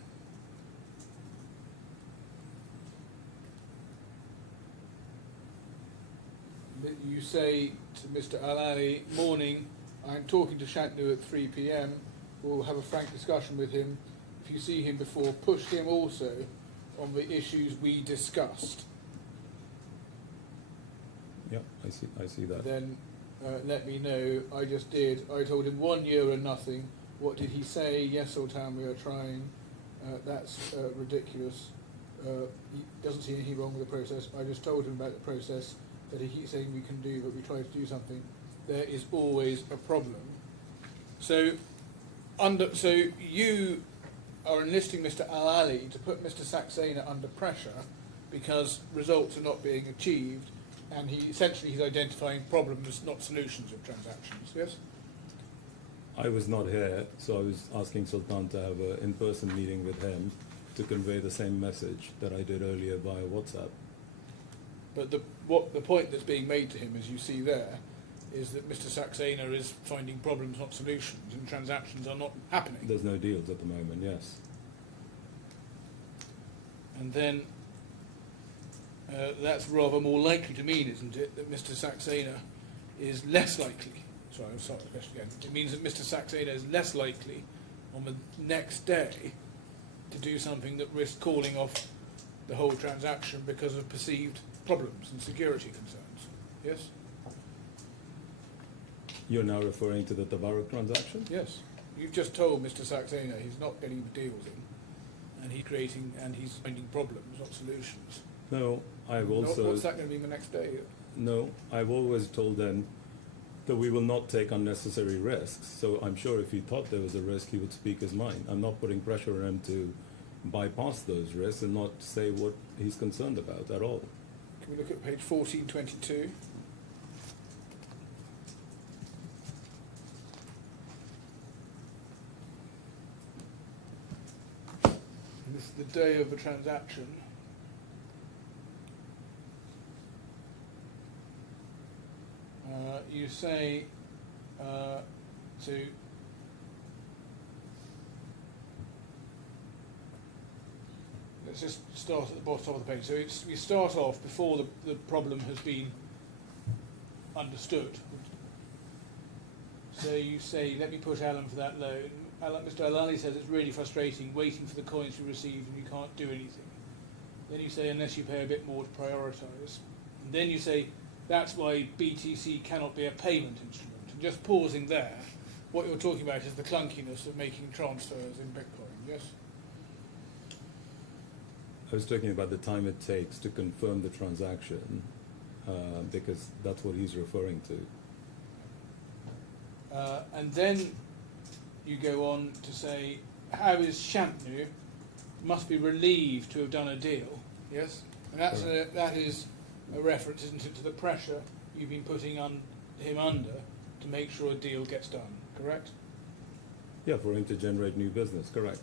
You say to Mr. Al-Ali, morning, I'm talking to Shantanu at 3 p.m. We'll have a frank discussion with him. If you see him before, push him also on the issues we discussed. Yeah, I see that. Then let me know. I just did. I told him 1 year and nothing. What did he say? Yes, Sultan, we are trying. That's ridiculous. He doesn't see anything wrong with the process. I just told him about the process that he keeps saying we can do, but we try to do something. There is always a problem. So you are enlisting Mr. Al-Ali to put Mr. Saxena under pressure because results are not being achieved, and he's identifying problems, not solutions of transactions. Yes? I was not here, so I was asking Sultan to have an in-person meeting with him to convey the same message that I did earlier via WhatsApp. But the point that's being made to him, as you see there, is that Mr. Saxena is finding problems, not solutions, and transactions are not happening. There's no deals at the moment, yes. And then that's rather more likely to mean, isn't it, that Mr. Saxena is less likely. Sorry, I'll start the question again. It means that Mr. Saxena is less likely on the next day to do something that risks calling off the whole transaction because of perceived problems and security concerns. Yes? You're now referring to the TABARAK transaction? Yes. You've just told Mr. Saxena he's not getting the deals in, and he's finding problems, not solutions. No, I've also... What's that going to be the next day? No, I've always told them that we will not take unnecessary risks. So I'm sure if he thought there was a risk, he would speak his mind. I'm not putting pressure on him to bypass those risks and not say what he's concerned about at all. Can we look at page 1422? This is the day of the transaction. You say let's just start at the bottom of the page. So we start off before the problem has been understood. So you say, let me push Alan for that loan. Mr. Al-Ali says it's really frustrating waiting for the coins to receive and you can't do anything. Then you say, unless you pay a bit more to prioritise. And then you say, that's why BTC cannot be a payment instrument. And just pausing there, what you're talking about is the clunkiness of making transfers in Bitcoin, yes? I was talking about the time it takes to confirm the transaction, because that's what he's referring to. And then you go on to say, how is Shantanu must be relieved to have done a deal, yes? And that is a reference, isn't it, to the pressure you've been putting him under to make sure a deal gets done, correct? Yeah, for him to generate new business, correct.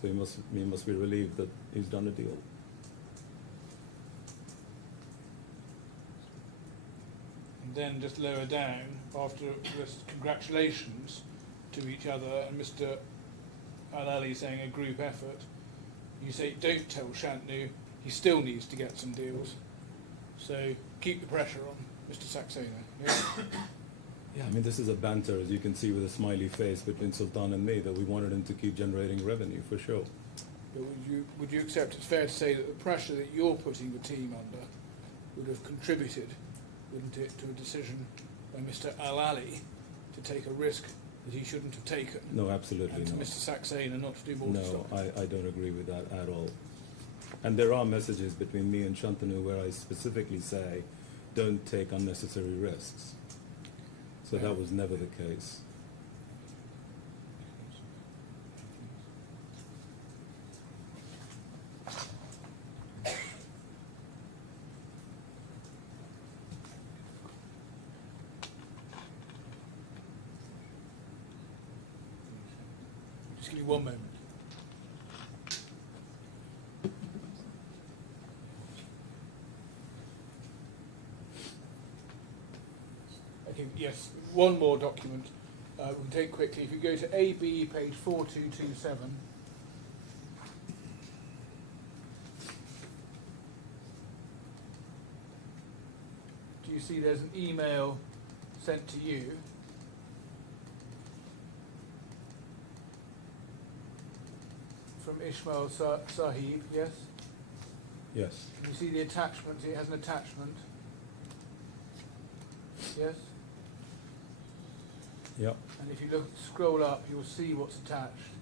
So he must be relieved that he's done a deal. And then just lower down, after this congratulations to each other and Mr. Al-Ali saying a group effort, you say, don't tell Shantanu, he still needs to get some deals. So keep the pressure on, Mr. Saxena. Yeah? Yeah, I mean, this is a banter, as you can see, with a smiley face between Sultan and me, that we wanted him to keep generating revenue, for sure. But would you accept it's fair to say that the pressure that you're putting the team under would have contributed, wouldn't it, to a decision by Mr. Al-Ali to take a risk that he shouldn't have taken? No, absolutely and to not. Mr. Saxena not to do more to No, stop? I don't agree with that at all. And there are messages between me and Shantanu where I specifically say, don't take unnecessary risks. So that was never the case. Just give me one moment. Okay, yes, one more document we can take quickly. If you go to AB, page 4227. Do you see there's an email sent to you? From Ismail Sahib, yes? Yes. Can you see the attachment? It has an attachment. Yes? Yep. And if you scroll up, you'll see what's attached.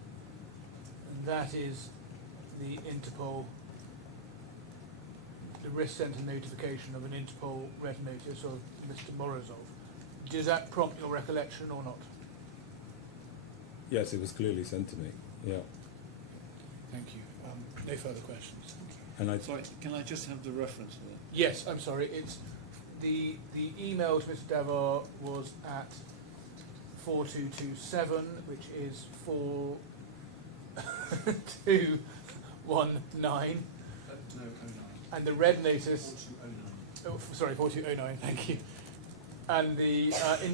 And that is the Interpol, the risk centre notification of an Interpol red notice of Mr. Morozov. Does that prompt your recollection or not? Yes, it was clearly sent to me. Yeah. Thank you. No further questions. And I Sorry, can I just have the reference for that? Yes, I'm sorry. It's the email to Mr. Davar was at 4227, which is 4219, No, 09. and the red notice. 4209. Oh, sorry, 4209. Thank you. And the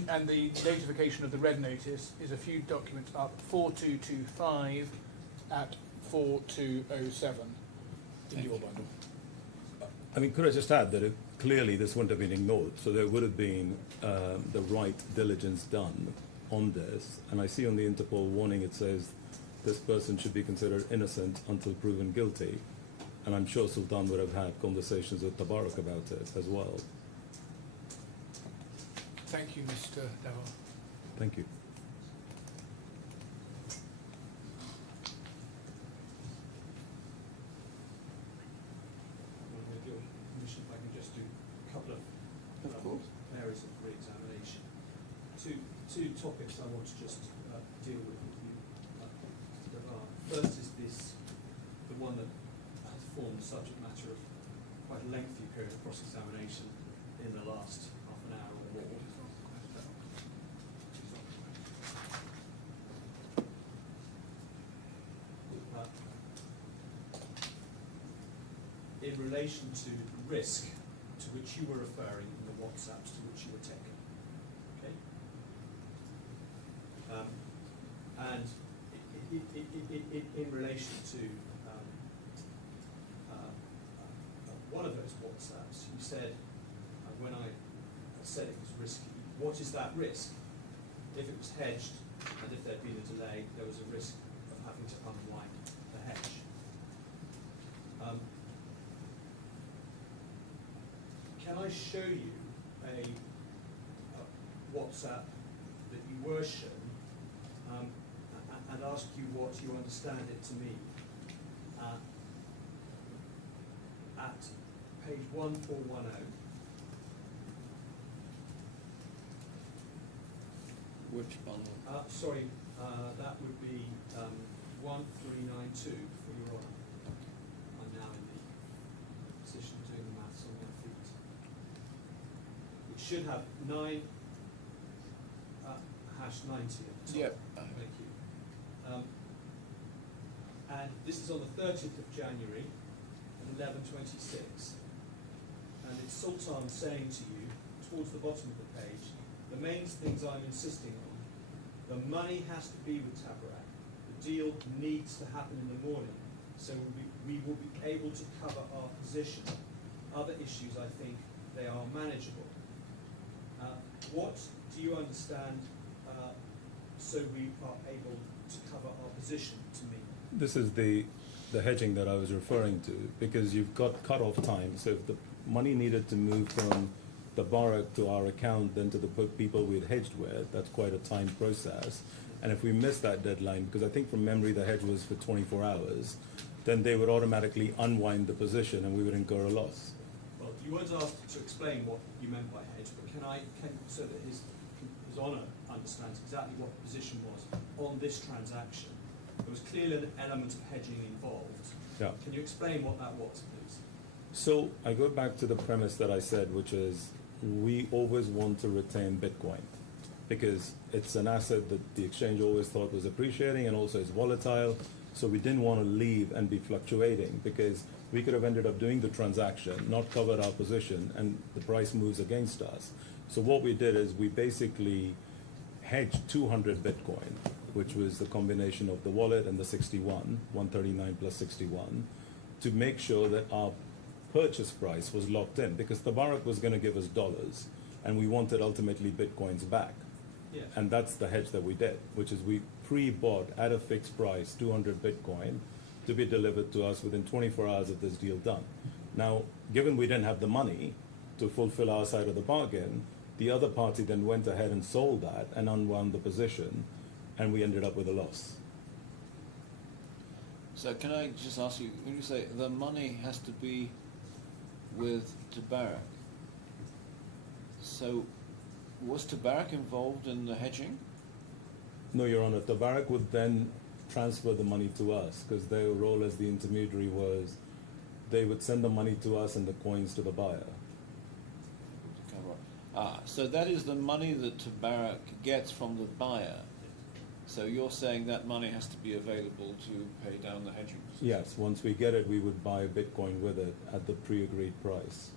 and the notification of the red notice is a few documents up, 4225 at 4207 in your bundle. I mean, could I just add that clearly this wouldn't have been ignored, so there would have been the right diligence done on this. And I see on the Interpol warning it says this person should be considered innocent until proven guilty. And I'm sure Sultan would have had conversations with Tabarak about it as well. Thank you, Mr. Davar. Thank you. With your permission, if I can just do a couple of areas of re-examination. Two topics I want to just deal with you. First is the one that has formed subject matter of quite a lengthy period of cross-examination in the last half an hour or more. In relation to the risk to which you were referring in the WhatsApps to which you were taken. Okay? And in relation to one of those WhatsApps, you said, when I said it was risky, what is that risk? If it was hedged and if there'd been a delay, there was a risk of having to unwind the hedge. Can I show you a WhatsApp that you were shown? And ask you what you understand it to mean. At page 1410, Which bundle? that would be 1392, for your honour. I'm now in the position of doing the maths on my feet. It should have 9 hash 90 at the top. Yep. Thank you. And this is on the 30th of January at 11:26. And it's Sultan saying to you, towards the bottom of the page, the main things I'm insisting on, the money has to be with TABARAK. The deal needs to happen in the morning, so we will be able to cover our position. Other issues, I think, they are manageable. What do you understand, so we are able to cover our position to me? This is the hedging that I was referring to, because you've got cut-off time. So if the money needed to move from the TABARAK to our account, then to the people we'd hedged with, that's quite a time process. And if we miss that deadline, because I think from memory the hedge was for 24 hours, then they would automatically unwind the position and we would incur a loss. Well, you weren't asked to explain what you meant by hedge, but so that his honour understands exactly what the position was on this transaction. There was clearly an element of hedging involved. Yeah. Can you explain what that was, please? So I go back to the premise that I said, which is we always want to retain Bitcoin because it's an asset that the exchange always thought was appreciating and also is volatile. So we didn't want to leave and be fluctuating because we could have ended up doing the transaction, not covered our position, and the price moves against us. So what we did is we basically hedged 200 Bitcoin, which was the combination of the wallet and the 61, 139 plus 61, to make sure that our purchase price was locked in, because TABARAK was going to give us dollars and we wanted ultimately Bitcoins back. Yeah. And that's the hedge that we did, which is we pre-bought at a fixed price 200 Bitcoin to be delivered to us within 24 hours of this deal done. Now, given we didn't have the money to fulfill our side of the bargain, the other party then went ahead and sold that and unwound the position, and we ended up with a loss. So can I just ask you, when you say the money has to be with TABARAK, so was TABARAK involved in the hedging? No, Your Honor, TABARAK would then transfer the money to us because their role as the intermediary was they would send the money to us and the coins to the buyer. So that is the money that TABARAK gets from the buyer. So you're saying that money has to be available to pay down the hedging position? Yes, once we get it, we would buy Bitcoin with it at the pre-agreed price.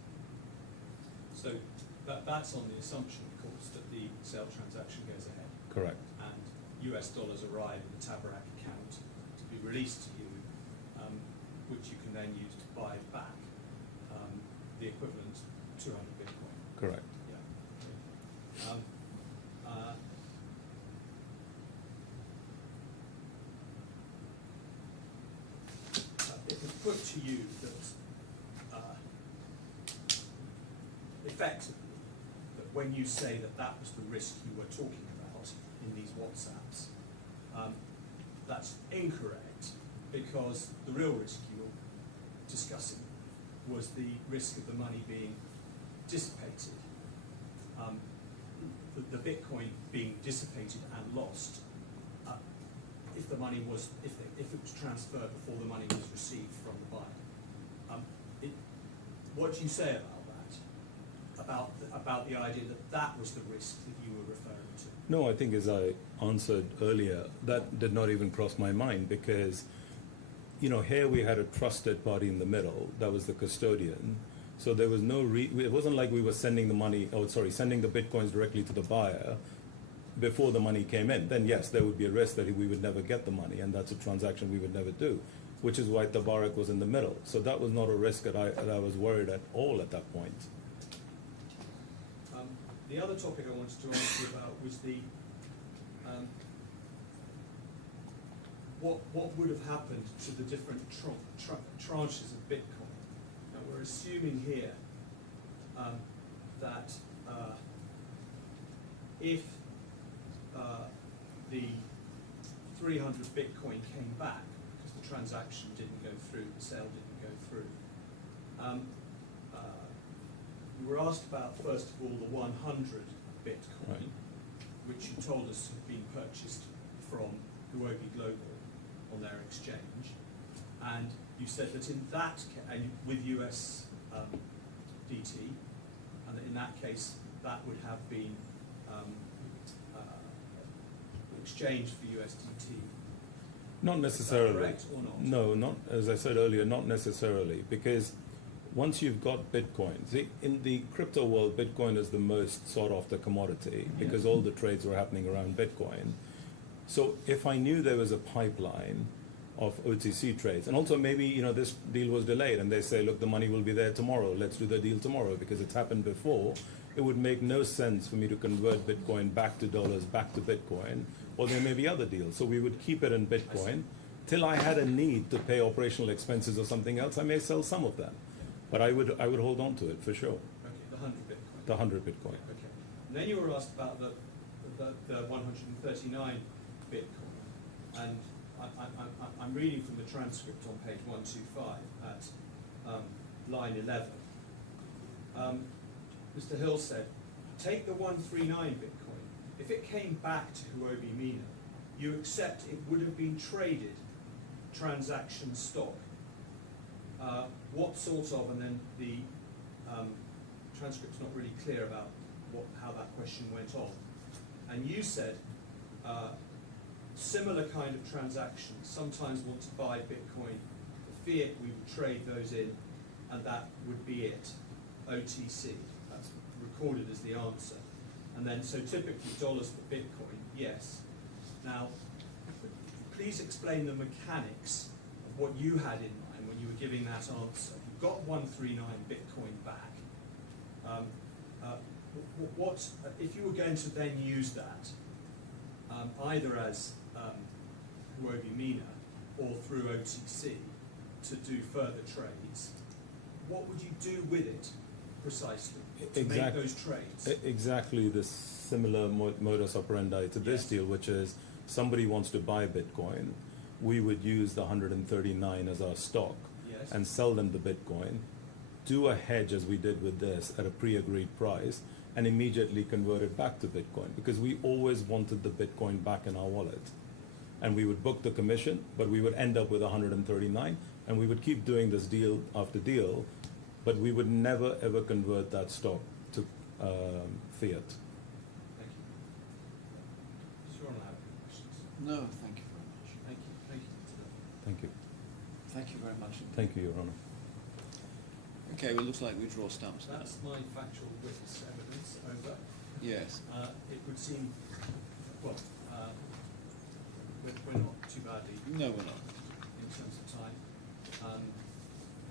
So that's on the assumption, of course, that the sale transaction goes ahead. Correct. And US dollars arrive in the TABARAK account to be released to you, which you can then use to buy back the equivalent 200 Bitcoin. Correct. Yeah. If we put to you that effectively, that when you say that that was the risk you were talking about in these WhatsApps, that's incorrect, because the real risk you were discussing was the risk of the money being dissipated, the Bitcoin being dissipated and lost if the money was, if it was transferred before the money was received from the buyer. What do you say about that? About the idea that that was the risk that you were referring to? No, I think as I answered earlier, that did not even cross my mind because, you know, here we had a trusted party in the middle, that was the custodian. So there was no, it wasn't like we were sending the money, sending the Bitcoins directly to the buyer before the money came in. Then yes, there would be a risk that we would never get the money, and that's a transaction we would never do, which is why TABARAK was in the middle. So that was not a risk that I was worried at all at that point. The other topic I wanted to ask you about was the what would have happened to the different tranches of Bitcoin. Now we're assuming here that if the 300 Bitcoin came back because the transaction didn't go through, the sale didn't go through. You were asked about, first of all, the 100 Bitcoin, Right. which you told us had been purchased from HUOBI Global on their exchange. And you said that in that case, with US DT, and that in that case, that would have been exchanged for USDT. Not necessarily. correct or not? No, not, as I said earlier, not necessarily, because once you've got Bitcoin, see, in the crypto world, Bitcoin is the most sought after commodity because all the trades were happening around Bitcoin. So if I knew there was a pipeline of OTC trades, and also maybe, you know, this deal was delayed and they say, look, the money will be there tomorrow, let's do the deal tomorrow because it's happened before, it would make no sense for me to convert Bitcoin back to dollars, back to Bitcoin, or there may be other deals. So we would keep it in Bitcoin till I had a need to pay operational expenses or something else. I may sell some of that, but I would hold on to it for sure. Okay, the 100 Bitcoin. The 100 Bitcoin. Okay. And then you were asked about the 139 Bitcoin, and I'm reading from the transcript on page 125 at line 11. Mr. Hill said, take the 139 Bitcoin. If it came back to HUOBI MENA, you accept it would have been traded transaction stock. What sort of, and then the transcript's not really clear about how that question went on. And you said, similar kind of transactions, sometimes want to buy Bitcoin, the fiat, we would trade those in, and that would be it, OTC. That's recorded as the answer. And then, so typically dollars for Bitcoin, yes. Now, please explain the mechanics of what you had in mind when you were giving that answer. You've got 139 Bitcoin back. What if you were going to then use that either as HUOBI MENA or through OTC to do further trades? What would you do with it precisely to make those trades? Exactly the similar modus operandi to this deal, which is somebody wants to buy Bitcoin, we would use the 139 as our stock and sell them the Bitcoin, do a hedge as we did with this at a pre-agreed price, and immediately convert it back to Bitcoin, because we always wanted the Bitcoin back in our wallet. And we would book the commission, but we would end up with 139, and we would keep doing this deal after deal, but we would never ever convert that stock to fiat. Thank you. Does your Honour have any questions? No, thank you very much. Thank you. Thank you. Thank you. Thank you very much. Thank you, Your Honour. Okay, well, it looks like we draw stumps now. That's my factual witness evidence over. Yes. It would seem, well, we're not too badly No, we're not. in terms of time.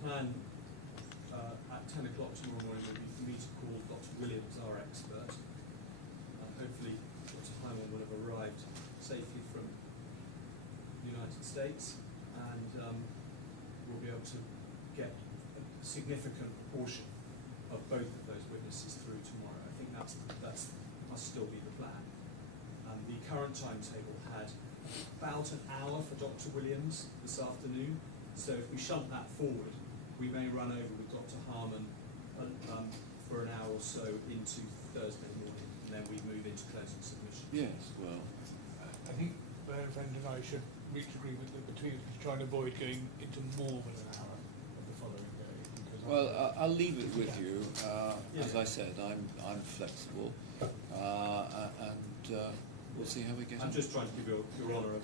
Plan at 10 o'clock tomorrow morning will be for me to call Dr. Williams, our expert. Hopefully Dr. Hyman will have arrived safely from the United States, and we'll be able to get a significant portion of both of those witnesses through tomorrow. I think that's must still be the plan. The current timetable had about an hour for Dr. Williams this afternoon, so if we shunt that forward, we may run over with Dr. Harmon for an hour or so into Thursday morning, and then we move into closing submission. Yes, well, I think Bernard Friend and I should reach agreement that between us to try and avoid going into more than an hour of the following day. Because well, I'll leave it with you. As Yeah. I said, I'm flexible, and we'll see how we get on. I'm just trying to give your Honour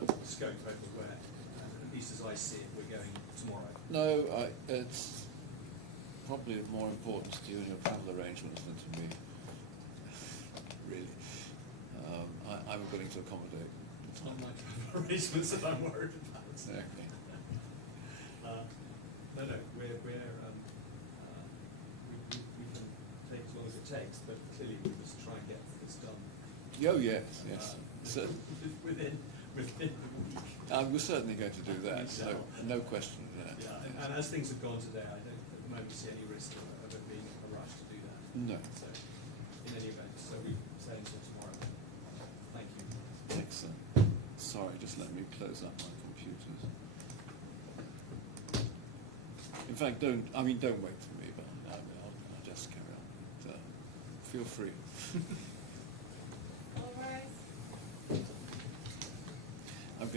a scope over where, at least as I see it, we're going tomorrow. No, it's probably of more importance to you and your travel arrangements than to me. Really, I'm willing to accommodate. It's not my travel arrangements that I'm worried about. Exactly. No, we can take as long as it takes, but clearly we must try and get this done. Oh yes, yes. So, within the week. we're certainly going to do that. No question of that. Yeah, Yes. and as things have gone today, I don't at the moment see any risk of it being a rush to do that. No. So, in any event, so we say until tomorrow. Thank you. Excellent. Sorry. sorry, just let me close up my computers. In fact, don't wait for me, but I'll just carry on. Feel free.